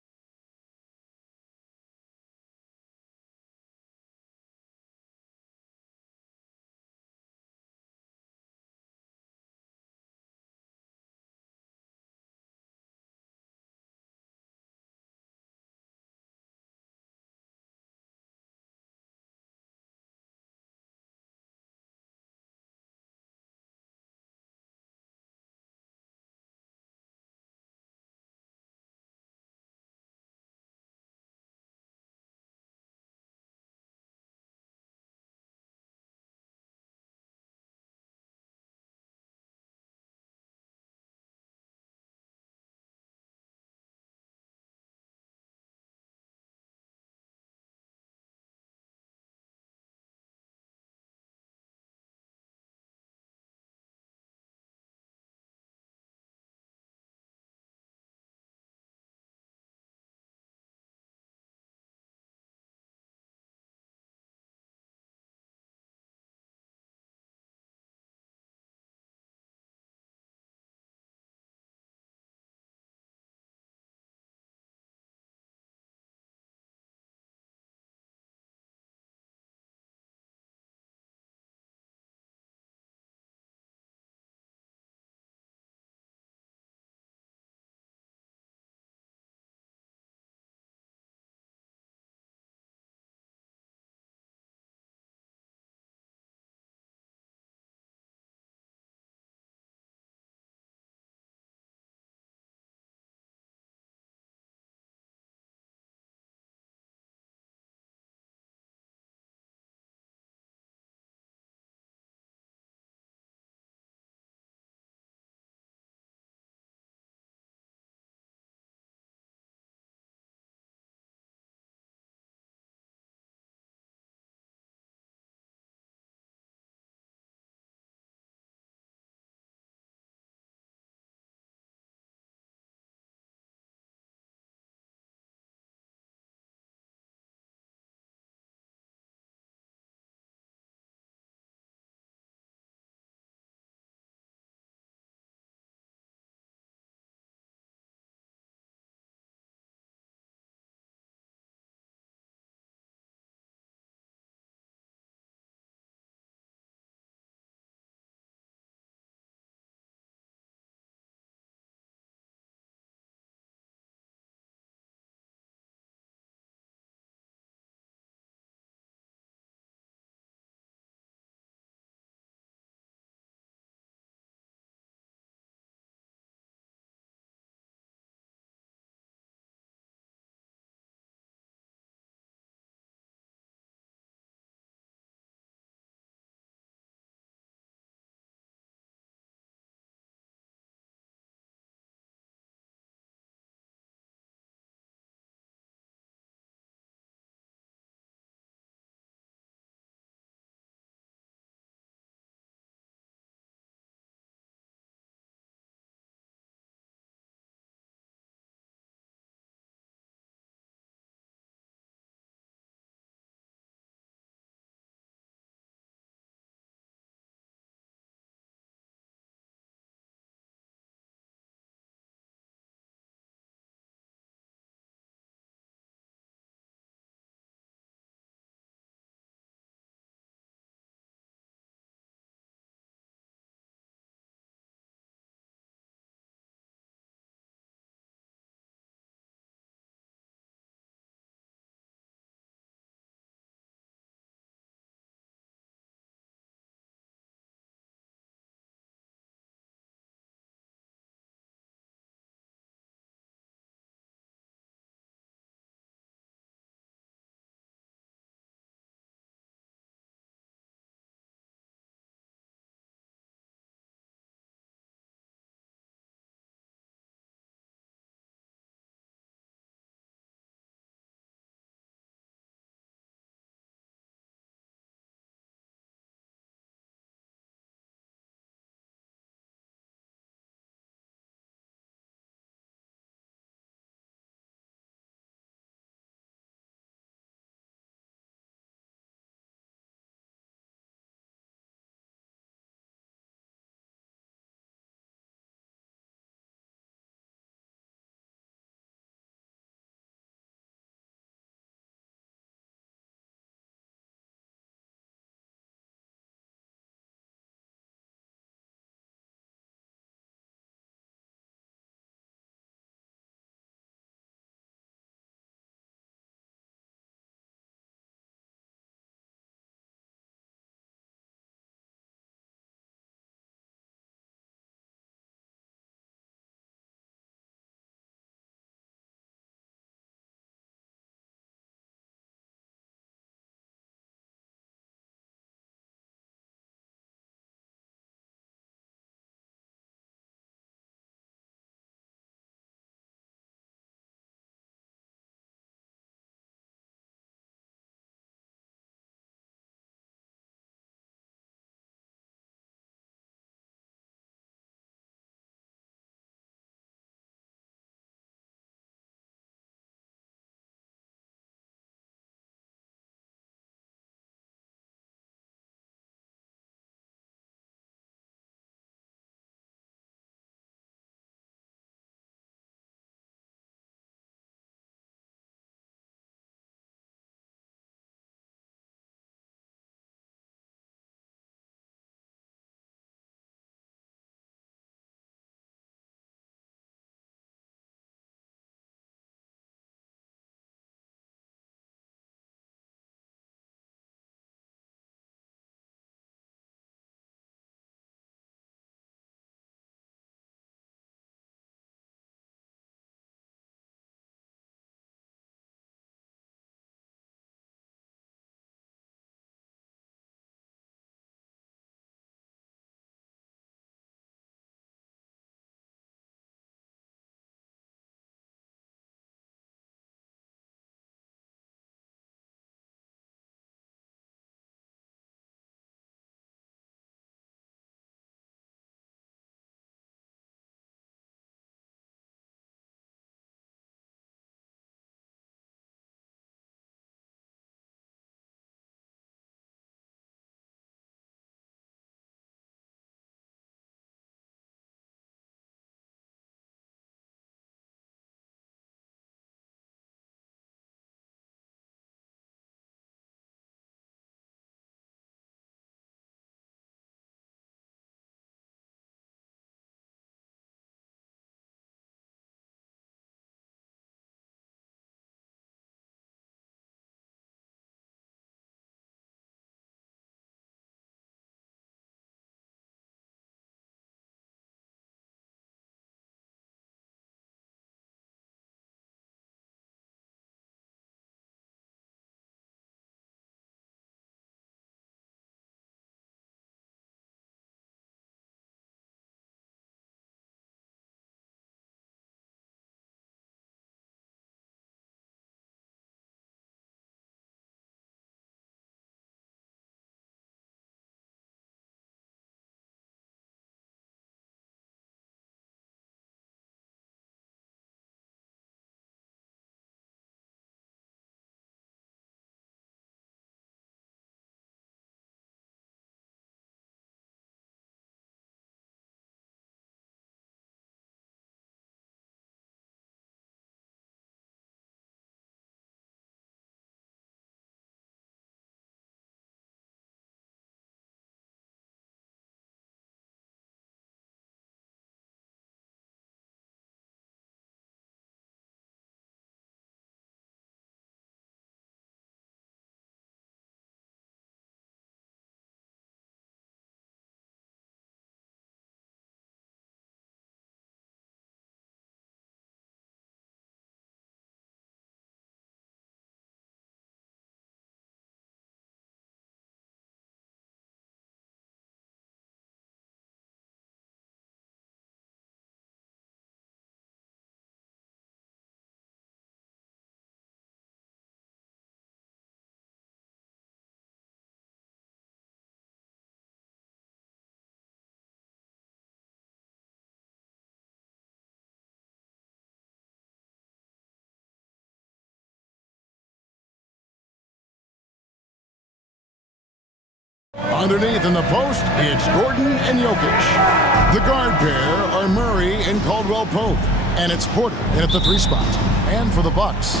Underneath in the post, it's Gordon and Jokic. The guard pair are Murray and Caldwell Pope. And it's Porter in at the 3 spot. And for the Bucks,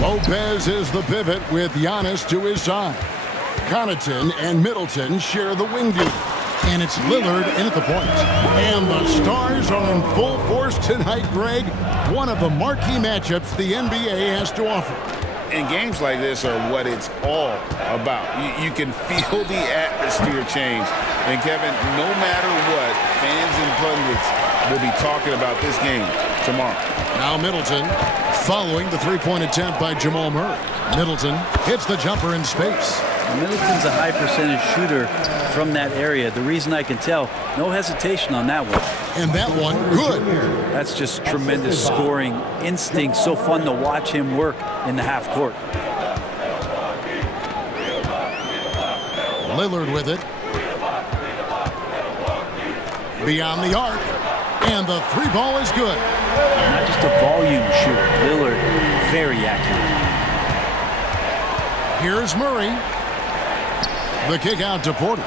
Lopez is the pivot with Giannis to his side. Connaughton and Middleton share the wing duty. And it's Lillard in at the point. And the Stars are in full force tonight, Greg. One of the marquee matchups the NBA has to offer. And games like this are what it's all about. You can feel the atmosphere change. And Kevin, no matter what, fans and pundits will be talking about this game tomorrow. Now Middleton following the three-point attempt by Jamal Murray. Middleton hits the jumper in space. Middleton's a high percentage shooter from that area. The reason I can tell, no hesitation on that one. And that one, good. That's just tremendous scoring instinct. So fun to watch him work in the half court. Lillard with it. Beyond the arc. And the 3 ball is good. Not just a volume shooter. Lillard, very accurate. Here's Murray. The kick out to Porter.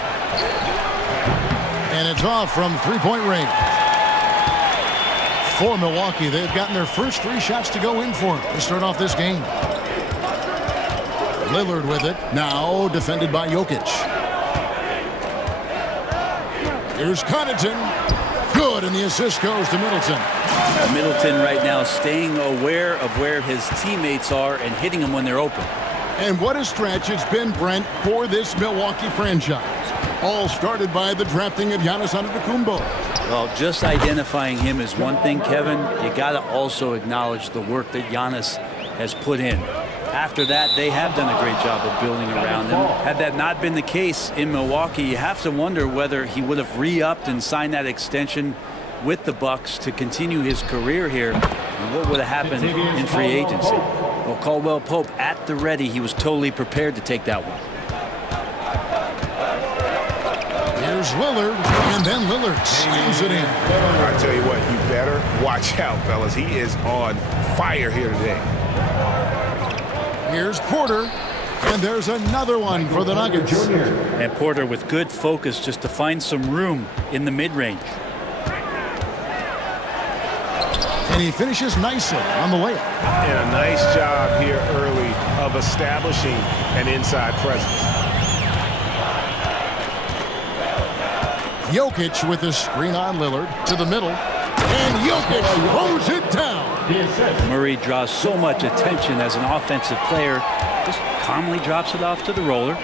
And it's off from 3-point range. For Milwaukee, they've gotten their first 3 shots to go in for them to start off this game. Lillard with it. Now defended by Jokic. Here's Connaughton. Good, and the assist goes to Middleton. Middleton right now staying aware of where his teammates are and hitting them when they're open. And what a stretch it's been, Brent, for this Milwaukee franchise. All started by the drafting of Giannis Antetokounmpo. Well, just identifying him is one thing, Kevin. You got to also acknowledge the work that Giannis has put in. After that, they have done a great job of building around him. Had that not been the case in Milwaukee, you have to wonder whether he would have re-upped and signed that extension with the Bucks to continue his career here, and what would have happened in free agency. Well, Caldwell Pope at the ready. He was totally prepared to take that one. Here's Lillard, and then Lillard slams it in. I tell you what, you better watch out, fellas. He is on fire here today. Here's Porter, and there's another one for the Nuggets. And Porter with good focus just to find some room in the mid-range. And he finishes nicely on the layup. And a nice job here early of establishing an inside presence. Jokic with the screen on Lillard to the middle. And Jokic throws it down. Murray draws so much attention as an offensive player. Just calmly drops it off to the roller.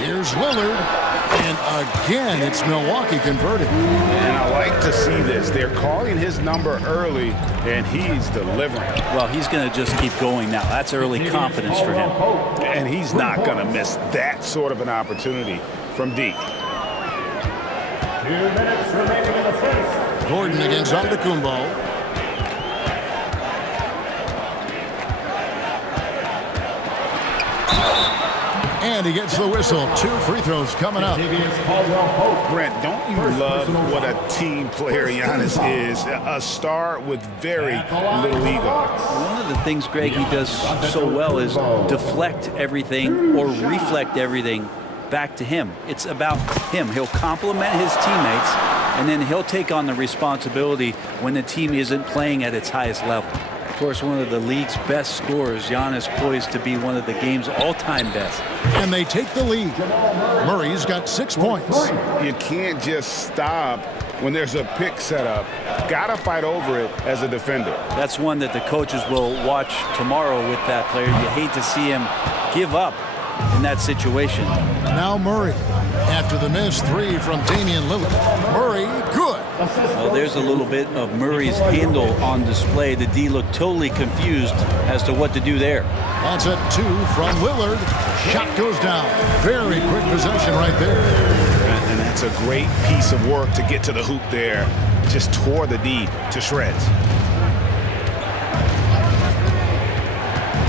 Here's Lillard. And again, it's Milwaukee converting. And I like to see this. They're calling his number early, and he's delivering. Well, he's going to just keep going now. That's early confidence for him. And he's not going to miss that sort of an opportunity from deep. 2 minutes remaining in the first. Gordon against Antetokounmpo. And he gets the whistle. 2 free throws coming up. Brent, don't you love what a team player Giannis is? A star with very little ego. One of the things, Greg, he does so well is deflect everything or reflect everything back to him. It's about him. He'll compliment his teammates, and then he'll take on the responsibility when the team isn't playing at its highest level. Of course, one of the league's best scorers, Giannis, poised to be one of the game's all-time best. And they take the lead. Murray's got 6 points. You can't just stop when there's a pick set up. Gotta fight over it as a defender. That's one that the coaches will watch tomorrow with that player. You hate to see him give up in that situation. Now Murray, after the missed 3 from Damian Lillard. Murray, good. Well, there's a little bit of Murray's handle on display. The D looked totally confused as to what to do there. That's a 2 from Lillard. Shot goes down. Very quick possession right there. And that's a great piece of work to get to the hoop there. Just tore the D to shreds.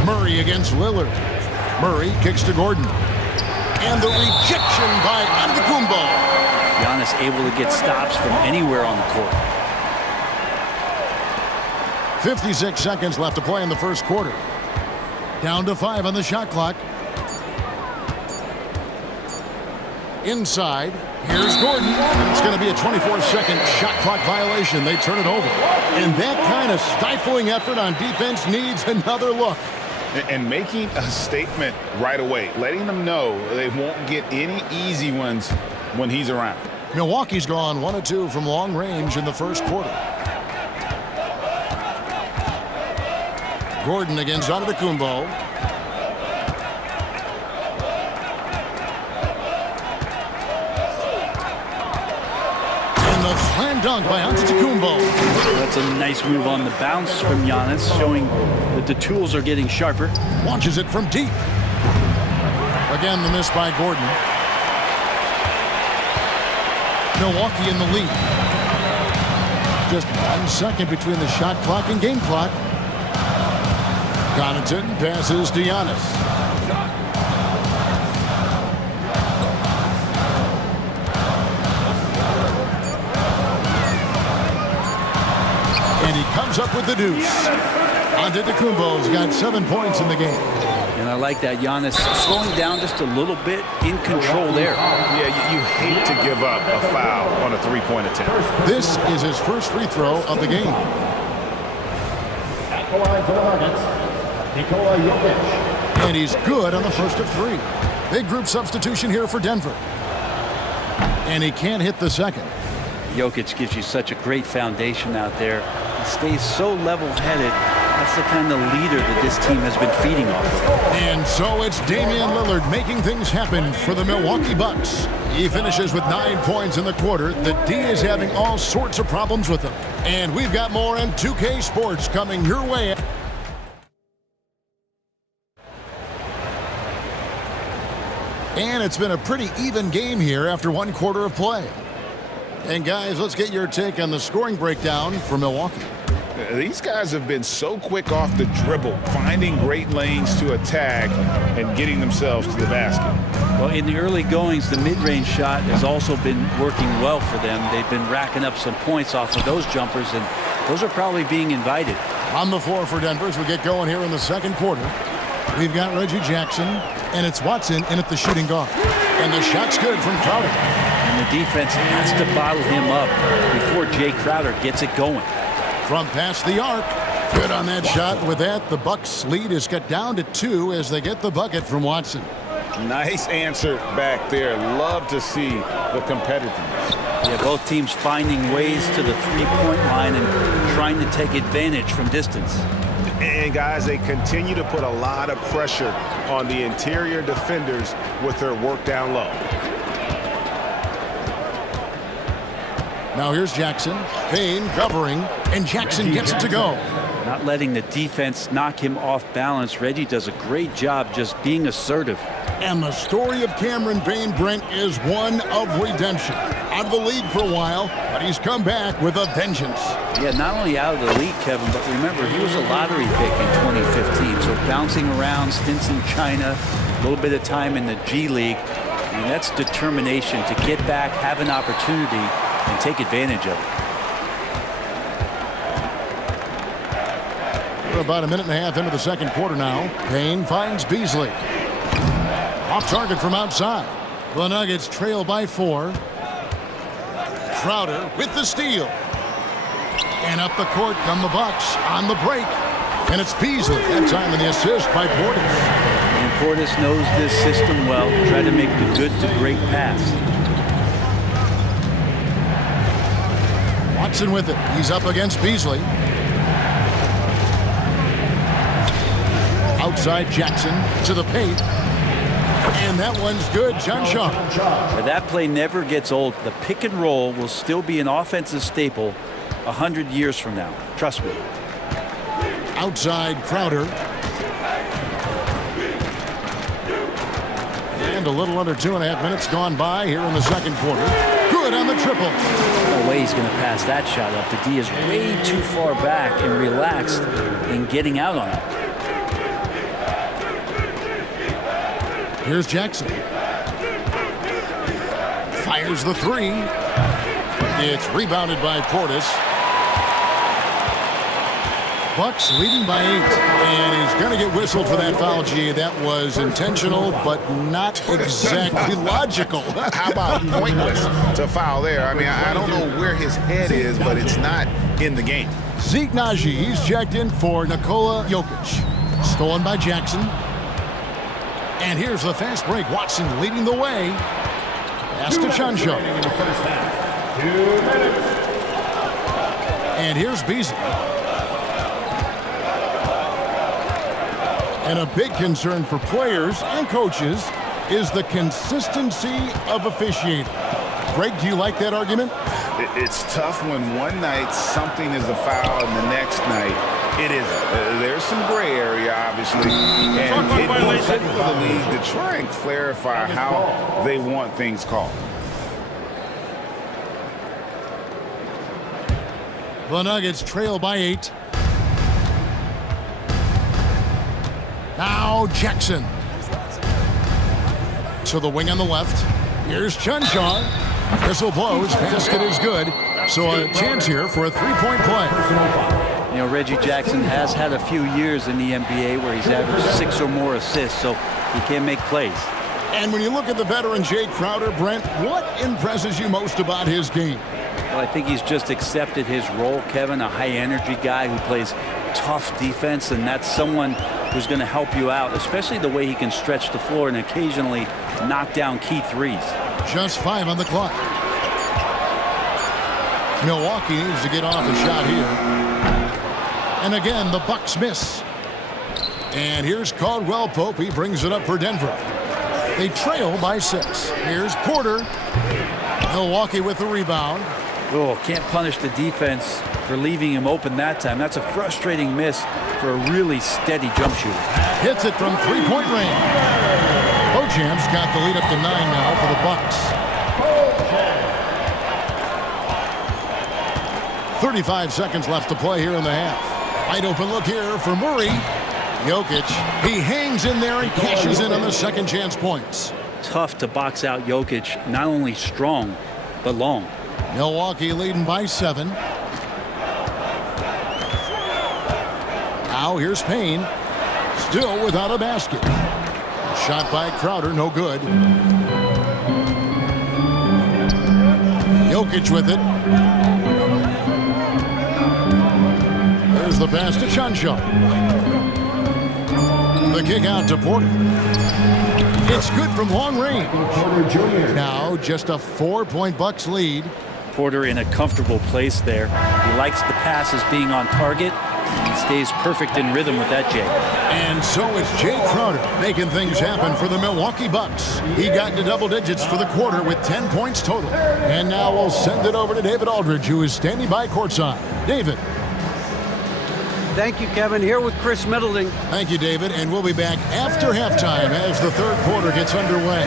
Murray against Lillard. Murray kicks to Gordon. And the rejection by Antetokounmpo. Giannis able to get stops from anywhere on the court. 56 seconds left to play in the first quarter. Down to 5 on the shot clock. Inside, here's Gordon. And it's going to be a 24-second shot clock violation. They turn it over. And that kind of stifling effort on defense needs another look. And making a statement right away, letting them know they won't get any easy ones when he's around. Milwaukee's gone 1 of 2 from long range in the first quarter. Gordon against Antetokounmpo. And the slam dunk by Antetokounmpo. That's a nice move on the bounce from Giannis, showing that the tools are getting sharper. Launches it from deep. Again, the miss by Gordon. Milwaukee in the lead. Just 1 second between the shot clock and game clock. Connaughton passes to Giannis. And he comes up with the deuce. Antetokounmpo's got 7 points in the game. And I like that. Giannis slowing down just a little bit, in control there. Yeah, you hate to give up a foul on a three-point attempt. This is his first free throw of the game. At the line for the Nuggets, Nikola Jokic. And he's good on the first of 3. Big group substitution here for Denver. And he can't hit the second. Jokic gives you such a great foundation out there. He stays so level-headed. That's the kind of leader that this team has been feeding off of. And so it's Damian Lillard making things happen for the Milwaukee Bucks. He finishes with 9 points in the quarter. The D is having all sorts of problems with him. And we've got more in 2K Sports coming your way. And it's been a pretty even game here after 1 quarter of play. And guys, let's get your take on the scoring breakdown for Milwaukee. These guys have been so quick off the dribble, finding great lanes to attack and getting themselves to the basket. Well, in the early goings, the mid-range shot has also been working well for them. They've been racking up some points off of those jumpers, and those are probably being invited. On the floor for Denver as we get going here in the second quarter. We've got Reggie Jackson, and it's Watson in at the shooting guard. And the shot's good from Crowder. And the defense has to bottle him up before Jay Crowder gets it going. From past the arc. Good on that shot. With that, the Bucks lead is cut down to 2 as they get the bucket from Watson. Nice answer back there. Love to see the competitiveness. Yeah, both teams finding ways to the three-point line and trying to take advantage from distance. And guys, they continue to put a lot of pressure on the interior defenders with their work down low. Now here's Jackson. Payne covering, and Jackson gets it to go. Not letting the defense knock him off balance. Reggie does a great job just being assertive. And the story of Cameron Payne, Brent, is one of redemption. Out of the league for a while, but he's come back with a vengeance. Yeah, not only out of the league, Kevin, but remember, he was a lottery pick in 2015. So bouncing around, stints in China, a little bit of time in the G League. I mean, that's determination to get back, have an opportunity, and take advantage of it. We're about a minute and a half into the second quarter now. Payne finds Beasley. Off target from outside. The Nuggets trail by 4. Crowder with the steal. And up the court come the Bucks on the break. And it's Beasley. That time in the assist by Portis. And Portis knows this system well. Try to make the good to great pass. Watson with it. He's up against Beasley. Outside Jackson to the paint. And that one's good. John Shaw. That play never gets old. The pick and roll will still be an offensive staple 100 years from now. Trust me. Outside Crowder. And a little under 2.5 minutes gone by here in the second quarter. Good on the triple. No way he's going to pass that shot up. The D is way too far back and relaxed in getting out on it. Here's Jackson. Fires the 3. It's rebounded by Portis. Bucks leading by 8. And he's going to get whistled for that foul, G. That was intentional, but not exactly logical. How about pointless to foul there? I mean, I don't know where his head is, but it's not in the game. Zeke Naji, he's checked in for Nikola Jokic. Stolen by Jackson. And here's the fast break. Watson leading the way. Pass to Chuncho. And here's Beasley. And a big concern for players and coaches is the consistency of officiating. Greg, do you like that argument? It's tough when one night something is a foul and the next night it isn't. There's some gray area, obviously, and it will take for the league to try and clarify how they want things called. The Nuggets trail by 8. Now Jackson. To the wing on the left. Here's Chunchon. Whistle blows. Basket is good. So a chance here for a three-point play. You know, Reggie Jackson has had a few years in the NBA where he's averaged 6 or more assists, so he can make plays. And when you look at the veteran Jay Crowder, Brent, what impresses you most about his game? Well, I think he's just accepted his role, Kevin, a high-energy guy who plays tough defense, and that's someone who's going to help you out, especially the way he can stretch the floor and occasionally knock down key threes. Just 5 on the clock. Milwaukee needs to get off a shot here. And again, the Bucks miss. And here's Caldwell Pope. He brings it up for Denver. They trail by 6. Here's Porter. Milwaukee with the rebound. Oh, can't punish the defense for leaving him open that time. That's a frustrating miss for a really steady jump shooter. Hits it from three-point range. Bojamp's got the lead up to 9 now for the Bucks. 35 seconds left to play here in the half. Wide open look here for Murray. Jokic, he hangs in there and cashes in on the second chance points. Tough to box out Jokic, not only strong, but long. Milwaukee leading by 7. Now here's Payne, still without a basket. Shot by Crowder, no good. Jokic with it. There's the pass to Chuncho. The kick out to Porter. It's good from long range. Now just a 4-point Bucks lead. Porter in a comfortable place there. He likes the passes being on target. He stays perfect in rhythm with that, Jay. And so it's Jay Crowder making things happen for the Milwaukee Bucks. He got into double digits for the quarter with 10 points total. And now we'll send it over to David Aldridge, who is standing by courtside. David. Thank you, Kevin. Here with Chris Middleton. Thank you, David. And we'll be back after halftime as the third quarter gets underway.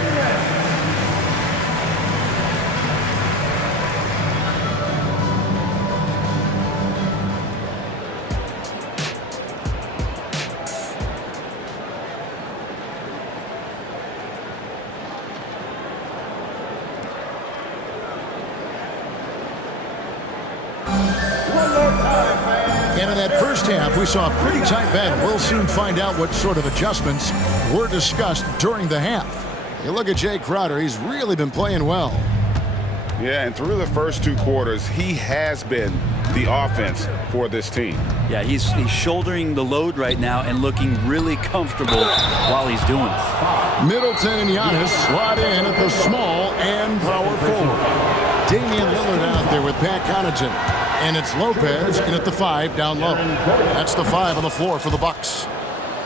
And in that first half, we saw a pretty tight battle. We'll soon find out what sort of adjustments were discussed during the half. You look at Jay Crowder, he's really been playing well. Yeah, and through the first 2 quarters, he has been the offense for this team. Yeah, he's shouldering the load right now and looking really comfortable while he's doing it. Middleton and Giannis slot in at the small and power forward. Damian Lillard out there with Pat Connaughton. And it's Lopez in at the 5 down low. That's the 5 on the floor for the Bucks.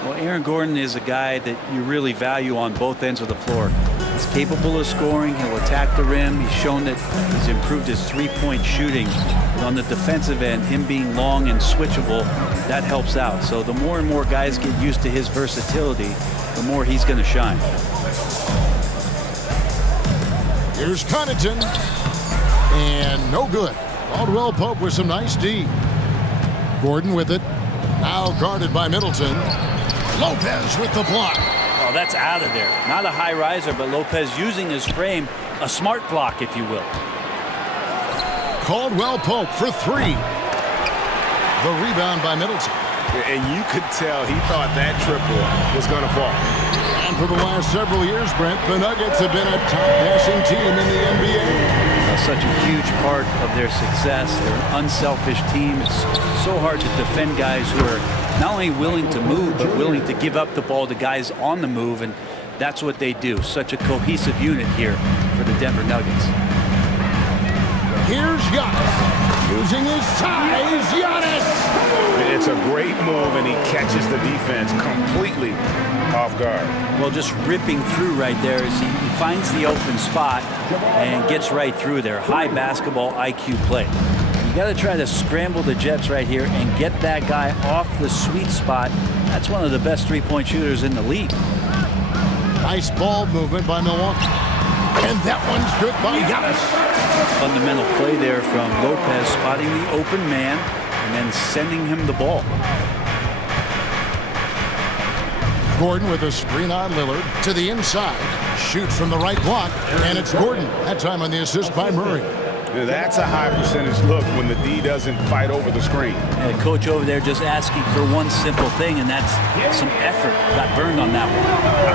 Well, Aaron Gordon is a guy that you really value on both ends of the floor. He's capable of scoring. He'll attack the rim. He's shown that he's improved his three-point shooting. And on the defensive end, him being long and switchable, that helps out. So the more and more guys get used to his versatility, the more he's going to shine. Here's Connaughton. And no good. Caldwell Pope with some nice D. Gordon with it. Now guarded by Middleton. Lopez with the block. Oh, that's out of there. Not a high riser, but Lopez using his frame. A smart block, if you will. Caldwell Pope for 3. The rebound by Middleton. And you could tell he thought that triple was going to fall. And for the last several years, Brent, the Nuggets have been a top passing team in the NBA. Such a huge part of their success. They're an unselfish team. It's so hard to defend guys who are not only willing to move, but willing to give up the ball to guys on the move, and that's what they do. Such a cohesive unit here for the Denver Nuggets. Here's Giannis. Using his size, Giannis! It's a great move, and he catches the defense completely off guard. Well, just ripping through right there as he finds the open spot and gets right through there. High basketball IQ play. You got to try to scramble the Jets right here and get that guy off the sweet spot. That's one of the best three-point shooters in the league. Nice ball movement by Milwaukee. And that one's good by Giannis. Fundamental play there from Lopez, spotting the open man and then sending him the ball. Gordon with a screen on Lillard to the inside. Shoots from the right block, and it's Gordon. That time on the assist by Murray. That's a high percentage look when the D doesn't fight over the screen. And the coach over there just asking for one simple thing, and that's some effort. Got burned on that one.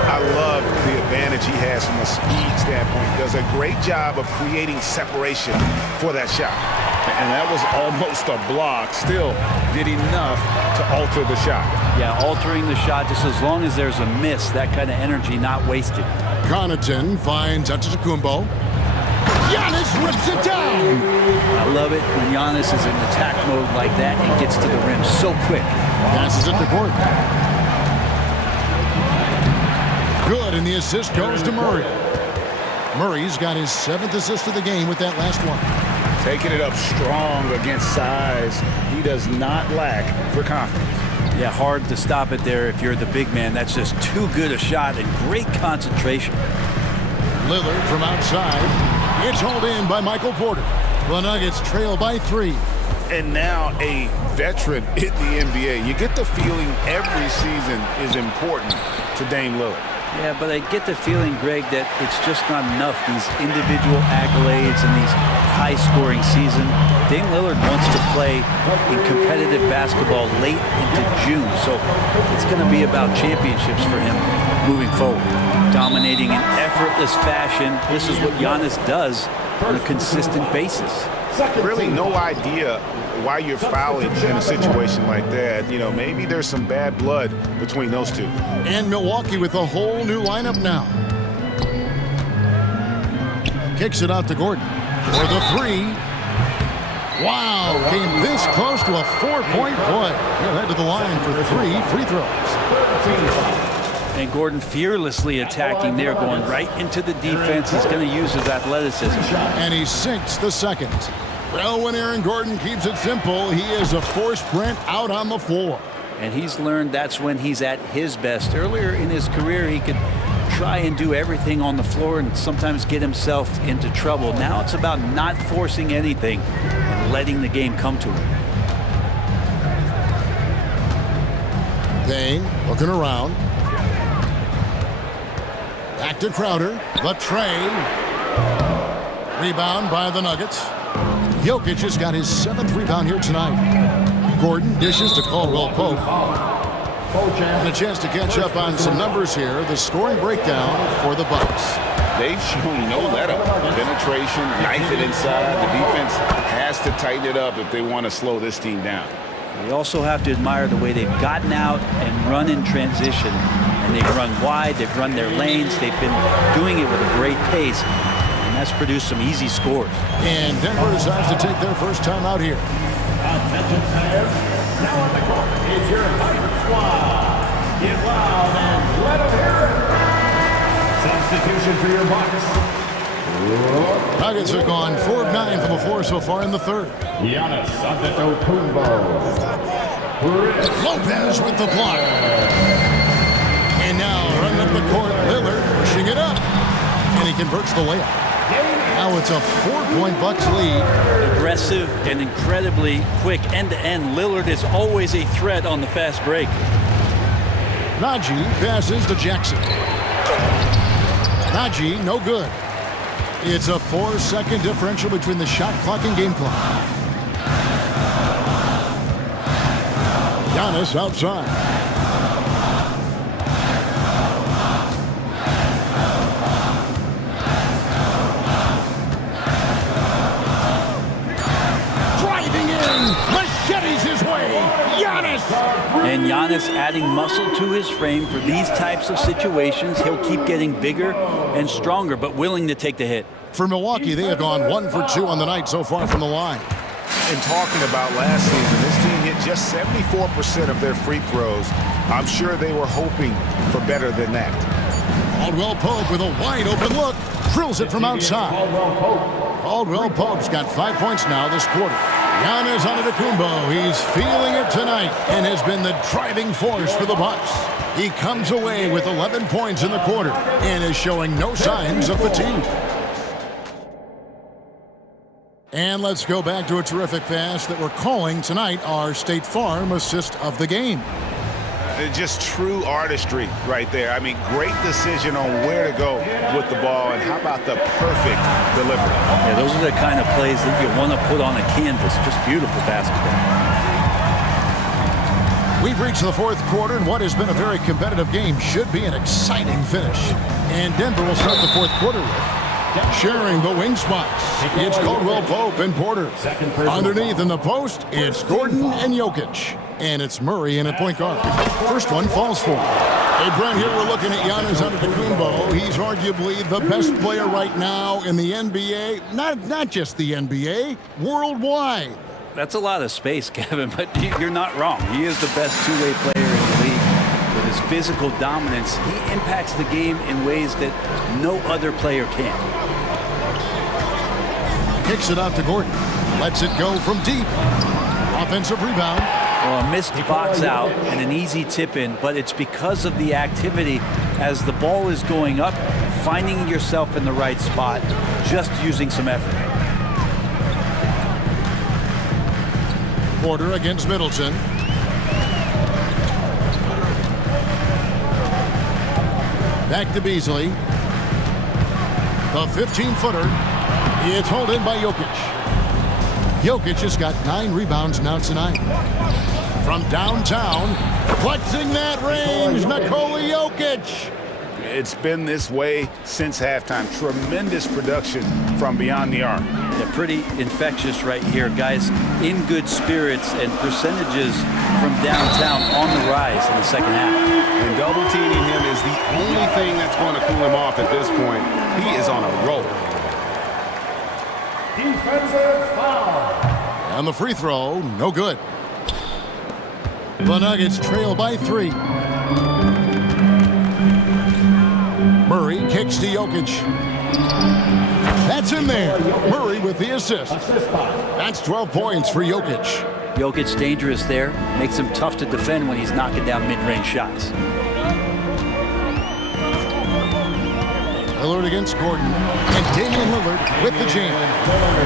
I love the advantage he has from a speed standpoint. Does a great job of creating separation for that shot. And that was almost a block. Still did enough to alter the shot. Yeah, altering the shot just as long as there's a miss. That kind of energy not wasted. Connaughton finds Antetokounmpo. Giannis rips it down. I love it when Giannis is in attack mode like that and gets to the rim so quick. Passes it to Gordon. Good, and the assist goes to Murray. Murray's got his 7th assist of the game with that last one. Taking it up strong against size. He does not lack for confidence. Yeah, hard to stop it there if you're the big man. That's just too good a shot and great concentration. Lillard from outside. It's hauled in by Michael Porter. The Nuggets trail by 3. And now a veteran in the NBA. You get the feeling every season is important to Dame Lillard. Yeah, but I get the feeling, Greg, that it's just not enough. These individual accolades and these high-scoring season. Dame Lillard wants to play in competitive basketball late into June, so it's going to be about championships for him moving forward. Dominating in effortless fashion. This is what Giannis does on a consistent basis. Really no idea why you're fouling in a situation like that. You know, maybe there's some bad blood between those two. And Milwaukee with a whole new lineup now. Kicks it out to Gordon for the 3. Wow, came this close to a 4-point play. He'll head to the line for 3 free throws. And Gordon fearlessly attacking there, going right into the defense. He's going to use his athleticism. And he sinks the second. Well, when Aaron Gordon keeps it simple, he is a force sprint out on the floor. And he's learned that's when he's at his best. Earlier in his career, he could try and do everything on the floor and sometimes get himself into trouble. Now it's about not forcing anything and letting the game come to him. Payne looking around. Back to Crowder. The tray. Rebound by the Nuggets. Jokic has got his 7th rebound here tonight. Gordon dishes to Caldwell Pope. And a chance to catch up on some numbers here. The scoring breakdown for the Bucks. They've shown no let-up. Penetration, knife it inside. The defense has to tighten it up if they want to slow this team down. They also have to admire the way they've gotten out and run in transition. And they've run wide, they've run their lanes, they've been doing it with a great pace. And that's produced some easy scores. And Denver decides to take their first time out here. Attention fans, now on the court is your Tiger Squad. Get loud and let them hear it. Substitution for your Bucks. Nuggets have gone 4 of 9 from the floor so far in the third. Giannis Antetokounmpo. Lopez with the block. And now running up the court, Lillard pushing it up. And he converts the layup. Now it's a 4-point Bucks lead. Aggressive and incredibly quick end-to-end. Lillard is always a threat on the fast break. Najee passes to Jackson. Najee, no good. It's a 4-second differential between the shot clock and game clock. Giannis outside. Driving in, machetes his way. Giannis! And Giannis adding muscle to his frame for these types of situations. He'll keep getting bigger and stronger, but willing to take the hit. For Milwaukee, they have gone 1 for 2 on the night so far from the line. And talking about last season, this team hit just 74% of their free throws. I'm sure they were hoping for better than that. Caldwell Pope with a wide open look. Drills it from outside. Caldwell Pope's got 5 points now this quarter. Giannis Antetokounmpo, he's feeling it tonight and has been the driving force for the Bucks. He comes away with 11 points in the quarter and is showing no signs of fatigue. And let's go back to a terrific pass that we're calling tonight our State Farm assist of the game. Just true artistry right there. I mean, great decision on where to go with the ball, and how about the perfect delivery? Yeah, those are the kind of plays that you want to put on a canvas. Just beautiful basketball. We've reached the fourth quarter, and what has been a very competitive game should be an exciting finish. And Denver will start the fourth quarter with sharing the wing spots. It's Caldwell Pope and Porter. Underneath in the post, it's Gordon and Jokic. And it's Murray in at point guard. First one falls for him. Hey, Brent, here we're looking at Giannis Antetokounmpo. He's arguably the best player right now in the NBA. Not just the NBA, worldwide. That's a lot of space, Kevin, but you're not wrong. He is the best two-way player in the league. With his physical dominance, he impacts the game in ways that no other player can. Kicks it out to Gordon. Lets it go from deep. Offensive rebound. Well, a missed box out and an easy tip in, but it's because of the activity as the ball is going up, finding yourself in the right spot, just using some effort. Porter against Middleton. Back to Beasley. The 15-footer. It's hauled in by Jokic. Jokic has got 9 rebounds now tonight. From downtown, flexing that range, Nikola Jokic. It's been this way since halftime. Tremendous production from beyond the arc. Yeah, pretty infectious right here, guys. In good spirits and percentages from downtown on the rise in the second half. And double teaming him is the only thing that's going to cool him off at this point. He is on a roll. Defensive foul. And the free throw, no good. The Nuggets trail by 3. Murray kicks to Jokic. That's in there. Murray with the assist. That's 12 points for Jokic. Jokic's dangerous there. Makes him tough to defend when he's knocking down mid-range shots. Lillard against Gordon. And Damian Lillard with the jam.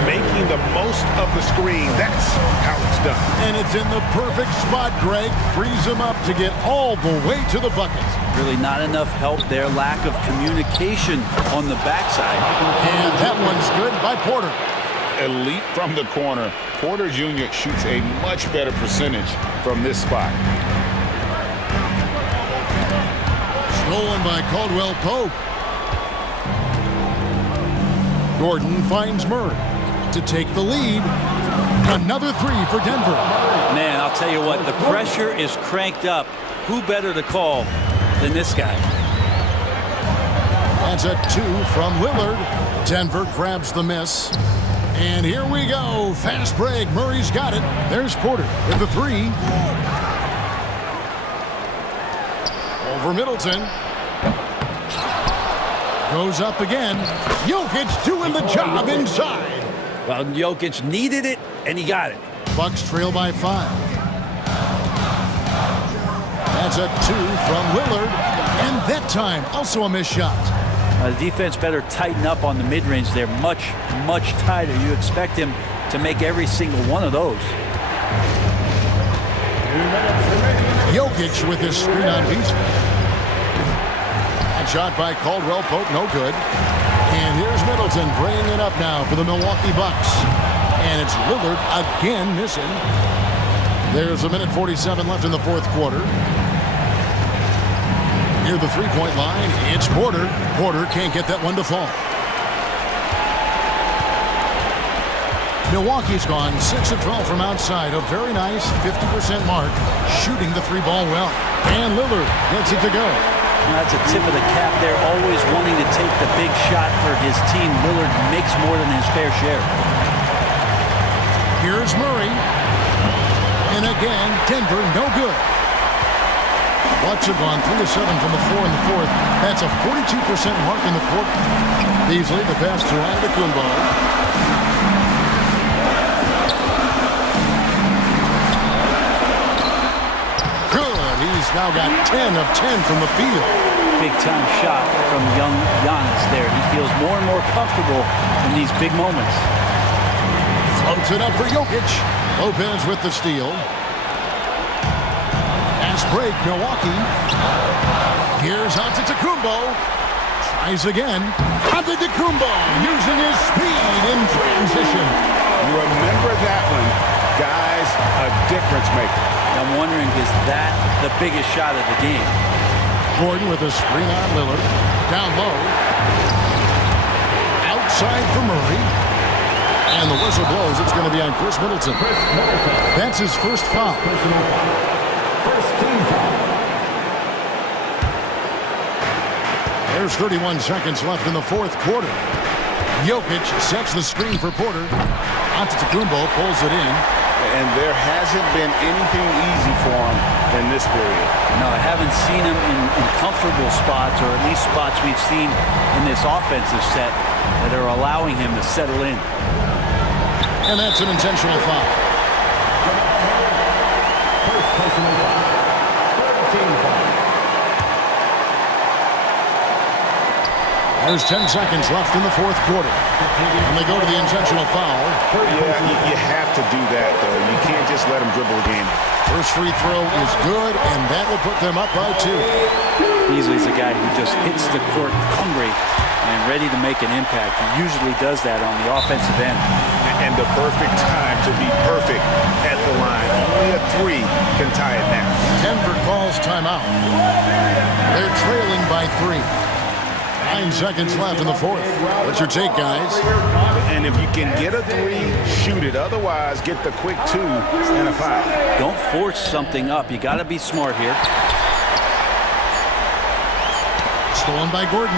Making the most of the screen. That's how it's done. And it's in the perfect spot, Greg. Frees him up to get all the way to the bucket. Really not enough help there. Lack of communication on the backside. And that one's good by Porter. Elite from the corner. Porter Jr. shoots a much better percentage from this spot. Stolen by Caldwell Pope. Gordon finds Murray to take the lead. Another 3 for Denver. Man, I'll tell you what, the pressure is cranked up. Who better to call than this guy? That's a 2 from Lillard. Denver grabs the miss. And here we go. Fast break. Murray's got it. There's Porter with the 3. Over Middleton. Goes up again. Jokic doing the job inside. Well, Jokic needed it, and he got it. Bucks trail by 5. That's a 2 from Lillard. And that time, also a missed shot. The defense better tighten up on the mid-range there. Much, much tighter. You expect him to make every single one of those. Jokic with his screen on Beasley. Shot by Caldwell Pope, no good. And here's Middleton bringing it up now for the Milwaukee Bucks. And it's Lillard again missing. There's 1:47 left in the fourth quarter. Near the three-point line, it's Porter. Porter can't get that one to fall. Milwaukee's gone 6 of 12 from outside. A very nice 50% mark, shooting the three ball well. And Lillard gets it to go. That's a tip of the cap there, always wanting to take the big shot for his team. Lillard makes more than his fair share. Here's Murray. And again, Denver, no good. Bucks have gone 3 of 7 from the floor in the fourth. That's a 42% mark in the quarter. Beasley, the pass to Antetokounmpo. Good. He's now got 10 of 10 from the field. Big time shot from young Giannis there. He feels more and more comfortable in these big moments. Floats it up for Jokic. Lopez with the steal. Fast break, Milwaukee. Here's Antetokounmpo. Tries again. Antetokounmpo using his speed in transition. You remember that one, guys, a difference maker. I'm wondering, is that the biggest shot of the game? Gordon with a screen on Lillard. Down low. Outside for Murray. And the whistle blows. It's going to be on Chris Middleton. That's his first foul. First team foul. There's 31 seconds left in the fourth quarter. Jokic sets the screen for Porter. Antetokounmpo pulls it in. And there hasn't been anything easy for him in this period. No, I haven't seen him in comfortable spots, or at least spots we've seen in this offensive set that are allowing him to settle in. And that's an intentional foul. First personal foul. Third team foul. There's 10 seconds left in the fourth quarter. And they go to the intentional foul. Yeah, you have to do that, though. You can't just let him dribble the game. First free throw is good, and that will put them up by 2. Beasley's a guy who just hits the court hungry and ready to make an impact. He usually does that on the offensive end. And the perfect time to be perfect at the line. Only a 3 can tie it now. Denver calls timeout. They're trailing by 3. 9 seconds left in the fourth. What's your take, guys? And if you can get a 3, shoot it. Otherwise, get the quick 2 and a foul. Don't force something up. You got to be smart here. Stolen by Gordon.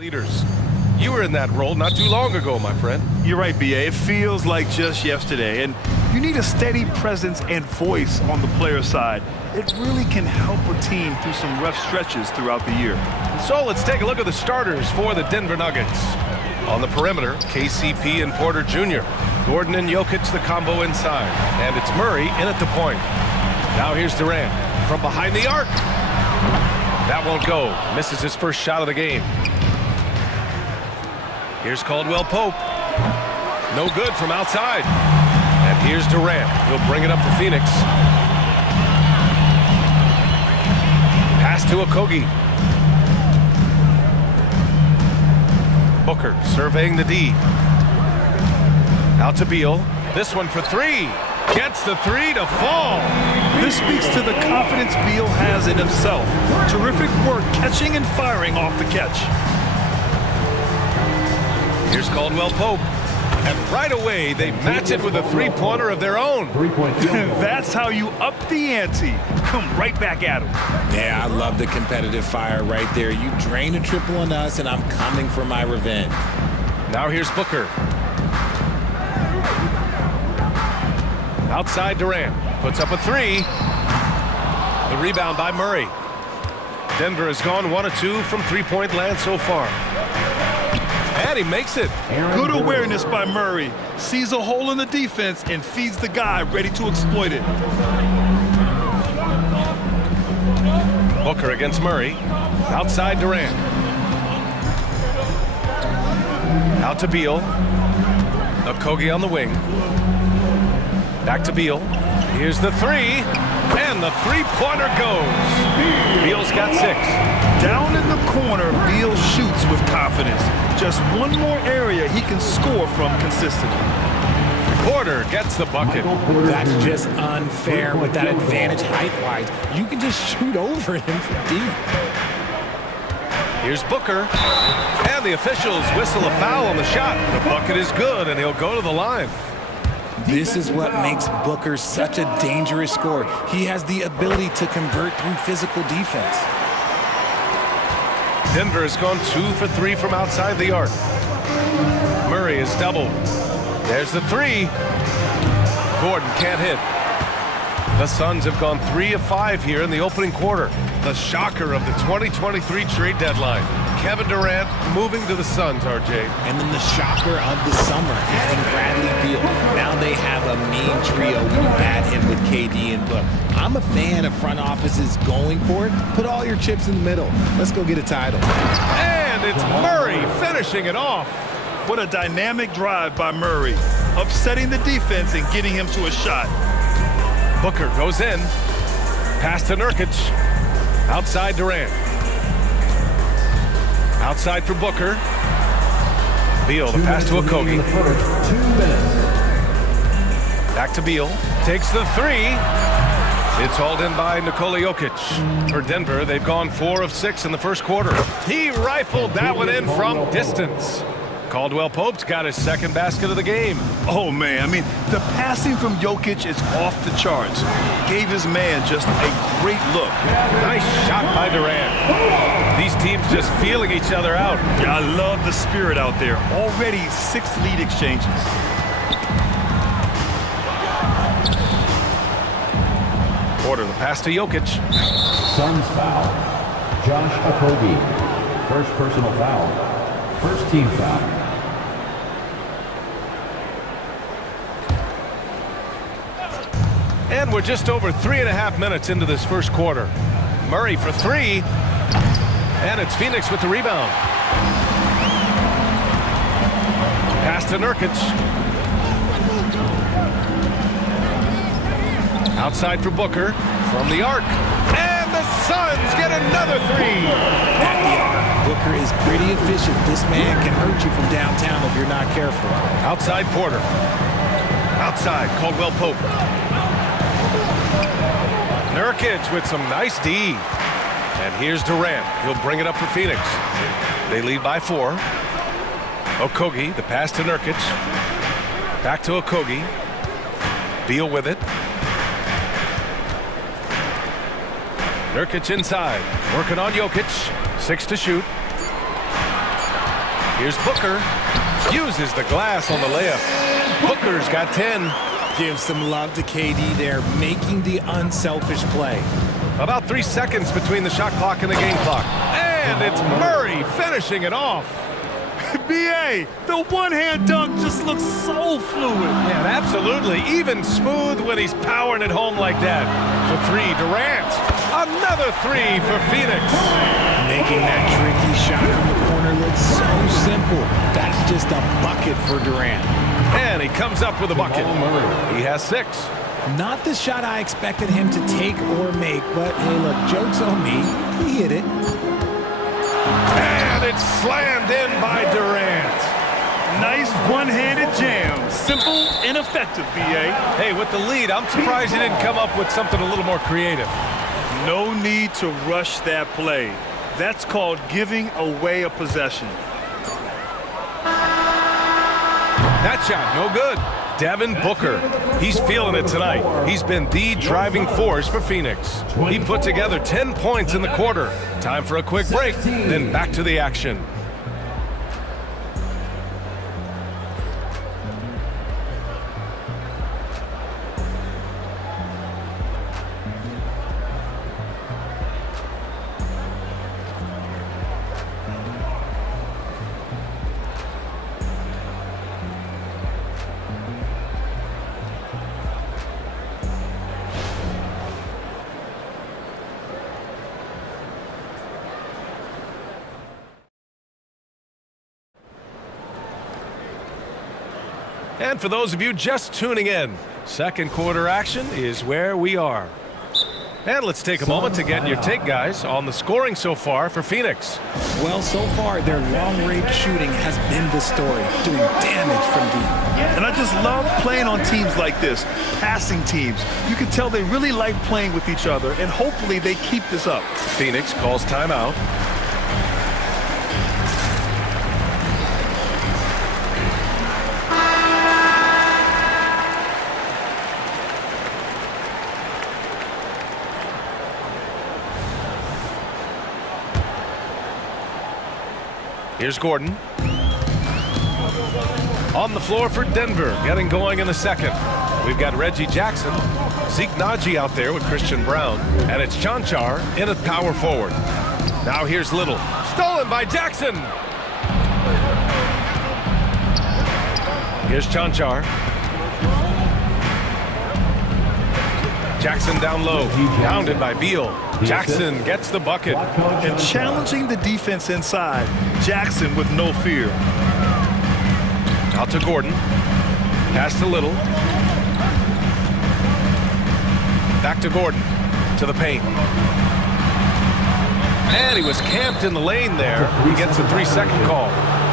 Leaders. You were in that role not too long ago, my friend. You're right, B.A. It feels like just yesterday. And you need a steady presence and voice on the player side. It really can help a team through some rough stretches throughout the year. So let's take a look at the starters for the Denver Nuggets. On the perimeter, KCP and Porter Jr. Gordon and Jokic, the combo inside. And it's Murray in at the point. Now here's Durant from behind the arc. That won't go. Misses his first shot of the game. Here's Caldwell Pope. No good from outside. And here's Durant. He'll bring it up for Phoenix. Pass to Okogie. Booker surveying the D. Out to Beal. This one for three. Gets the three to fall. This speaks to the confidence Beal has in himself. Terrific work catching and firing off the catch. Here's Caldwell Pope. And right away, they match it with a three-pointer of their own. That's how you up the ante. Come right back at him. Yeah, I love the competitive fire right there. You drain a triple on us, and I'm coming for my revenge. Now here's Booker. Outside Durant. Puts up a three. The rebound by Murray. Denver has gone 1 of 2 from three-point land so far. And he makes it. Good awareness by Murray. Sees a hole in the defense and feeds the guy ready to exploit it. Booker against Murray. Outside Durant. Out to Beal. Okogie on the wing. Back to Beal. Here's the three. And the three-pointer goes. Beal's got 6. Down in the corner, Beal shoots with confidence. Just one more area he can score from consistently. Porter gets the bucket. That's just unfair with that advantage height-wise. You can just shoot over him from deep. Here's Booker. And the officials whistle a foul on the shot. The bucket is good, and he'll go to the line. This is what makes Booker such a dangerous scorer. He has the ability to convert through physical defense. Denver has gone 2 for 3 from outside the arc. Murray is doubled. There's the three. Gordon can't hit. The Suns have gone 3 of 5 here in the opening quarter. The shocker of the 2023 trade deadline. Kevin Durant moving to the Suns, RJ. And then the shocker of the summer, adding Bradley Beal. Now they have a mean trio when you add him with KD and Book. I'm a fan of front offices going for it. Put all your chips in the middle. Let's go get a title. And it's Murray finishing it off. What a dynamic drive by Murray. Upsetting the defense and getting him to a shot. Booker goes in. Pass to Nurkic. Outside Durant. Outside for Booker. Beal, the pass to Okogie. Back to Beal. Takes the three. It's hauled in by Nikola Jokic. For Denver, they've gone 4 of 6 in the first quarter. He rifled that one in from distance. Caldwell Pope's got his second basket of the game. Oh, man. I mean, the passing from Jokic is off the charts. Gave his man just a great look. Nice shot by Durant. These teams just feeling each other out. Yeah, I love the spirit out there. Already 6 lead exchanges. Porter, the pass to Jokic. Suns foul. Josh Okogie. First personal foul. First team foul. And we're just over 3.5 minutes into this first quarter. Murray for 3. And it's Phoenix with the rebound. Pass to Nurkic. Outside for Booker. From the arc. And the Suns get another 3. At the arc, Booker is pretty efficient. This man can hurt you from downtown if you're not careful. Outside Porter. Outside Caldwell Pope. Nurkic with some nice D. And here's Durant. He'll bring it up for Phoenix. They lead by 4. Okogie, the pass to Nurkic. Back to Okogie. Beal with it. Nurkic inside. Working on Jokic. 6 to shoot. Here's Booker. Uses the glass on the layup. Booker's got 10. Give some love to KD there, making the unselfish play. About 3 seconds between the shot clock and the game clock. And it's Murray finishing it off. B.A., the one-hand dunk just looks so fluid. Yeah, absolutely. Even smooth when he's powering it home like that. For three, Durant. Another three for Phoenix. Making that tricky shot from the corner look so simple. That's just a bucket for Durant. And he comes up with a bucket. He has 6. Not the shot I expected him to take or make, but hey, look, joke's on me. He hit it. And it's slammed in by Durant. Nice one-handed jam. Simple and effective, B.A. Hey, with the lead, I'm surprised he didn't come up with something a little more creative. No need to rush that play. That's called giving away a possession. That shot, no good. Devin Booker. He's feeling it tonight. He's been the driving force for Phoenix. He put together 10 points in the quarter. Time for a quick break, then back to the action. And for those of you just tuning in, second quarter action is where we are. And let's take a moment to get your take, guys, on the scoring so far for Phoenix. Well, so far, their long-range shooting has been the story, doing damage from deep. And I just love playing on teams like this, passing teams. You can tell they really like playing with each other, and hopefully they keep this up. Phoenix calls timeout. Here's Gordon. On the floor for Denver, getting going in the second. We've got Reggie Jackson, Zeke Naji out there with Christian Brown, and it's Chanchar in at power forward. Now here's Little. Stolen by Jackson. Here's Chanchar. Jackson down low, pounded by Beal. Jackson gets the bucket. And challenging the defense inside, Jackson with no fear. Out to Gordon. Pass to Little. Back to Gordon. To the paint. And he was camped in the lane there. He gets a 3-second call.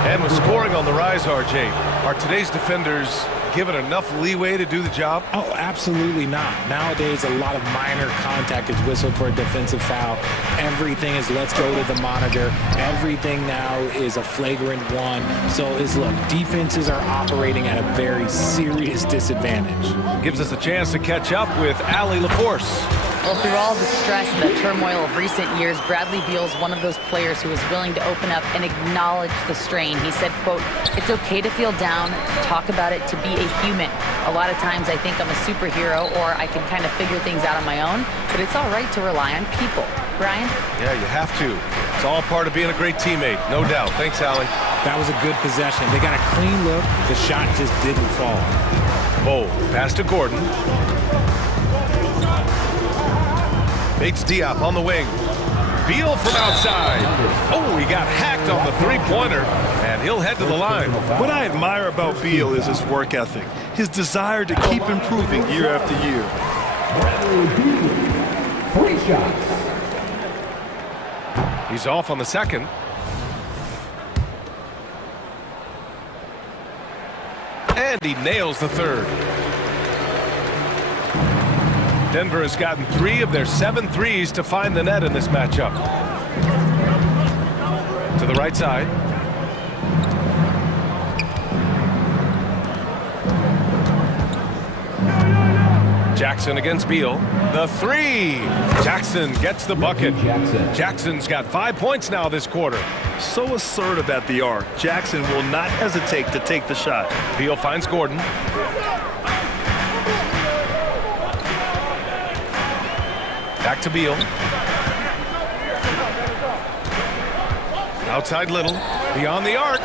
And with scoring on the rise, RJ, are today's defenders given enough leeway to do the job? Oh, absolutely not. Nowadays, a lot of minor contact is whistled for a defensive foul. Everything is let's go to the monitor. Everything now is a flagrant one. So look, defenses are operating at a very serious disadvantage. Gives us a chance to catch up with Allie LaForce. Well, through all the stress and the turmoil of recent years, Bradley Beal's one of those players who is willing to open up and acknowledge the strain. He said, quote, "It's okay to feel down, to talk about it, to be a human. A lot of times I think I'm a superhero or I can kind of figure things out on my own, but it's all right to rely on people." Brian? Yeah, you have to. It's all part of being a great teammate, no doubt. Thanks, Allie. That was a good possession. They got a clean look. The shot just didn't fall. Bold. Pass to Gordon. Bates Diop on the wing. Beal from outside. Oh, he got hacked on the three-pointer, and he'll head to the line. What I admire about Beal is his work ethic, his desire to keep improving year after year. 3 shots. He's off on the second. And he nails the third. Denver has gotten 3 of their 7 threes to find the net in this matchup. To the right side. Jackson against Beal. The 3. Jackson gets the bucket. Jackson's got 5 points now this quarter. So assertive at the arc. Jackson will not hesitate to take the shot. Beal finds Gordon. Back to Beal. Outside Little. Beyond the arc.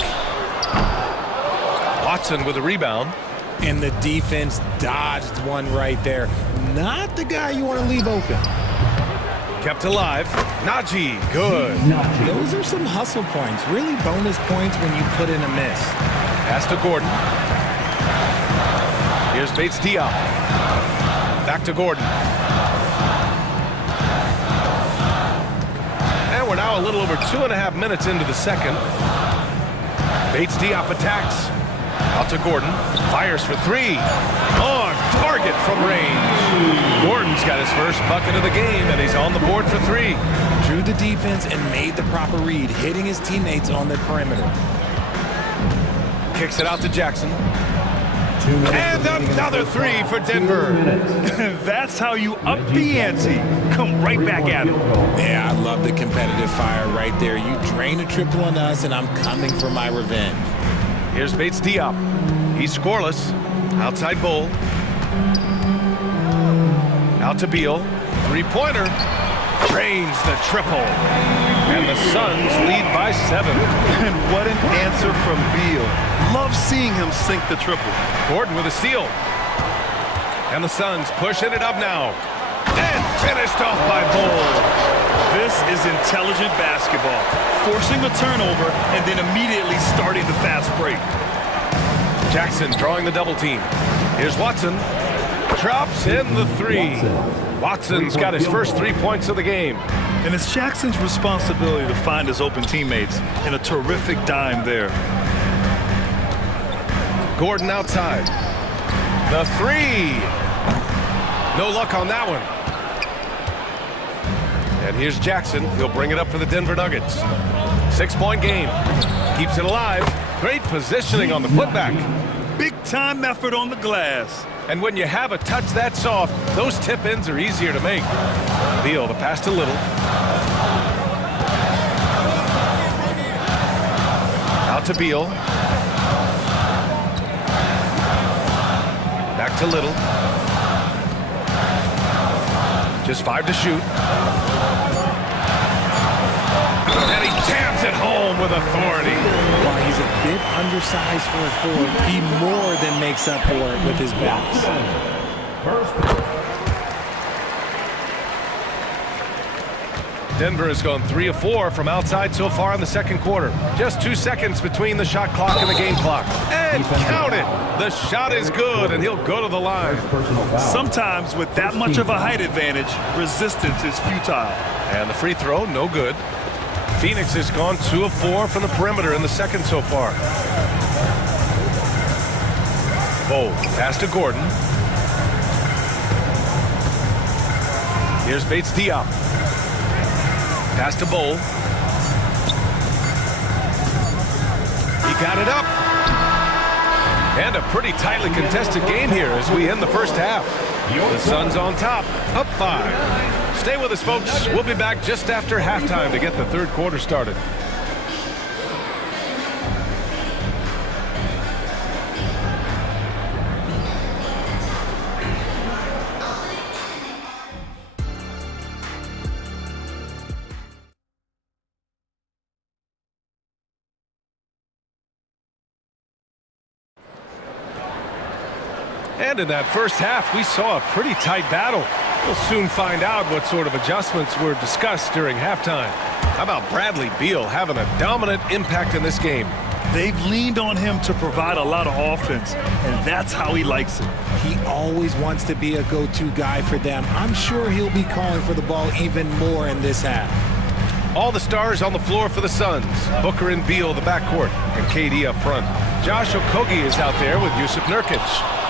Watson with a rebound. And the defense dodged one right there. Not the guy you want to leave open. Kept alive. Najee, good. Those are some hustle points. Really bonus points when you put in a miss. Pass to Gordon. Here's Bates Diop. Back to Gordon. And we're now a little over 2.5 minutes into the second. Bates Diop attacks. Out to Gordon. Fires for three. On target from range. Gordon's got his first bucket of the game, and he's on the board for three. Drew the defense and made the proper read, hitting his teammates on the perimeter. Kicks it out to Jackson. And another three for Denver. That's how you up the ante. Come right back at him. Yeah, I love the competitive fire right there. You drain a triple on us, and I'm coming for my revenge. Here's Bates Diop. He's scoreless. Outside Bull. Out to Beal. Three-pointer. Drains the triple. And the Suns lead by 7. And what an answer from Beal. Love seeing him sink the triple. Gordon with a steal. And the Suns pushing it up now. And finished off by Bull. This is intelligent basketball. Forcing a turnover and then immediately starting the fast break. Jackson drawing the double team. Here's Watson. Drops in the three. Watson's got his first 3 points of the game. And it's Jackson's responsibility to find his open teammates, and a terrific dime there. Gordon outside. The three. No luck on that one. And here's Jackson. He'll bring it up for the Denver Nuggets. 6-point game. Keeps it alive. Great positioning on the putback. Big time effort on the glass. And when you have a touch that soft, those tip-ins are easier to make. Beal, the pass to Little. Out to Beal. Back to Little. Just 5 to shoot. And he jams it home with authority. While he's a bit undersized for a forward, he more than makes up for it with his bounce. Denver has gone 3 of 4 from outside so far in the second quarter. Just 2 seconds between the shot clock and the game clock. And count it! The shot is good, and he'll go to the line. Sometimes with that much of a height advantage, resistance is futile. And the free throw, no good. Phoenix has gone 2 of 4 from the perimeter in the second so far. Bowl, pass to Gordon. Here's Bates Diop. Pass to Bowl. He got it up. And a pretty tightly contested game here as we end the first half. The Suns on top, up 5. Stay with us, folks. We'll be back just after halftime to get the third quarter started. And in that first half, we saw a pretty tight battle. We'll soon find out what sort of adjustments were discussed during halftime. How about Bradley Beal having a dominant impact in this game? They've leaned on him to provide a lot of offense, and that's how he likes it. He always wants to be a go-to guy for them. I'm sure he'll be calling for the ball even more in this half. All the stars on the floor for the Suns. Booker and Beal, the backcourt, and KD up front. Josh Okogie is out there with Yusuf Nurkic.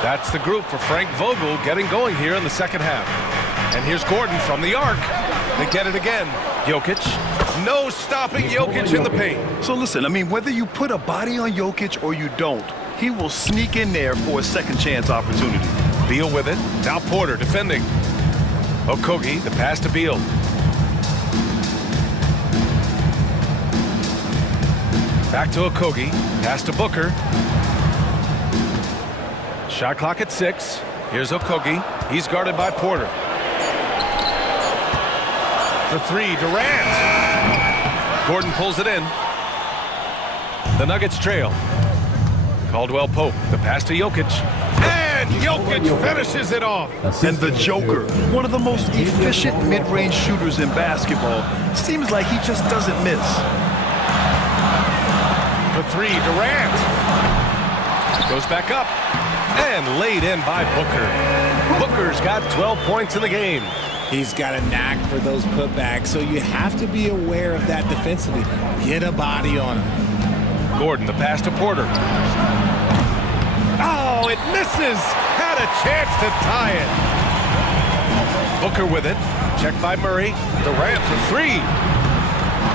That's the group for Frank Vogel getting going here in the second half. And here's Gordon from the arc. They get it again. Jokic. No stopping Jokic in the paint. So listen, I mean, whether you put a body on Jokic or you don't, he will sneak in there for a second chance opportunity. Beal with it. Now Porter defending. Okogie, the pass to Beal. Back to Okogie. Pass to Booker. Shot clock at 6. Here's Okogie. He's guarded by Porter. For 3, Durant. Gordon pulls it in. The Nuggets trail. Caldwell Pope. The pass to Jokic. And Jokic finishes it off. And the Joker, one of the most efficient mid-range shooters in basketball, seems like he just doesn't miss. For 3, Durant. Goes back up. And laid in by Booker. Booker's got 12 points in the game. He's got a knack for those putbacks, so you have to be aware of that defensively. Get a body on him. Gordon, the pass to Porter. Oh, it misses! Had a chance to tie it. Booker with it. Checked by Murray. Durant for 3.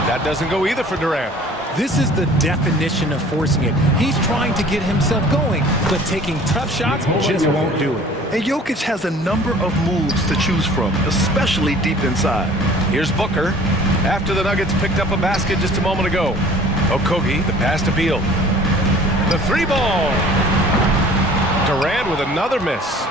That doesn't go either for Durant. This is the definition of forcing it. He's trying to get himself going, but taking tough shots just won't do it. And Jokic has a number of moves to choose from, especially deep inside. Here's Booker. After the Nuggets picked up a basket just a moment ago. Okogie, the pass to Beal. The 3-ball. Durant with another miss.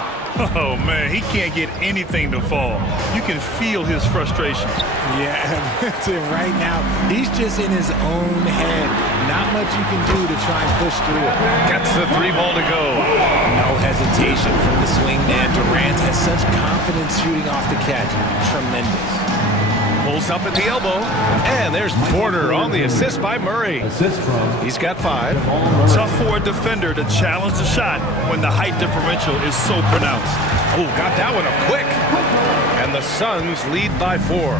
Oh, man, he can't get anything to fall. You can feel his frustration. Yeah, that's it right now. He's just in his own head. Not much you can do to try and push through it. Gets the 3-ball to go. No hesitation from the swing man. Durant has such confidence shooting off the catch. Tremendous. Pulls up at the elbow. And there's Porter on the assist by Murray. He's got 5. Tough for a defender to challenge the shot when the height differential is so pronounced. Oh, got that one up quick. And the Suns lead by 4.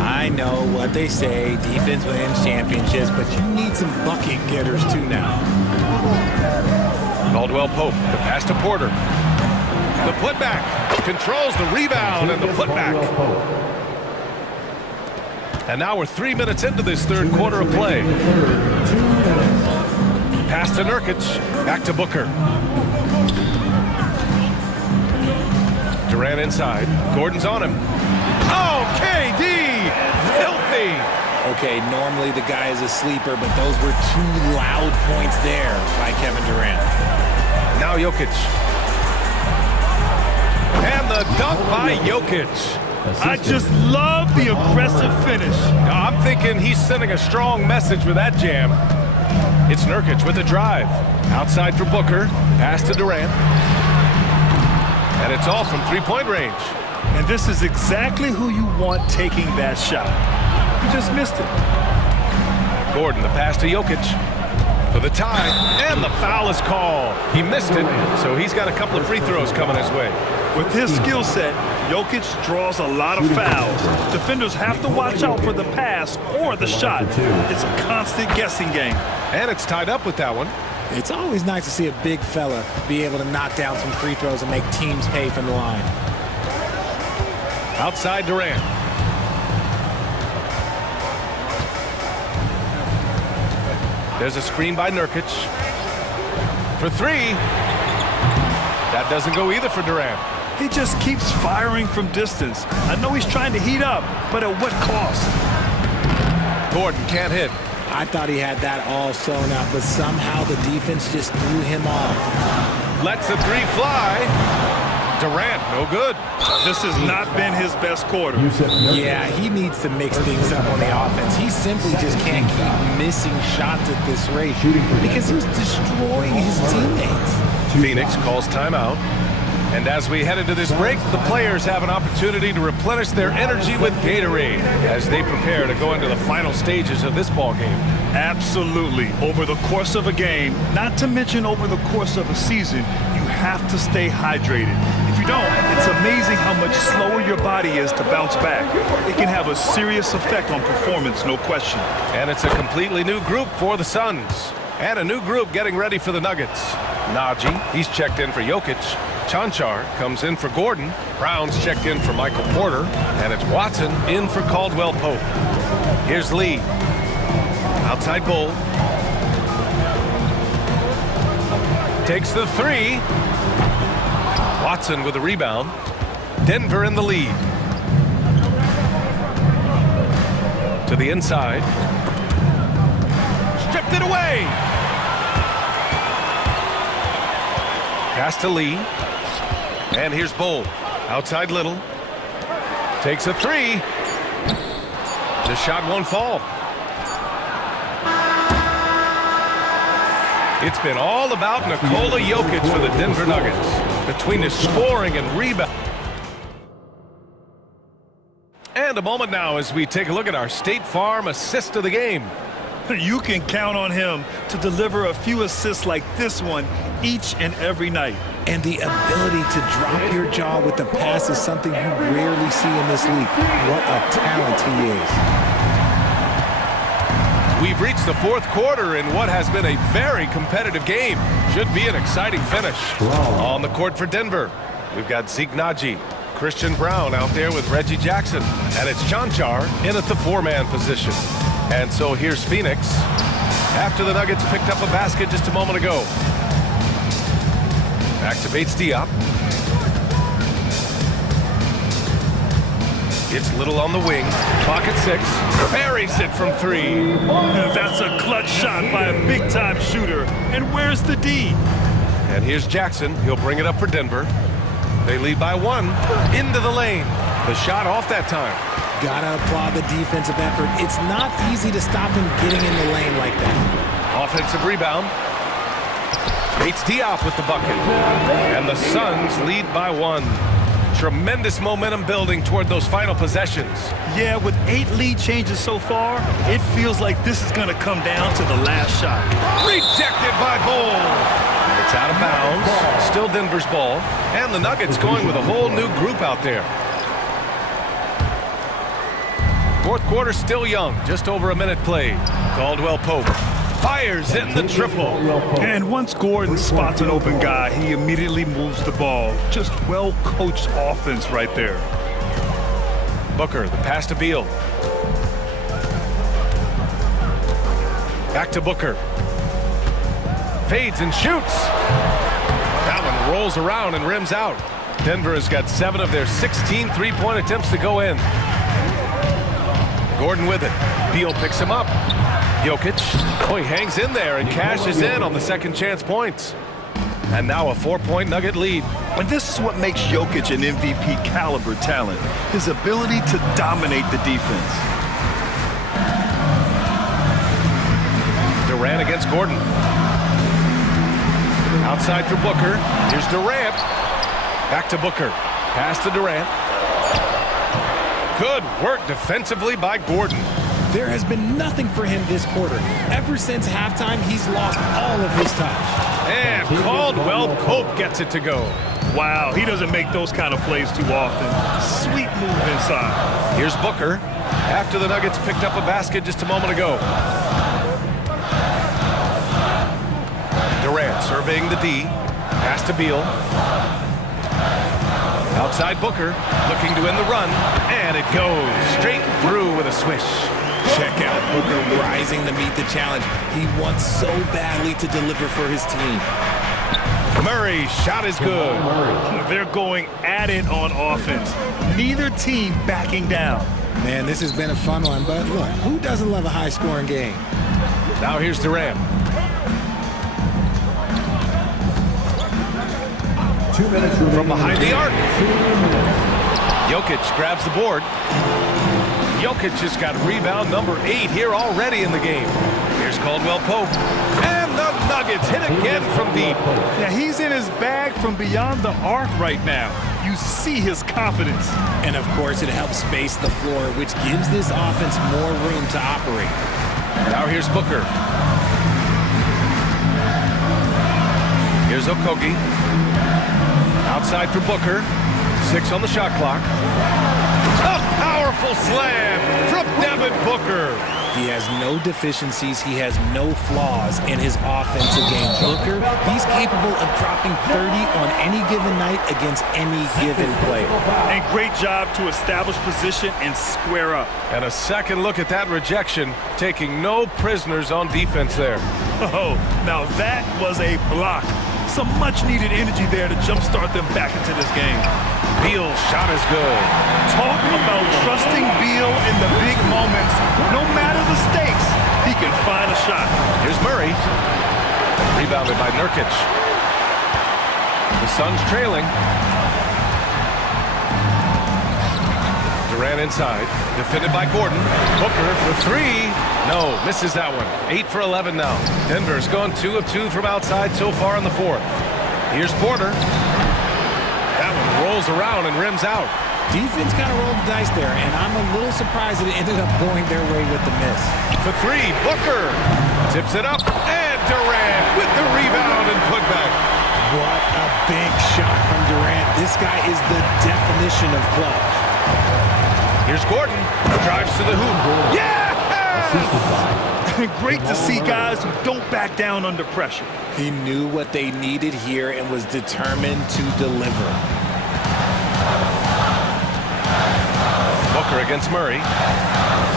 I know what they say, defense wins championships, but you need some bucket getters too now. Caldwell Pope, the pass to Porter. The putback, controls the rebound and the putback. And now we're 3 minutes into this third quarter of play. Pass to Nurkic, back to Booker. Durant inside, Gordon's on him. Oh, KD, filthy. Okay, normally the guy is a sleeper, but those were 2 loud points there by Kevin Durant. Now Jokic. And the dunk by Jokic. I just love the aggressive finish. I'm thinking he's sending a strong message with that jam. It's Nurkic with a drive. Outside for Booker. Pass to Durant. And it's all from 3-point range. And this is exactly who you want taking that shot. You just missed it. Gordon, the pass to Jokic. For the tie. And the foul is called. He missed it, so he's got a couple of free throws coming his way. With his skill set, Jokic draws a lot of fouls. Defenders have to watch out for the pass or the shot. It's a constant guessing game. And it's tied up with that one. It's always nice to see a big fella be able to knock down some free throws and make teams pay from the line. Outside Durant. There's a screen by Nurkic. For 3. That doesn't go either for Durant. He just keeps firing from distance. I know he's trying to heat up, but at what cost? Gordon can't hit. I thought he had that all sewn up, but somehow the defense just threw him off. Lets the 3 fly. Durant, no good. This has not been his best quarter. Yeah, he needs to mix things up on the offense. He simply just can't keep missing shots at this rate because he's destroying his teammates. Phoenix calls timeout. And as we head into this break, the players have an opportunity to replenish their energy with Gatorade as they prepare to go into the final stages of this ball game. Absolutely. Over the course of a game, not to mention over the course of a season, you have to stay hydrated. If you don't, it's amazing how much slower your body is to bounce back. It can have a serious effect on performance, no question. And it's a completely new group for the Suns. And a new group getting ready for the Nuggets. Najee, he's checked in for Jokic. Chanchar comes in for Gordon. Brown's checked in for Michael Porter. And it's Watson in for Caldwell Pope. Here's Lee. Outside goal. Takes the 3. Watson with a rebound. Denver in the lead. To the inside. Strip Tipped it away. Pass to Lee. And here's Bowl. Outside Little. Takes a three. The shot won't fall. It's been all about Nikola Jokic for the Denver Nuggets. Between his scoring and rebound. And a moment now as we take a look at our State Farm assist of the game. You can count on him to deliver a few assists like this one each and every night. And the ability to drop your jaw with the pass is something you rarely see in this league. What a talent he is. We've reached the fourth quarter in what has been a very competitive game. Should be an exciting finish. On the court for Denver, we've got Zeke Naji, Christian Brown out there with Reggie Jackson, and it's Chanchar in at the four-man position. And so here's Phoenix after the Nuggets picked up a basket just a moment ago. Activates Diop. It's Little on the wing. Clock at 6. Buries it from 3. That's a clutch shot by a big-time shooter. And where's the D? And here's Jackson. He'll bring it up for Denver. They lead by 1. Into the lane. The shot off that time. Gotta applaud the defensive effort. It's not easy to stop him getting in the lane like that. Offensive rebound. Bates Diop with the bucket. And the Suns lead by 1. Tremendous momentum building toward those final possessions. Yeah, with 8 lead changes so far, it feels like this is going to come down to the last shot. Rejected by Bowl. It's out of bounds. Still Denver's ball. And the Nuggets going with a whole new group out there. Fourth quarter still young. Just over a minute played. Caldwell Pope fires in the triple. And once Gordon spots an open guy, he immediately moves the ball. Just well-coached offense right there. Booker, the pass to Beal. Back to Booker. Fades and shoots. That one rolls around and rims out. Denver has got 7 of their 16 three-point attempts to go in. Gordon with it. Beal picks him up. Jokic, he hangs in there and cashes in on the second chance points. And now a 4-point Nugget lead. And this is what makes Jokic an MVP caliber talent. His ability to dominate the defense. Durant against Gordon. Outside for Booker. Here's Durant. Back to Booker. Pass to Durant. Good work defensively by Gordon. There has been nothing for him this quarter. Ever since halftime, he's lost all of his touch. And Caldwell Pope gets it to go. Wow, he doesn't make those kind of plays too often. Sweet move inside. Here's Booker after the Nuggets picked up a basket just a moment ago. Durant surveying the D. Pass to Beal. Outside Booker, looking to end the run, and it goes straight through with a swish. Check out Booker rising to meet the challenge. He wants so badly to deliver for his team. Murray, shot is good. They're going at it on offense. Neither team backing down. Man, this has been a fun one, but look, who doesn't love a high-scoring game? Now here's Durant. 2 minutes from behind the arc. Jokic grabs the board. Jokic has got rebound number 8 here already in the game. Here's Caldwell Pope. And the Nuggets hit again from deep. Yeah, he's in his bag from beyond the arc right now. You see his confidence. And of course, it helps space the floor, which gives this offense more room to operate. Now here's Booker. Here's Okogie. Outside for Booker. 6 on the shot clock. A powerful slam from Devin Booker. He has no deficiencies. He has no flaws in his offensive game. Booker, he's capable of dropping 30 on any given night against any given player. And great job to establish position and square up. And a second look at that rejection, taking no prisoners on defense there. Oh, now that was a block. Some much-needed energy there to jumpstart them back into this game. Beal's shot is good. Talk about trusting Beal in the big moments. No matter the stakes, he he can find a shot. Here's Murray. Rebounded by Nurkic. The Suns trailing. Durant inside. Defended by Gordon. Booker for three. No, misses that one. 8 for 11 now. Denver's gone 2 of 2 from outside so far in the fourth. Here's Porter. That one rolls around and rims out. Defense kind of rolled the dice there, and I'm a little surprised that it ended up going their way with the miss. For three, Booker tips it up, and Durant with the rebound and putback. What a big shot from Durant. This guy is the definition of clutch. Here's Gordon, drives to the hoop. Yeah! Great to see guys who don't back down under pressure. He knew what they needed here and was determined to deliver. Booker against Murray.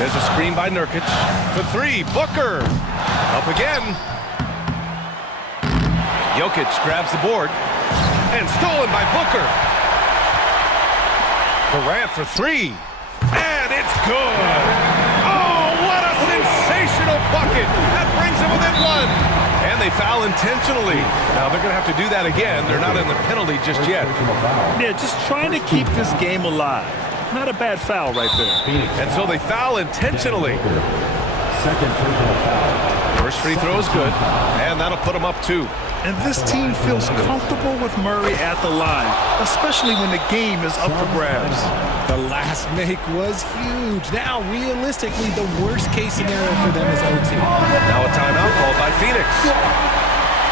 There's a screen by Nurkic. For three, Booker. Up again. Jokic grabs the board. And stolen by Booker. Durant for three. And it's good. Oh, what a sensational bucket. That brings them within one. And they foul intentionally. Now they're going to have to do that again. They're not in the penalty just yet. Yeah, just trying to keep this game alive. Not a bad foul right there. And so they foul intentionally. First free throw is good, and that'll put them up 2. And this team feels comfortable with Murray at the line, especially when the game is up for grabs. The last make was huge. Now, realistically, the worst-case scenario for them is OT. Now a timeout called by Phoenix.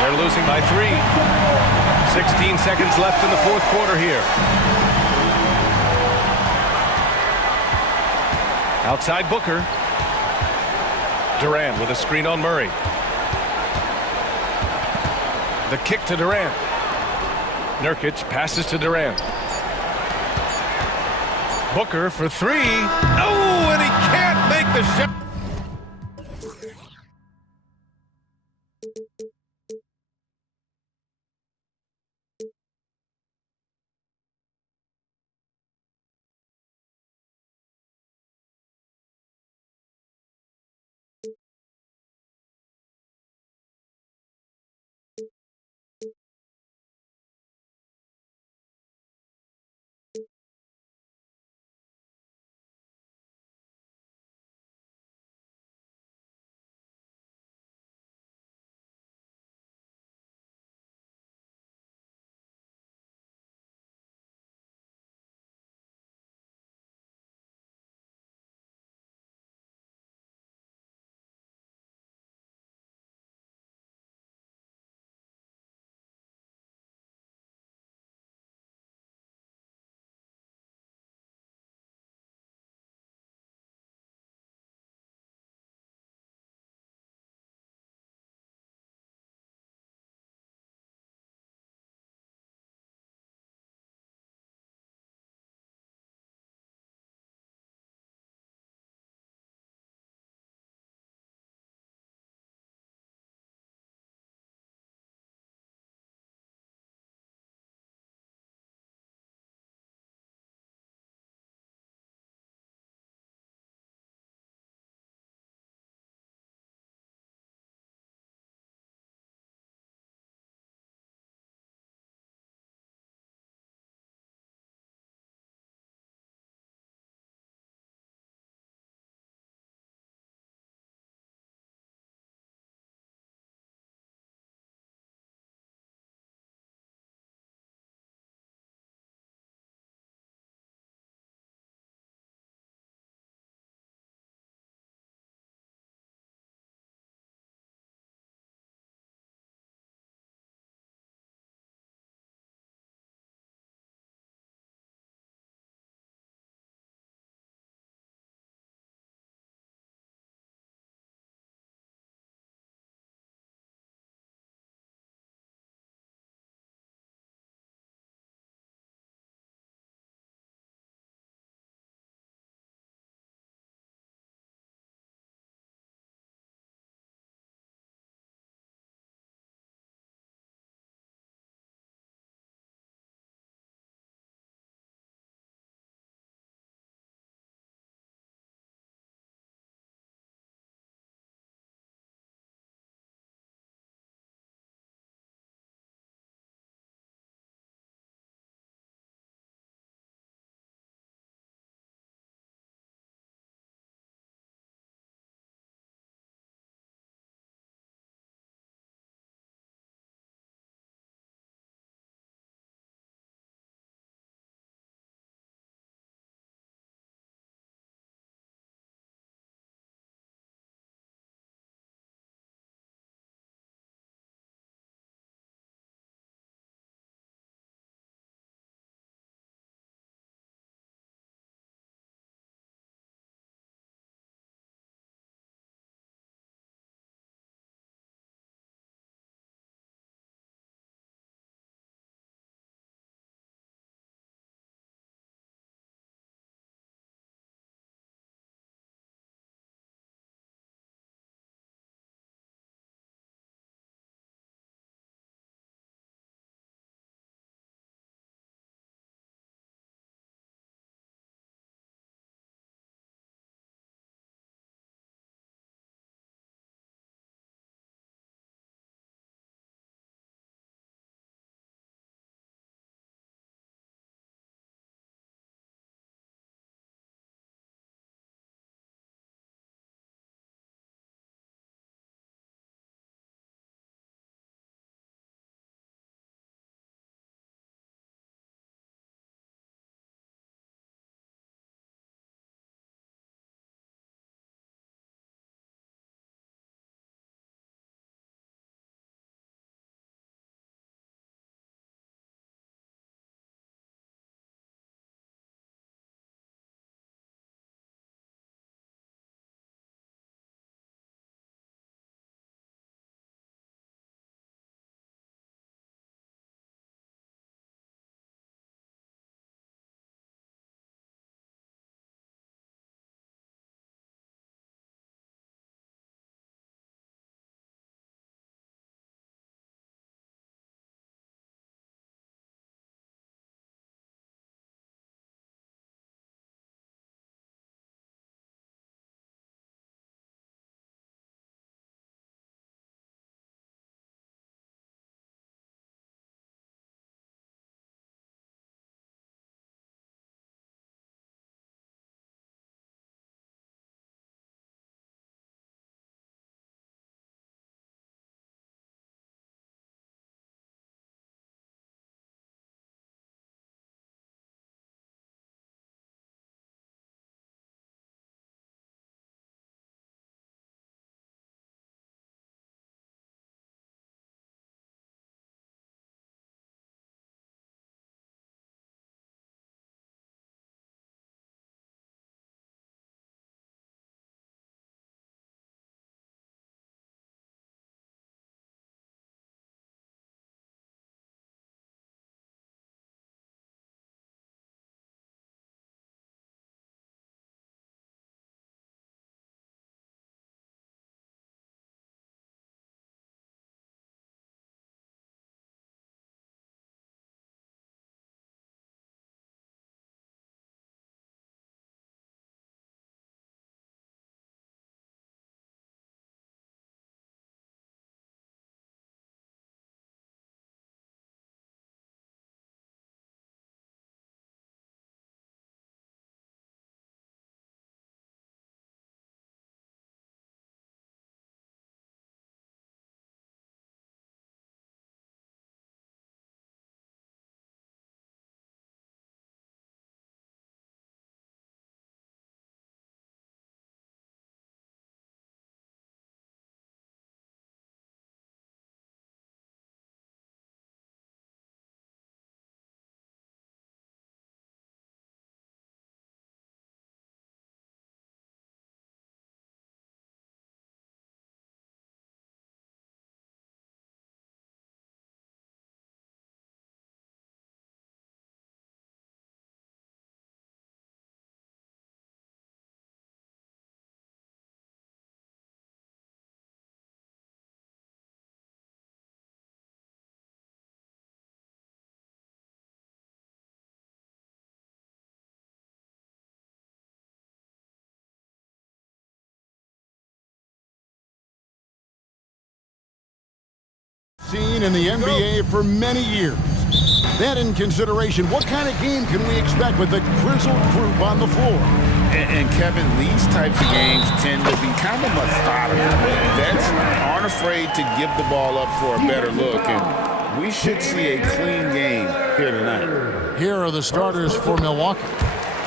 They're losing by 3. 16 seconds left in the fourth quarter here. Outside Booker. Durant with a screen on Murray. The kick to Durant. Nurkic passes to Durant. Booker for three. Oh, and he can't make the shot. been in the NBA for many years. That in consideration, what kind of game can we expect with the grizzled group on the floor? And Kevin, these types of games tend to be kind of methodical. Vets aren't afraid to give the ball up for a better look, and we should see a clean game here tonight. Here are the starters for Milwaukee.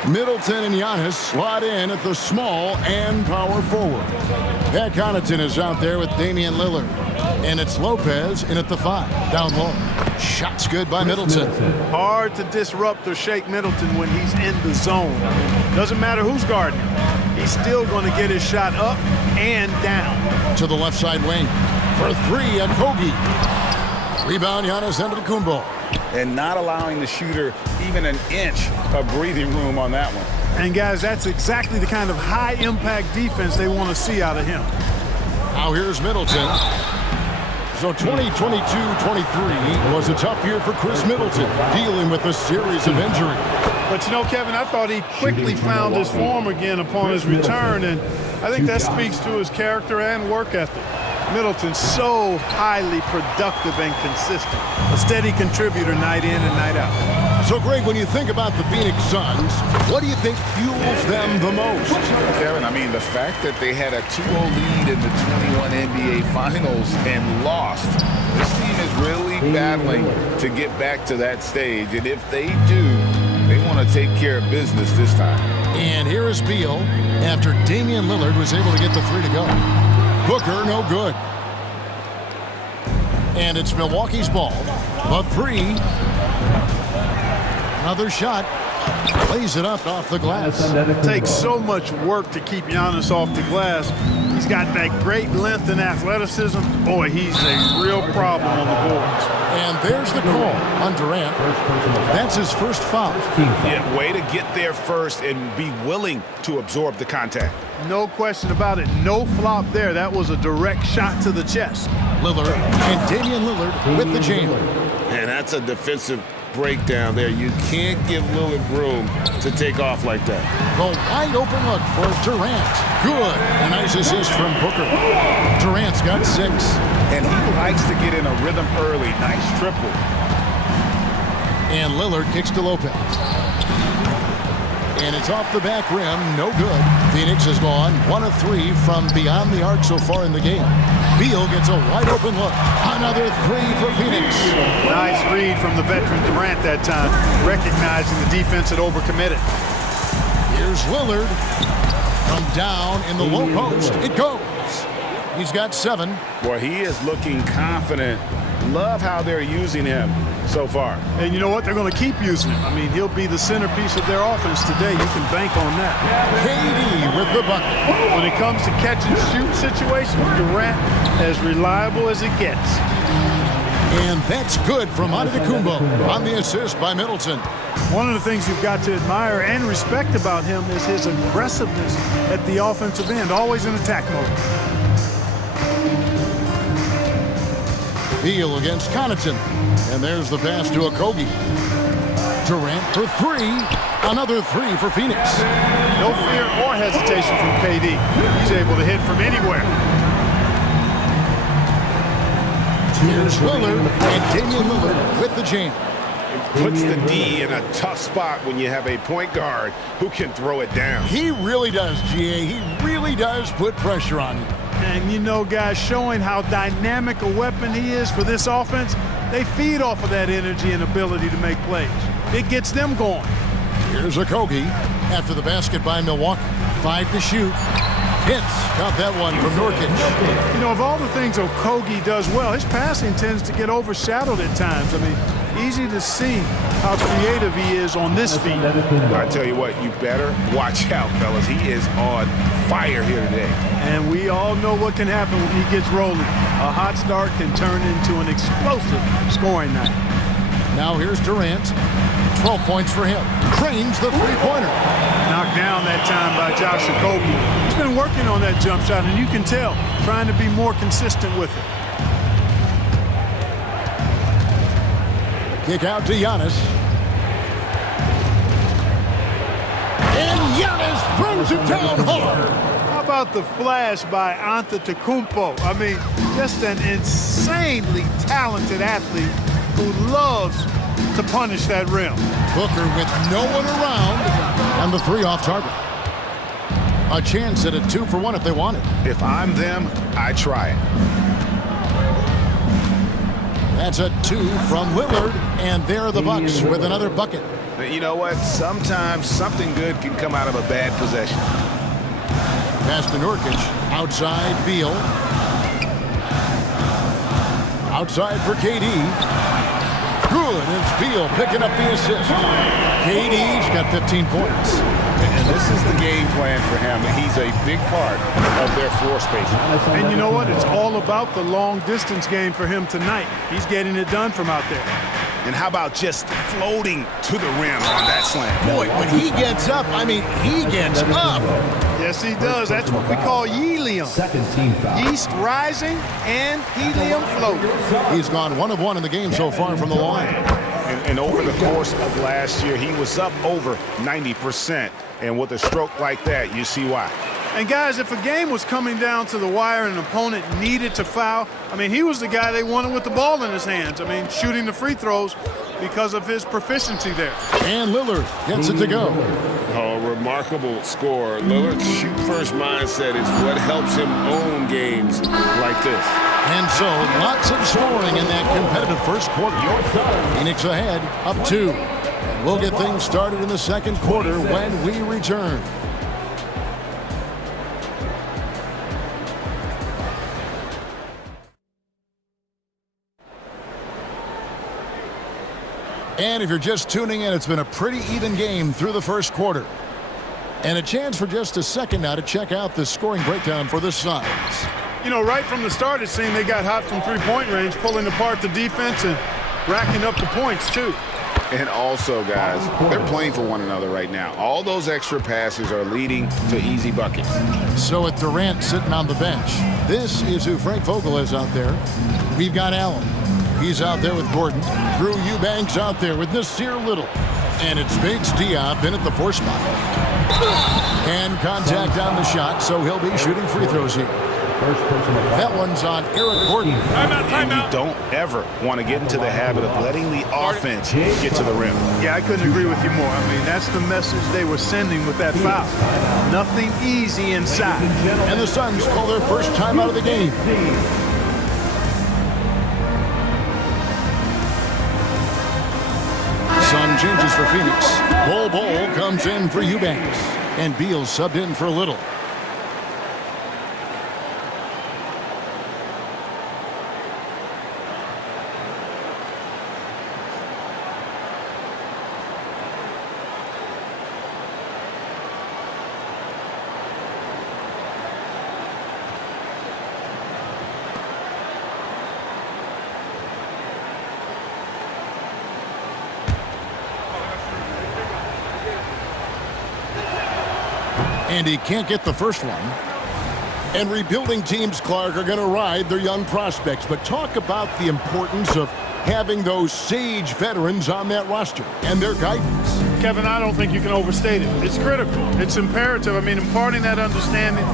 Middleton and Giannis slot in at the small and power forward. Pat Connaughton is out there with Damian Lillard. And it's Lopez in at the 5, down low. Shots good by Middleton. Hard to disrupt or shake Middleton when he's in the zone. Doesn't matter who's guarding him. He's still going to get his shot up and down. To the left side wing. For 3, and Kogi. Rebound, Giannis Antetokounmpo. And not allowing the shooter even an inch of breathing room on that one. And guys, that's exactly the kind of high-impact defense they want to see out of him. Now here's Middleton. So 2022-23 was a tough year for Chris Middleton, dealing with a series of injuries. But you know, Kevin, I thought he quickly found his form again upon his return, and I think that speaks to his character and work ethic. Middleton's so highly productive and consistent, a steady contributor night in and night out. So, Greg, when you think about the Phoenix Suns, what do you think fuels them the most? Kevin, I mean, the fact that they had a 2-0 lead in the 21 NBA Finals and lost. This team is really battling to get back to that stage, and if they do, they want to take care of business this time. And here is Beal after Damian Lillard was able to get the 3 to go. Booker, no good. And it's Milwaukee's ball. The 3. Another shot. Lays it up off the glass. It takes so much work to keep Giannis off the glass. He's got that great length and athleticism. Boy, he's a real problem on the boards. And there's the call on Durant. That's his first foul. Yeah, way to get there first and be willing to absorb the contact. No question about it. No flop there. That was a direct shot to the chest. Lillard and Damian Lillard with the jam. And that's a defensive breakdown there. You can't give Lillard room to take off like that. The wide open look for Durant. Good. A nice assist from Booker. Durant's got 6. And he likes to get in a rhythm early. Nice triple. And Lillard kicks to Lopez. And it's off the back rim. No good. Phoenix has gone 1 of 3 from beyond the arc so far in the game. Beal gets a wide open look. Another 3 for Phoenix. Nice read from the veteran Durant that time, recognizing the defense had overcommitted. Here's Lillard. From down in the low post. It goes. He's got 7. Boy, he is looking confident. Love how they're using him so far. And you know what? They're going to keep using him. I mean, he'll be the centerpiece of their offense today. You can bank on that. KD with the bucket. When it comes to catch and shoot situations, Durant as reliable as it gets. And that's good from Antetokounmpo on the assist by Middleton. One of the things you've got to admire and respect about him is his aggressiveness at the offensive end, always in attack mode. Beal against Connaughton. And there's the pass to Okogie. Durant for 3. Another 3 for Phoenix. No fear or hesitation from KD. He's able to hit from anywhere. Here's Lillard and Damian Lillard with the jam. Puts the D in a tough spot when you have a point guard who can throw it down. He really does, GA. He really does put pressure on you. And you know, guys, showing how dynamic a weapon he is for this offense, they feed off of that energy and ability to make plays. It gets them going. Here's Okogie after the basket by Milwaukee. 5 to shoot. Hits. Got that one from Nurkic. You know, of all the things Okogie does well, his passing tends to get overshadowed at times. I mean, easy to see how creative he is on this feed. I tell you what, you better watch out, fellas. He is on fire here today. And we all know what can happen when he gets rolling. A hot start can turn into an explosive scoring night. Now here's Durant. 12 points for him. Cranes the three-pointer. Knocked down that time by Josh Okogie. He's been working on that jump shot, and you can tell, trying to be more consistent with it. Kick out to Giannis. And Giannis throws it down hard. How about the flash by Antetokounmpo? I mean, just an insanely talented athlete who loves to punish that rim. Booker with no one around, and the three off target. A chance at a 2-for-1 if they want it. If I'm them, I try it. That's a 2 from Lillard, and there are the Bucks with another bucket. You know what? Sometimes something good can come out of a bad possession. Pass to Nurkic, outside Beal. Outside for KD. Good, it's Beal picking up the assist. KD's got 15 points. And this is the game plan for him. He's a big part of their floor space. And you know what? It's all about the long distance game for him tonight. He's getting it done from out there. And how about just floating to the rim on that slam? Boy, when he gets up, I mean, he gets up. Yes, he does. That's what we call helium. Second team foul. Yeast rising and helium floating. He's gone 1 of 1 in the game so far from the line. And over the course of last year, he was up over 90%. And with a stroke like that, you see why. And guys, if a game was coming down to the wire and an opponent needed to foul, I mean, he was the guy they wanted with the ball in his hands. I mean, shooting the free throws because of his proficiency there. And Lillard gets it to go. Oh, remarkable score. Lillard's shoot-first mindset is what helps him own games like this. And so, lots of scoring in that competitive first quarter. Phoenix ahead, up 2. And we'll get things started in the second quarter when we return. And if you're just tuning in, it's been a pretty even game through the first quarter. And a chance for just a second now to check out the scoring breakdown for the Suns. You know, right from the start, it seemed they got hot from three-point range, pulling apart the defense and racking up the points, too. And also, guys, they're playing for one another right now. All those extra passes are leading to easy buckets. So with Durant sitting on the bench, this is who Frank Vogel is out there. We've got Allen. He's out there with Gordon. Drew Eubanks out there with Nasir Little. And it's Bates Diop in at the 4 spot. And contact on the shot, so he'll be shooting free throws here. That one's on Eric Gordon. And you don't ever want to get into the habit of letting the offense get to the rim. Yeah, I couldn't agree with you more. I mean, that's the message they were sending with that foul. Nothing easy inside. And the Suns call their first time out of the game. Sun changes for Phoenix. Bol comes in for Eubanks. And Beal subbed in for Little. And he can't get the first one. And rebuilding teams, Clark, are going to ride their young prospects. But talk about the importance of having those sage veterans on that roster and their guidance. Kevin, I don't think you can overstate it. It's critical. It's imperative. I mean, imparting that understanding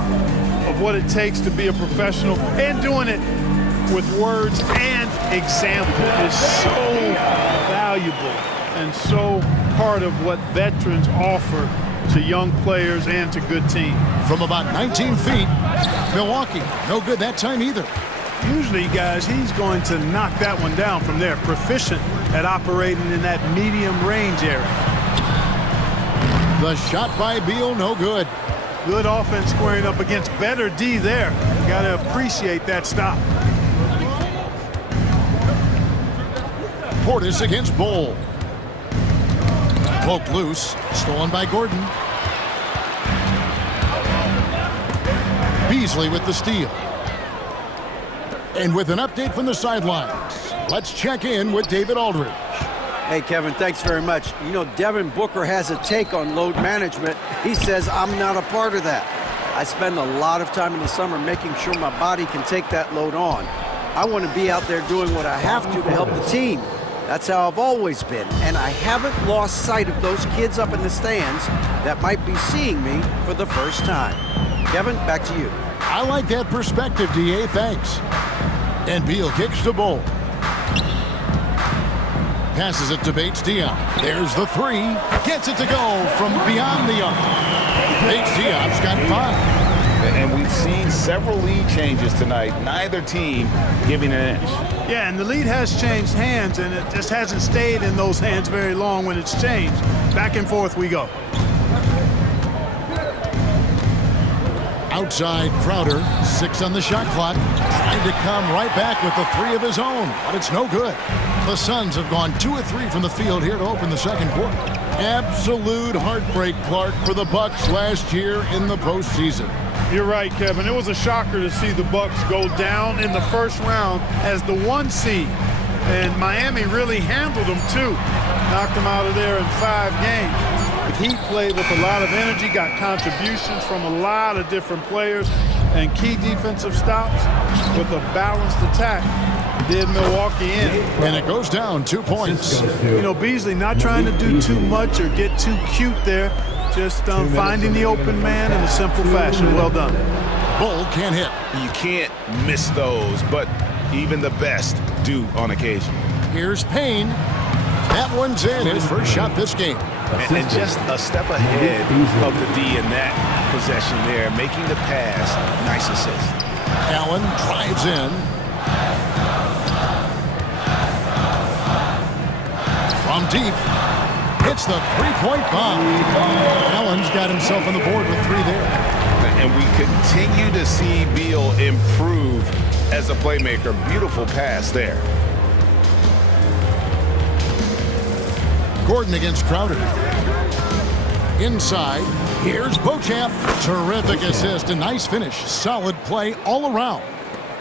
of what it takes to be a professional and doing it with words and example is so valuable and so part of what veterans offer to young players and to good teams. From about 19 feet, Milwaukee, no good that time either. Usually, guys, he's going to knock that one down from there. Proficient at operating in that medium range area. The shot by Beal, no good. Good offense squaring up against better D there. Got to appreciate that stop. Portis against Bol. Poked loose, stolen by Gordon. Beasley with the steal. And with an update from the sidelines, let's check in with David Aldridge. Hey, Kevin, thanks very much. You know, Devin Booker has a take on load management. He says, I'm not a part of that. I spend a lot of time in the summer making sure my body can take that load on. I want to be out there doing what I have to help the team. That's how I've always been, and I haven't lost sight of those kids up in the stands that might be seeing me for the first time. Kevin, back to you. I like that perspective, D.A. Thanks. And Beal kicks the ball. Passes it to Bates-Diop. There's the three. Gets it to go from beyond the arc. Bates-Diop's got 5. And we've seen several lead changes tonight. Neither team giving an inch. Yeah, and the lead has changed hands, and it just hasn't stayed in those hands very long when it's changed. Back and forth we go. Outside Crowder, 6 on the shot clock. Trying to come right back with the 3 of his own, but it's no good. The Suns have gone 2 of 3 from the field here to open the second quarter. Absolute heartbreak, Clark, for the Bucks last year in the postseason. You're right, Kevin. It was a shocker to see the Bucks go down in the first round as the 1 seed. And Miami really handled them, too. Knocked them out of there in 5 games. The Heat played with a lot of energy, got contributions from a lot of different players, and key defensive stops with a balanced attack did Milwaukee in. And it goes down 2 points. You know, Beasley not trying to do too much or get too cute there. Just finding the open man in a simple fashion. Well done. Bull can't hit. You can't miss those, but even the best do on occasion. Here's Payne. That one's in. His first shot this game. And just a step ahead of the D in that possession there, making the pass. Nice assist. Allen drives in. From deep. Hits the three-point bomb. Allen's got himself on the board with 3 there. And we continue to see Beal improve as a playmaker. Beautiful pass there. Gordon against Crowder. Inside, here's Beauchamp. Terrific assist, a nice finish. Solid play all around.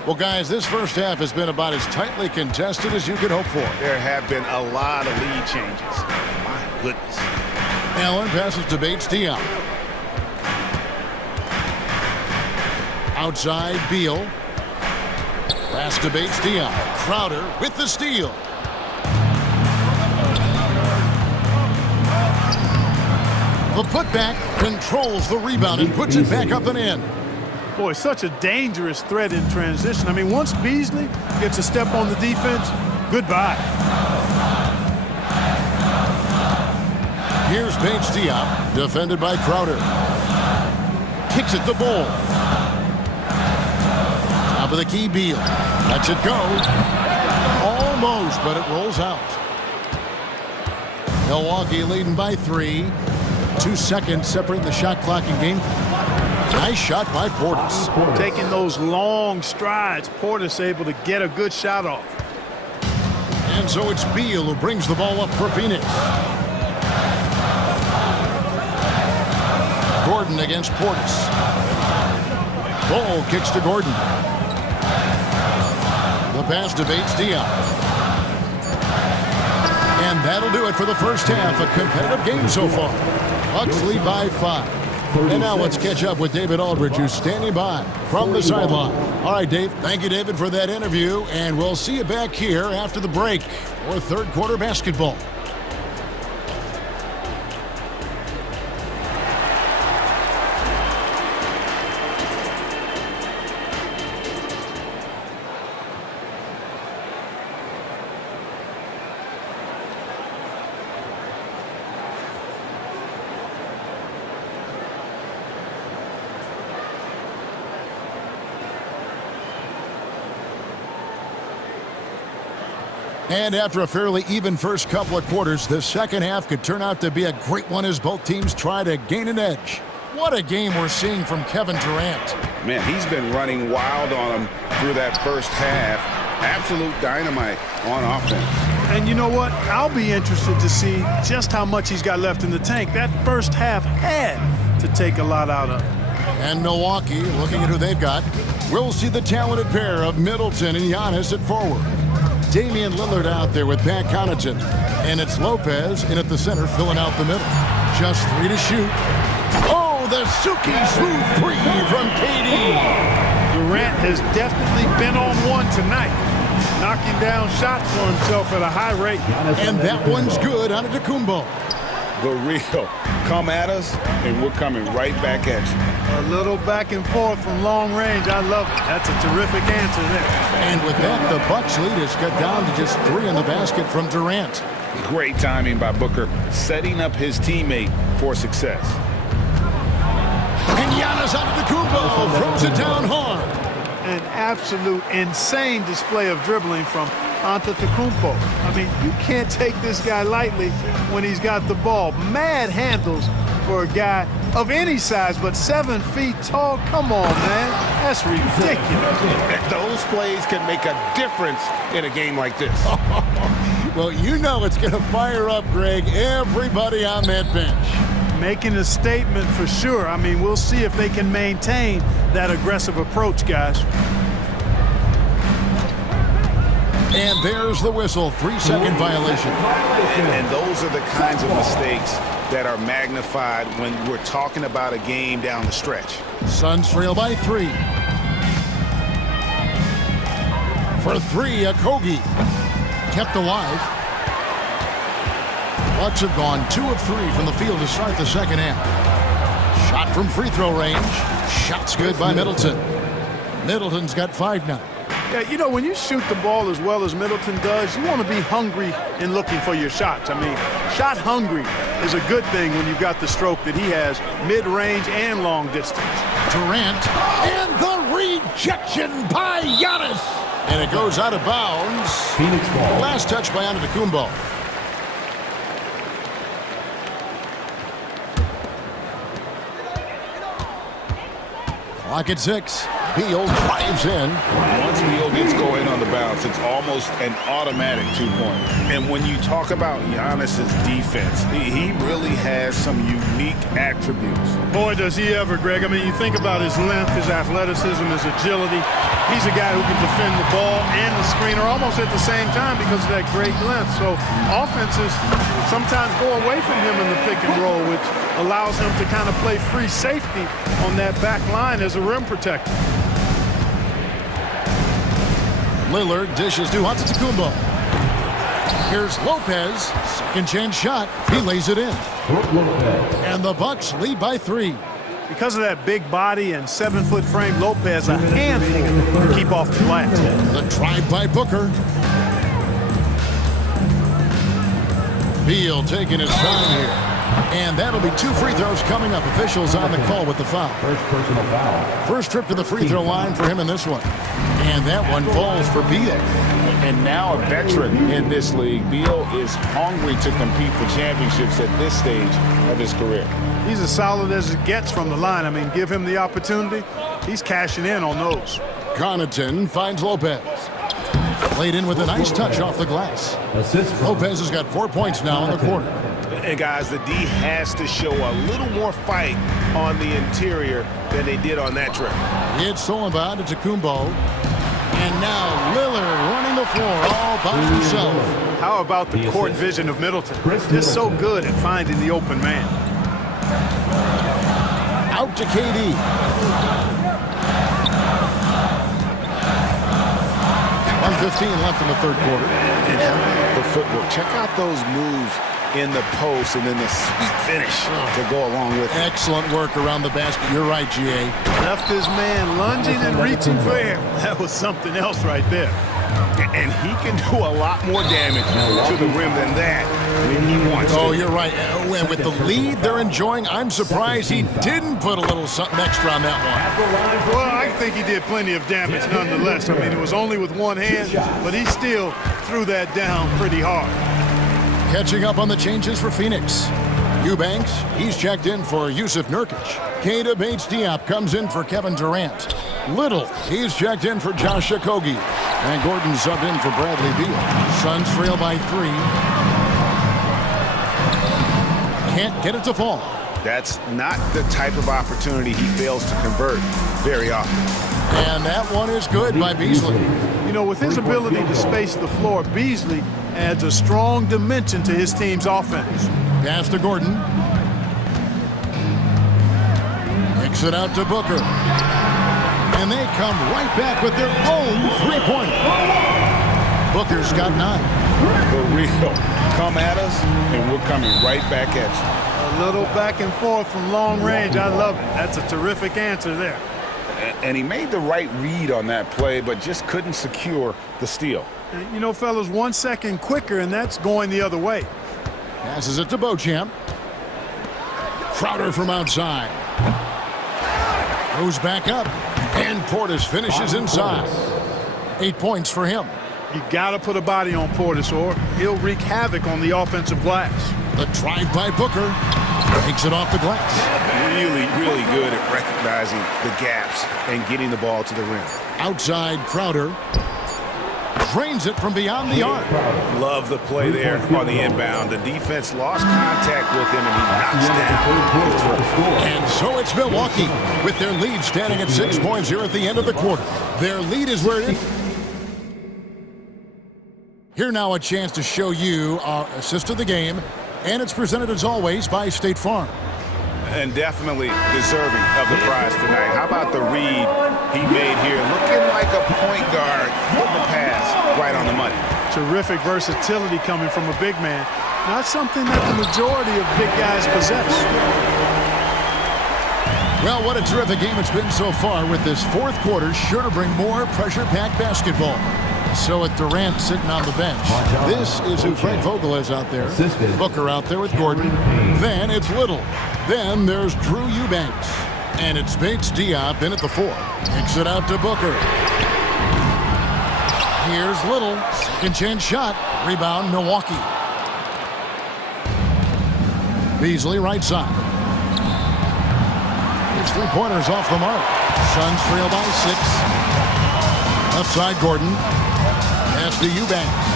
Well, guys, this first half has been about as tightly contested as you could hope for. There have been a lot of lead changes. My goodness. Allen passes to Bates-Diop. Outside, Beal. Pass to Bates-Diop. Crowder with the steal. The putback controls the rebound and puts it back up and in. Boy, such a dangerous threat in transition. I mean, once Beasley gets a step on the defense, goodbye. Here's Bates-Diop, defended by Crowder. Kicks it to Bull. Top of the key, Beal. Lets it go. Almost, but it rolls out. Milwaukee leading by 3. 2 seconds separating the shot clock and game clock. Nice shot by Portis. Taking those long strides, Portis able to get a good shot off. And so it's Beal who brings the ball up for Phoenix. Gordon against Portis. Bull kicks to Gordon. The pass to Bates-Diop. And that'll do it for the first half. A competitive game so far. Bucks lead by 5. And now let's catch up with David Aldridge, who's standing by from the sideline. All right, Dave. Thank you, David, for that interview. And we'll see you back here after the break for third quarter basketball. And after a fairly even first couple of quarters, the second half could turn out to be a great one as both teams try to gain an edge. What a game we're seeing from Kevin Durant. Man, he's been running wild on him through that first half. Absolute dynamite on offense. And you know what? I'll be interested to see just how much he's got left in the tank. That first half had to take a lot out of him. And Milwaukee, looking at who they've got, we'll see the talented pair of Middleton and Giannis at forward. Damian Lillard out there with Pat Connaughton. And it's Lopez in at the center, filling out the middle. Just 3 to shoot. Oh, the Suki smooth free from KD. Durant has definitely been on one tonight, knocking down shots for himself at a high rate. And that one's good on Antetokounmpo. The real. Come at us, and we're coming right back at you. A little back and forth from long range. I love it. That's a terrific answer there. And with that, the Bucks lead is cut down to just 3 in the basket from Durant. Great timing by Booker, setting up his teammate for success. And Giannis Antetokounmpo throws it down hard. An absolute insane display of dribbling from Antetokounmpo. I mean, you can't take this guy lightly when he's got the ball. Mad handles for a guy of any size, but 7 feet tall. Come on, man. That's ridiculous. Those plays can make a difference in a game like this. Well, you know it's going to fire up, Greg, everybody on that bench. Making a statement for sure. I mean, we'll see if they can maintain that aggressive approach, guys. And there's the whistle, 3-second violation. And those are the kinds of mistakes that are magnified when we're talking about a game down the stretch. Suns trail by 3. For 3, Okogie. Kept alive. Bucks have gone 2 of 3 from the field to start the second half. Shot from free throw range. Shot's good by Middleton. Middleton's got 5 now. Yeah, you know, when you shoot the ball as well as Middleton does, you want to be hungry in looking for your shots. I mean, shot hungry is a good thing when you've got the stroke that he has, mid-range and long distance. Durant, and the rejection by Giannis. And it goes out of bounds. Phoenix ball. Last touch by Antetokounmpo. Clock at 6. Beal drives in. Once Beal gets going on the bounce, it's almost an automatic 2-point. And when you talk about Giannis's defense, he really has some unique attributes. Boy, does he ever, Greg. I mean, you think about his length, his athleticism, his agility. He's a guy who can defend the ball and the screener almost at the same time because of that great length. So offenses sometimes go away from him in the pick and roll, which allows him to kind of play free safety on that back line as a rim protector. Lillard dishes to Antetokounmpo. Here's Lopez. Second chance shot. He lays it in. And the Bucks lead by 3. Because of that big body and 7-foot frame, Lopez a handful to keep off the glass. The drive by Booker. Beal taking his time here. And that'll be 2 free throws coming up. Officials on the call with the foul. First personal foul. First trip to the free throw line for him in this one. And that one falls for Beal. And now a veteran in this league, Beal is hungry to compete for championships at this stage of his career. He's as solid as it gets from the line. I mean, give him the opportunity. He's cashing in on those. Connaughton finds Lopez. Played in with a nice touch off the glass. Lopez has got 4 points now in the quarter. And guys, the D has to show a little more fight on the interior than they did on that trip. It's stolen by Antetokounmpo. And now Lillard running the floor all by himself. How about the court vision of Middleton? Just so good at finding the open man. Out to KD. .1:15 left in the third quarter. And the footwork. Check out those moves in the post and then the sweet finish to go along with it. Excellent work around the basket. You're right, GA. Left his man lunging and reaching for air. That was something else right there. And he can do a lot more damage to the rim than that when he wants to. Oh, you're right. And with the lead they're enjoying, I'm surprised he didn't put a little something extra on that one. Well, I think he did plenty of damage nonetheless. I mean, it was only with one hand, but he still threw that down pretty hard. Catching up on the changes for Phoenix. Eubanks, he's checked in for Yusuf Nurkic. Keita Bates-Diop comes in for Kevin Durant. Little, he's checked in for Josh Okogie. And Gordon subbed in for Bradley Beal. Suns trail by 3. Can't get it to fall. That's not the type of opportunity he fails to convert very often. And that one is good by Beasley. You know, with his ability to space the floor, Beasley adds a strong dimension to his team's offense. Pass to Gordon. Kicks it out to Booker. And they come right back with their own three-pointer. Booker's got 9. the real. Come at us, and we're coming right back at you. A little back and forth from long range. I love it. That's a terrific answer there. And he made the right read on that play, but just couldn't secure the steal. And, you know, fellas, 1 second quicker, and that's going the other way. Passes it to Beauchamp. Crowder from outside. Goes back up. And Portis finishes inside. 8 points for him. You got to put a body on Portis, or he'll wreak havoc on the offensive glass. The drive by Booker. Takes it off the glass. Really, really good at recognizing the gaps and getting the ball to the rim. Outside Crowder. Drains it from beyond the arc. Love the play there on the inbound. The defense lost contact with him, and he knocks down. And so it's Milwaukee with their lead standing at 6 points here at the end of the quarter. Their lead is where it is. Here now a chance to show you our assist of the game, and it's presented as always by State Farm. And definitely deserving of the prize tonight. How about the read he made here? Looking like a point guard with the pass right on the money. Terrific versatility coming from a big man. Not something that the majority of big guys possess. Well, what a terrific game it's been so far, with this fourth quarter sure to bring more pressure-packed basketball. So with Durant sitting on the bench, this is who Frank Vogel is out there. Booker out there with Gordon. Then it's Little. Then there's Drew Eubanks. And it's Bates Diop in at the 4. Kicks it out to Booker. Here's Little. Second chance shot. Rebound Milwaukee. Beasley right side. His three-pointers off the mark. Suns trail by 6. Left side Gordon. Pass to Eubanks.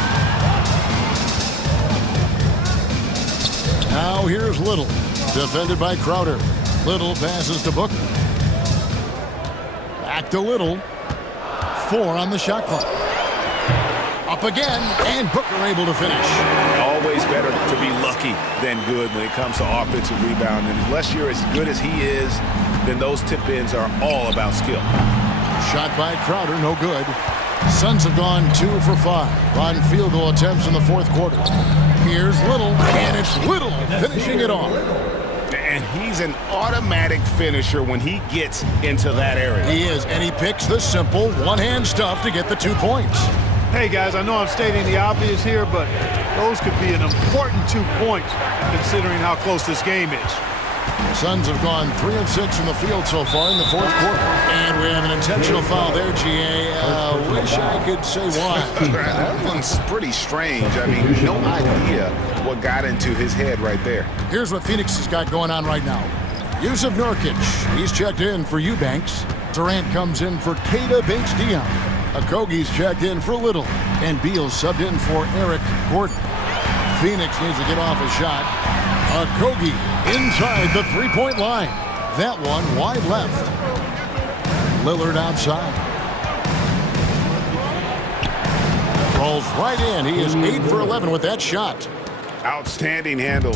Now here's Little. Defended by Crowder. Little passes to Booker. Back to Little. 4 on the shot clock. Up again, and Booker able to finish. Always better to be lucky than good when it comes to offensive rebound. And unless you're as good as he is, then those tip-ins are all about skill. Shot by Crowder, no good. Suns have gone 2 for 5 on field goal attempts in the fourth quarter. Here's Little, and it's Little finishing it off. And he's an automatic finisher when he gets into that area. He is, and he picks the simple one-hand stuff to get the 2 points. Hey, guys, I know I'm stating the obvious here, but those could be an important 2 points considering how close this game is. The Suns have gone 3 of 6 from the field so far in the fourth quarter. And we have an intentional foul there, GA. Wish I could say why. That one's pretty strange. I mean, no idea what got into his head right there. Here's what Phoenix has got going on right now. Yusuf Nurkic, he's checked in for Eubanks. Durant comes in for Keita Bates-Diop. Okogie's checked in for Little. And Beal's subbed in for Eric Gordon. Phoenix needs to get off a shot. Okogie inside the three-point line. That one wide left. Lillard outside. Rolls right in. He is 8 for 11 with that shot. Outstanding handle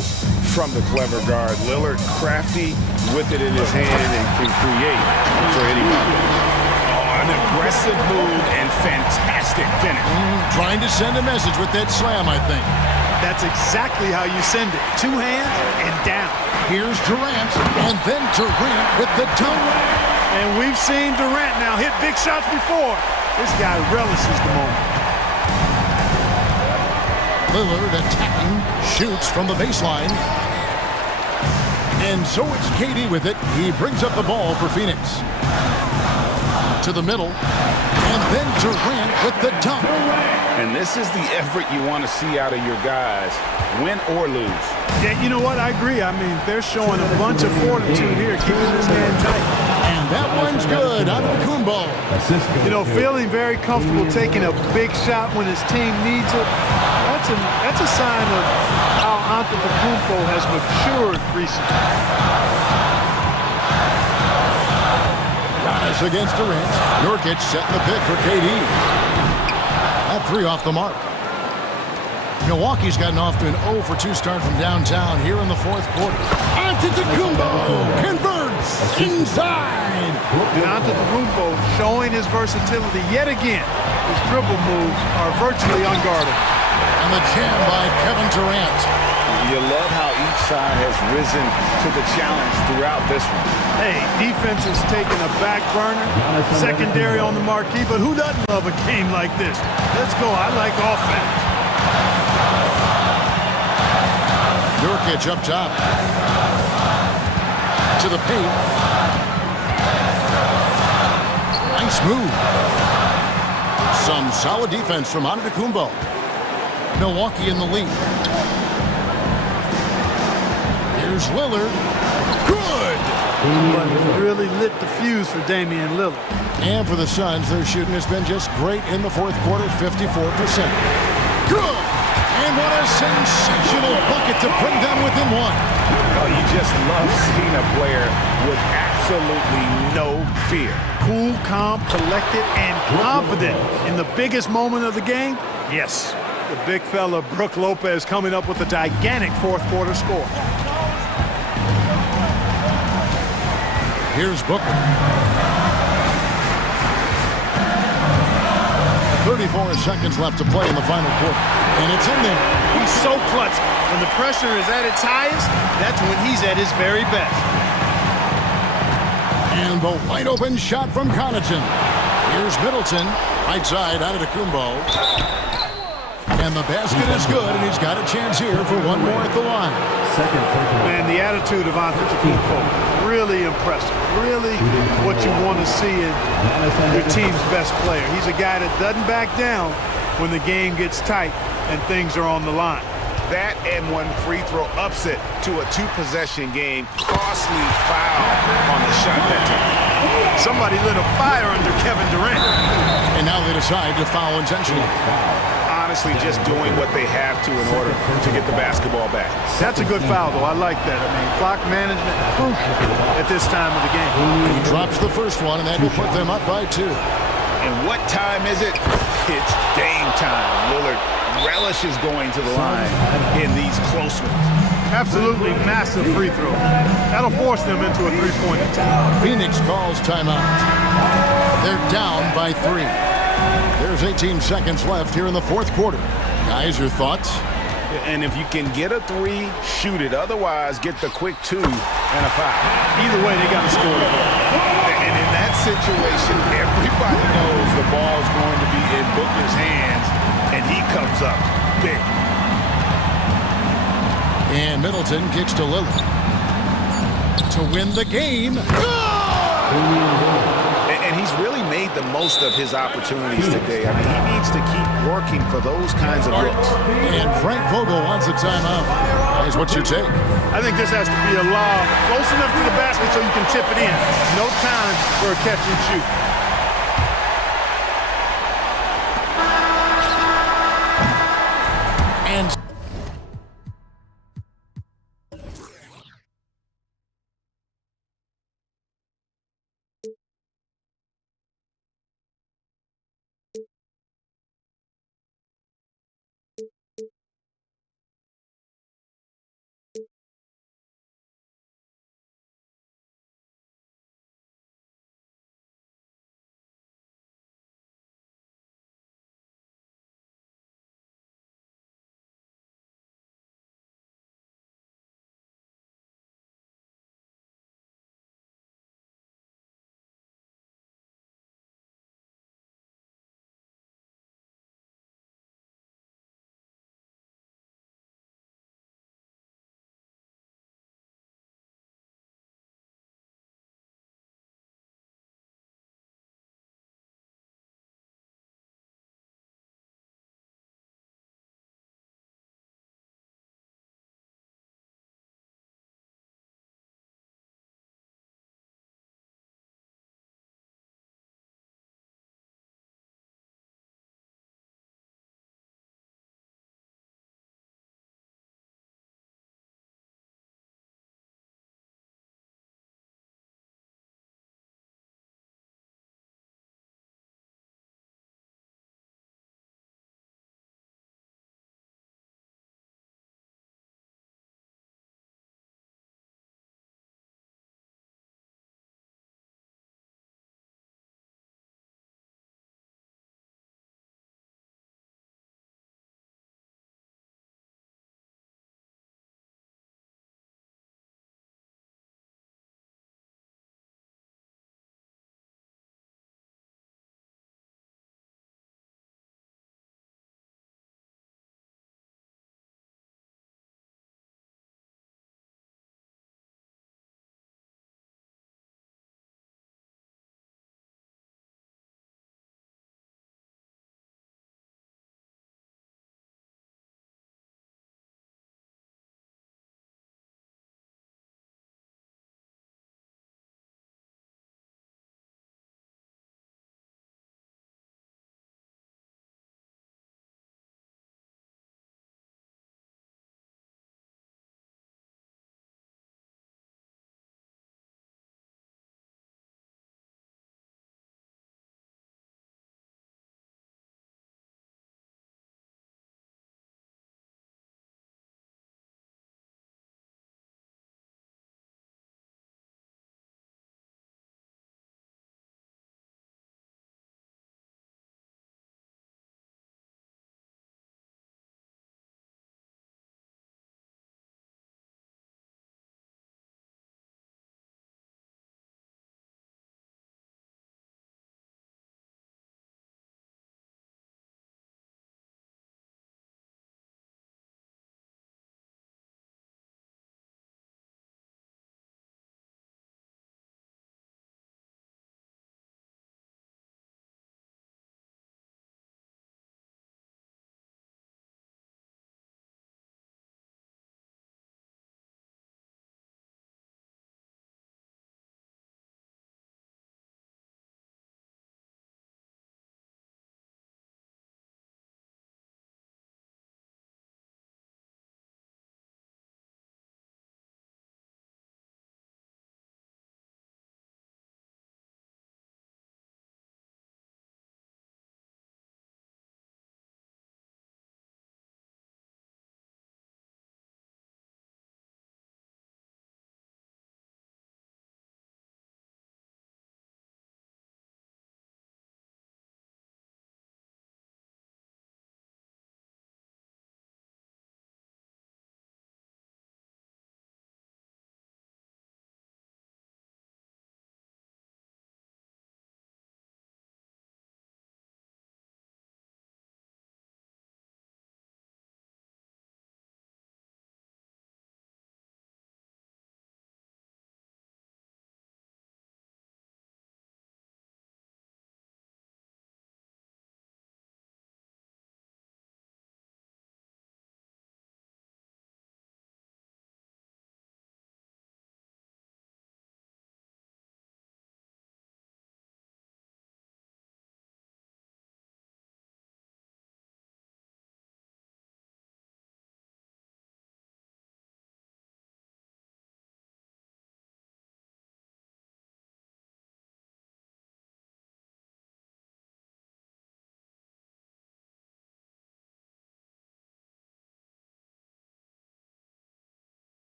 from the clever guard. Lillard crafty with it in his hand and can create for anybody. Oh, an aggressive move and fantastic finish. Trying to send a message with that slam, I think. That's exactly how you send it. 2 hands and down. Here's Durant, and then Durant with the dunk. And we've seen Durant now hit big shots before. This guy relishes the moment. Lillard attacking, shoots from the baseline. And so it's KD with it. He brings up the ball for Phoenix. To the middle, and then Durant with the dunk. And this is the effort you want to see out of your guys, win or lose. Yeah, you know what? I agree. I mean, they're showing a bunch of fortitude here, keeping this game tight. And that one's good out of the Kumbo. You know, feeling very comfortable taking a big shot when his team needs it. That's a sign of how Antetokounmpo has matured recently. Giannis against Durant. Nurkic setting the pick for KD. That 3 off the mark. Milwaukee's gotten off to an 0 for 2 start from downtown here in the fourth quarter. Antetokounmpo converts inside. And Antetokounmpo showing his versatility yet again. His dribble moves are virtually unguardable. And the jam by Kevin Durant. You love how each side has risen to the challenge throughout this one. Hey, defense is taking a back burner, secondary on the marquee, but who doesn't love a game like this? Let's go. I like offense. Nurkic up top. To the paint. Nice move. Some solid defense from Antetokounmpo. Milwaukee in the lead. Here's Lillard. Good! But it really lit the fuse for Damian Lillard. And for the Suns, their shooting has been just great in the fourth quarter, 54%. Good! And what a sensational bucket to bring them within one. Oh, you just love seeing a player with absolutely no fear. Cool, calm, collected, and confident in the biggest moment of the game. Yes, the big fella Brook Lopez coming up with a gigantic fourth quarter score. Here's Booker. 34 seconds left to play in the final quarter. And it's in there. He's so clutch. When the pressure is at its highest, that's when he's at his very best. And the wide open shot from Connaughton. Here's Middleton. Right side, Antetokounmpo. And the basket is good, and he's got a chance here for one more at the line. Man, the attitude of Antetokounmpo, really impressive. Really what you want to see in your team's best player. He's a guy that doesn't back down when the game gets tight and things are on the line. That and one free throw upset to a two-possession game. Costly foul on the shot that time. Somebody lit a fire under Kevin Durant. And now they decide to foul intentionally. Honestly, just doing what they have to in order to get the basketball back. That's a good foul, though. I like that. I mean, clock management crucial at this time of the game. He drops the first one, and that will put them up by 2. And what time is it? It's game time. Lillard relishes going to the line in these close ones. Absolutely massive free throw. That'll force them into a three-point attack. Phoenix calls timeout. They're down by 3. There's 18 seconds left here in the fourth quarter. Guys, your thoughts? And if you can get a 3, shoot it. Otherwise, get the quick 2 and a foul. Either way, they got to score. And in that situation, everybody knows the ball's going to be in Booker's hands, and he comes up big. And Middleton kicks to Lillard. To win the game. Good! And he's really made the most of his opportunities today. I mean, he needs to keep working for those kinds of looks. And Frank Vogel wants a timeout. Guys, what's your take? I think this has to be a lob close enough to the basket so you can tip it in. No time for a catch and shoot.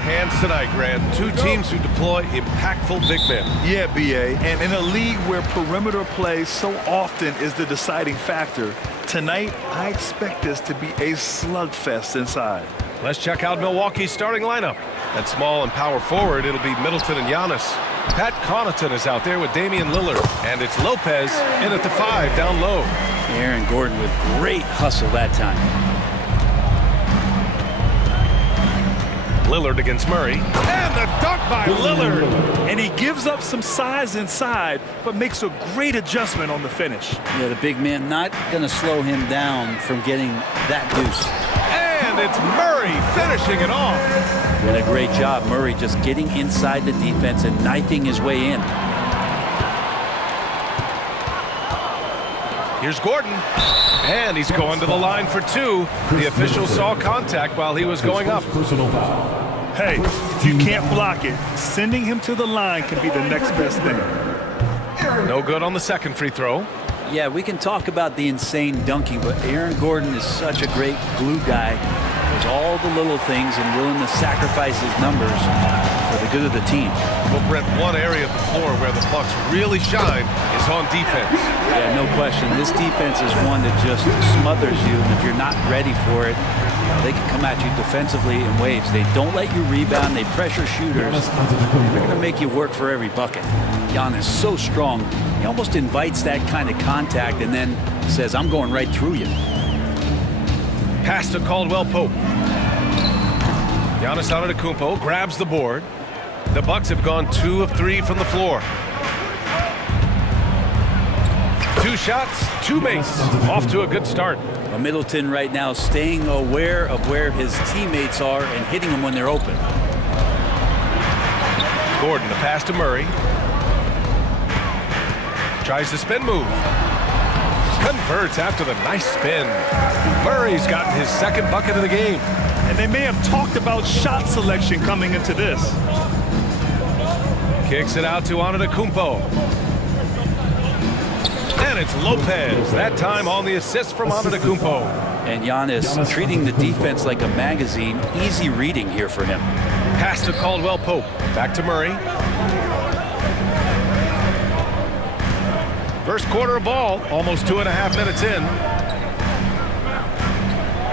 Hands tonight, Grant. Two teams who deploy impactful big men. Yeah, BA. And in a league where perimeter play so often is the deciding factor, tonight I expect this to be a slugfest inside. Let's check out Milwaukee's starting lineup. At small and power forward, it'll be Middleton and Giannis. Pat Connaughton is out there with Damian Lillard. And it's Lopez in at the 5 down low. Aaron Gordon with great hustle that time. Lillard against Murray. And the dunk by Lillard. And he gives up some size inside, but makes a great adjustment on the finish. Yeah, the big man not going to slow him down from getting that deuce. And it's Murray finishing it off. Did a great job. Murray just getting inside the defense and knifing his way in. Here's Gordon. And he's going to the line for 2. The official saw contact while he was going up. Hey, if you can't block it, sending him to the line can be the next best thing. No good on the second free throw. Yeah, we can talk about the insane dunking, but Aaron Gordon is such a great glue guy. Does all the little things and willing to sacrifice his numbers for the good of the team. Well, Brett, one area of the floor where the Bucks really shine is on defense. Yeah, no question. This defense is one that just smothers you, and if you're not ready for it, they can come at you defensively in waves. They don't let you rebound. They pressure shooters. They're going to make you work for every bucket. Giannis so strong. He almost invites that kind of contact and then says, I'm going right through you. Pass to Caldwell Pope. Giannis Antetokounmpo grabs the board. The Bucks have gone 2 of 3 from the floor. 2 shots, 2 makes. Off to a good start. Middleton right now staying aware of where his teammates are and hitting them when they're open. Gordon, the pass to Murray. Tries the spin move. Converts after the nice spin. Murray's gotten his second bucket of the game. And they may have talked about shot selection coming into this. Kicks it out to Antetokounmpo. And it's Lopez, that time on the assist from Antetokounmpo. And Giannis treating the defense like a magazine. Easy reading here for him. Pass to Caldwell Pope. Back to Murray. First quarter of ball, almost 2.5 minutes in.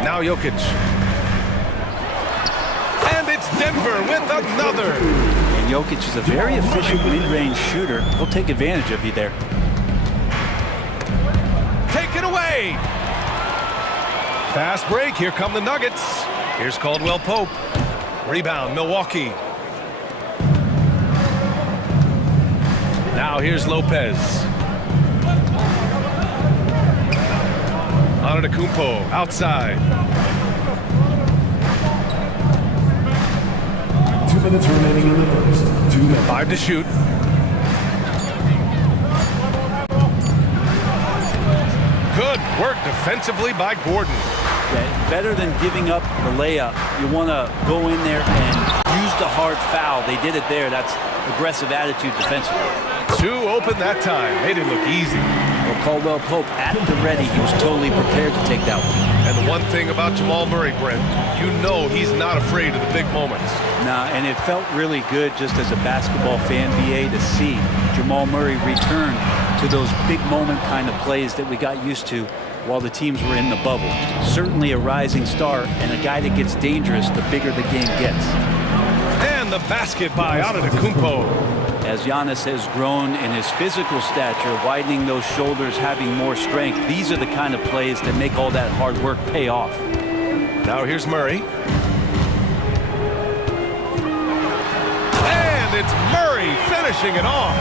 Now Jokic. And it's Denver with another. And Jokic is a very efficient mid-range shooter. He'll take advantage of you there. Taken away. Fast break. Here come the Nuggets. Here's Caldwell Pope. Rebound, Milwaukee. Now here's Lopez. Antetokounmpo outside. 2 minutes remaining in the first. 2 minutes. 5 to shoot. Good work defensively by Gordon. Yeah, better than giving up the layup. You want to go in there and use the hard foul. They did it there. That's aggressive attitude defensively. 2 open that time. Made it look easy. Well, Caldwell Pope at the ready. He was totally prepared to take that one. And the one thing about Jamal Murray, Brent, you know he's not afraid of the big moments. Nah, and it felt really good just as a basketball fan, BA, to see Jamal Murray return to those big moment kind of plays that we got used to while the teams were in the bubble. Certainly a rising star and a guy that gets dangerous the bigger the game gets. And the basket by Antetokounmpo. As Giannis has grown in his physical stature, widening those shoulders, having more strength, these are the kind of plays that make all that hard work pay off. Now here's Murray. And it's Murray finishing it off.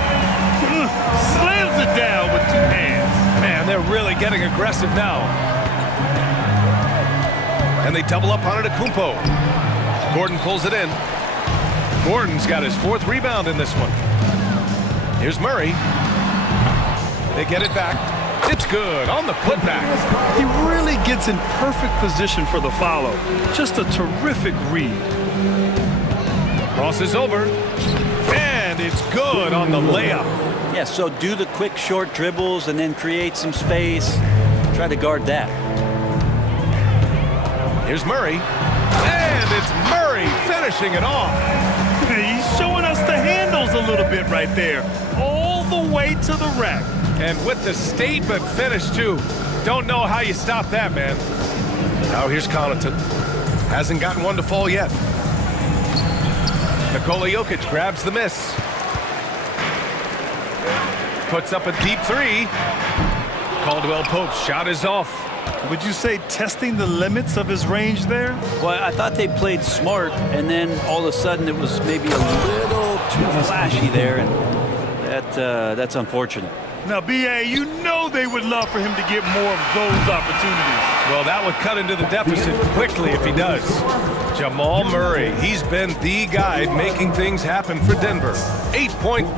Slams it down with 2 hands. Man, they're really getting aggressive now. And they double up on Antetokounmpo. Gordon pulls it in. Gordon's got his 4th rebound in this one. Here's Murray. They get it back. It's good on the putback. He really gets in perfect position for the follow. Just a terrific read. Crosses over. And it's good on the layup. Yeah, so do the quick short dribbles and then create some space. Try to guard that. Here's Murray. And it's Murray finishing it off. He's showing us the handles a little bit right there. All the way to the rack. And with the statement finish, too. Don't know how you stop that, man. Now here's Connaughton. Hasn't gotten one to fall yet. Nikola Jokic grabs the miss. Puts up a deep three. Caldwell Pope's shot is off. Would you say testing the limits of his range there? Well, I thought they played smart, and then all of a sudden it was maybe a little too flashy there, and that's unfortunate. Now, B.A., you know they would love for him to get more of those opportunities. Well, that would cut into the deficit quickly if he does. Jamal Murray, he's been the guy making things happen for Denver. 8 point.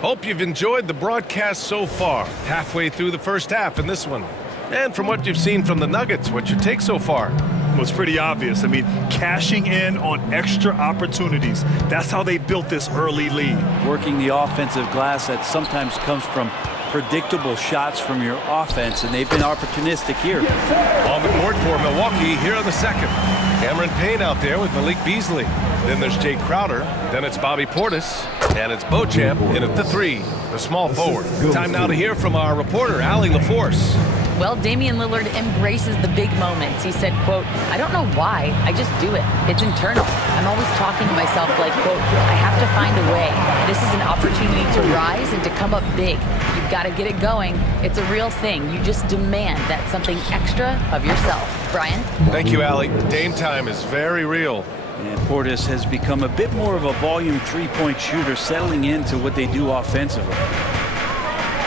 Hope you've enjoyed the broadcast so far. Halfway through the first half in this one. And from what you've seen from the Nuggets, what's your take so far? Well, it's pretty obvious. I mean, cashing in on extra opportunities. That's how they built this early lead. Working the offensive glass that sometimes comes from predictable shots from your offense, and they've been opportunistic here. On the court for Milwaukee here in the second. Cameron Payne out there with Malik Beasley. Then there's Jay Crowder. Then it's Bobby Portis. And it's Beauchamp in at the three, the small forward. Time now to hear from our reporter, Allie LaForce. Well, Damian Lillard embraces the big moments. He said, quote, "I don't know why, I just do it. It's internal. I'm always talking to myself like, quote, I have to find a way. This is an opportunity to rise and to come up big. You've got to get it going. It's a real thing. You just demand that something extra of yourself." Brian? Thank you, Allie. Dame time is very real. And Portis has become a bit more of a volume three-point shooter, settling into what they do offensively.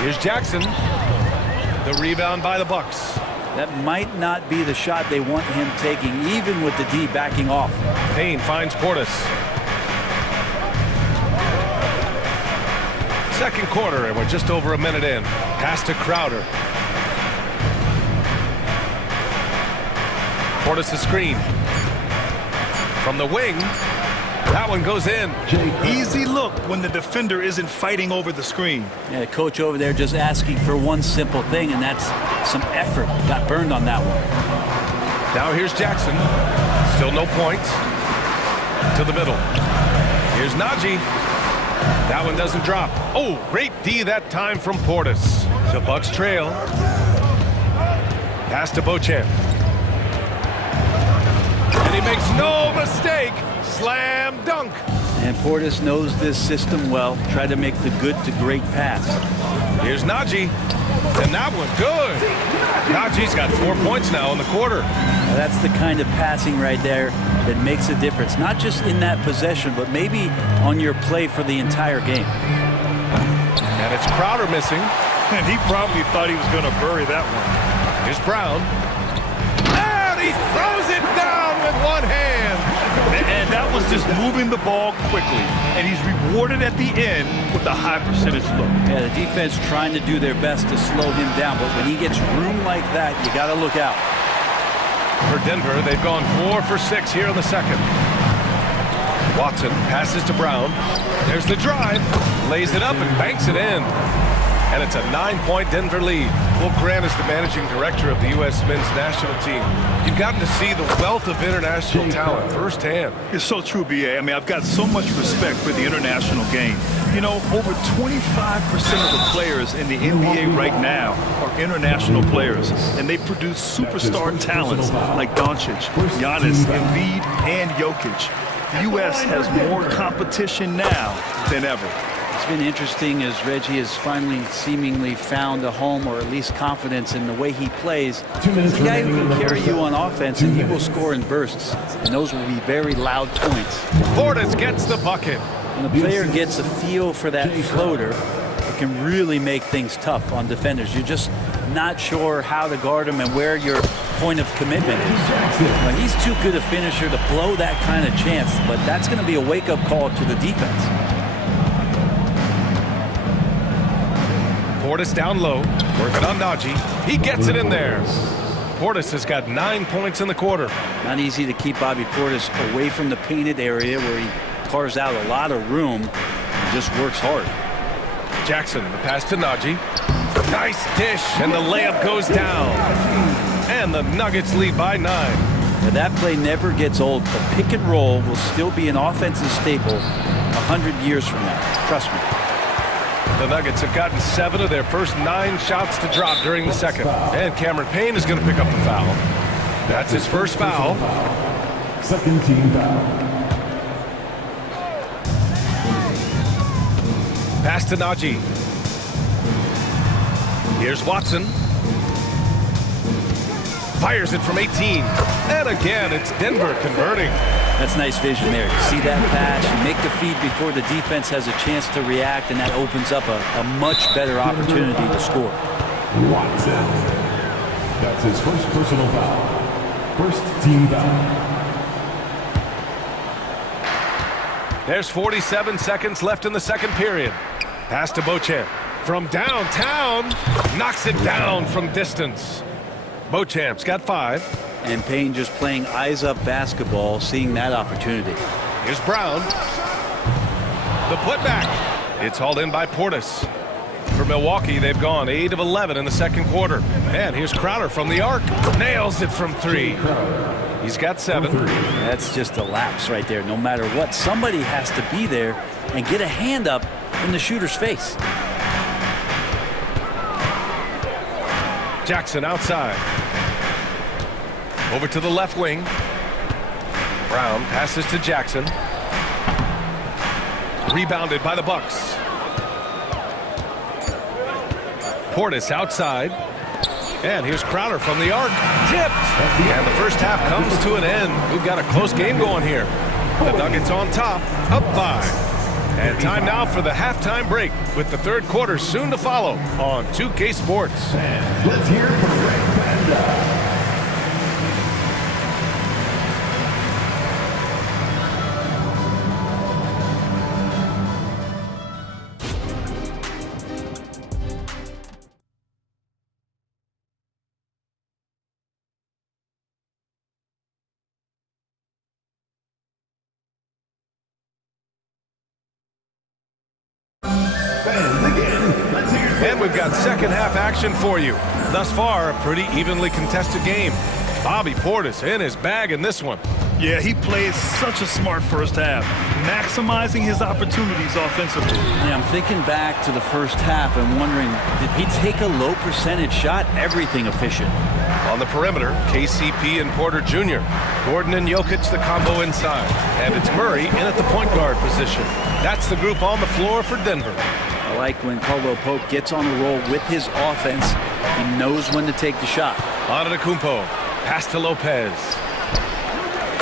Here's Jackson. The rebound by the Bucks. That might not be the shot they want him taking, even with the D backing off. Payne finds Portis. Second quarter, and we're just over a minute in. Pass to Crowder. Portis a screen. From the wing, that one goes in. Easy look when the defender isn't fighting over the screen. Yeah, the coach over there just asking for one simple thing, and that's some effort. Got burned on that one. Now here's Jackson. Still no points. To the middle. Here's Najee. That one doesn't drop. Oh, great D that time from Portis. The Bucks trail. Pass to Beauchamp. And he makes no mistake. Slam dunk. And Portis knows this system well. Try to make the good to great pass. Here's Najee. And that one good. Najee's got 4 points now in the quarter. Now that's the kind of passing right there that makes a difference. Not just in that possession, but maybe on your play for the entire game. And it's Crowder missing. And he probably thought he was going to bury that one. Here's Brown. And he throws it down with one hand. And that was just moving the ball quickly. And he's rewarded at the end with a high percentage look. Yeah, the defense trying to do their best to slow him down. But when he gets room like that, you got to look out. For Denver, they've gone 4 for 6 here in the second. Watson passes to Brown. There's the drive. Lays it up and banks it in. And it's a 9-point Denver lead. Well, Grant is the managing director of the U.S. men's national team. You've gotten to see the wealth of international talent firsthand. It's so true, B.A. I mean, I've got so much respect for the international game. You know, over 25% of the players in the NBA right now are international players, and they produce superstar talents like Doncic, Giannis, Embiid, and Jokic. The U.S. has more competition now than ever. It's been interesting as Reggie has finally seemingly found a home, or at least confidence in the way he plays. He's a guy who can carry you on offense, and he will score in bursts, and those will be very loud points. Portis gets the bucket. When a player gets a feel for that floater, it can really make things tough on defenders. You're just not sure how to guard him and where your point of commitment is. Well, he's too good a finisher to blow that kind of chance, but that's going to be a wake-up call to the defense. Portis down low, working on Najee. He gets it in there. Portis has got 9 points in the quarter. Not easy to keep Bobby Portis away from the painted area where he carves out a lot of room and just works hard. Jackson, the pass to Najee. Nice dish, and the layup goes down. And the Nuggets lead by 9. Now, that play never gets old. The pick and roll will still be an offensive staple 100 years from now. Trust me. The Nuggets have gotten 7 of their first 9 shots to drop during the second. And Cameron Payne is going to pick up the foul. That's his first foul. Second team foul. Pass to Najee. Here's Watson. Fires it from 18. And again, it's Denver converting. That's nice vision there. You see that pass, you make the feed before the defense has a chance to react, and that opens up a much better opportunity to score. Watson. That's his first personal foul. First team foul. There's 47 seconds left in the second period. Pass to Beauchamp. From downtown, knocks it down from distance. Beauchamp's got 5. And Payne just playing eyes-up basketball, seeing that opportunity. Here's Brown. The putback. It's hauled in by Portis. For Milwaukee, they've gone 8 of 11 in the second quarter. And here's Crowder from the arc. Nails it from 3. He's got 7. That's just a lapse right there. No matter what, somebody has to be there and get a hand up in the shooter's face. Jackson outside. Over to the left wing. Brown passes to Jackson. Rebounded by the Bucks. Portis outside. And here's Crowder from the arc. Tipped. And the first half comes to an end. We've got a close game going here. The Nuggets on top, up 5. And time now for the halftime break, with the third quarter soon to follow on 2K Sports. And let's hear it for Red Panda. And we've got second half action for you. Thus far, a pretty evenly contested game. Bobby Portis in his bag in this one. Yeah, he played such a smart first half, maximizing his opportunities offensively. Yeah, I'm thinking back to the first half and wondering, did he take a low percentage shot? Everything efficient. On the perimeter, KCP and Porter Jr. Gordon and Jokic the combo inside. And it's Murray in at the point guard position. That's the group on the floor for Denver. I like when Caldwell Pope gets on a roll with his offense. He knows when to take the shot. Antetokounmpo, pass to Lopez.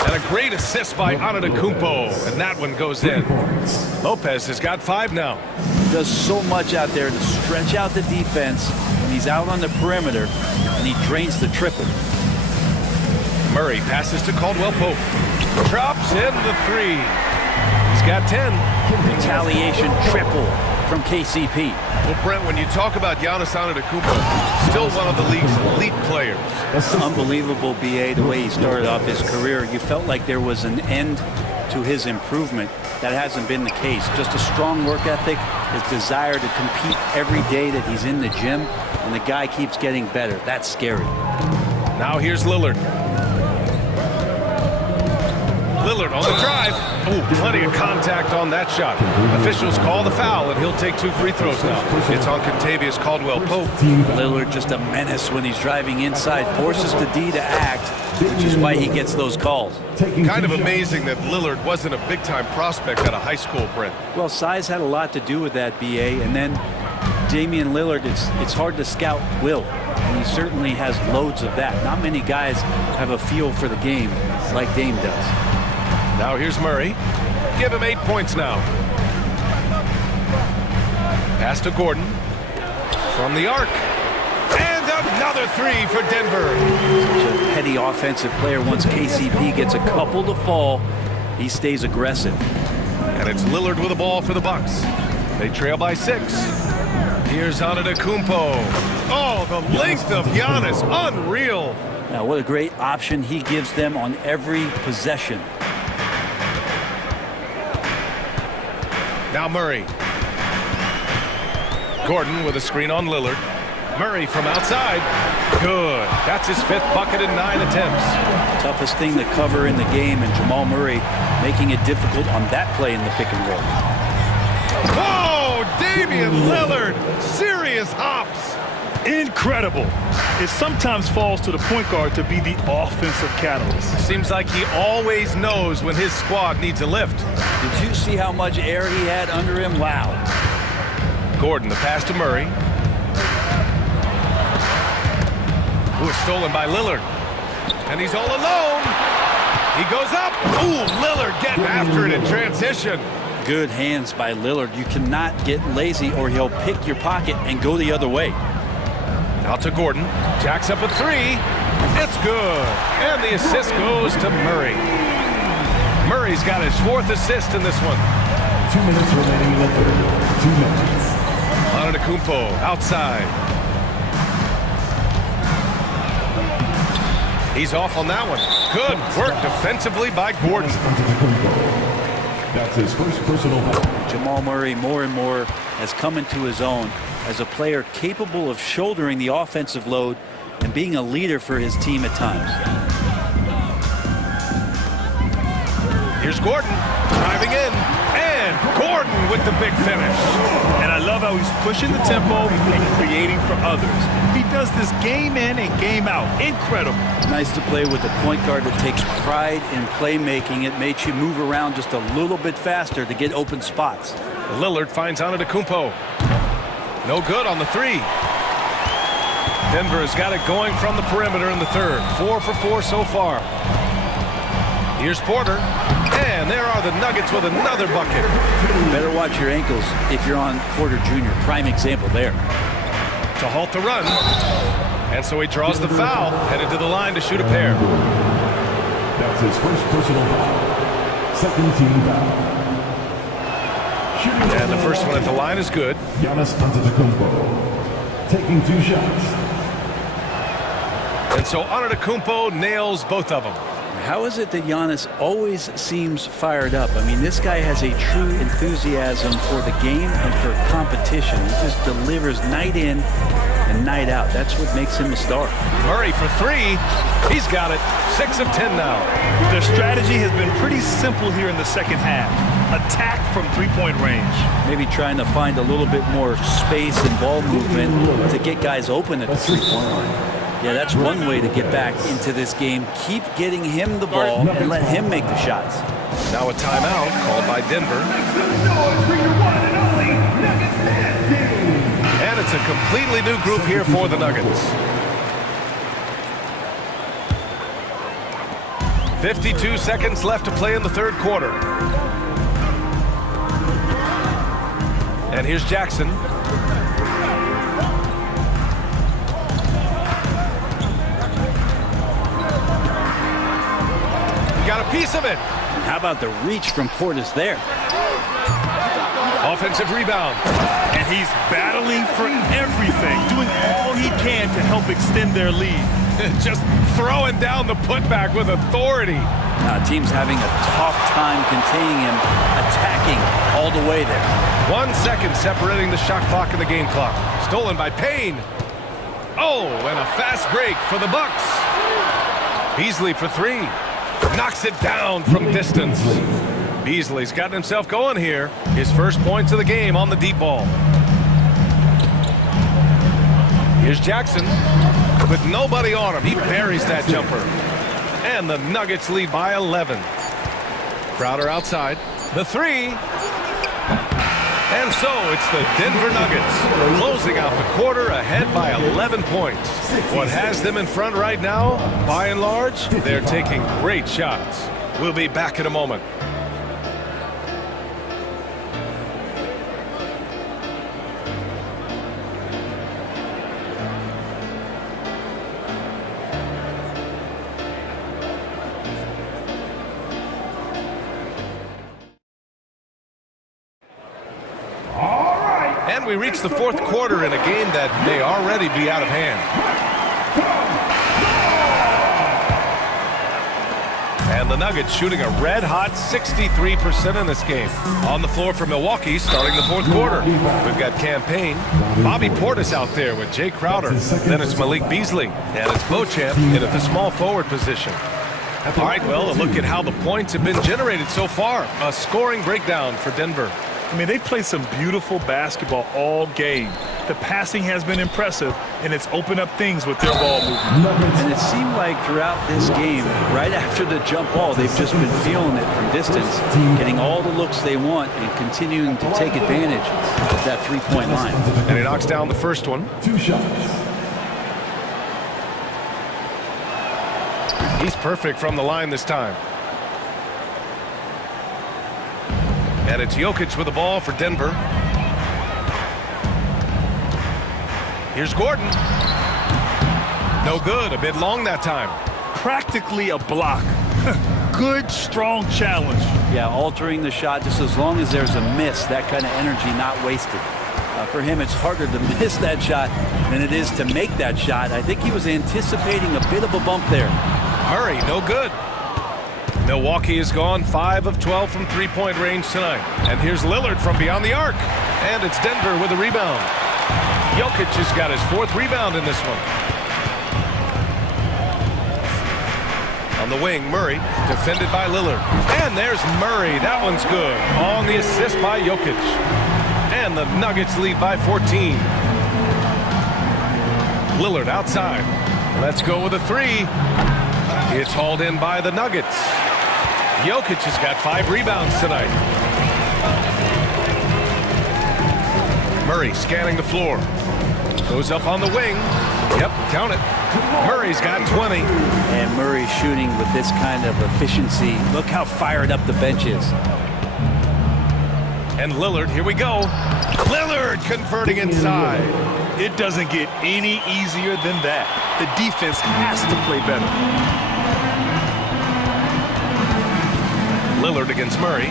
And a great assist by Antetokounmpo, and that one goes in. Lopez has got 5 now. He does so much out there to stretch out the defense when he's out on the perimeter, and he drains the triple. Murray passes to Caldwell Pope. Drops in the 3. He's got 10. Retaliation triple from KCP. Well, Brent, when you talk about Giannis Antetokounmpo, still one of the league's elite players. Unbelievable, BA, the way he started off his career. You felt like there was an end to his improvement. That hasn't been the case. Just a strong work ethic, his desire to compete every day that he's in the gym, and the guy keeps getting better. That's scary. Now here's Lillard. Lillard on the drive. Oh, plenty of contact on that shot. Officials call the foul, and he'll take 2 free throws now. It's on Contavious Caldwell-Pope. Lillard just a menace when he's driving inside, forces the D to act, which is why he gets those calls. Kind of amazing that Lillard wasn't a big-time prospect out of high school, Brent. Well, size had a lot to do with that, BA, and then Damian Lillard, it's hard to scout will, and he certainly has loads of that. Not many guys have a feel for the game like Dame does. Now here's Murray. Give him 8 points now. Pass to Gordon. From the arc. And another 3 for Denver. Such a heady offensive player. Once KCP gets a couple to fall, he stays aggressive. And it's Lillard with the ball for the Bucks. They trail by 6. Here's Antetokounmpo. Oh, the length of Giannis. Unreal. Now, what a great option he gives them on every possession. Now Murray. Gordon with a screen on Lillard. Murray from outside. Good. That's his 5th bucket in 9 attempts. Toughest thing to cover in the game, and Jamal Murray making it difficult on that play in the pick and roll. Oh, Damian Lillard. Serious hops. Incredible. It sometimes falls to the point guard to be the offensive catalyst. Seems like he always knows when his squad needs a lift. Did you see how much air he had under him? Wow. Gordon, the pass to Murray. Who is stolen by Lillard. And he's all alone. He goes up. Ooh, Lillard getting after it in transition. Good hands by Lillard. You cannot get lazy or he'll pick your pocket and go the other way. Out to Gordon. Jacks up a 3. It's good. And the assist goes to Murray. Murray's got his 4th assist in this one. 2 minutes remaining in the third. 2 minutes. Antetokounmpo outside. He's off on that one. Good work defensively by Gordon. That's his first personal foul. Jamal Murray more and more has come into his own as a player capable of shouldering the offensive load and being a leader for his team at times. Here's Gordon driving in, and Gordon with the big finish. And I love how he's pushing the tempo and creating for others. He does this game in and game out. Incredible. Nice to play with a point guard that takes pride in playmaking. It makes you move around just a little bit faster to get open spots. Lillard finds Antetokounmpo. No good on the 3. Denver has got it going from the perimeter in the 3rd. 4 for 4 so far. Here's Porter. And there are the Nuggets with another bucket. Better watch your ankles if you're on Porter Jr. Prime example there. To halt the run. And so he draws the foul. Headed to the line to shoot a pair. That's his first personal foul. Second team foul. And the first one at the line is good. Giannis Antetokounmpo taking 2 shots. And so Antetokounmpo nails both of them. How is it that Giannis always seems fired up? I mean, this guy has a true enthusiasm for the game and for competition. He just delivers night in and night out. That's what makes him a star. Murray for 3. He's got it. 6 of 10 now. Their strategy has been pretty simple here in the second half. Attack from 3-point range. Maybe trying to find a little bit more space and ball movement to get guys open at the 3-point line. Yeah, that's one way to get back into this game. Keep getting him the ball and let him make the shots. Now a timeout called by Denver. And it's a completely new group here for the Nuggets. 52 seconds left to play in the 3rd quarter. And here's Jackson. Got a piece of it. And how about the reach from Portis there? Offensive rebound. And he's battling for everything, doing all he can to help extend their lead. Just throwing down the putback with authority. Team's having a tough time containing him, attacking all the way there. 1 second separating the shot clock and the game clock. Stolen by Payne. Oh, and a fast break for the Bucks. Beasley for 3. Knocks it down from distance. Beasley's gotten himself going here. His first points of the game on the deep ball. Here's Jackson. With nobody on him, he buries that jumper. And the Nuggets lead by 11. Crowder outside. The 3. And so it's the Denver Nuggets closing out the quarter ahead by 11 points. What has them in front right now, by and large, they're taking great shots. We'll be back in a moment. And we reach the 4th quarter in a game that may already be out of hand. And And the Nuggets shooting a red-hot 63% in this game. On the floor for Milwaukee starting the fourth quarter. We've got Campaign, Bobby Portis out there with Jay Crowder. Then it's Malik Beasley. And it's Beauchamp in at the small forward position. All right, well, a look at how the points have been generated so far. A scoring breakdown for Denver. I mean, they've played some beautiful basketball all game. The passing has been impressive, and it's opened up things with their ball movement. And it seemed like throughout this game, right after the jump ball, they've just been feeling it from distance, getting all the looks they want and continuing to take advantage of that three-point line. And he knocks down the first one. 2 shots. He's perfect from the line this time. And it's Jokic with the ball for Denver. Here's Gordon. No good. A bit long that time. Practically a block. Good, strong challenge. Yeah, altering the shot just as long as there's a miss, that kind of energy not wasted. For him, it's harder to miss that shot than it is to make that shot. I think he was anticipating a bit of a bump there. Murray, no good. Milwaukee has gone 5 of 12 from three-point range tonight. And here's Lillard from beyond the arc. And it's Denver with a rebound. Jokic has got his 4th rebound in this one. On the wing, Murray, defended by Lillard. And there's Murray. That one's good. On the assist by Jokic. And the Nuggets lead by 14. Lillard outside. Let's go with a 3. It's hauled in by the Nuggets. Jokic has got 5 rebounds tonight. Murray scanning the floor. Goes up on the wing. Yep, count it. Murray's got 20. And Murray shooting with this kind of efficiency. Look how fired up the bench is. And Lillard, here we go. Lillard converting inside. It doesn't get any easier than that. The defense has to play better. Lillard against Murray.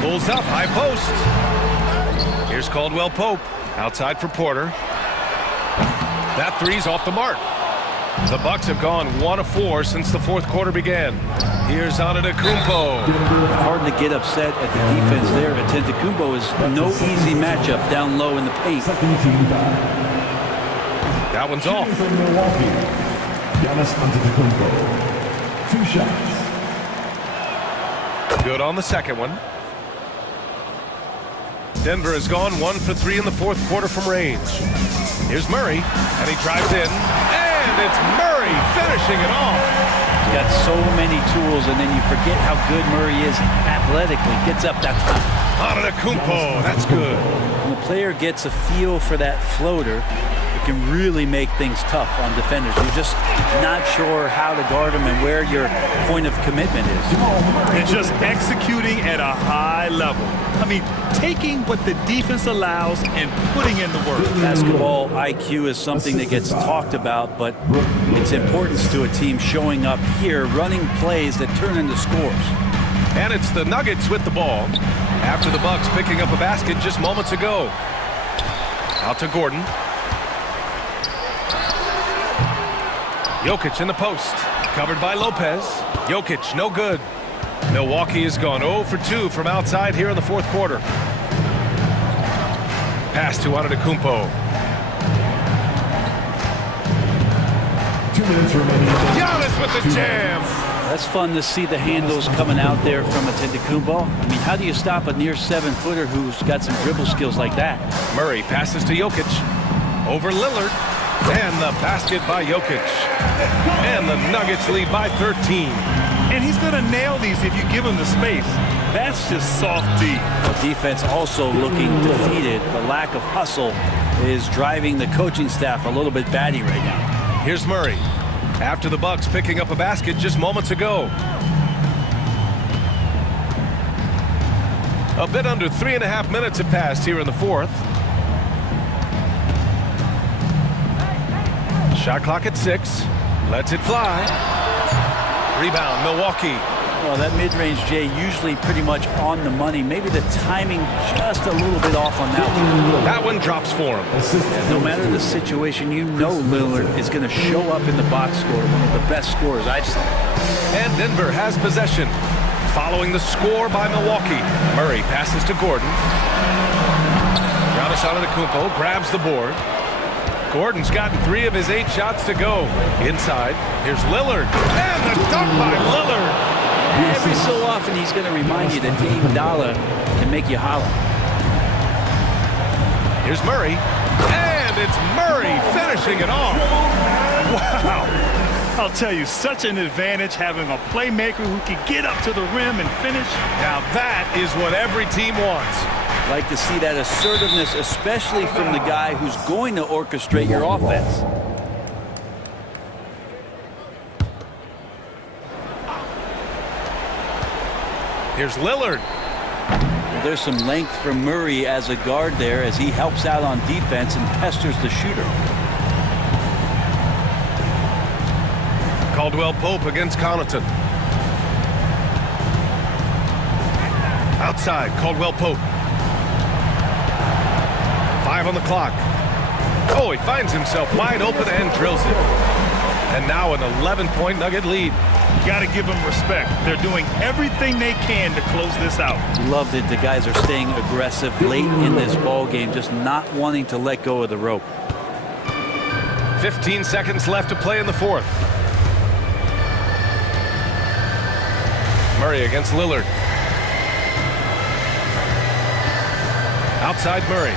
Pulls up, high post. Here's Caldwell Pope. Outside for Porter. That 3's off the mark. The Bucks have gone 1 of 4 since the fourth quarter began. Here's Antetokounmpo. Hard to get upset at the defense there. Antetokounmpo is no easy matchup down low in the paint. That one's off. From Milwaukee, Giannis Antetokounmpo. 2 shots. Good on the second one. Denver has gone 1 for 3 in the fourth quarter from range. Here's Murray, and he drives in, and it's Murray finishing it off. He's got so many tools, and then you forget how good Murray is athletically. Gets up that time. Antetokounmpo, that's good. When the player gets a feel for that floater, it can really make things tough on defenders. You're just not sure how to guard them and where your point of commitment is. And just executing at a high level. I mean, taking what the defense allows and putting in the work. Basketball IQ is something that gets talked about, but its importance to a team showing up here, running plays that turn into scores. And it's the Nuggets with the ball. After the Bucks picking up a basket just moments ago. Out to Gordon. Jokic in the post. Covered by Lopez. Jokic, no good. Milwaukee has gone 0 for 2 from outside here in the fourth quarter. Pass to Antetokounmpo. 2 minutes remaining. Giannis with the jam. That's fun to see the handles coming out there from Antetokounmpo. I mean, how do you stop a near 7-footer who's got some dribble skills like that? Murray passes to Jokic. Over Lillard. And the basket by Jokic. And the Nuggets lead by 13. And he's going to nail these if you give him the space. That's just soft D. The defense also looking defeated. The lack of hustle is driving the coaching staff a little bit batty right now. Here's Murray. After the Bucks picking up a basket just moments ago. A bit under 3.5 minutes have passed here in the fourth. Shot clock at 6. Lets it fly. Rebound, Milwaukee. Well, that mid-range, Jay, usually pretty much on the money. Maybe the timing just a little bit off on that one. That one drops for him. No matter the situation, you know Lillard is going to show up in the box score, one of the best scorers I've seen. And Denver has possession. Following the score by Milwaukee. Murray passes to Gordon. Giannis Antetokounmpo grabs the board. Gordon's gotten 3 of his 8 shots to go. Inside, here's Lillard. And the dunk by Lillard. Every so often, he's going to remind you that Dame Dollar can make you holler. Here's Murray. And it's Murray finishing it off. Wow. I'll tell you, such an advantage having a playmaker who can get up to the rim and finish. Now that is what every team wants. Like to see that assertiveness, especially from the guy who's going to orchestrate your offense. Here's Lillard. There's some length for Murray as a guard there as he helps out on defense and pesters the shooter. Caldwell Pope against Connaughton. Outside, Caldwell Pope. 5 on the clock. Oh, he finds himself wide open and drills it. And now an 11-point Nugget lead. You got to give them respect. They're doing everything they can to close this out. Love that the guys are staying aggressive late in this ball game, just not wanting to let go of the rope. 15 seconds left to play in the 4th. Murray against Lillard. Outside Murray.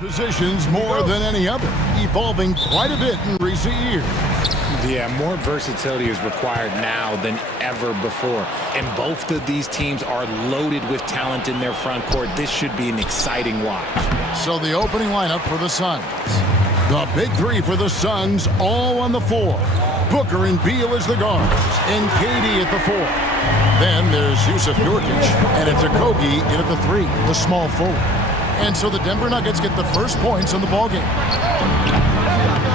Positions more than any other, evolving quite a bit in recent years. Yeah, more versatility is required now than ever before. And both of these teams are loaded with talent in their front court. This should be an exciting watch. So the opening lineup for the Suns. The big three for the Suns all on the floor. Booker and Beal as the guards, and KD at the 4. Then there's Yusuf Nurkic, and it's Okogie in at the 3, the small forward. And so the Denver Nuggets get the first points in the ballgame.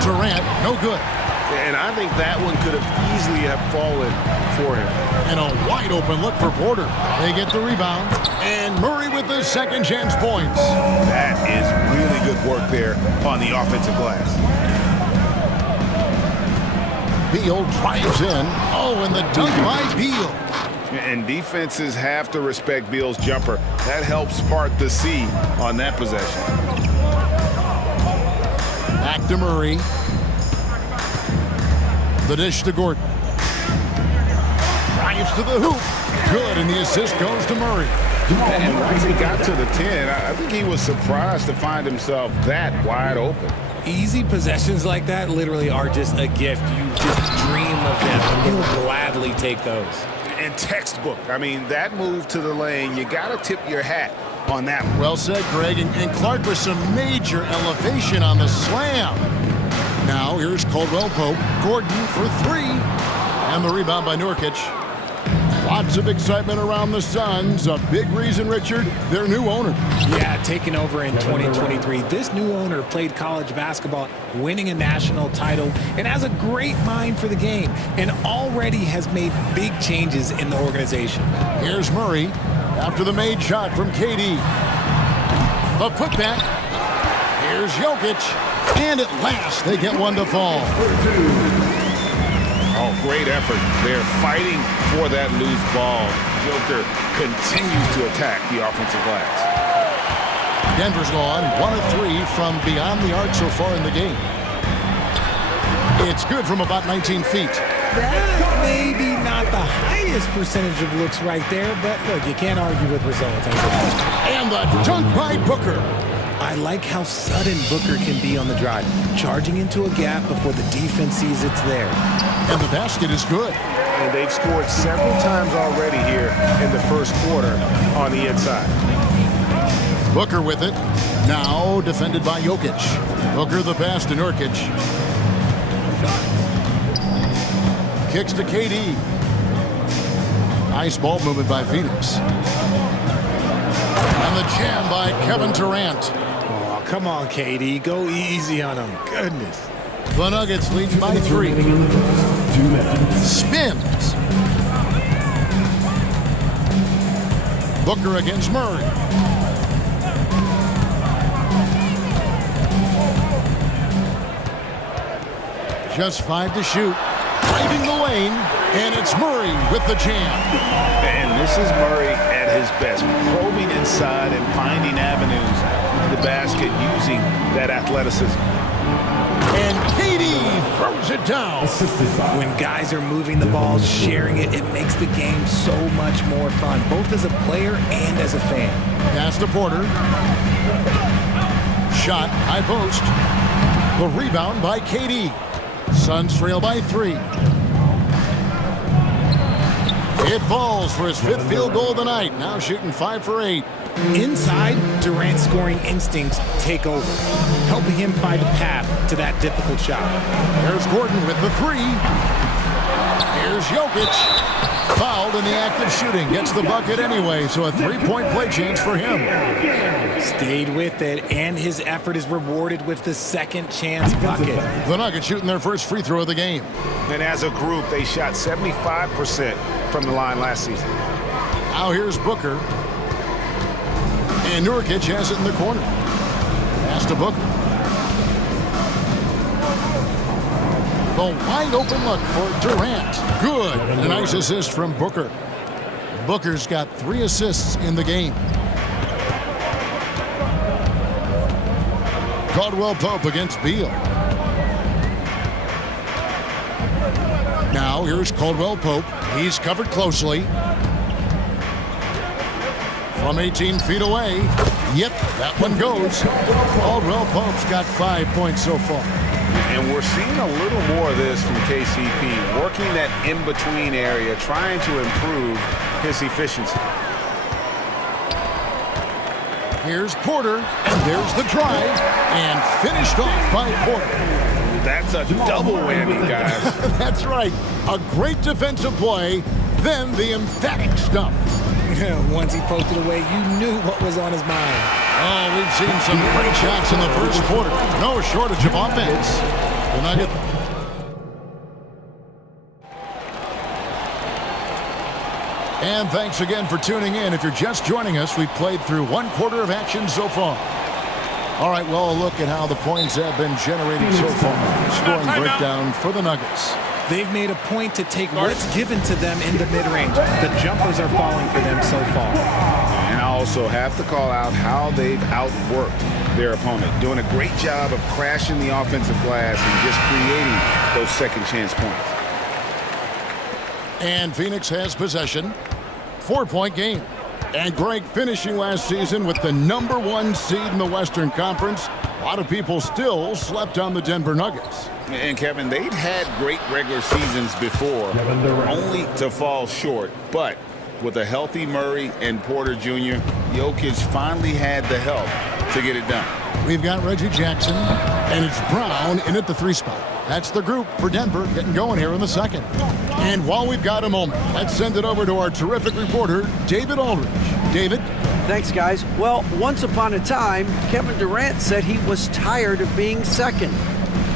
Durant, no good. And I think that one could have easily have fallen for him. And a wide open look for Porter. They get the rebound. And Murray with the second chance points. That is really good work there on the offensive glass. Beal drives in. Oh, and the dunk by Beal. And defenses have to respect Beal's jumper. That helps part the sea on that possession. Back to Murray. The dish to Gordon. Drives to the hoop. Good, and the assist goes to Murray. And once he got to the 10, I think he was surprised to find himself that wide open. Easy possessions like that literally are just a gift. You just dream of them. You'll gladly take those. And textbook. I mean, that move to the lane, you got to tip your hat on that one. Well said, Greg. And Clark with some major elevation on the slam. Now here's Caldwell Pope. Gordon for 3. And the rebound by Nurkic. Lots of excitement around the Suns. A big reason, Richard, their new owner. Yeah, taking over in 2023. This new owner played college basketball, winning a national title, and has a great mind for the game, and already has made big changes in the organization. Here's Murray after the made shot from KD. The putback. Here's Jokic. And at last, they get one to fall. Oh, great effort. They're fighting for that loose ball. Joker continues to attack the offensive glass. Denver's gone 1 of 3 from beyond the arc so far in the game. It's good from about 19 feet. That may be not the highest percentage of looks right there, but look, you can't argue with results. And the dunk by Booker. I like how sudden Booker can be on the drive, charging into a gap before the defense sees it's there. And the basket is good. And they've scored several times already here in the first quarter on the inside. Booker with it. Now defended by Jokic. Booker the pass to Nurkic. Kicks to KD. Nice ball movement by Phoenix. And the jam by Kevin Durant. Oh, come on, KD. Go easy on him. Goodness. The Nuggets lead by 3. Spins. Booker against Murray. Just 5 to shoot. Driving the lane. And it's Murray with the jam. And this is Murray at his best, probing inside and finding avenues to the basket using that athleticism. And KD throws it down. When guys are moving the ball, sharing it, it makes the game so much more fun, both as a player and as a fan. Pass to Porter. Shot, high post. The rebound by KD. Suns trail by 3. It falls for his 5th field goal of the night. Now shooting 5 for 8. Inside, Durant's scoring instincts take over, helping him find a path to that difficult shot. There's Gordon with the 3. Here's Jokic. Fouled in the act of shooting. Gets the bucket anyway, so a 3-point play chance for him. Stayed with it, and his effort is rewarded with the second chance bucket. The Nuggets shooting their first free throw of the game. And as a group, they shot 75% from the line last season. Now here's Booker. And Nurkic has it in the corner. Pass to Booker. The wide open look for Durant. Good. A nice assist from Booker. Booker's got 3 assists in the game. Caldwell Pope against Beal. Now here's Caldwell Pope. He's covered closely. From 18 feet away, Yep, that one goes. Caldwell Pope's got 5 points so far. And we're seeing a little more of this from KCP, working that in-between area, trying to improve his efficiency. Here's Porter, and there's the drive, and finished off by Porter. That's a double whammy, guys. That's right. A great defensive play, then the emphatic stuff. Once he poked it away, you knew what was on his mind. Oh, we've seen some great shots in the first quarter. No shortage of offense. The Nuggets. And thanks again for tuning in. If you're just joining us, we've played through 1 quarter of action so far. All right, well, a look at how the points have been generated so far. Scoring breakdown for the Nuggets. They've made a point to take what's given to them in the mid-range. The jumpers are falling for them so far. And I also have to call out how they've outworked their opponent, doing a great job of crashing the offensive glass and just creating those second chance points. And Phoenix has possession. 4-point game. And Greg, finishing last season with the #1 seed in the Western Conference, a lot of people still slept on the Denver Nuggets. And Kevin, they'd had great regular seasons before, only to fall short. But with a healthy Murray and Porter Jr., Jokic finally had the help to get it done. We've got Reggie Jackson, and it's Brown in at the 3 spot. That's the group for Denver getting going here in the second. And while we've got a moment, let's send it over to our terrific reporter, David Aldridge. David? Thanks, guys. Well, once upon a time, Kevin Durant said he was tired of being second.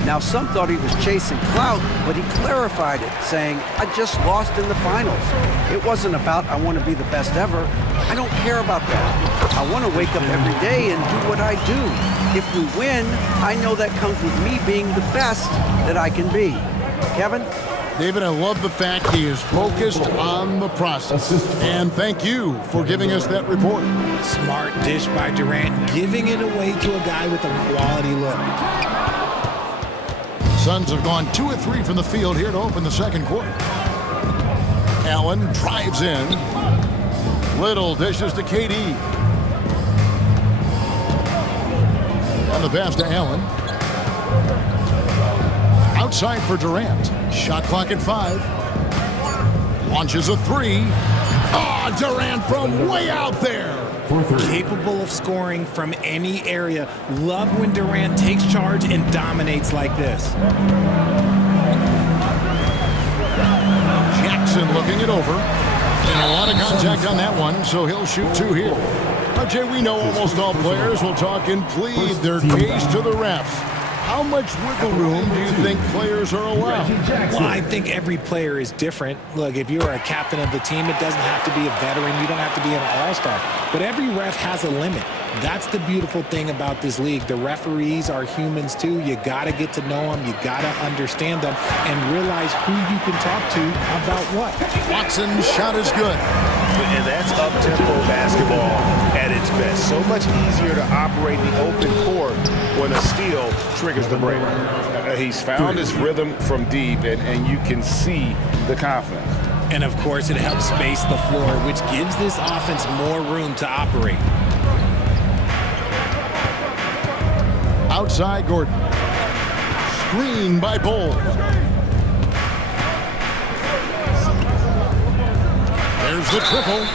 Now, some thought he was chasing clout, but he clarified it, saying, I just lost in the finals. It wasn't about, I want to be the best ever. I don't care about that. I want to wake up every day and do what I do. If we win, I know that comes with me being the best that I can be. Kevin? David, I love the fact he is focused on the process. And thank you for giving us that report. Smart dish by Durant, giving it away to a guy with a quality look. Suns have gone 2 of 3 from the field here to open the second quarter. Allen drives in. Little dishes to KD. And the pass to Allen. Outside for Durant. Shot clock at 5. Launches a 3. Oh, Durant from way out there. Capable of scoring from any area. Love when Durant takes charge and dominates like this. Jackson looking it over. And a lot of contact on that one, so he'll shoot 2 here. Now, Jay, we know almost all players will talk and plead their case to the refs. How much wiggle room do you think players are allowed? Well, I think every player is different. Look, if you're a captain of the team, it doesn't have to be a veteran. You don't have to be an all-star. But every ref has a limit. That's the beautiful thing about this league. The referees are humans too. You got to get to know them. You got to understand them and realize who you can talk to about what. Watson's shot is good. And that's up-tempo basketball at its best. So much easier to operate the open court when a steal triggers the break. He's found his rhythm from deep, and you can see the confidence. And, of course, it helps space the floor, which gives this offense more room to operate. Outside Gordon. Screen by Bowles. There's the triple.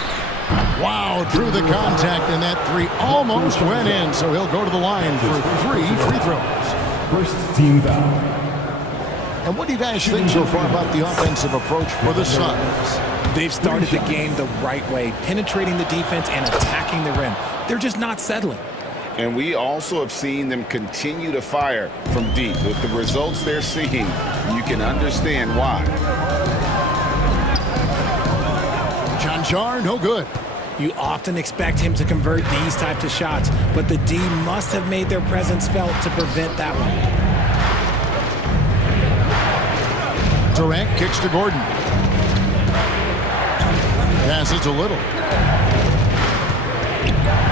Wow, drew the contact, and that 3 almost went in, so he'll go to the line for 3 free throws. First team foul. And what do you guys think so far about the offensive approach for the Suns? They've started the game the right way, penetrating the defense and attacking the rim. They're just not settling. And we also have seen them continue to fire from deep. With the results they're seeing, you can understand why. Jar, no good. You often expect him to convert these types of shots, but the D must have made their presence felt to prevent that one. Durant kicks to Gordon. Passes to Little.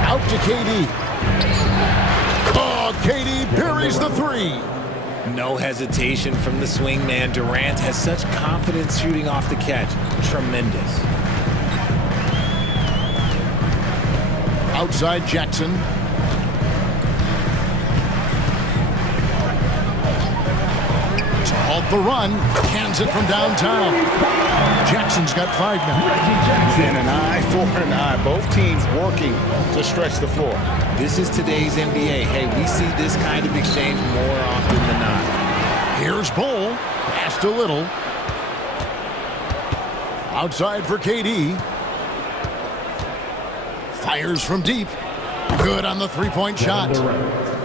Out to KD. Oh, KD buries the 3. No hesitation from the swing man. Durant has such confidence shooting off the catch. Tremendous. Outside Jackson. To halt the run. Hands it from downtown. Jackson's got 5 now. And an eye for an eye. Both teams working to stretch the floor. This is today's NBA. Hey, we see this kind of exchange more often than not. Here's Bull. Passed a little. Outside for KD. Fires from deep. Good on the three-point shot.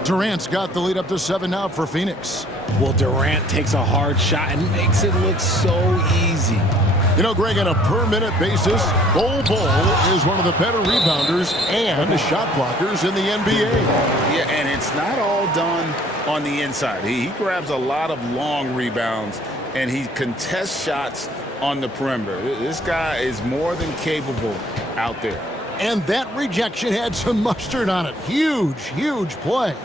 Durant's got the lead up to 7 now for Phoenix. Well, Durant takes a hard shot and makes it look so easy. You know, Greg, on a per-minute basis, Bull is one of the better rebounders and shot blockers in the NBA. Yeah, and it's not all done on the inside. He grabs a lot of long rebounds, and he contests shots on the perimeter. This guy is more than capable out there. And that rejection had some mustard on it. Huge, huge play.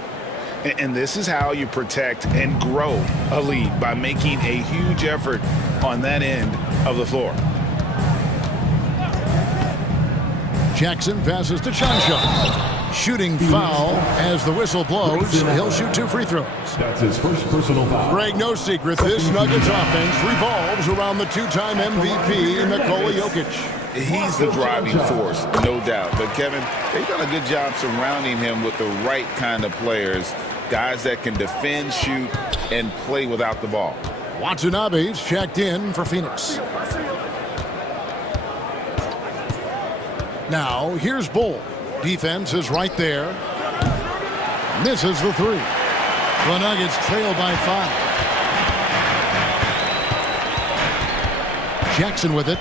And this is how you protect and grow a lead, by making a huge effort on that end of the floor. Jackson passes to Chansha. Shooting foul as the whistle blows. He'll shoot 2 free throws. That's his first personal foul. Greg, no secret, this Nuggets offense revolves around the 2-time MVP, Nikola Jokic. He's the driving force, no doubt. But, Kevin, they've done a good job surrounding him with the right kind of players, guys that can defend, shoot, and play without the ball. Watanabe's checked in for Phoenix. Now, here's Bull. Defense is right there. Misses the 3. The Nuggets trail by 5. Jackson with it.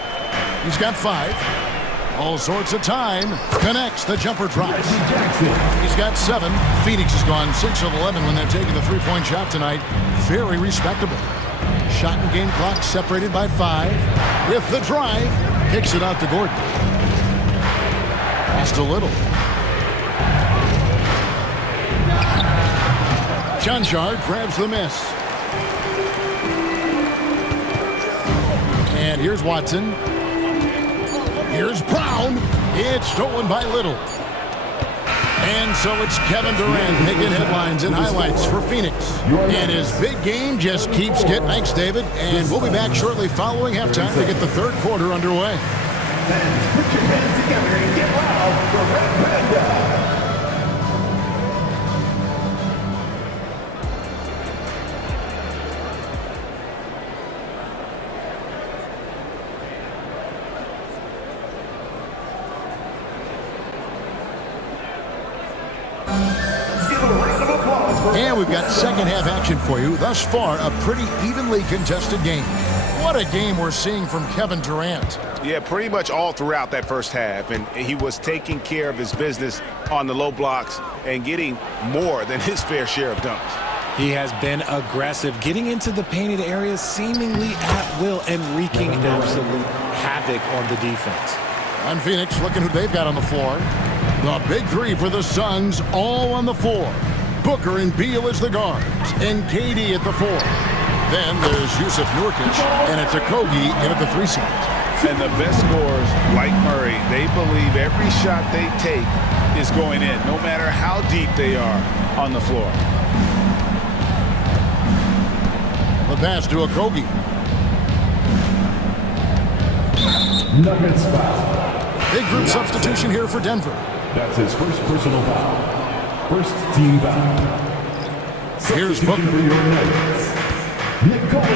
He's got 5. All sorts of time. Connects. The jumper drops. He's got 7. Phoenix has gone 6 of 11 when they're taking the three-point shot tonight. Very respectable. Shot and game clock separated by 5. With the drive, kicks it out to Gordon. Passed a little. Jonshard grabs the miss. And here's Watson. Here's Brown. It's stolen by Little. And so it's Kevin Durant making headlines and highlights for Phoenix. And his big game just keeps getting. Thanks, David. And we'll be back shortly following halftime to get the third quarter underway. Put your hands together and get loud for Red Panda. And we've got second half action for you. Thus far, a pretty evenly contested game. What a game we're seeing from Kevin Durant. Yeah, pretty much all throughout that first half. And he was taking care of his business on the low blocks and getting more than his fair share of dunks. He has been aggressive, getting into the painted areas seemingly at will and wreaking absolute havoc on the defense. On Phoenix, looking who they've got on the floor. The big 3 for the Suns, all on the floor. Booker and Beal as the guards, and KD at the 4. Then there's Yusuf Nurkic, and it's Okogie in at the 3 slot. And the best scorers, like Murray, they believe every shot they take is going in, no matter how deep they are on the floor. The pass to Okogie. Nuggets foul. Big group substitution here for Denver. That's his first personal foul. First team foul. Here's Booker.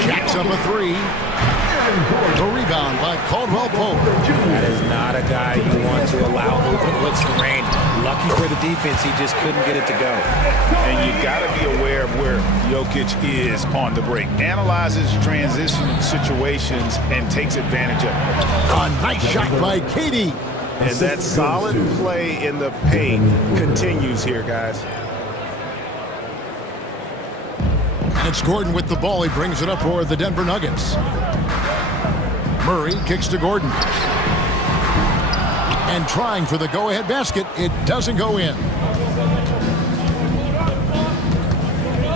Jacks up a 3. The rebound by Caldwell Pope. That is not a guy you want to allow open looks for range. Lucky for the defense, he just couldn't get it to go. And you got to be aware of where Jokic is on the break. Analyzes transition situations and takes advantage of it. A nice shot by KD. And that solid play in the paint continues here, guys. It's Gordon with the ball. He brings it up for the Denver Nuggets. Murray kicks to Gordon. And trying for the go-ahead basket. It doesn't go in.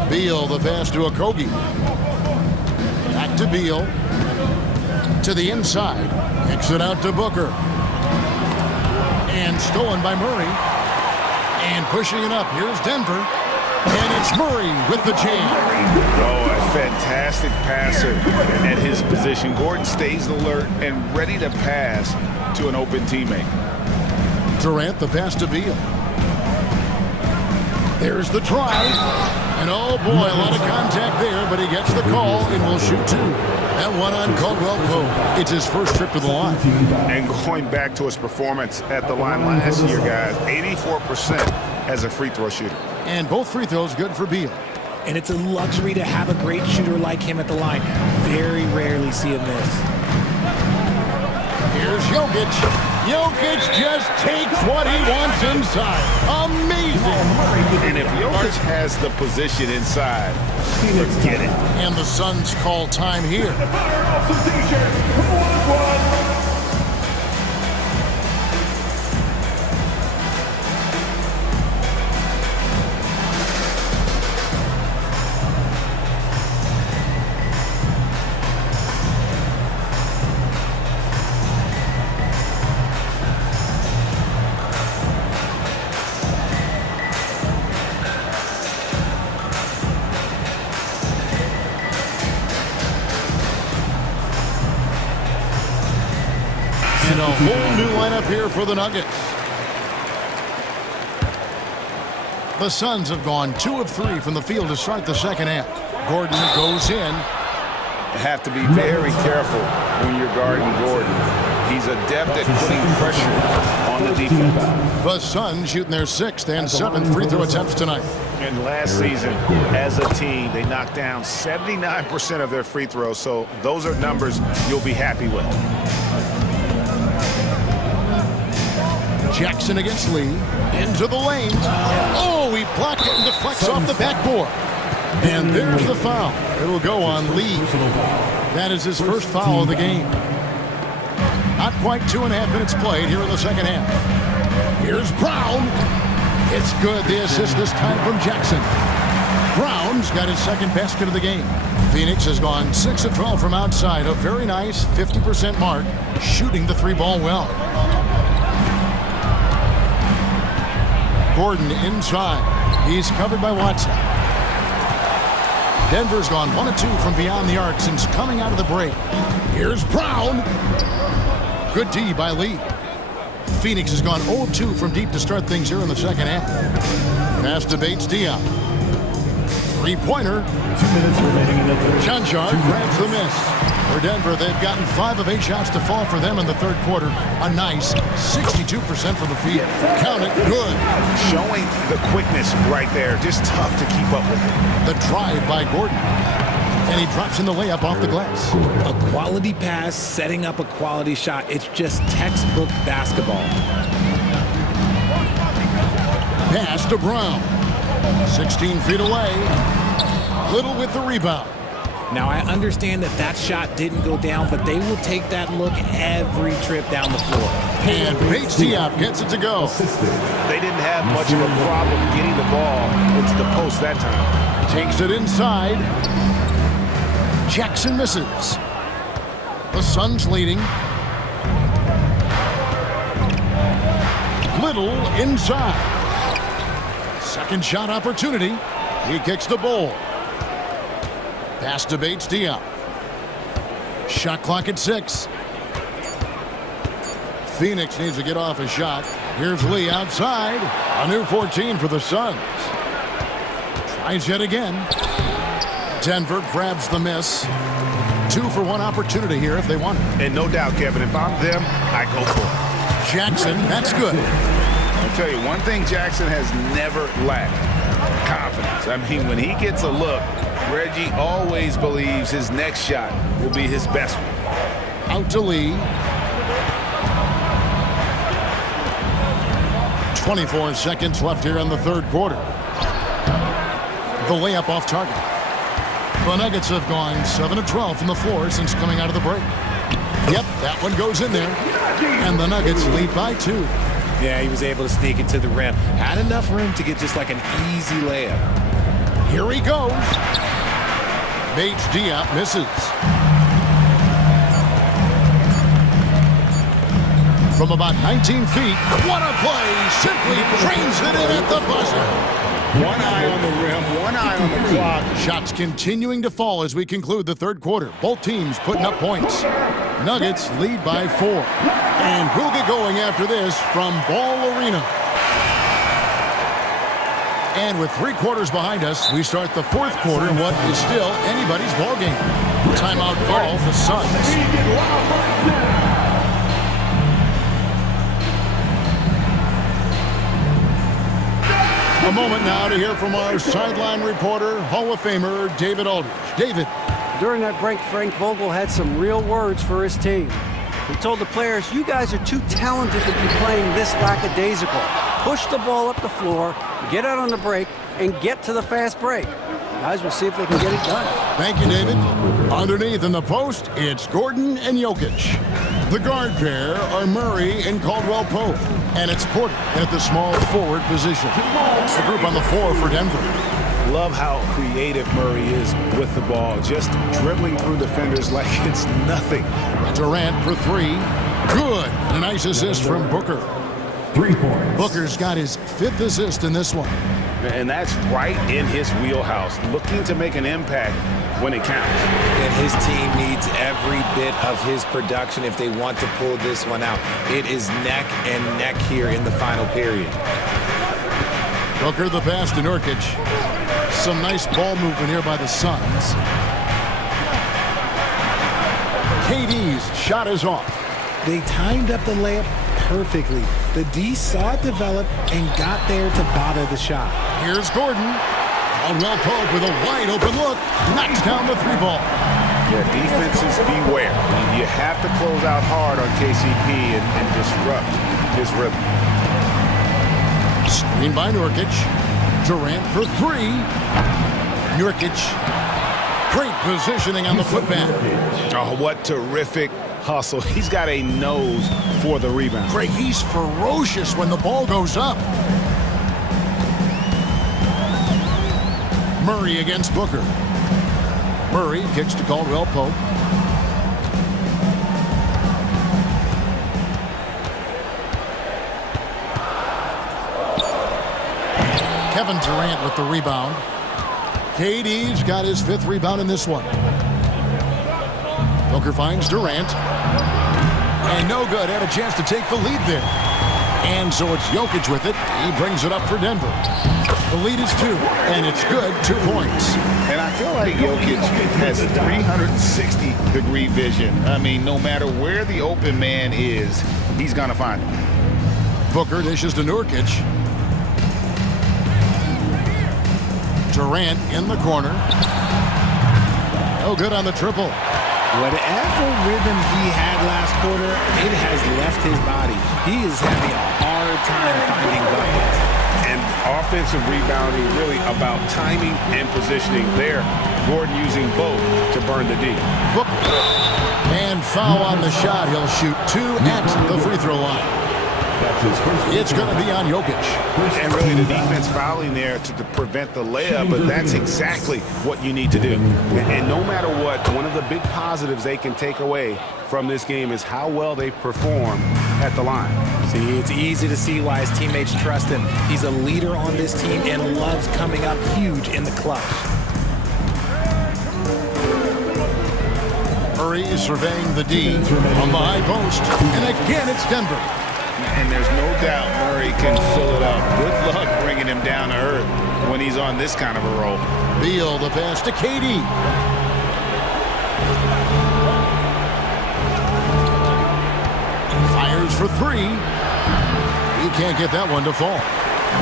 Beal, the pass to Okogie. Back to Beal. To the inside. Kicks it out to Booker. And stolen by Murray. pushing it up. Here's Denver. And it's Murray with the jam. Oh, a fantastic passer at his position. Gordon stays alert and ready to pass to an open teammate. Durant, the pass to Beal. There's the drive. And oh boy, a lot of contact there, but he gets the call and will shoot two. That one on Caldwell Pope. It's his first trip to the line. And going back to his performance at the line last year, guys, 84% as a free throw shooter. And both free throws good for Beal. And it's a luxury to have a great shooter like him at the line. Very rarely see him miss. Here's Jokic. Jokic just takes what he wants inside. Amazing. And if Jokic has the position inside, forget it. And the Suns call time here. And a whole new lineup here for the Nuggets. The Suns have gone 2 of 3 from the field to start the second half. Gordon goes in. You have to be very careful when you're guarding Gordon. He's adept at putting pressure on the defense. The Suns shooting their 6th and 7th free throw attempts tonight. And last season, as a team, they knocked down 79% of their free throws, so those are numbers you'll be happy with. Jackson against Lee. Into the lane. Oh, he blocked it and deflects off the backboard. And there's the foul. It'll go on Lee. That is his first foul of the game. Not quite 2.5 minutes played here in the second half. Here's Brown. It's good. The assist this time from Jackson. Brown's got his second basket of the game. Phoenix has gone 6 of 12 from outside. A very nice 50% mark, shooting the 3-ball well. Gordon inside. He's covered by Watson. Denver's gone 1 of 2 from beyond the arc since coming out of the break. Here's Brown. Good D by Lee. Phoenix has gone 0 of 2 from deep to start things here in the second half. Pass to Bates Diop. 3-pointer. 2 minutes remaining in the third. Janjar grabs the miss. For Denver, they've gotten 5 of 8 shots to fall for them in the third quarter. A nice 62% from the field. Count it, good. Showing the quickness right there. Just tough to keep up with it. The drive by Gordon. And he drops in the layup off the glass. A quality pass, setting up a quality shot. It's just textbook basketball. Pass to Brown. 16 feet away. Little with the rebound. Now, I understand that that shot didn't go down, but they will take that look every trip down the floor. And Bates Diop gets it to go. They didn't have much of a problem getting the ball into the post that time. Takes it inside. Jackson misses. The Suns leading. Little inside. Second shot opportunity. He kicks the ball. Pass to Bates Diop. Shot clock at 6. Phoenix needs to get off a shot. Here's Lee outside. A new 14 for the Suns. Tries yet again. Denver grabs the miss. 2 for 1 opportunity here if they want it. And no doubt, Kevin, if I'm them, I go for it. Jackson, that's good. I'll tell you, one thing Jackson has never lacked: confidence. I mean, when he gets a look, Reggie always believes his next shot will be his best one. Out to Lee. 24 seconds left here in the third quarter. The layup off target. The Nuggets have gone 7 of 12 from the floor since coming out of the break. Yep, that one goes in there. And the Nuggets lead by 2. Yeah, he was able to sneak it to the rim. Had enough room to get just like an easy layup. Here he goes. Bates Diop misses. From about 19 feet, what a play! Simply trains it in at the buzzer. One eye on the rim, one eye on the clock. Shots continuing to fall as we conclude the third quarter. Both teams putting up points. Nuggets lead by 4. And we'll get going after this from Ball Arena. And with 3 quarters behind us, we start the fourth quarter in what is still anybody's ball game. Timeout call, the Suns. A moment now to hear from our sideline reporter, Hall of Famer David Aldridge. David. During that break, Frank Vogel had some real words for his team. He told the players, you guys are too talented to be playing this lackadaisical. Push the ball up the floor, get out on the break, and get to the fast break. Guys, we'll see if they can get it done. Thank you, David. Underneath in the post, it's Gordon and Jokic. The guard pair are Murray and Caldwell Pope. And it's Porter at the small forward position. It's the group on the floor for Denver. Love how creative Murray is with the ball, just dribbling through defenders like it's nothing. Durant for 3. Good. And a nice assist from Booker. 3 points. Booker's got his 5th assist in this one. And that's right in his wheelhouse, looking to make an impact when it counts. And his team needs every bit of his production if they want to pull this one out. It is neck and neck here in the final period. Booker the pass to Nurkic. Some nice ball movement here by the Suns. KD's shot is off. They timed up the layup perfectly. The D saw it develop and got there to bother the shot. Here's Gordon. Caldwell Pope with a wide open look. Knocks down the 3 ball. Yeah, defenses beware. You have to close out hard on KCP and disrupt his rhythm. Screen by Nurkic. Durant for 3. Nurkic. Great positioning on the putback. Oh, what terrific hustle. He's got a nose for the rebound. Great. He's ferocious when the ball goes up. Murray against Booker. Murray kicks to Caldwell Pope. Kevin Durant with the rebound. KD's got his 5th rebound in this one. Booker finds Durant. And no good. Had a chance to take the lead there. And so it's Jokic with it. He brings it up for Denver. The lead is 2, and it's good. 2 points. And I feel like Jokic has 360-degree vision. I mean, no matter where the open man is, he's going to find him. Booker dishes to Nurkic. Durant in the corner. No good on the triple. Whatever rhythm he had last quarter, it has left his body. He is having a hard time finding buckets. And offensive rebounding really about timing and positioning there. Gordon using both to burn the D. And foul on the shot. He'll shoot 2 at the free throw line. It's going to be on Jokic. And really the defense fouling there to prevent the layup, but that's exactly what you need to do. And no matter what, one of the big positives they can take away from this game is how well they perform at the line. See, it's easy to see why his teammates trust him. He's a leader on this team and loves coming up huge in the clutch. Murray is surveying the D on the high post. And again, it's Denver. And there's no doubt Murray can fill it up. Good luck bringing him down to earth when he's on this kind of a roll. Beal the pass to KD. Fires for 3. He can't get that one to fall.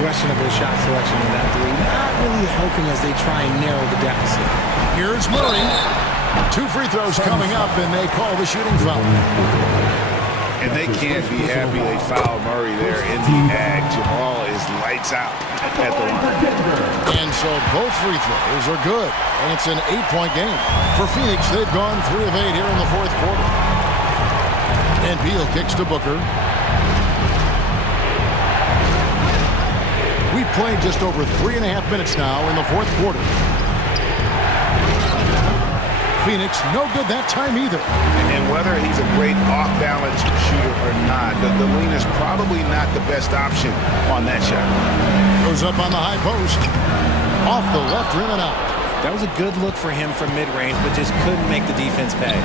Questionable shot selection in that 3. Not really helping as they try and narrow the deficit. Here's Murray. 2 free throws coming up, and they call the shooting foul. And they can't be happy they fouled Murray there in the ag. Jamal is lights out at the line. And so both free throws are good. And it's an 8-point game. For Phoenix, they've gone 3 of 8 here in the fourth quarter. And Beal kicks to Booker. We've played just over 3.5 minutes now in the fourth quarter. Phoenix, no good that time either. And whether he's a great off-balance shooter or not, the lean is probably not the best option on that shot. Goes up on the high post. Off the left rim and out. That was a good look for him from mid-range, but just couldn't make the defense pay.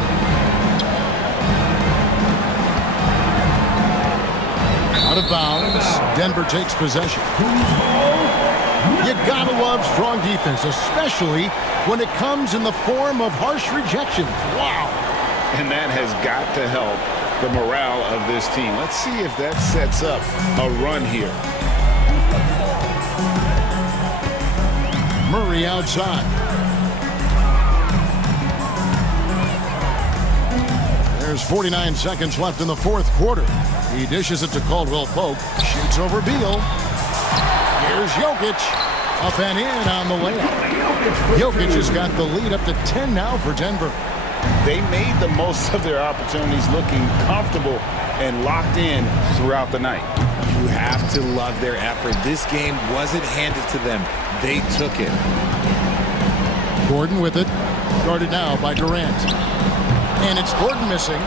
Out of bounds. Denver takes possession. You gotta love strong defense, especially when it comes in the form of harsh rejection. Wow. And that has got to help the morale of this team. Let's see if that sets up a run here. Murray outside. There's 49 seconds left in the fourth quarter. He dishes it to Caldwell Pope. Shoots over Beal. Here's Jokic. Up and in on the layup. Jokic has got the lead up to 10 now for Denver. They made the most of their opportunities, looking comfortable and locked in throughout the night. You have to love their effort. This game wasn't handed to them. They took it. Gordon with it. Guarded now by Durant. And it's Gordon missing.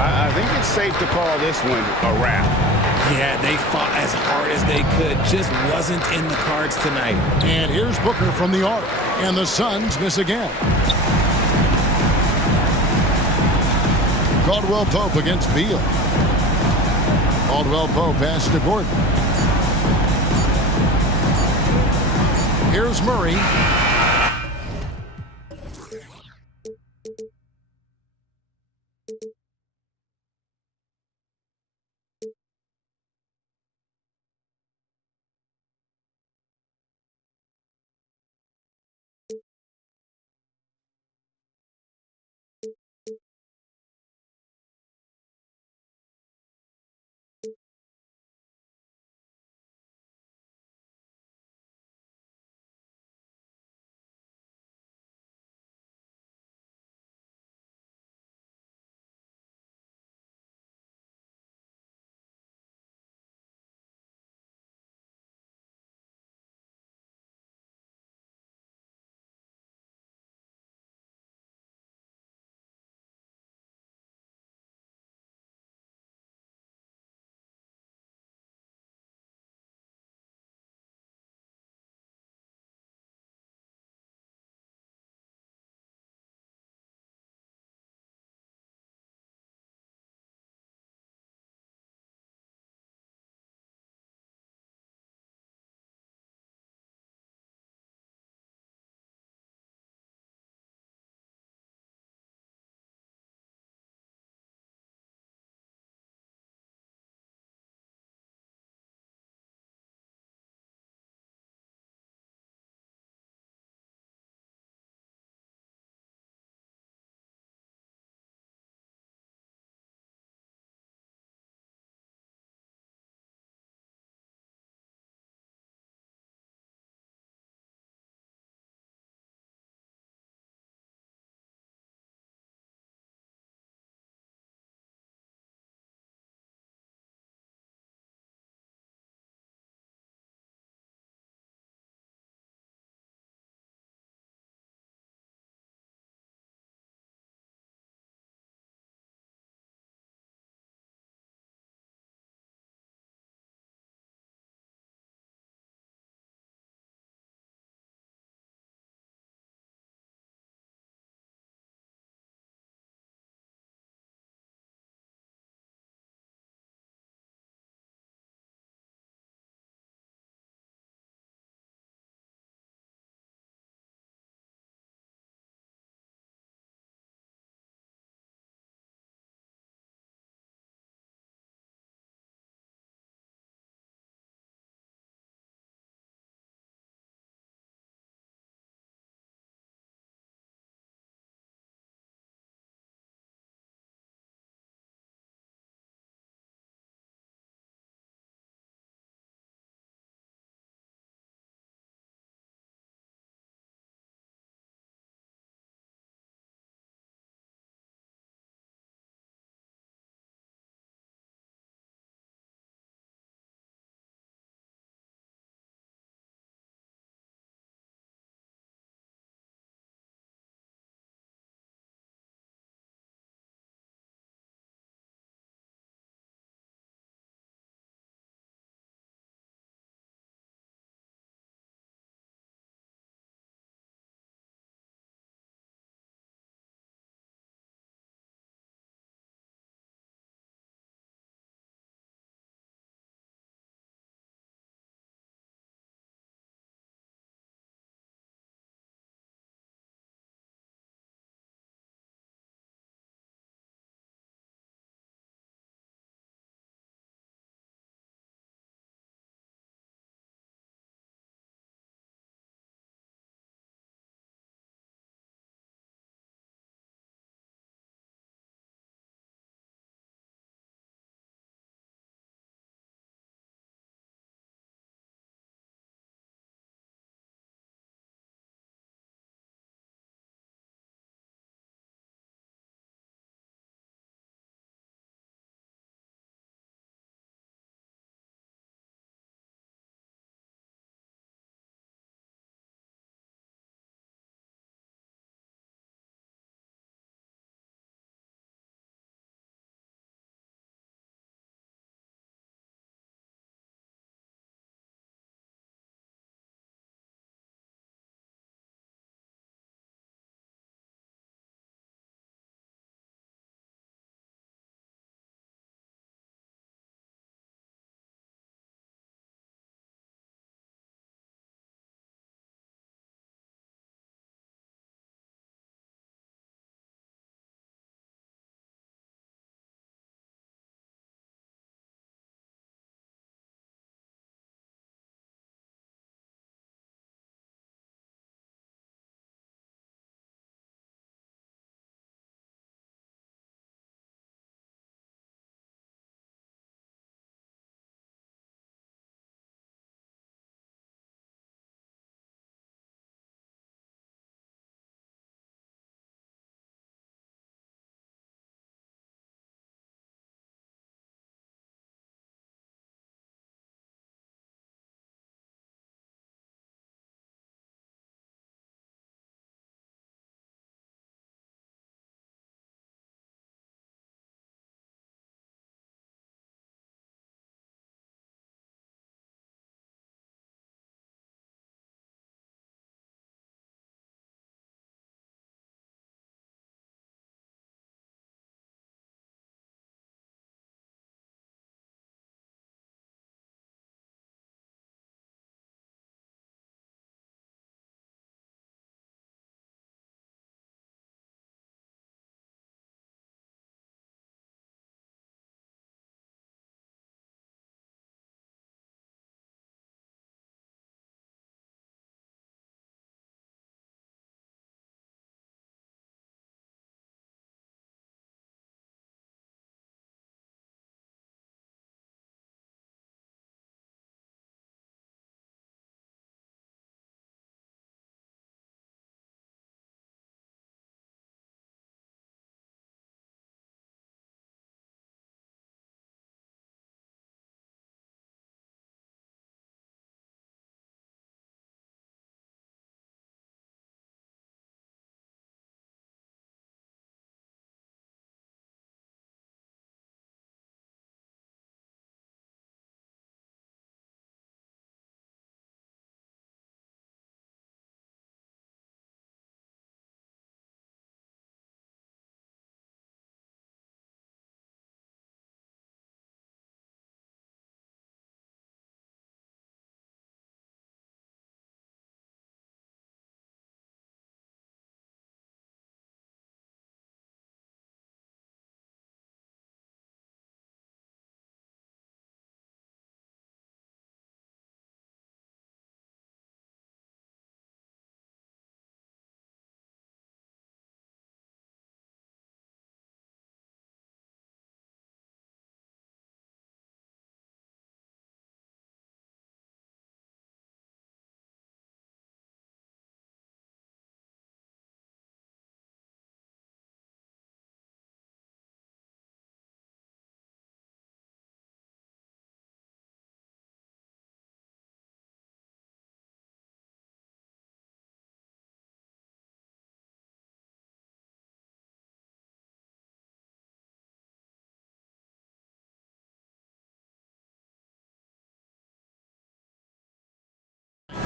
I think it's safe to call this one a wrap. Yeah, they fought as hard as they could. Just wasn't in the cards tonight. And here's Booker from the arc. And the Suns miss again. Caldwell Pope against Beal. Caldwell Pope pass to Gordon. Here's Murray.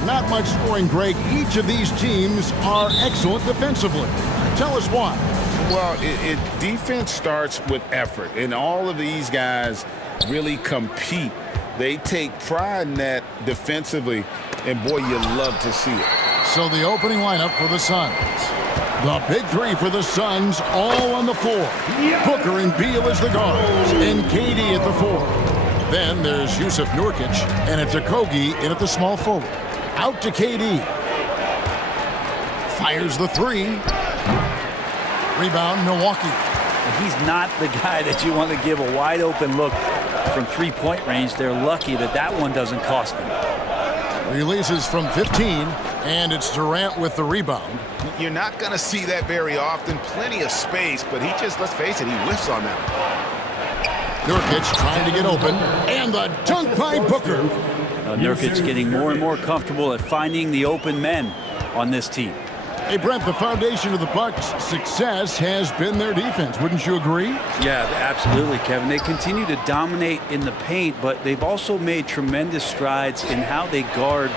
Not much scoring, Greg. Each of these teams are excellent defensively. Tell us why. Well, defense starts with effort, and all of these guys really compete. They take pride in that defensively, and boy, you love to see it. So the opening lineup for the Suns. The big three for the Suns, all on the floor. Booker and Beal as the guards, and KD at the 4. Then there's Jusuf Nurkic, and it's Okogie in at the small forward. Out to KD. Fires the 3. Rebound, Milwaukee. He's not the guy that you want to give a wide open look from three-point range. They're lucky that that one doesn't cost them. Releases from 15, and it's Durant with the rebound. You're not going to see that very often. Plenty of space, but he just, let's face it, he whiffs on that. Nurkic trying to get open, and the dunk by Booker. Nurkic getting more and more comfortable at finding the open men on this team. Hey, Brent, the foundation of the Bucks' success has been their defense. Wouldn't you agree? Yeah, absolutely, Kevin. They continue to dominate in the paint, but they've also made tremendous strides in how they guard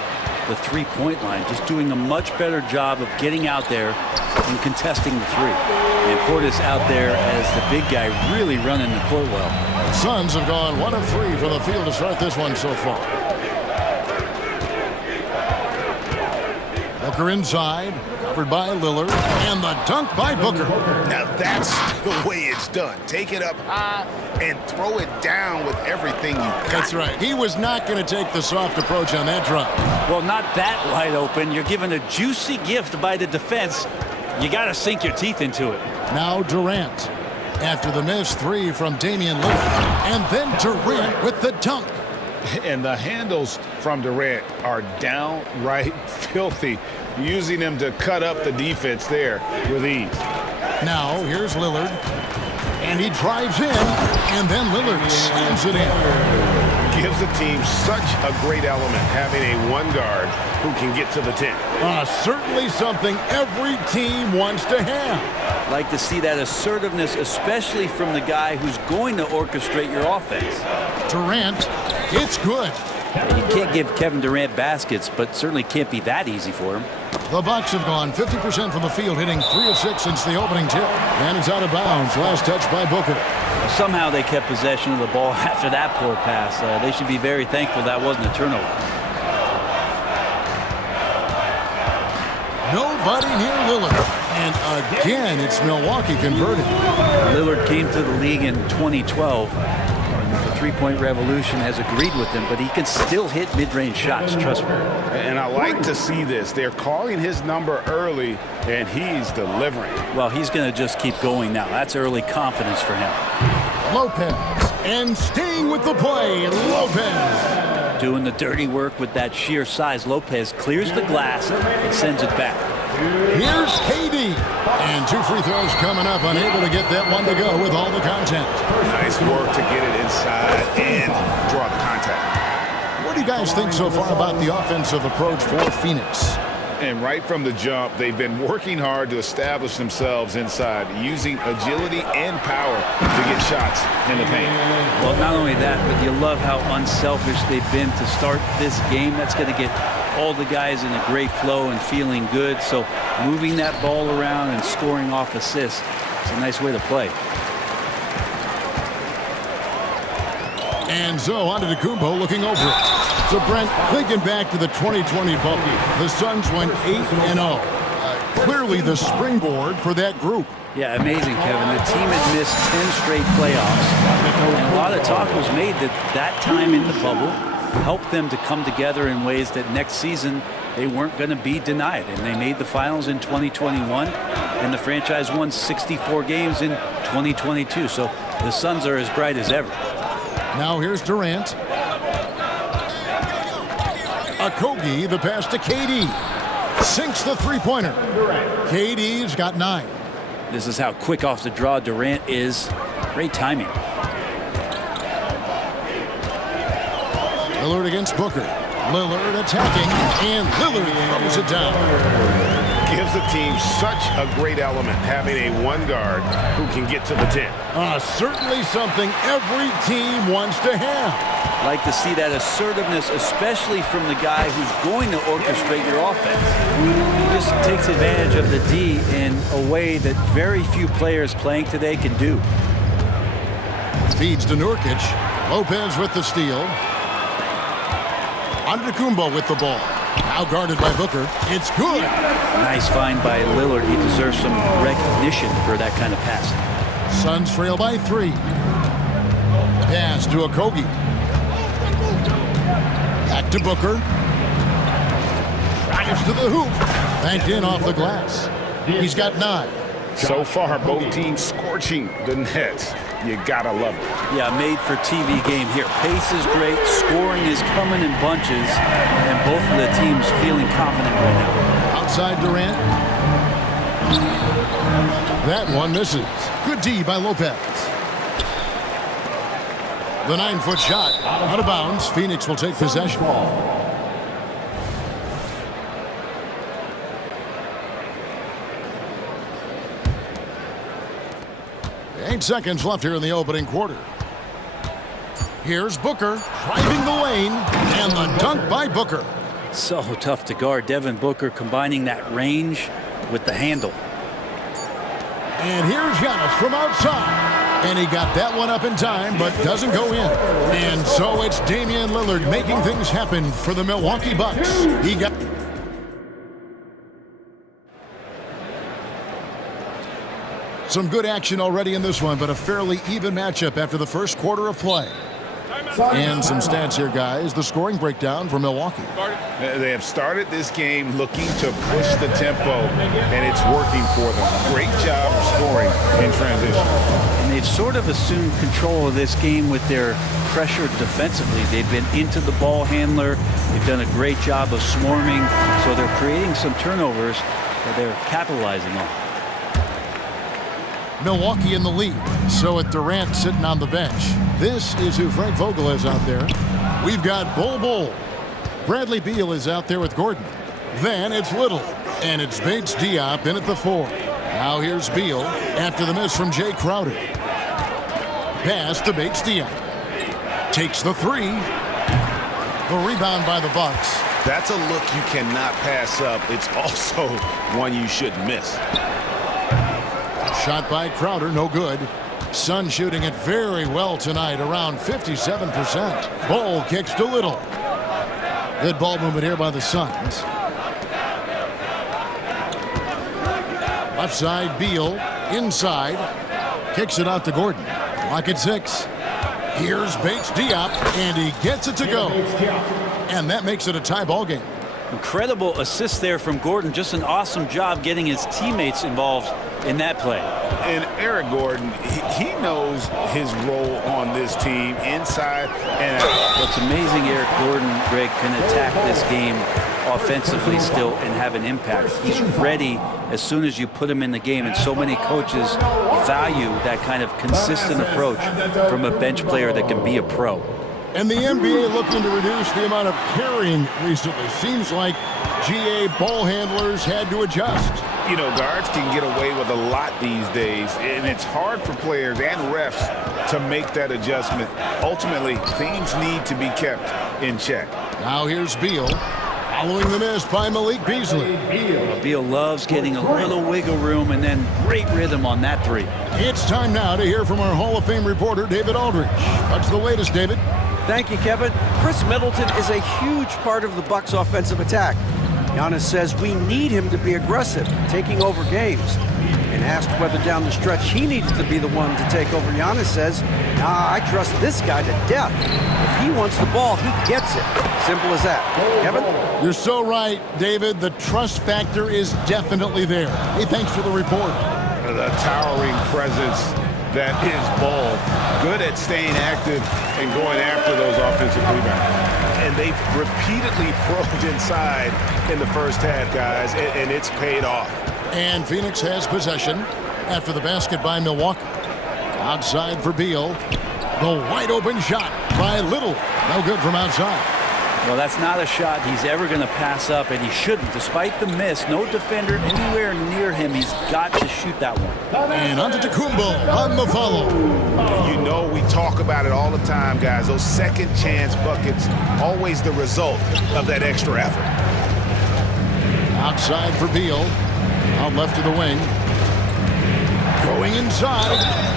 the three-point line, just doing a much better job of getting out there and contesting the three. And Portis out there as the big guy really running the court well. Suns have gone 1 of 3 from the field to start this one so far. Booker inside, covered by Lillard, and the dunk by Booker. Now that's the way it's done. Take it up high and throw it down with everything you got. That's right. He was not going to take the soft approach on that drive. Well, not that wide open. You're given a juicy gift by the defense. You got to sink your teeth into it. Now Durant. After the missed 3 from Damian Lillard. And then Durant with the dunk. And the handles from Durant are downright filthy, using them to cut up the defense there with ease. Now here's Lillard, and he drives in, and then Lillard slams it in. Gives the team such a great element, having a one guard who can get to the 10. Certainly something every team wants to have. Like to see that assertiveness, especially from the guy who's going to orchestrate your offense. Durant, it's good. You can't give Kevin Durant baskets, but certainly can't be that easy for him. The Bucks have gone 50% from the field, hitting 3 of 6 since the opening tip. And it's out of bounds. Last touch by Booker. Somehow they kept possession of the ball after that poor pass. They should be very thankful that wasn't a turnover. Nobody near Lillard. And again, it's Milwaukee converted. Lillard came to the league in 2012. The three-point revolution has agreed with him, but he can still hit mid-range shots, trust me. And I like to see this. They're calling his number early, and he's delivering. Well, he's going to just keep going now. That's early confidence for him. Lopez, and staying with the play, Lopez. Doing the dirty work with that sheer size. Lopez clears the glass and sends it back. Here's KD. And 2 free throws coming up, unable to get that one to go with all the contact. Nice work to get it inside and draw the contact. What do you guys think so far about the offensive approach for Phoenix? And right from the jump, they've been working hard to establish themselves inside, using agility and power to get shots in the paint. Well, not only that, but you love how unselfish they've been to start this game. That's going to get all the guys in a great flow and feeling good. So moving that ball around and scoring off assists, it's a nice way to play. And so on to Antetokounmpo looking over it. So Brent, thinking back to the 2020 bubble, the Suns went 8-0. Clearly the springboard for that group. Yeah, amazing, Kevin. The team had missed 10 straight playoffs. And a lot of talk was made that time in the bubble helped them to come together in ways that next season they weren't going to be denied. And they made the finals in 2021, and the franchise won 64 games in 2022. So the Suns are as bright as ever. Now here's Durant. Okogie, the pass to KD. Sinks the three-pointer. KD's got 9. This is how quick off the draw Durant is. Great timing. Lillard against Booker. Lillard attacking, and Lillard throws it down. gives the team such a great element, having a one guard who can get to the 10. Certainly something every team wants to have. Like to see that assertiveness, especially from the guy who's going to orchestrate your offense. He just takes advantage of the D in a way that very few players playing today can do. Feeds to Nurkic. Lopez with the steal. Antetokounmpo with the ball. Now guarded by Booker. It's good. Nice find by Lillard. He deserves some recognition for that kind of pass. Suns trail by 3. Pass to Okogie. Back to Booker. Drives to the hoop. Banked in off the glass. He's got 9. So far, both teams scorching the Nets. You gotta love it. Yeah, made for TV game here. Pace is great. Scoring is coming in bunches. And both of the teams feeling confident right now. Outside Durant. That one misses. Good D by Lopez. The 9-foot shot out of bounds. Phoenix will take possession. 8 seconds left here in the opening quarter. Here's Booker driving the lane, and the dunk by Booker. So tough to guard. Devin Booker combining that range with the handle. And here's Giannis from outside. And he got that one up in time, but doesn't go in. And so it's Damian Lillard making things happen for the Milwaukee Bucks. He got... Some good action already in this one, but a fairly even matchup after the first quarter of play. And some stats here, guys. The scoring breakdown for Milwaukee. They have started this game looking to push the tempo, and it's working for them. Great job of scoring in transition. And they've sort of assumed control of this game with their pressure defensively. They've been into the ball handler. They've done a great job of swarming. So they're creating some turnovers that they're capitalizing on. Milwaukee in the lead. So with Durant sitting on the bench. This is who Frank Vogel is out there. We've got Bull. Bradley Beal is out there with Gordon. Then it's Little. And it's Bates Diop in at the 4. Now here's Beal after the miss from Jay Crowder. Pass to Bates Diop. Takes the 3. The rebound by the Bucks. That's a look you cannot pass up. It's also one you shouldn't miss. Shot by Crowder, no good. Sun shooting it very well tonight, around 57%. Bull kicks to Little. Good ball movement here by the Suns. Left side, Beal. Inside. Kicks it out to Gordon. Clock at 6. Here's Bates Diop, and he gets it to go. And that makes it a tie ball game. Incredible assist there from Gordon. Just an awesome job getting his teammates involved in that play. And Eric Gordon, he knows his role on this team inside and out. What's amazing, Eric Gordon, Greg, can attack this game offensively still and have an impact. He's ready as soon as you put him in the game, and so many coaches value that kind of consistent approach from a bench player that can be a pro. And the NBA looking to reduce the amount of carrying recently. Seems like GA ball handlers had to adjust. You know, guards can get away with a lot these days, and it's hard for players and refs to make that adjustment. Ultimately, things need to be kept in check. Now here's Beal. Following the miss by Malik Beasley. Beal loves getting a little wiggle room and then great rhythm on that 3. It's time now to hear from our Hall of Fame reporter, David Aldridge. What's the latest, David? Thank you, Kevin. Chris Middleton is a huge part of the Bucks' offensive attack. Giannis says we need him to be aggressive, taking over games. And asked whether down the stretch he needs to be the one to take over, Giannis says, nah, I trust this guy to death. If he wants the ball, he gets it. Simple as that. Kevin? You're so right, David. The trust factor is definitely there. Hey, thanks for the report. The towering presence that is Ball. Good at staying active and going after those offensive rebounds. And they've repeatedly probed inside in the first half, guys, and it's paid off. And Phoenix has possession after the basket by Milwaukee. Outside for Beal. The wide open shot by Little. No good from outside. Well, that's not a shot he's ever going to pass up, and he shouldn't. Despite the miss, no defender anywhere near him. He's got to shoot that one. And Antetokounmpo on the follow. You know, we talk about it all the time, guys. Those second chance buckets, always the result of that extra effort. Outside for Beal. Out left of the wing. Going inside.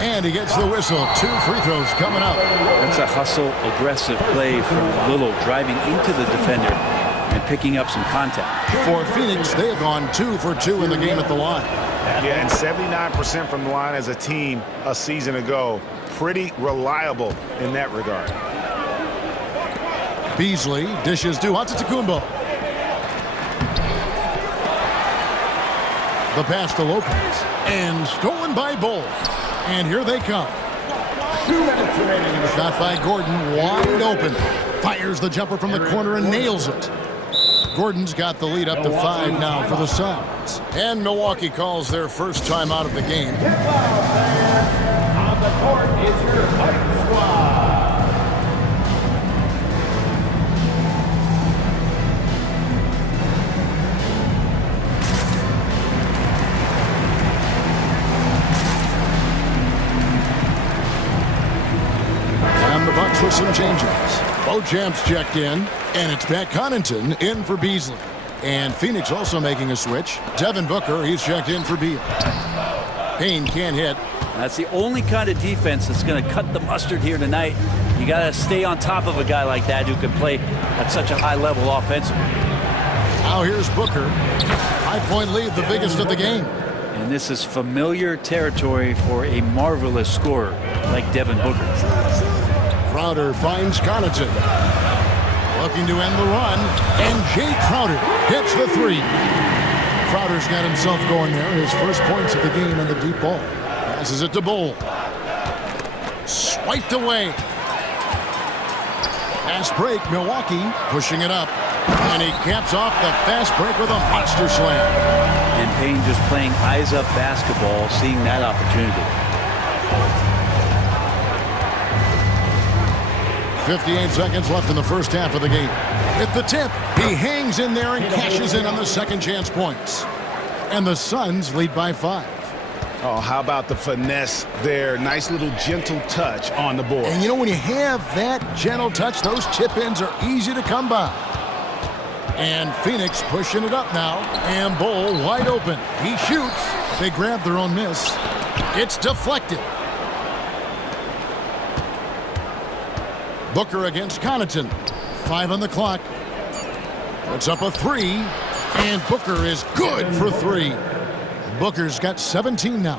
And he gets the whistle. 2 free throws coming up. That's a hustle, aggressive play from Lillard, driving into the defender and picking up some contact. For Phoenix, they have gone 2 for 2 in the game at the line. Yeah, and 79% from the line as a team a season ago. Pretty reliable in that regard. Beasley dishes to Antetokounmpo. The pass to Lopez. And stolen by Bull. And here they come. 2 minutes remaining in the shot by Gordon, wide open. Fires the jumper from the corner and nails it. Gordon's got the lead up to 5 now for the Suns. And Milwaukee calls their first time out of the game. On the court is your fight squad. For some changes. Beauchamp's checked in, and it's Pat Connaughton in for Beasley. And Phoenix also making a switch. Devin Booker, he's checked in for Beal. Payne can't hit. That's the only kind of defense that's going to cut the mustard here tonight. You got to stay on top of a guy like that who can play at such a high level offensively. Now here's Booker. 5-point lead, the biggest of the game. And this is familiar territory for a marvelous scorer like Devin Booker. Crowder finds Connaughton. Looking to end the run. And Jay Crowder hits the 3. Crowder's got himself going there. His first points of the game on the deep ball. Passes it to Bull. Swiped away. Fast break. Milwaukee pushing it up. And he caps off the fast break with a monster slam. And Payne just playing eyes-up basketball, seeing that opportunity. 58 seconds left in the first half of the game. At the tip, he hangs in there and cashes in on the second chance points. And the Suns lead by 5. Oh, how about the finesse there? Nice little gentle touch on the board. And you know, when you have that gentle touch, those tip-ins are easy to come by. And Phoenix pushing it up now. And Bull wide open. He shoots. They grab their own miss. It's deflected. Booker against Connaughton. 5 on the clock. Puts up a 3. And Booker is good for 3. Booker's got 17 now.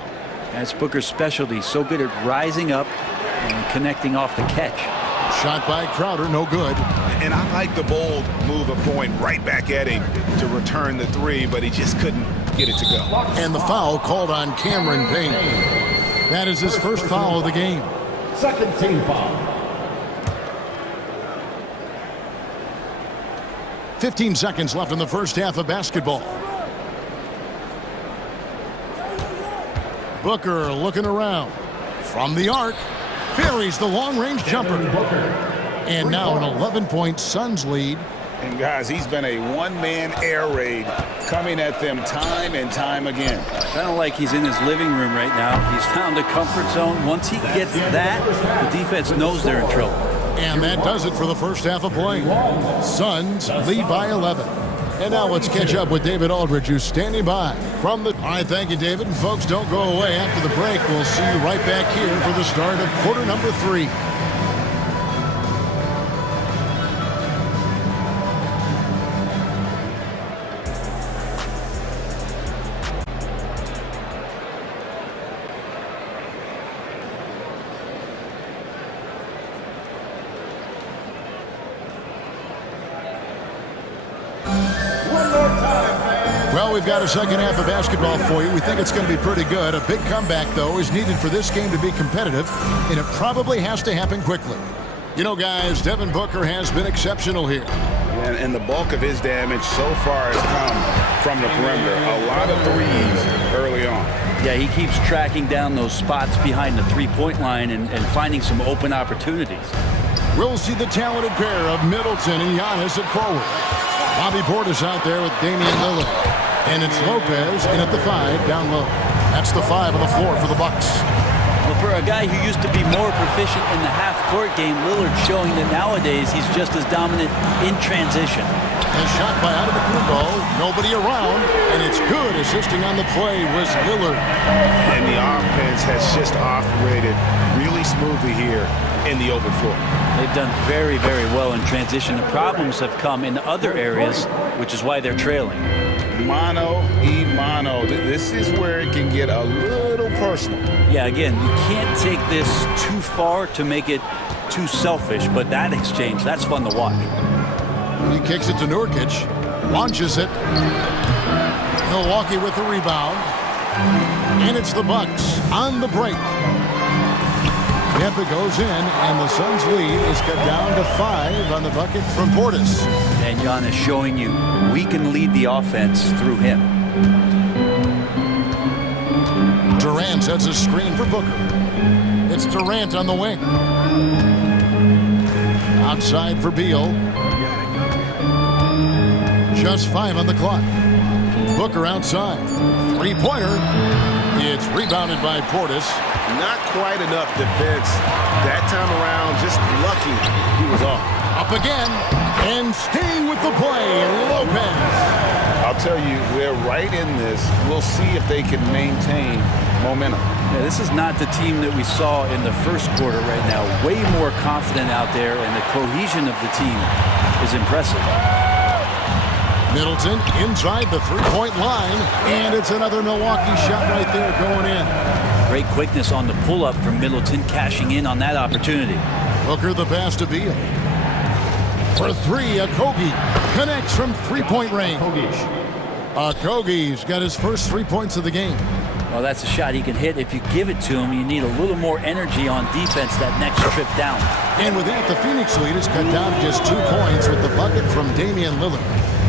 That's Booker's specialty. So good at rising up and connecting off the catch. Shot by Crowder, no good. And I like the bold move of going right back at him to return the 3, but he just couldn't get it to go. And the foul called on Cameron Payne. That is his first foul of the game. Second team foul. 15 seconds left in the first half of basketball. Booker looking around. From the arc, buries the long-range jumper. And now an 11-point Suns lead. And guys, he's been a one-man air raid coming at them time and time again. Kind of like he's in his living room right now. He's found a comfort zone. Once he gets that, the defense knows they're in trouble. And that does it for the first half of play. Suns lead by 11. And now let's catch up with David Aldridge, who's standing by from the... All right, thank you, David. And folks, don't go away. After the break, we'll see you right back here for the start of quarter number 3. Well, we've got a second half of basketball for you. We think it's going to be pretty good. A big comeback, though, is needed for this game to be competitive, and it probably has to happen quickly. You know, guys, Devin Booker has been exceptional here. And the bulk of his damage so far has come from the perimeter. A lot of threes early on. Yeah, he keeps tracking down those spots behind the three-point line and finding some open opportunities. We'll see the talented pair of Middleton and Giannis at forward. Bobby Portis out there with Damian Lillard. And it's Lopez in at the 5 down low. That's the 5 on the floor for the Bucks. Well, for a guy who used to be more proficient in the half-court game, Lillard showing that nowadays he's just as dominant in transition. A shot by Antetokounmpo, nobody around, and it's good. Assisting on the play was Lillard. And the offense has just operated really smoothly here in the open floor. They've done very, very well in transition. The problems have come in other areas, which is why they're trailing. Mano. This is where it can get a little personal. Yeah, again, you can't take this too far to make it too selfish, but that exchange, that's fun to watch. He kicks it to Nurkic, launches it. Milwaukee with the rebound. And it's the Bucks on the break. Yep, it goes in, and the Suns' lead is cut down to 5 on the bucket from Portis. And Giannis showing you we can lead the offense through him. Durant sets a screen for Booker. It's Durant on the wing. Outside for Beal. Just 5 on the clock. Booker outside. Three-pointer. It's rebounded by Portis. Not quite enough defense that time around. Just lucky he was off. Up again. And staying with the play, Lopez. I'll tell you, they're right in this. We'll see if they can maintain momentum. Yeah, this is not the team that we saw in the first quarter right now. Way more confident out there, and the cohesion of the team is impressive. Middleton inside the three-point line, and it's another Milwaukee shot right there going in. Great quickness on the pull-up from Middleton, cashing in on that opportunity. Booker the pass to Beal. For 3, Okogie connects from three-point range. Okogie's got his first 3 points of the game. Well, that's a shot he can hit. If you give it to him, you need a little more energy on defense that next trip down. And with that, the Phoenix lead is cut down to just 2 points with the bucket from Damian Lillard.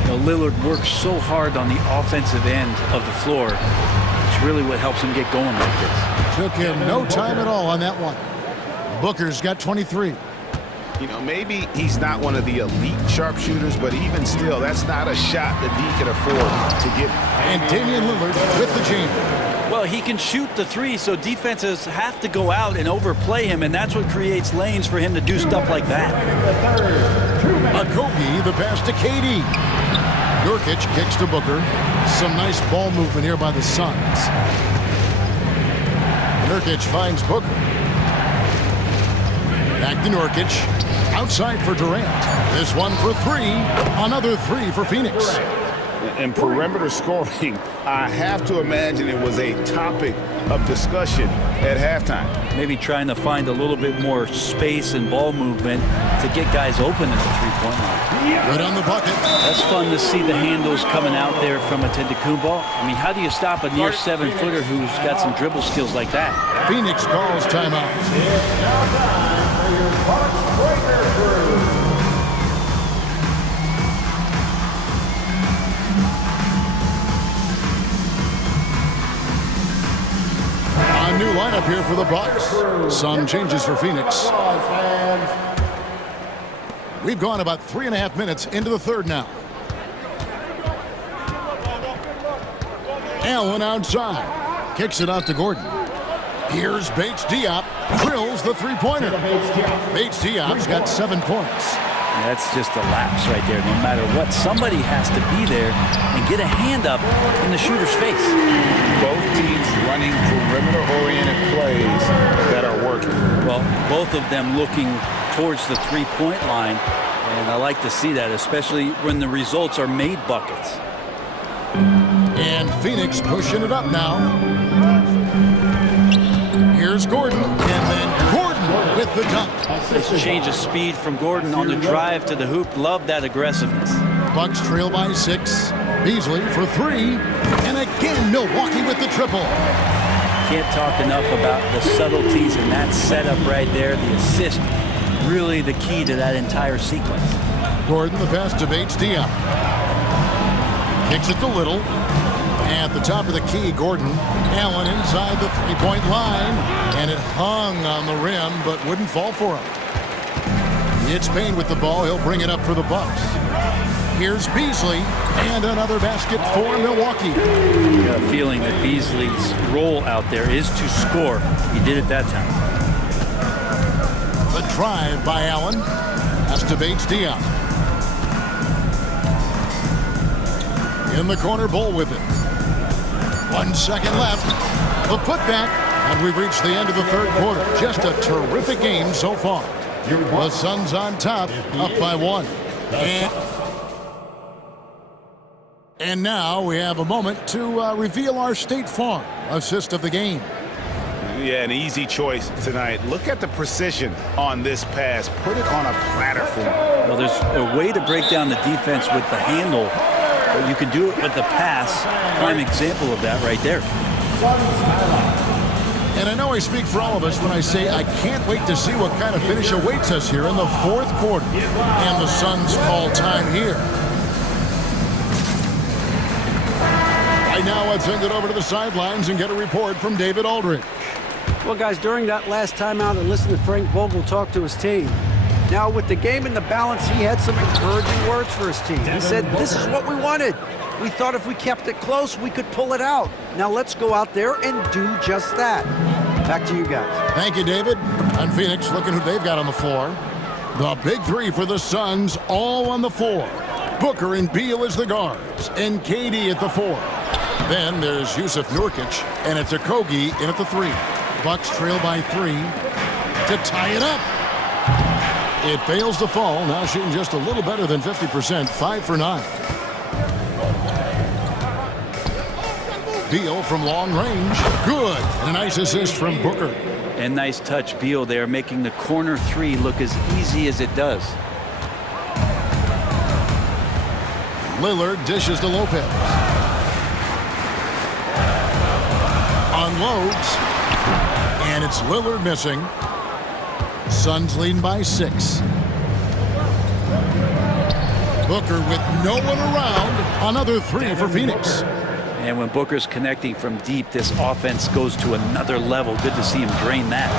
You know, Lillard works so hard on the offensive end of the floor. It's really what helps him get going like this. Took him no time at all on that one. Booker's got 23. You know, maybe he's not one of the elite sharpshooters, but even still, that's not a shot that he can afford to give. And Damian Lillard with the jam. Well, he can shoot the 3, so defenses have to go out and overplay him, and that's what creates lanes for him to do stuff like that. Okogie, the pass to KD. Nurkic kicks to Booker. Some nice ball movement here by the Suns. Nurkic finds Booker. Back to Nurkic. Outside for Durant. This one for 3. Another 3 for Phoenix. And perimeter scoring, I have to imagine it was a topic of discussion at halftime. Maybe trying to find a little bit more space and ball movement to get guys open at the three-point line. Good on the bucket. That's fun to see the handles coming out there from Antetokounmpo. I mean, how do you stop a near 7-footer who's got some dribble skills like that? Phoenix calls timeout. It's now time for your Bucks breaker crew. A new lineup here for the Bucks. Some changes for Phoenix. We've gone about 3.5 minutes into the third now. Allen outside. Kicks it out to Gordon. Here's Bates Diop. Drills the three-pointer. Bates Diop's got 7 points. That's just a lapse right there. No matter what, somebody has to be there and get a hand up in the shooter's face. Both teams running perimeter-oriented plays that are working. Well, both of them looking towards the three-point line, and I like to see that, especially when the results are made buckets. And Phoenix pushing it up now. Here's Gordon, and then Gordon with the dunk. Nice change of speed from Gordon on the drive to the hoop. Love that aggressiveness. Bucks trail by 6. Beasley for 3. And again, Milwaukee with the triple. Can't talk enough about the subtleties in that setup right there. The assist, really the key to that entire sequence. Gordon, the pass to Bates Diop. Kicks it to Little. At the top of the key, Gordon. Allen inside the three-point line. And it hung on the rim, but wouldn't fall for him. It's Payne with the ball. He'll bring it up for the Bucks. Here's Beasley, and another basket for Milwaukee. I got a feeling that Beasley's role out there is to score. He did it that time. The drive by Allen. Masturbates Dion. In the corner, Bull with it. 1 second left. The putback, and we've reached the end of the third quarter. Just a terrific game so far. The Suns on top, up by 1. And now we have a moment to reveal our State Farm assist of the game. Yeah, an easy choice tonight. Look at the precision on this pass. Put it on a platter for him. Well, there's a way to break down the defense with the handle, but you can do it with the pass. Prime example of that right there. And I know I speak for all of us when I say I can't wait to see what kind of finish awaits us here in the fourth quarter. And the Suns call time here. Right now, let's send it over to the sidelines and get a report from David Aldridge. Well, guys, during that last timeout, I listened to Frank Vogel talk to his team. Now, with the game in the balance, he had some encouraging words for his team. He said, this is what we wanted. We thought if we kept it close, we could pull it out. Now let's go out there and do just that. Back to you guys. Thank you, David. And Phoenix, looking who they've got on the floor. The big three for the Suns, all on the floor. Booker and Beal as the guards, and KD at the 4. Then there's Yusuf Nurkic, and it's Okogie in at the 3. Bucks trail by 3 to tie it up. It fails to fall, now shooting just a little better than 50%, 5 for 9. Beal from long range, good, and a nice assist from Booker. And nice touch, Beal there, making the corner 3 look as easy as it does. Lillard dishes to Lopez. Unloads, and it's Lillard missing. Suns leading by 6. Booker with no one around. Another 3 for Phoenix. And when Booker's connecting from deep, this offense goes to another level. Good to see him drain that.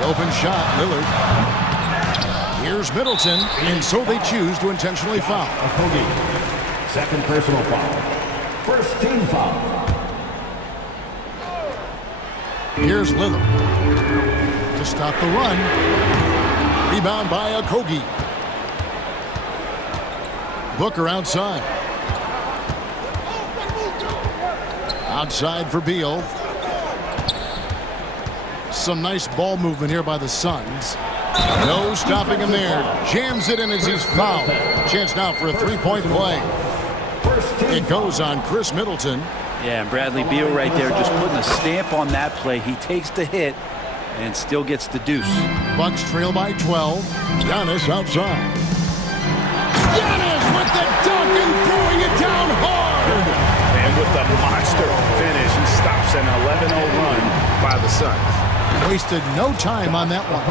The open shot, Lillard. Here's Middleton, and so they choose to intentionally foul. Okogie. Second personal foul. First team foul. Here's Lillard to stop the run. Rebound by Okogie. Booker outside. Outside for Beal. Some nice ball movement here by the Suns. No stopping him there. Jams it in as he's fouled. Chance now for a three-point play. It goes on Chris Middleton. Yeah, and Bradley Beal right there just putting a stamp on that play. He takes the hit and still gets the deuce. Bucks trail by 12. Giannis outside. Giannis with the dunk and throwing it down hard. And with the monster finish, he stops an 11-0 run by the Suns. Wasted no time on that one.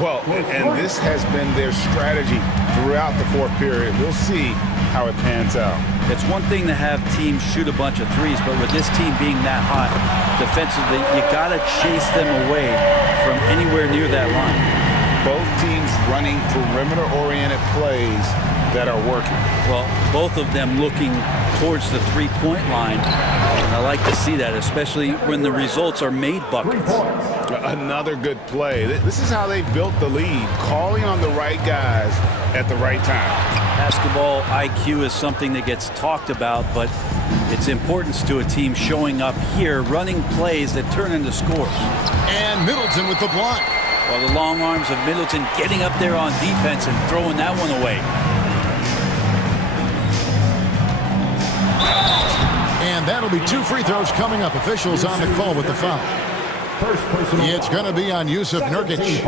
Well, and this has been their strategy throughout the fourth period. We'll see how it pans out. It's one thing to have teams shoot a bunch of threes, but with this team being that hot defensively, you got to chase them away from anywhere near that line. Both teams running perimeter-oriented plays that are working. Well, both of them looking towards the three-point line, and I like to see that, especially when the results are made buckets. Another good play. This is how they built the lead, calling on the right guys at the right time. Basketball IQ is something that gets talked about, but its importance to a team showing up here, running plays that turn into scores. And Middleton with the block. Well, the long arms of Middleton getting up there on defense and throwing that one away. And that'll be 2 free throws coming up. Officials on the call with the foul. It's going to be on Yusuf Nurkic.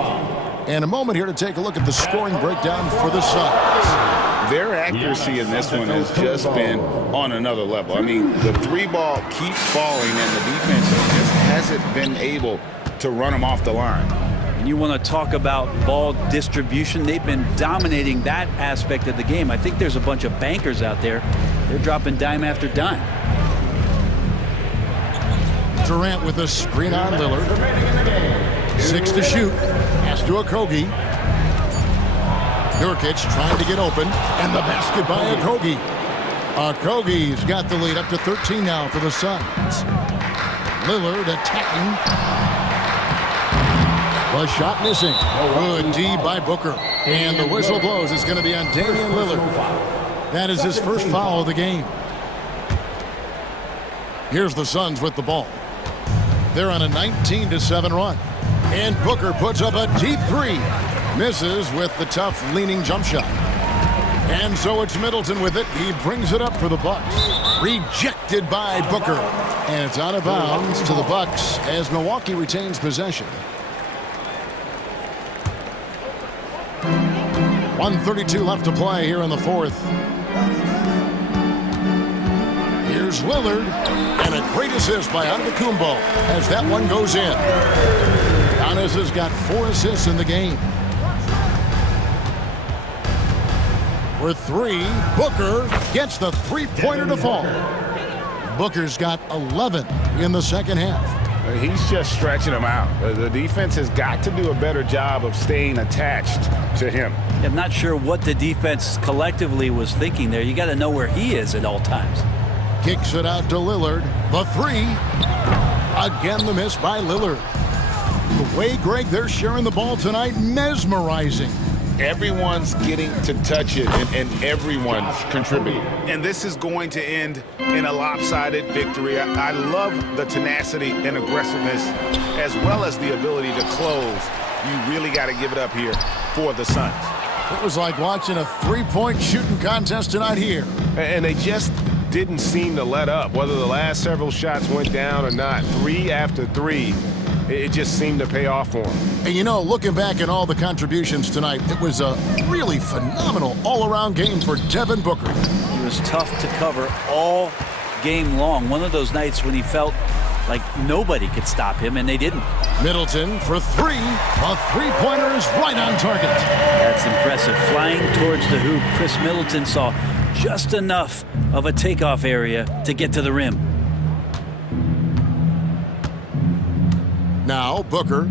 And a moment here to take a look at the scoring breakdown for the Suns. Their accuracy in this one has just been on another level. I mean, the 3-ball keeps falling, and the defense just hasn't been able to run them off the line. And you want to talk about ball distribution. They've been dominating that aspect of the game. I think there's a bunch of bankers out there. They're dropping dime after dime. Durant with a screen on Lillard. 6 to shoot. Pass to Okogie. Nurkic trying to get open, and the basket by Okogie. Okogie's got the lead up to 13 now for the Suns. Lillard attacking. The shot missing. Good D by Booker. And the whistle blows. It's going to be on Damian Lillard. That is his first foul of the game. Here's the Suns with the ball. They're on a 19-7 run. And Booker puts up a deep three. Misses with the tough leaning jump shot. And so it's Middleton with it. He brings it up for the Bucks. Rejected by Booker. And it's out of bounds to the Bucks as Milwaukee retains possession. 1:32 left to play here in the fourth. Here's Lillard. And a great assist by Antetokounmpo as that one goes in. Giannis has got 4 assists in the game. For 3, Booker gets the three-pointer to fall. Booker's got 11 in the second half. He's just stretching them out. The defense has got to do a better job of staying attached to him. I'm not sure what the defense collectively was thinking there. You got to know where he is at all times. Kicks it out to Lillard. The 3. Again, the miss by Lillard. The way, Greg, they're sharing the ball tonight, mesmerizing. Everyone's getting to touch it, and everyone's contributing. And this is going to end in a lopsided victory. I love the tenacity and aggressiveness, as well as the ability to close. You really got to give it up here for the Suns. It was like watching a three-point shooting contest tonight here. And they just didn't seem to let up, whether the last several shots went down or not. 3 after 3. It just seemed to pay off for him. And you know, looking back at all the contributions tonight, it was a really phenomenal all-around game for Devin Booker. He was tough to cover all game long. One of those nights when he felt like nobody could stop him, and they didn't. Middleton for 3. A three-pointer is right on target. That's impressive. Flying towards the hoop, Chris Middleton saw just enough of a takeoff area to get to the rim. Now Booker.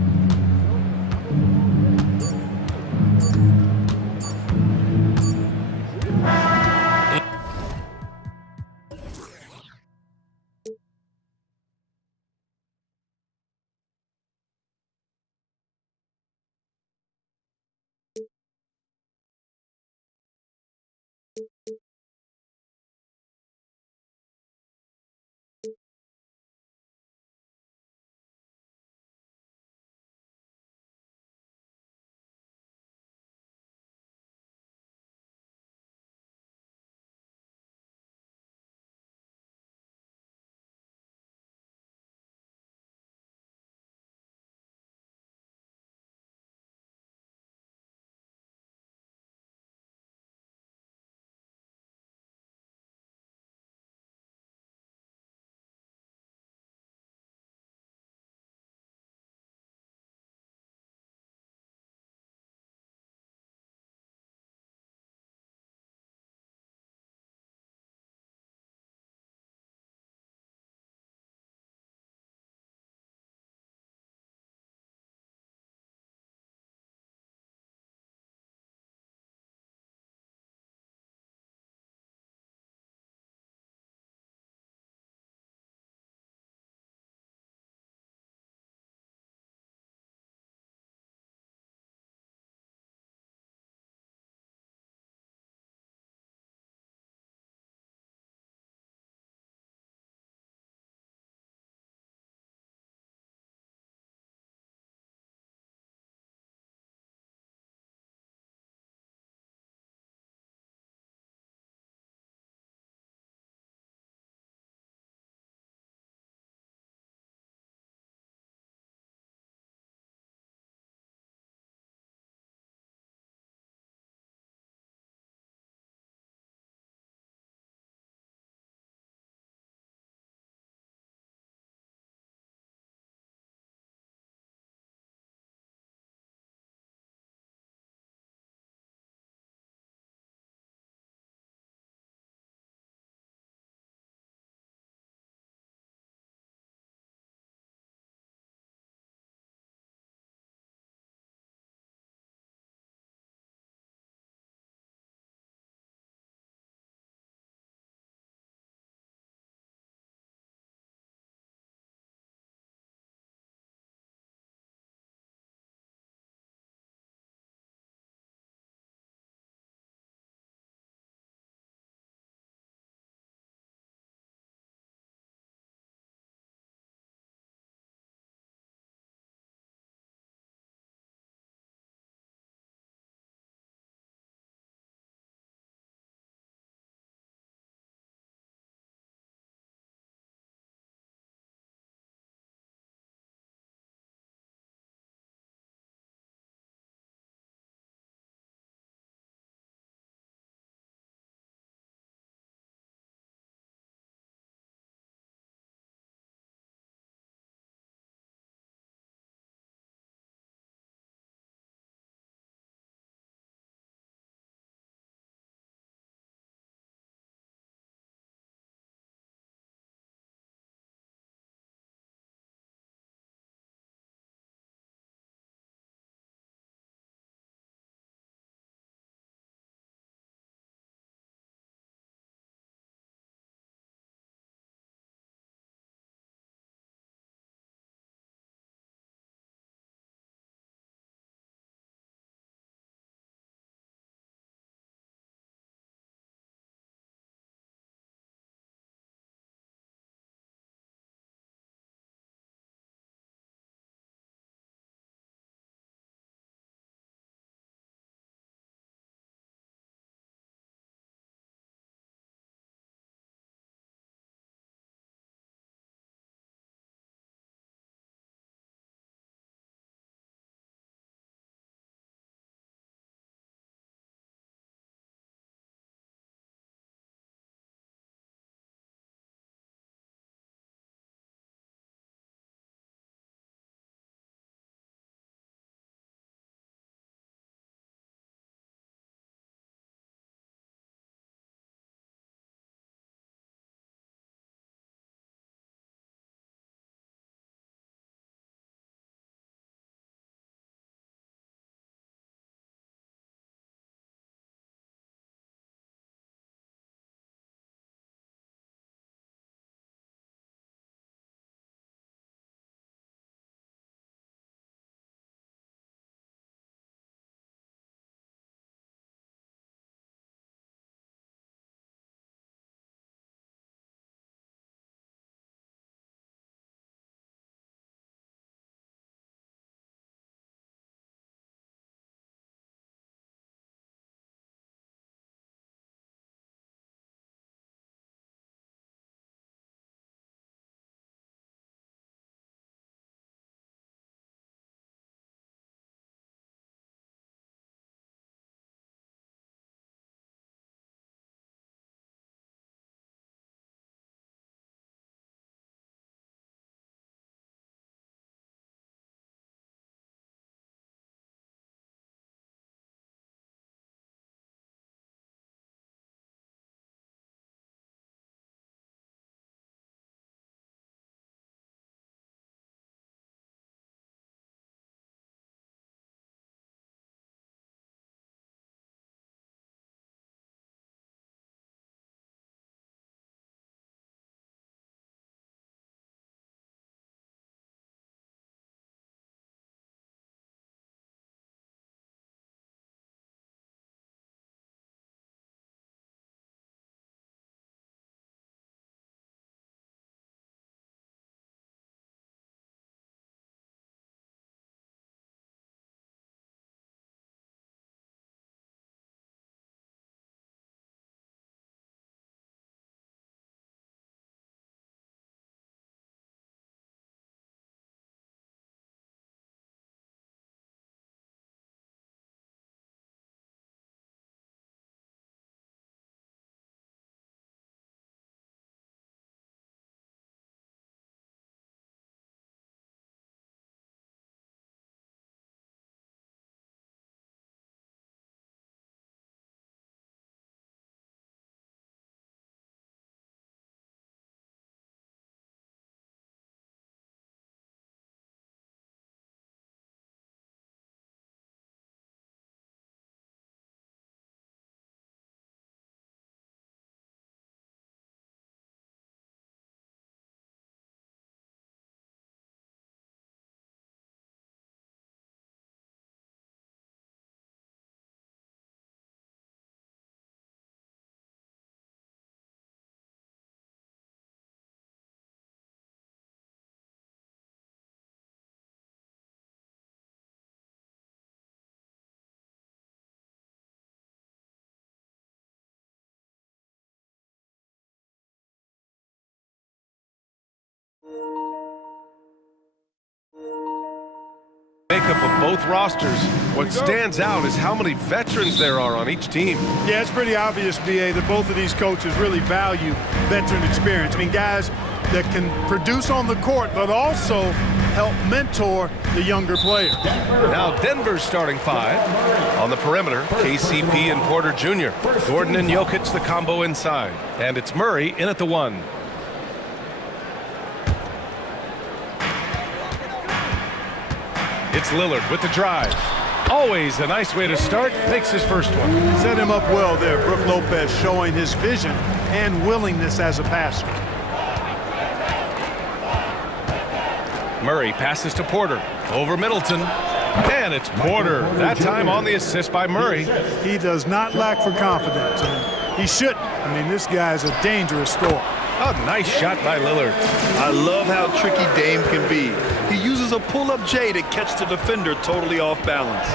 Makeup of both rosters. What stands out is how many veterans there are on each team. Yeah, it's pretty obvious, B.A., that both of these coaches really value veteran experience. I mean, guys that can produce on the court, but also help mentor the younger players. Now Denver's starting five. On the perimeter, KCP and Porter Jr. Gordon and Jokic, the combo inside. And it's Murray in at the one. It's Lillard with the drive. Always a nice way to start. Makes his first one. Set him up well there. Brook Lopez showing his vision and willingness as a passer. Murray passes to Porter. Over Middleton. And it's Porter. That time on the assist by Murray. He does not lack for confidence. And he shouldn't. I mean, this guy's a dangerous scorer. A nice shot by Lillard. I love how tricky Dame can be. He uses a pull-up J to catch the defender totally off balance.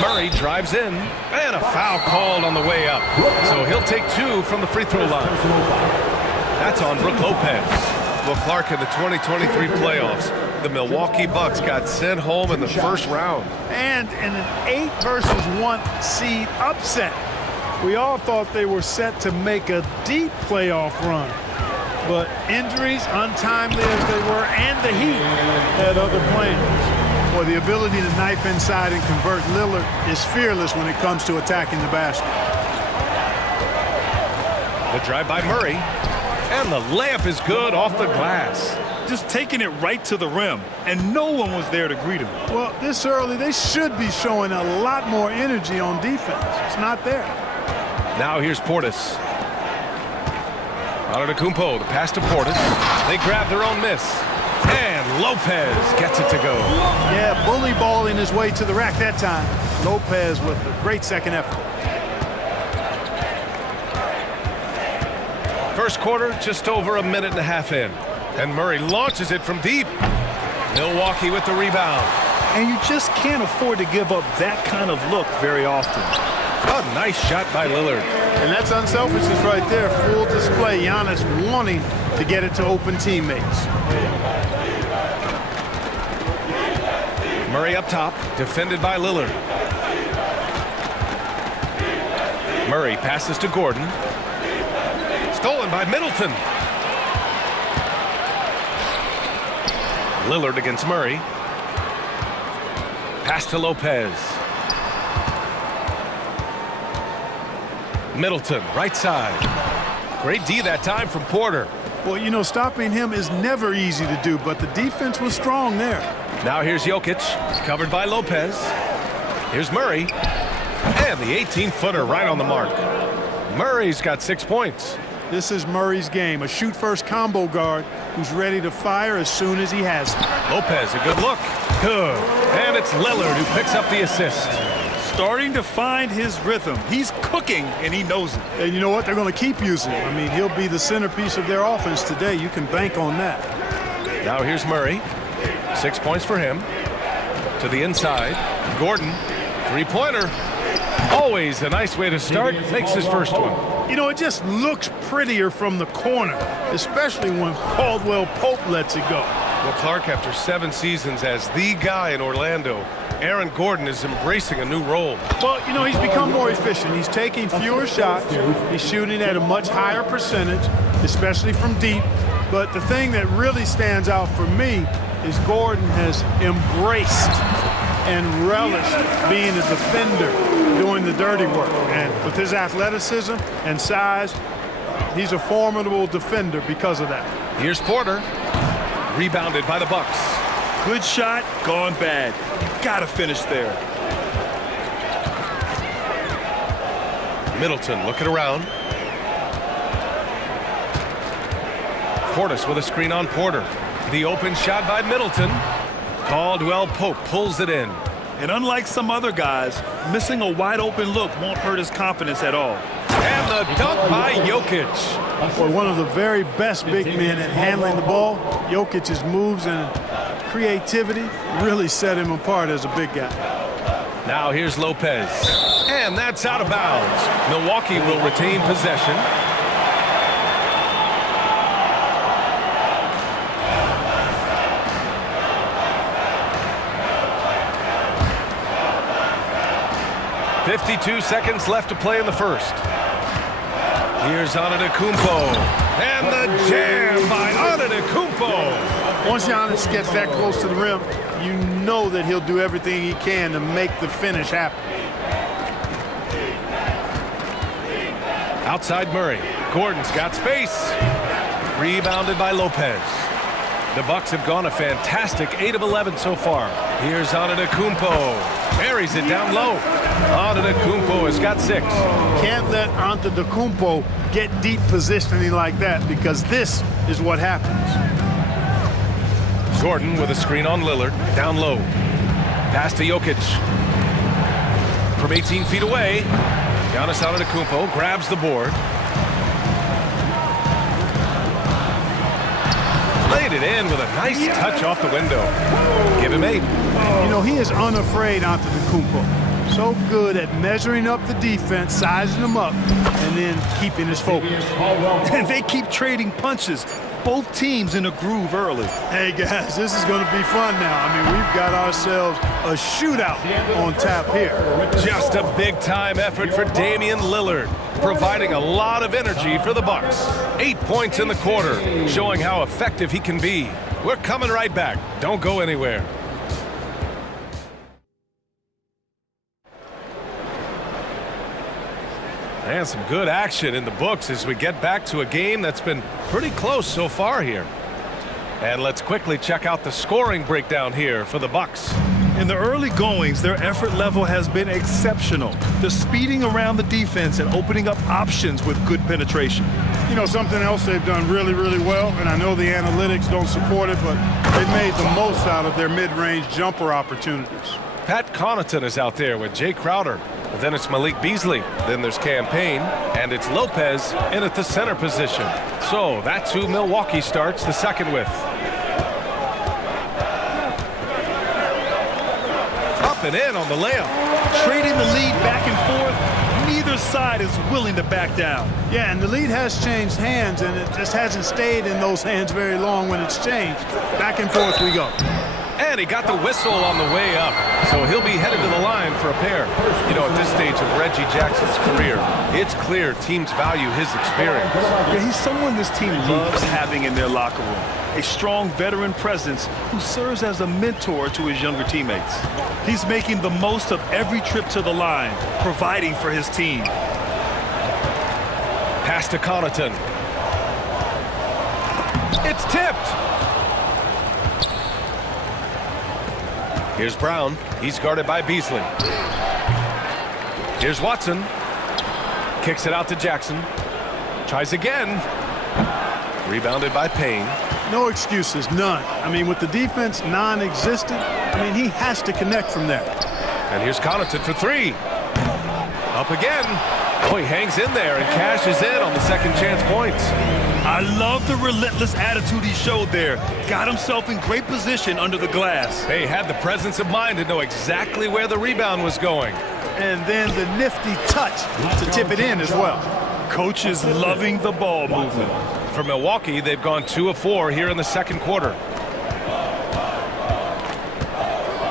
Murray drives in, and a foul called on the way up. So he'll take two from the free throw line. That's on Brook Lopez. Well, Clark, in the 2023 playoffs, the Milwaukee Bucks got sent home in the first round. And in an 8-versus-1 seed upset. We all thought they were set to make a deep playoff run. But injuries, untimely as they were, and the Heat had other plans. Boy, the ability to knife inside and convert Lillard is fearless when it comes to attacking the basket. The drive by Murray, and the layup is good off the glass. Just taking it right to the rim, and no one was there to greet him. Well, this early, they should be showing a lot more energy on defense. It's not there. Now here's Portis. Antetokounmpo, the pass to Portis. They grab their own miss. And Lopez gets it to go. Yeah, bully balling his way to the rack that time. Lopez with a great second effort. First quarter, just over a minute and a half in. And Murray launches it from deep. Milwaukee with the rebound. And you just can't afford to give up that kind of look very often. A nice shot by Lillard. And that's unselfishness right there. Full display. Giannis wanting to get it to open teammates. Murray up top, defended by Lillard. Murray passes to Gordon. Stolen by Middleton. Lillard against Murray. Pass to Lopez. Middleton, right side. Great D that time from Porter. Well, you know, stopping him is never easy to do, but the defense was strong there. Now here's Jokic, covered by Lopez. Here's Murray. And the 18-footer right on the mark. Murray's got 6 points. This is Murray's game, a shoot-first combo guard who's ready to fire as soon as he has it. Lopez, a good look. Good. And it's Lillard who picks up the assist. Starting to find his rhythm. He's cooking, and he knows it. And you know what? They're going to keep using him. I mean, he'll be the centerpiece of their offense today. You can bank on that. Now here's Murray. 6 points for him. To the inside. Gordon, three-pointer. Always a nice way to start. Makes his first one. You know, it just looks prettier from the corner, especially when Caldwell Pope lets it go. Well, Clark, after 7 seasons as the guy in Orlando, Aaron Gordon is embracing a new role. Well, you know, he's become more efficient. He's taking fewer shots. He's shooting at a much higher percentage, especially from deep. But the thing that really stands out for me is Gordon has embraced and relished being a defender, doing the dirty work. And with his athleticism and size, he's a formidable defender because of that. Here's Porter, rebounded by the Bucks. Good shot, gone bad. Gotta finish there. Middleton looking around. Portis with a screen on Porter. The open shot by Middleton. Caldwell Pope pulls it in. And unlike some other guys, missing a wide open look won't hurt his confidence at all. And the dunk by Jokic. Boy, one of the very best big men at handling the ball. Jokic's moves and creativity really set him apart as a big guy. Now here's Lopez. And that's out of bounds. Milwaukee will retain possession. 52 seconds left to play in the first. Here's Antetokounmpo. And the jam by Antetokounmpo. Once Giannis gets that close to the rim, you know that he'll do everything he can to make the finish happen. Outside Murray. Gordon's got space. Rebounded by Lopez. The Bucks have gone a fantastic 8 of 11 so far. Here's Antetokounmpo. Buries it down low. Antetokounmpo has got 6. Can't let Antetokounmpo get deep positioning like that, because this is what happens. Jordan with a screen on Lillard. Down low. Pass to Jokic. From 18 feet away, Giannis Antetokounmpo grabs the board. Laid it in with a nice touch off the window. Give him 8. You know, he is unafraid, Antetokounmpo. So good at measuring up the defense, sizing them up, and then keeping his focus. And they keep trading punches. Both teams in a groove early. Hey, guys, this is going to be fun now. I mean, we've got ourselves a shootout on tap here. Just a big-time effort for Damian Lillard, providing a lot of energy for the Bucks. 8 points in the quarter, showing how effective he can be. We're coming right back. Don't go anywhere. And some good action in the books as we get back to a game that's been pretty close so far here. And let's quickly check out the scoring breakdown here for the Bucks. In the early goings, their effort level has been exceptional. They're speeding around the defense and opening up options with good penetration. You know, something else they've done really, really well, and I know the analytics don't support it, but they've made the most out of their mid-range jumper opportunities. Pat Connaughton is out there with Jay Crowder. Then it's Malik Beasley. Then there's Campaign. And it's Lopez in at the center position. So that's who Milwaukee starts the second with. Up and in on the layup. Trading the lead back and forth. Neither side is willing to back down. Yeah, and the lead has changed hands, and it just hasn't stayed in those hands very long when it's changed. Back and forth we go. And he got the whistle on the way up, so he'll be headed to the line for a pair. You know, at this stage of Reggie Jackson's career, it's clear teams value his experience. Yeah, he's someone this team loves having in their locker room. A strong veteran presence who serves as a mentor to his younger teammates. He's making the most of every trip to the line, providing for his team. Pass to Connaughton. It's tipped. Here's Brown. He's guarded by Beasley. Here's Watson. Kicks it out to Jackson. Tries again. Rebounded by Payne. No excuses, none. I mean, with the defense non-existent, I mean, he has to connect from there. And here's Connaughton for 3. Up again. Oh, he hangs in there and cashes in on the second chance points. I love the relentless attitude he showed there. Got himself in great position under the glass. Hey, had the presence of mind to know exactly where the rebound was going. And then the nifty touch to tip it in as well. Coach is loving the ball movement. For Milwaukee, they've gone 2 of 4 here in the second quarter.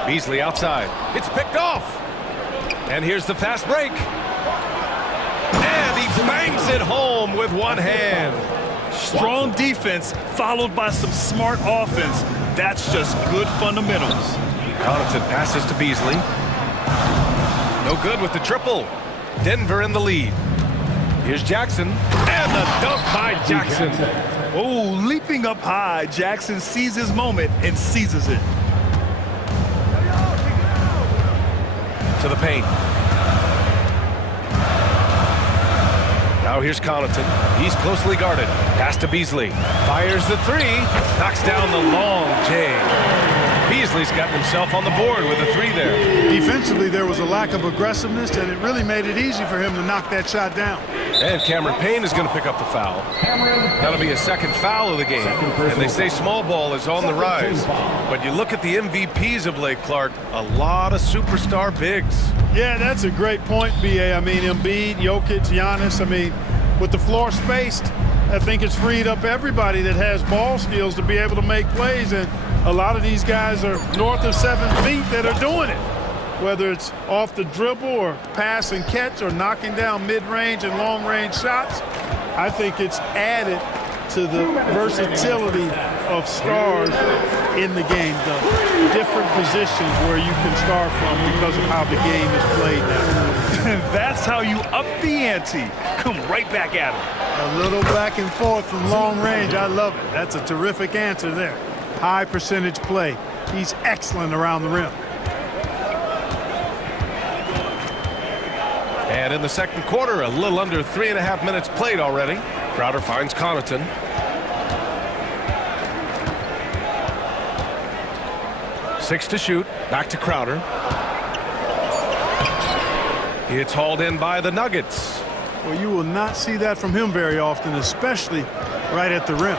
Beasley outside. It's picked off. And here's the fast break. And he bangs it home with one hand. Strong defense followed by some smart offense. That's just good fundamentals. Connaughton passes to Beasley. No good with the triple. Denver in the lead. Here's Jackson. And the dunk by Jackson. Oh, leaping up high, Jackson sees his moment and seizes it. To the paint. Now here's Connaughton. He's closely guarded. Pass to Beasley. Fires the 3. Knocks down the long J. Beasley's gotten himself on the board with a 3 there. Defensively, there was a lack of aggressiveness, and it really made it easy for him to knock that shot down. And Cameron Payne is going to pick up the foul. That'll be his second foul of the game. And they say small ball is on the rise. But you look at the MVPs of late, Clark, a lot of superstar bigs. Yeah, that's a great point, B.A. I mean, Embiid, Jokic, Giannis. I mean, with the floor spaced, I think it's freed up everybody that has ball skills to be able to make plays. And a lot of these guys are north of 7 feet that are doing it. whether it's off the dribble or pass and catch or knocking down mid-range and long-range shots. I think it's added to the versatility of stars in the game, the different positions where you can start from because of how the game is played now. And that's how you up the ante. Come right back at him. A little back and forth from long range. I love it. That's a terrific answer there. High percentage play. He's excellent around the rim. And in the second quarter, a little under 3.5 minutes played already. Crowder finds Connaughton. Six to shoot. Back to Crowder. It's hauled in by the Nuggets. Well, you will not see that from him very often, especially right at the rim.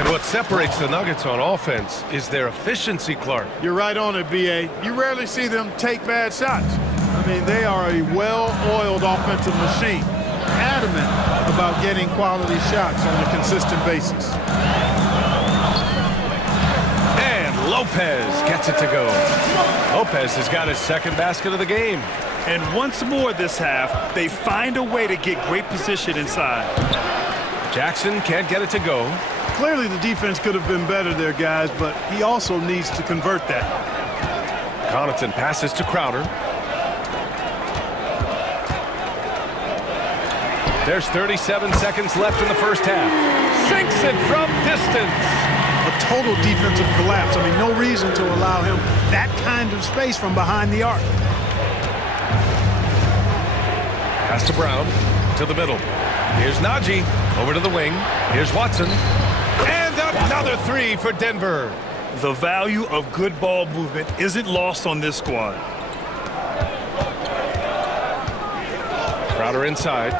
And what separates the Nuggets on offense is their efficiency, Clark. You're right on it, B.A. You rarely see them take bad shots. I mean, they are a well-oiled offensive machine, adamant about getting quality shots on a consistent basis. And Lopez gets it to go. Lopez has got his second basket of the game. And once more this half, they find a way to get great position inside. Jackson can't get it to go. Clearly the defense could have been better there, guys, but he also needs to convert that. Connaughton passes to Crowder. There's 37 seconds left in the first half. Sinks it from distance. A total defensive collapse. I mean, no reason to allow him that kind of space from behind the arc. Pass to Brown, to the middle. Here's Najee, over to the wing. Here's Watson. And another three for Denver. The value of good ball movement isn't lost on this squad. Crowder inside.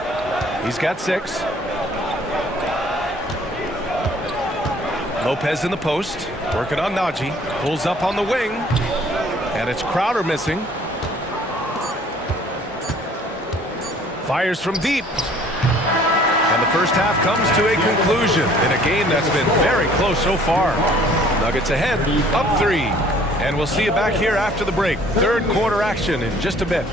He's got 6. Lopez in the post, working on Najee. Pulls up on the wing. And it's Crowder missing. Fires from deep. And the first half comes to a conclusion in a game that's been very close so far. Nuggets ahead, up 3. And we'll see you back here after the break. Third quarter action in just a bit.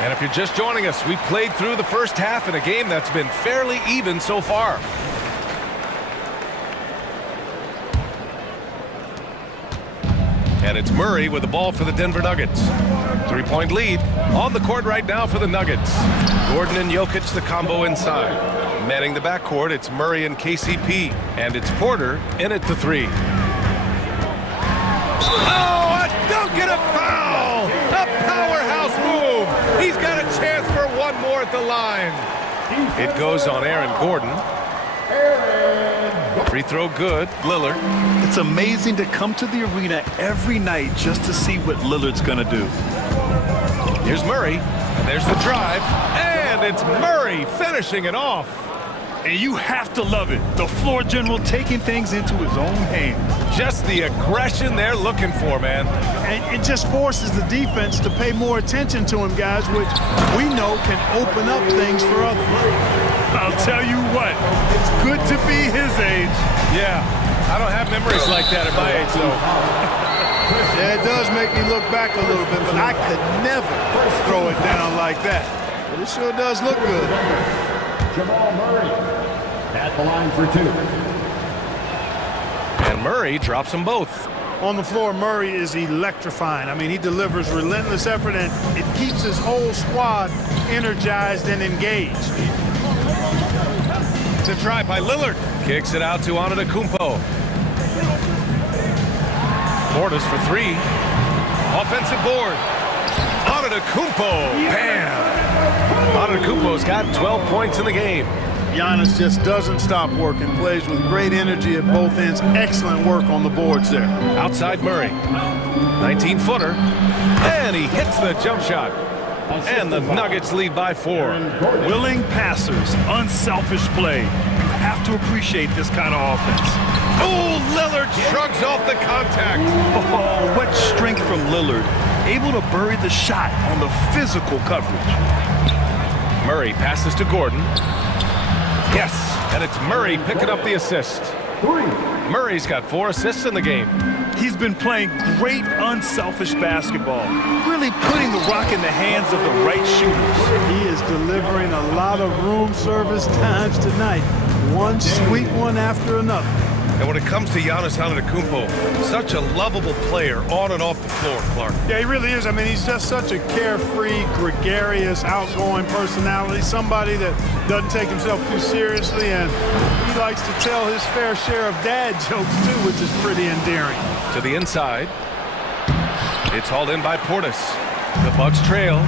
And if you're just joining us, we played through the first half in a game that's been fairly even so far. And it's Murray with the ball for the Denver Nuggets. 3-point lead on the court right now for the Nuggets. Gordon and Jokic, the combo inside. Manning the backcourt, it's Murray and KCP. And it's Porter in at the 3. Oh, a dunk and a foul! A powerhouse move! He's got a chance for one more at the line. It goes on Aaron Gordon. Free throw good. Lillard. It's amazing to come to the arena every night just to see what Lillard's going to do. Here's Murray. And there's the drive. And it's Murray finishing it off. And you have to love it. The floor general taking things into his own hands. Just the aggression they're looking for, man. And it just forces the defense to pay more attention to him, guys, which we know can open up things for others. I'll tell you what, it's good to be his age. Yeah, I don't have memories like that at my age, though. Yeah, it does make me look back a little bit, but I could never throw it down like that. But it sure does look good. Jamal Murray at the line for 2. And Murray drops them both. On the floor, Murray is electrifying. I mean, he delivers relentless effort, and it keeps his whole squad energized and engaged. It's a try by Lillard. Kicks it out to Antetokounmpo. Portis for 3. Offensive board. Antetokounmpo. Bam! Antetokounmpo's got 12 points in the game. Giannis just doesn't stop working. Plays with great energy at both ends. Excellent work on the boards there. Outside Murray. 19-footer. And he hits the jump shot. And the Nuggets lead by 4. Willing passers, unselfish play. You have to appreciate this kind of offense. Oh, Lillard shrugs off the contact. Oh, what strength from Lillard. Able to bury the shot on the physical coverage. Murray passes to Gordon. Yes, and it's Murray picking up the assist. Murray's got 4 assists in the game. He's been playing great, unselfish basketball, really putting the rock in the hands of the right shooters. He is delivering a lot of room service times tonight. One sweet one after another. And when it comes to Giannis Antetokounmpo, such a lovable player on and off the floor, Clark. Yeah, he really is. I mean, he's just such a carefree, gregarious, outgoing personality, somebody that doesn't take himself too seriously, and he likes to tell his fair share of dad jokes, too, which is pretty endearing. To the inside. It's hauled in by Portis. The Bucks trail.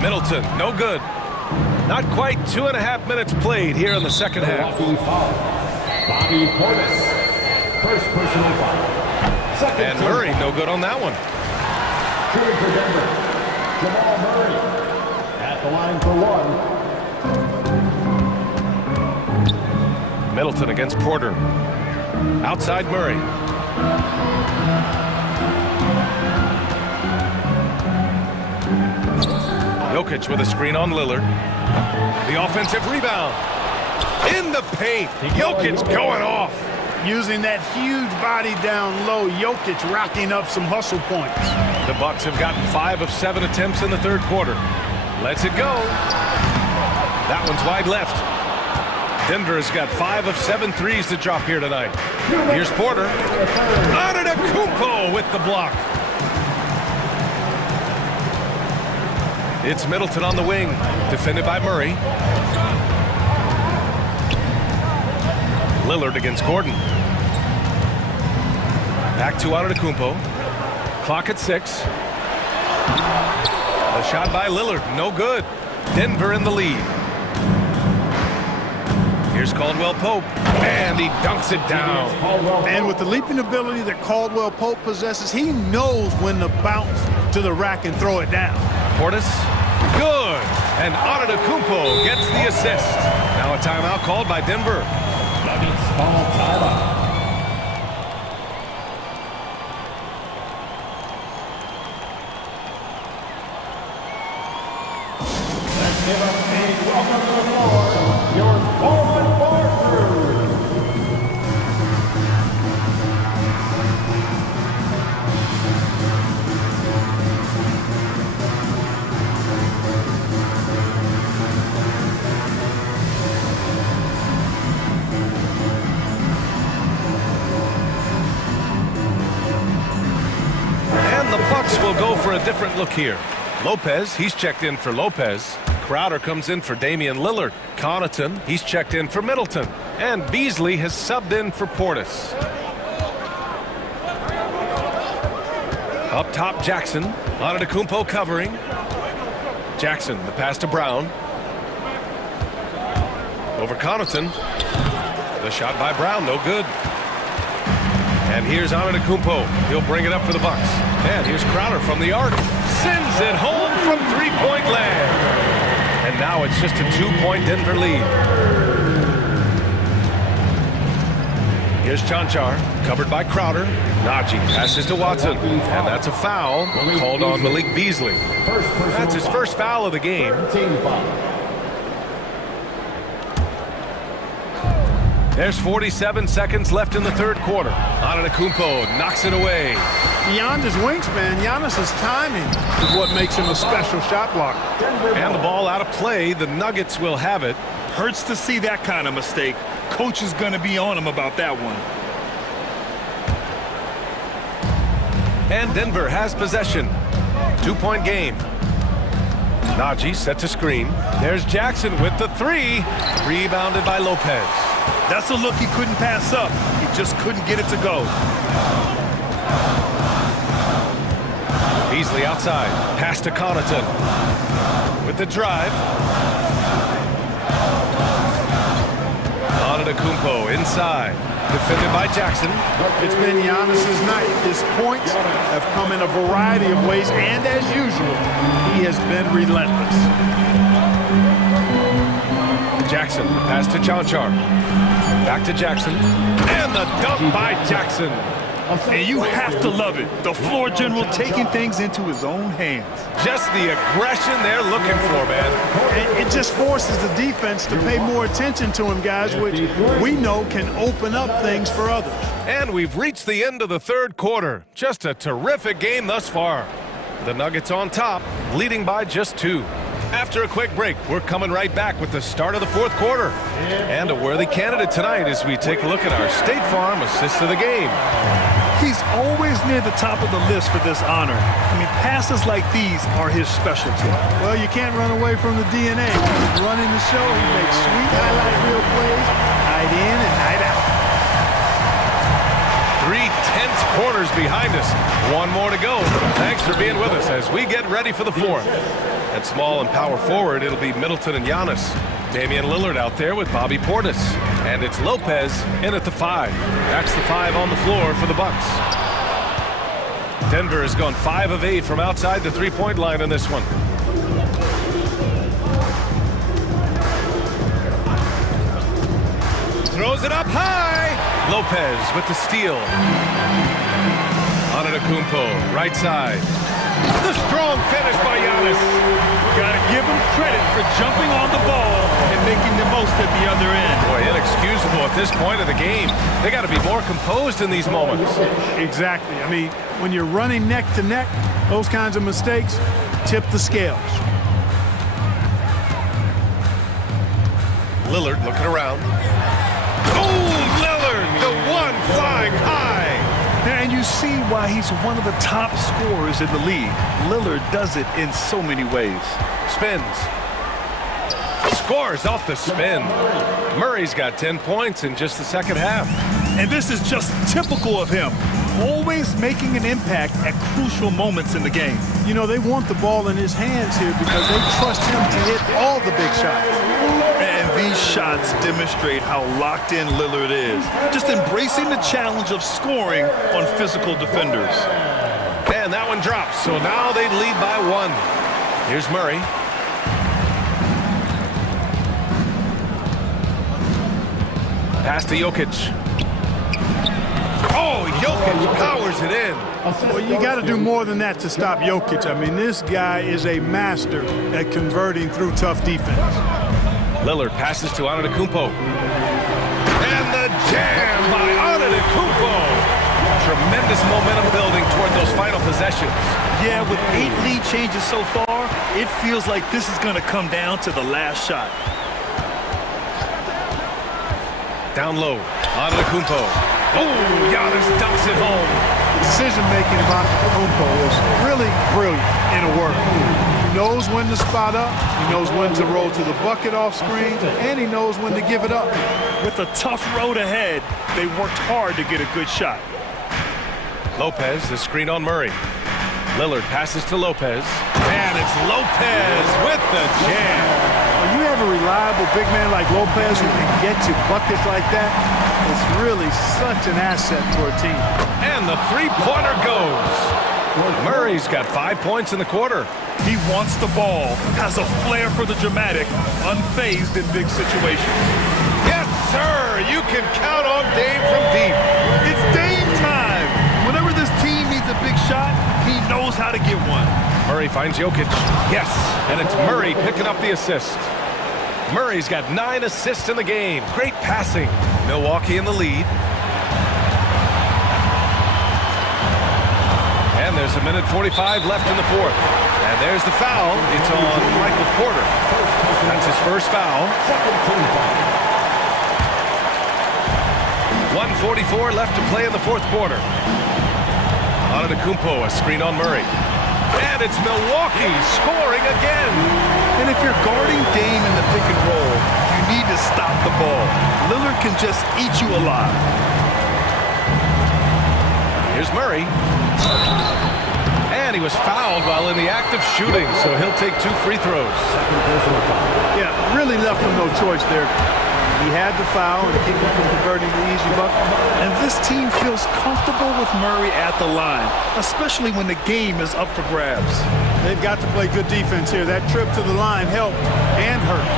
Middleton, no good. Not quite 2.5 minutes played here in the second half. Bobby Portis, first personal foul. And Murray, no good on that one. Shooting for Denver, Jamal Murray at the line for 1. Middleton against Porter. Outside Murray. Jokic with a screen on Lillard. The offensive rebound. In the paint. Jokic going off. Using that huge body down low, Jokic racking up some hustle points. The Bucks have gotten 5 of 7 attempts in the third quarter. Lets it go. That one's wide left. Denver has got 5 of 7 threes to drop here tonight. Here's Porter. Antetokounmpo with the block. It's Middleton on the wing, defended by Murray. Lillard against Gordon. Back to Antetokounmpo. Clock at 6. A shot by Lillard, no good. Denver in the lead. Here's Caldwell Pope, and he dunks it down. And with the leaping ability that Caldwell Pope possesses, he knows when to bounce to the rack and throw it down. Portis, good. And Antetokounmpo gets the assist. Now a timeout called by Denver. Nuggets call timeout. Let's give up a welcome to the floor, your forward crew. And the Bucks will go for a different look here. Lopez, he's checked in for Lopez. Crowder comes in for Damian Lillard. Connaughton, he's checked in for Middleton. And Beasley has subbed in for Portis. Up top, Jackson. Antetokounmpo covering. Jackson, the pass to Brown. Over Connaughton. The shot by Brown, no good. And here's Antetokounmpo. He'll bring it up for the Bucks. And here's Crowder from the arc. Sends it home from three-point land. And now it's just a 2-point Denver lead. Here's Chanchar, covered by Crowder. Najee passes to Watson. And that's a foul called on Malik Beasley. That's his first foul of the game. There's 47 seconds left in the third quarter. Antetokounmpo knocks it away. Beyond his wingspan, Giannis's timing is what makes him a special shot blocker. And the ball out of play. The Nuggets will have it. Hurts to see that kind of mistake. Coach is going to be on him about that one. And Denver has possession. 2-point game. Najee set to screen. There's Jackson with the three. Rebounded by Lopez. That's a look he couldn't pass up. He just couldn't get it to go. Beasley outside. Pass to Connaughton. With the drive. Antetokounmpo inside. Defended by Jackson. It's been Giannis's night. His points have come in a variety of ways, and as usual, he has been relentless. Jackson, the pass to Chanchar. Back to Jackson. And the dunk by Jackson. And you have to love it. The floor general taking things into his own hands. Just the aggression they're looking for, man. It just forces the defense to pay more attention to him, guys, which we know can open up things for others. And we've reached the end of the third quarter. Just a terrific game thus far. The Nuggets on top, leading by just 2. After a quick break, we're coming right back with the start of the fourth quarter. And a worthy candidate tonight as we take a look at our State Farm assist of the game. He's always near the top of the list for this honor. I mean, passes like these are his specialty. Well, you can't run away from the DNA. He's running the show. He makes sweet highlight reel plays, night in and night out. 3 tense quarters behind us. One more to go. Thanks for being with us as we get ready for the fourth. At small and power forward, it'll be Middleton and Giannis. Damian Lillard out there with Bobby Portis. And it's Lopez in at the 5. That's the 5 on the floor for the Bucks. Denver has gone 5 of 8 from outside the three-point line in this one. Throws it up high. Lopez with the steal. Antetokounmpo, right side. The strong finish by Giannis. Gotta give him credit for jumping on the ball and making the most at the other end. Boy, inexcusable at this point of the game. They got to be more composed in these moments. Exactly. I mean, when you're running neck to neck, those kinds of mistakes tip the scales. Lillard looking around. Oh, Lillard, the one flying high. And you see why he's one of the top scorers in the league. Lillard does it in so many ways. Spins. Scores off the spin. Murray's got 10 points in just the second half. And this is just typical of him. Always making an impact at crucial moments in the game. You know, they want the ball in his hands here because they trust him to hit all the big shots. And these shots demonstrate how locked in Lillard is. Just embracing the challenge of scoring on physical defenders. And that one drops, so now they lead by 1. Here's Murray. Pass to Jokic. Oh, Jokic powers it in. Well, you got to do more than that to stop Jokic. I mean, this guy is a master at converting through tough defense. Lillard passes to Antetokounmpo. And the jam by Antetokounmpo. Tremendous momentum building toward those final possessions. Yeah, with 8 lead changes so far, it feels like this is going to come down to the last shot. Down low, Antetokounmpo. Oh, Giannis dunks it home. Decision-making of Antetokounmpo is really brilliant in a word. He knows when to spot up, he knows when to roll to the bucket off screen, and he knows when to give it up. With a tough road ahead, they worked hard to get a good shot. Lopez, the screen on Murray. Lillard passes to Lopez. And it's Lopez with the jam. When you have a reliable big man like Lopez who can get you buckets like that, it's really such an asset to a team. And the three-pointer goes. Murray's got 5 points in the quarter. He wants the ball, has a flair for the dramatic, unfazed in big situations. Yes, sir. You can count on Dame from deep. It's Dame time. Whenever this team needs a big shot, he knows how to get one. Murray finds Jokic. Yes, and it's Murray picking up the assist. Murray's got 9 assists in the game. Great passing. Milwaukee in the lead. And there's a minute 45 left in the fourth. And there's the foul. It's on Michael Porter. That's his first foul. 1:44 left to play in the fourth quarter. Antetokounmpo, a screen on Murray. And it's Milwaukee scoring again. And if you're guarding Dame in the pick and roll, you need to stop the ball. Lillard can just eat you alive. Here's Murray. And he was fouled while in the act of shooting, so he'll take 2 free throws. Yeah, really left him no choice there. He had the foul and keep him from converting the easy bucket. And this team feels comfortable with Murray at the line, especially when the game is up for grabs. They've got to play good defense here. That trip to the line helped and hurt.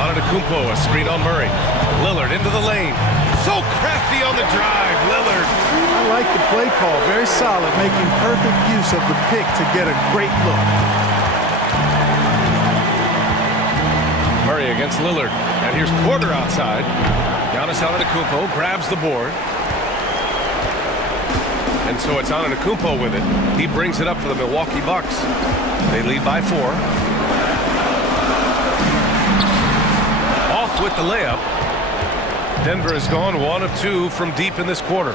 Antetokounmpo, a screen on Murray. Lillard into the lane. So crafty on the drive, Lillard. I like the play call. Very solid, making perfect use of the pick to get a great look. Murray against Lillard. And here's Porter outside. Giannis Antetokounmpo grabs the board. And so it's Antetokounmpo with it. He brings it up for the Milwaukee Bucks. They lead by 4. Off with the layup. Denver has gone 1 of 2 from deep in this quarter.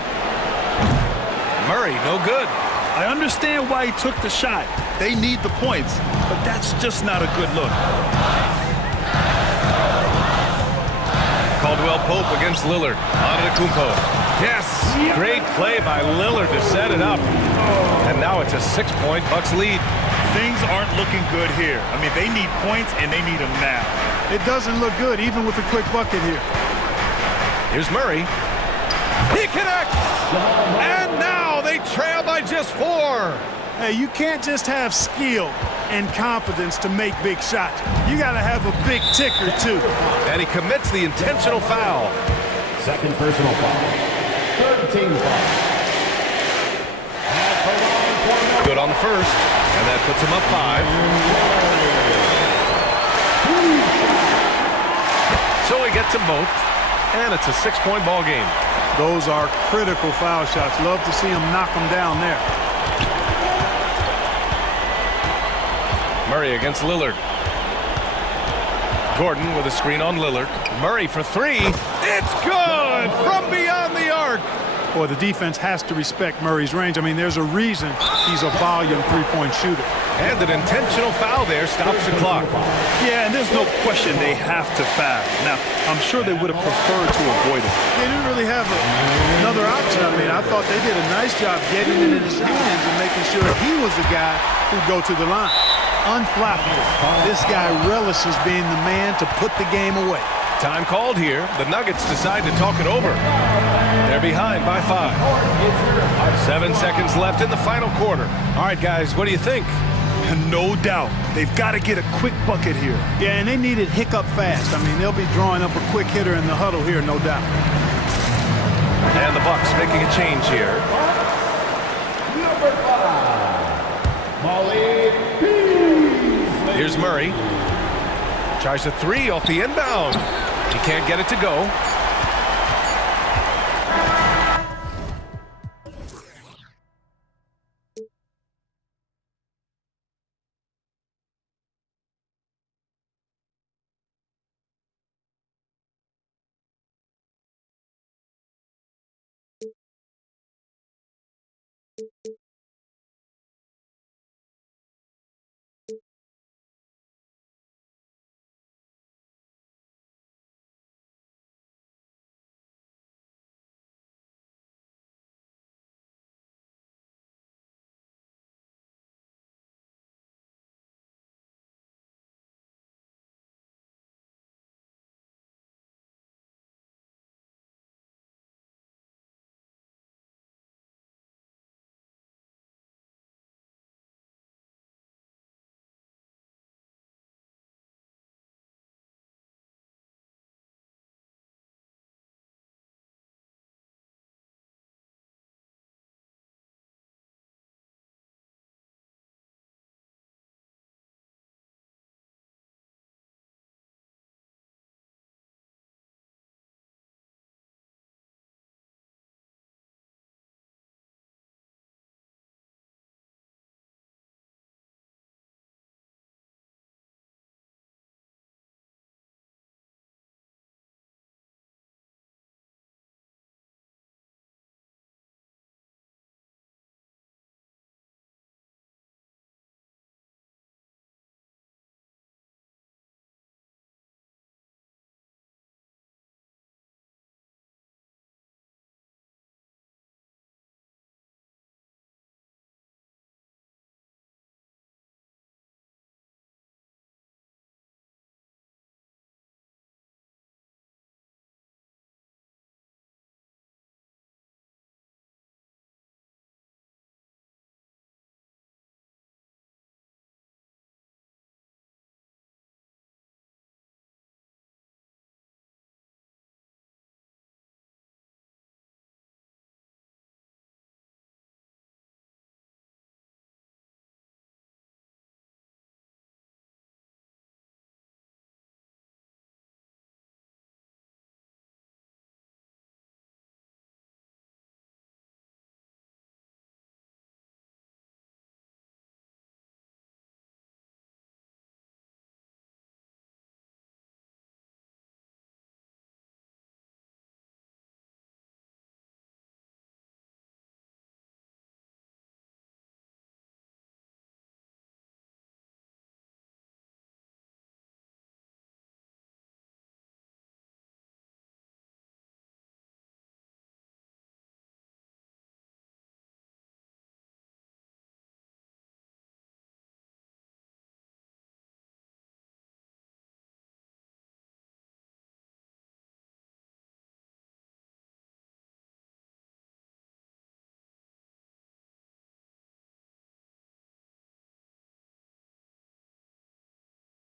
Murray, no good. I understand why he took the shot. They need the points, but that's just not a good look. Caldwell Pope against Lillard. Antetokounmpo. Yes! Great play by Lillard to set it up. And now it's a 6-point Bucks lead. Things aren't looking good here. I mean, they need points, and they need them now. It doesn't look good, even with a quick bucket here. Here's Murray. He connects! And now they trail by just 4. Hey, you can't just have skill and confidence to make big shots. You got to have a big ticker, too. And he commits the intentional foul. Second personal foul. Third team foul. Good on the first, and that puts him up 5. So he gets them both, and it's a 6-point ball game. Those are critical foul shots. Love to see him knock them down there. Murray against Lillard. Gordon with a screen on Lillard. Murray for 3. It's good from beyond the arc. Boy, the defense has to respect Murray's range. I mean, there's a reason he's a volume three-point shooter. And an intentional foul there stops the clock. Yeah, and there's no question they have to foul. Now, I'm sure they would have preferred to avoid it. They didn't really have another option. I mean, I thought they did a nice job getting it in his hands and making sure he was the guy who'd go to the line. Unflappable. This guy relishes being the man to put the game away. Time called here. The Nuggets decide to talk it over. They're behind by 5. 7 seconds left in the final quarter. All right, guys, what do you think? No doubt. They've got to get a quick bucket here. Yeah, and they need it hiccup fast. I mean, they'll be drawing up a quick hitter in the huddle here, no doubt. And the Bucks making a change here. Number 5. Molly. Here's Murray. Tries a 3 off the inbound. He can't get it to go.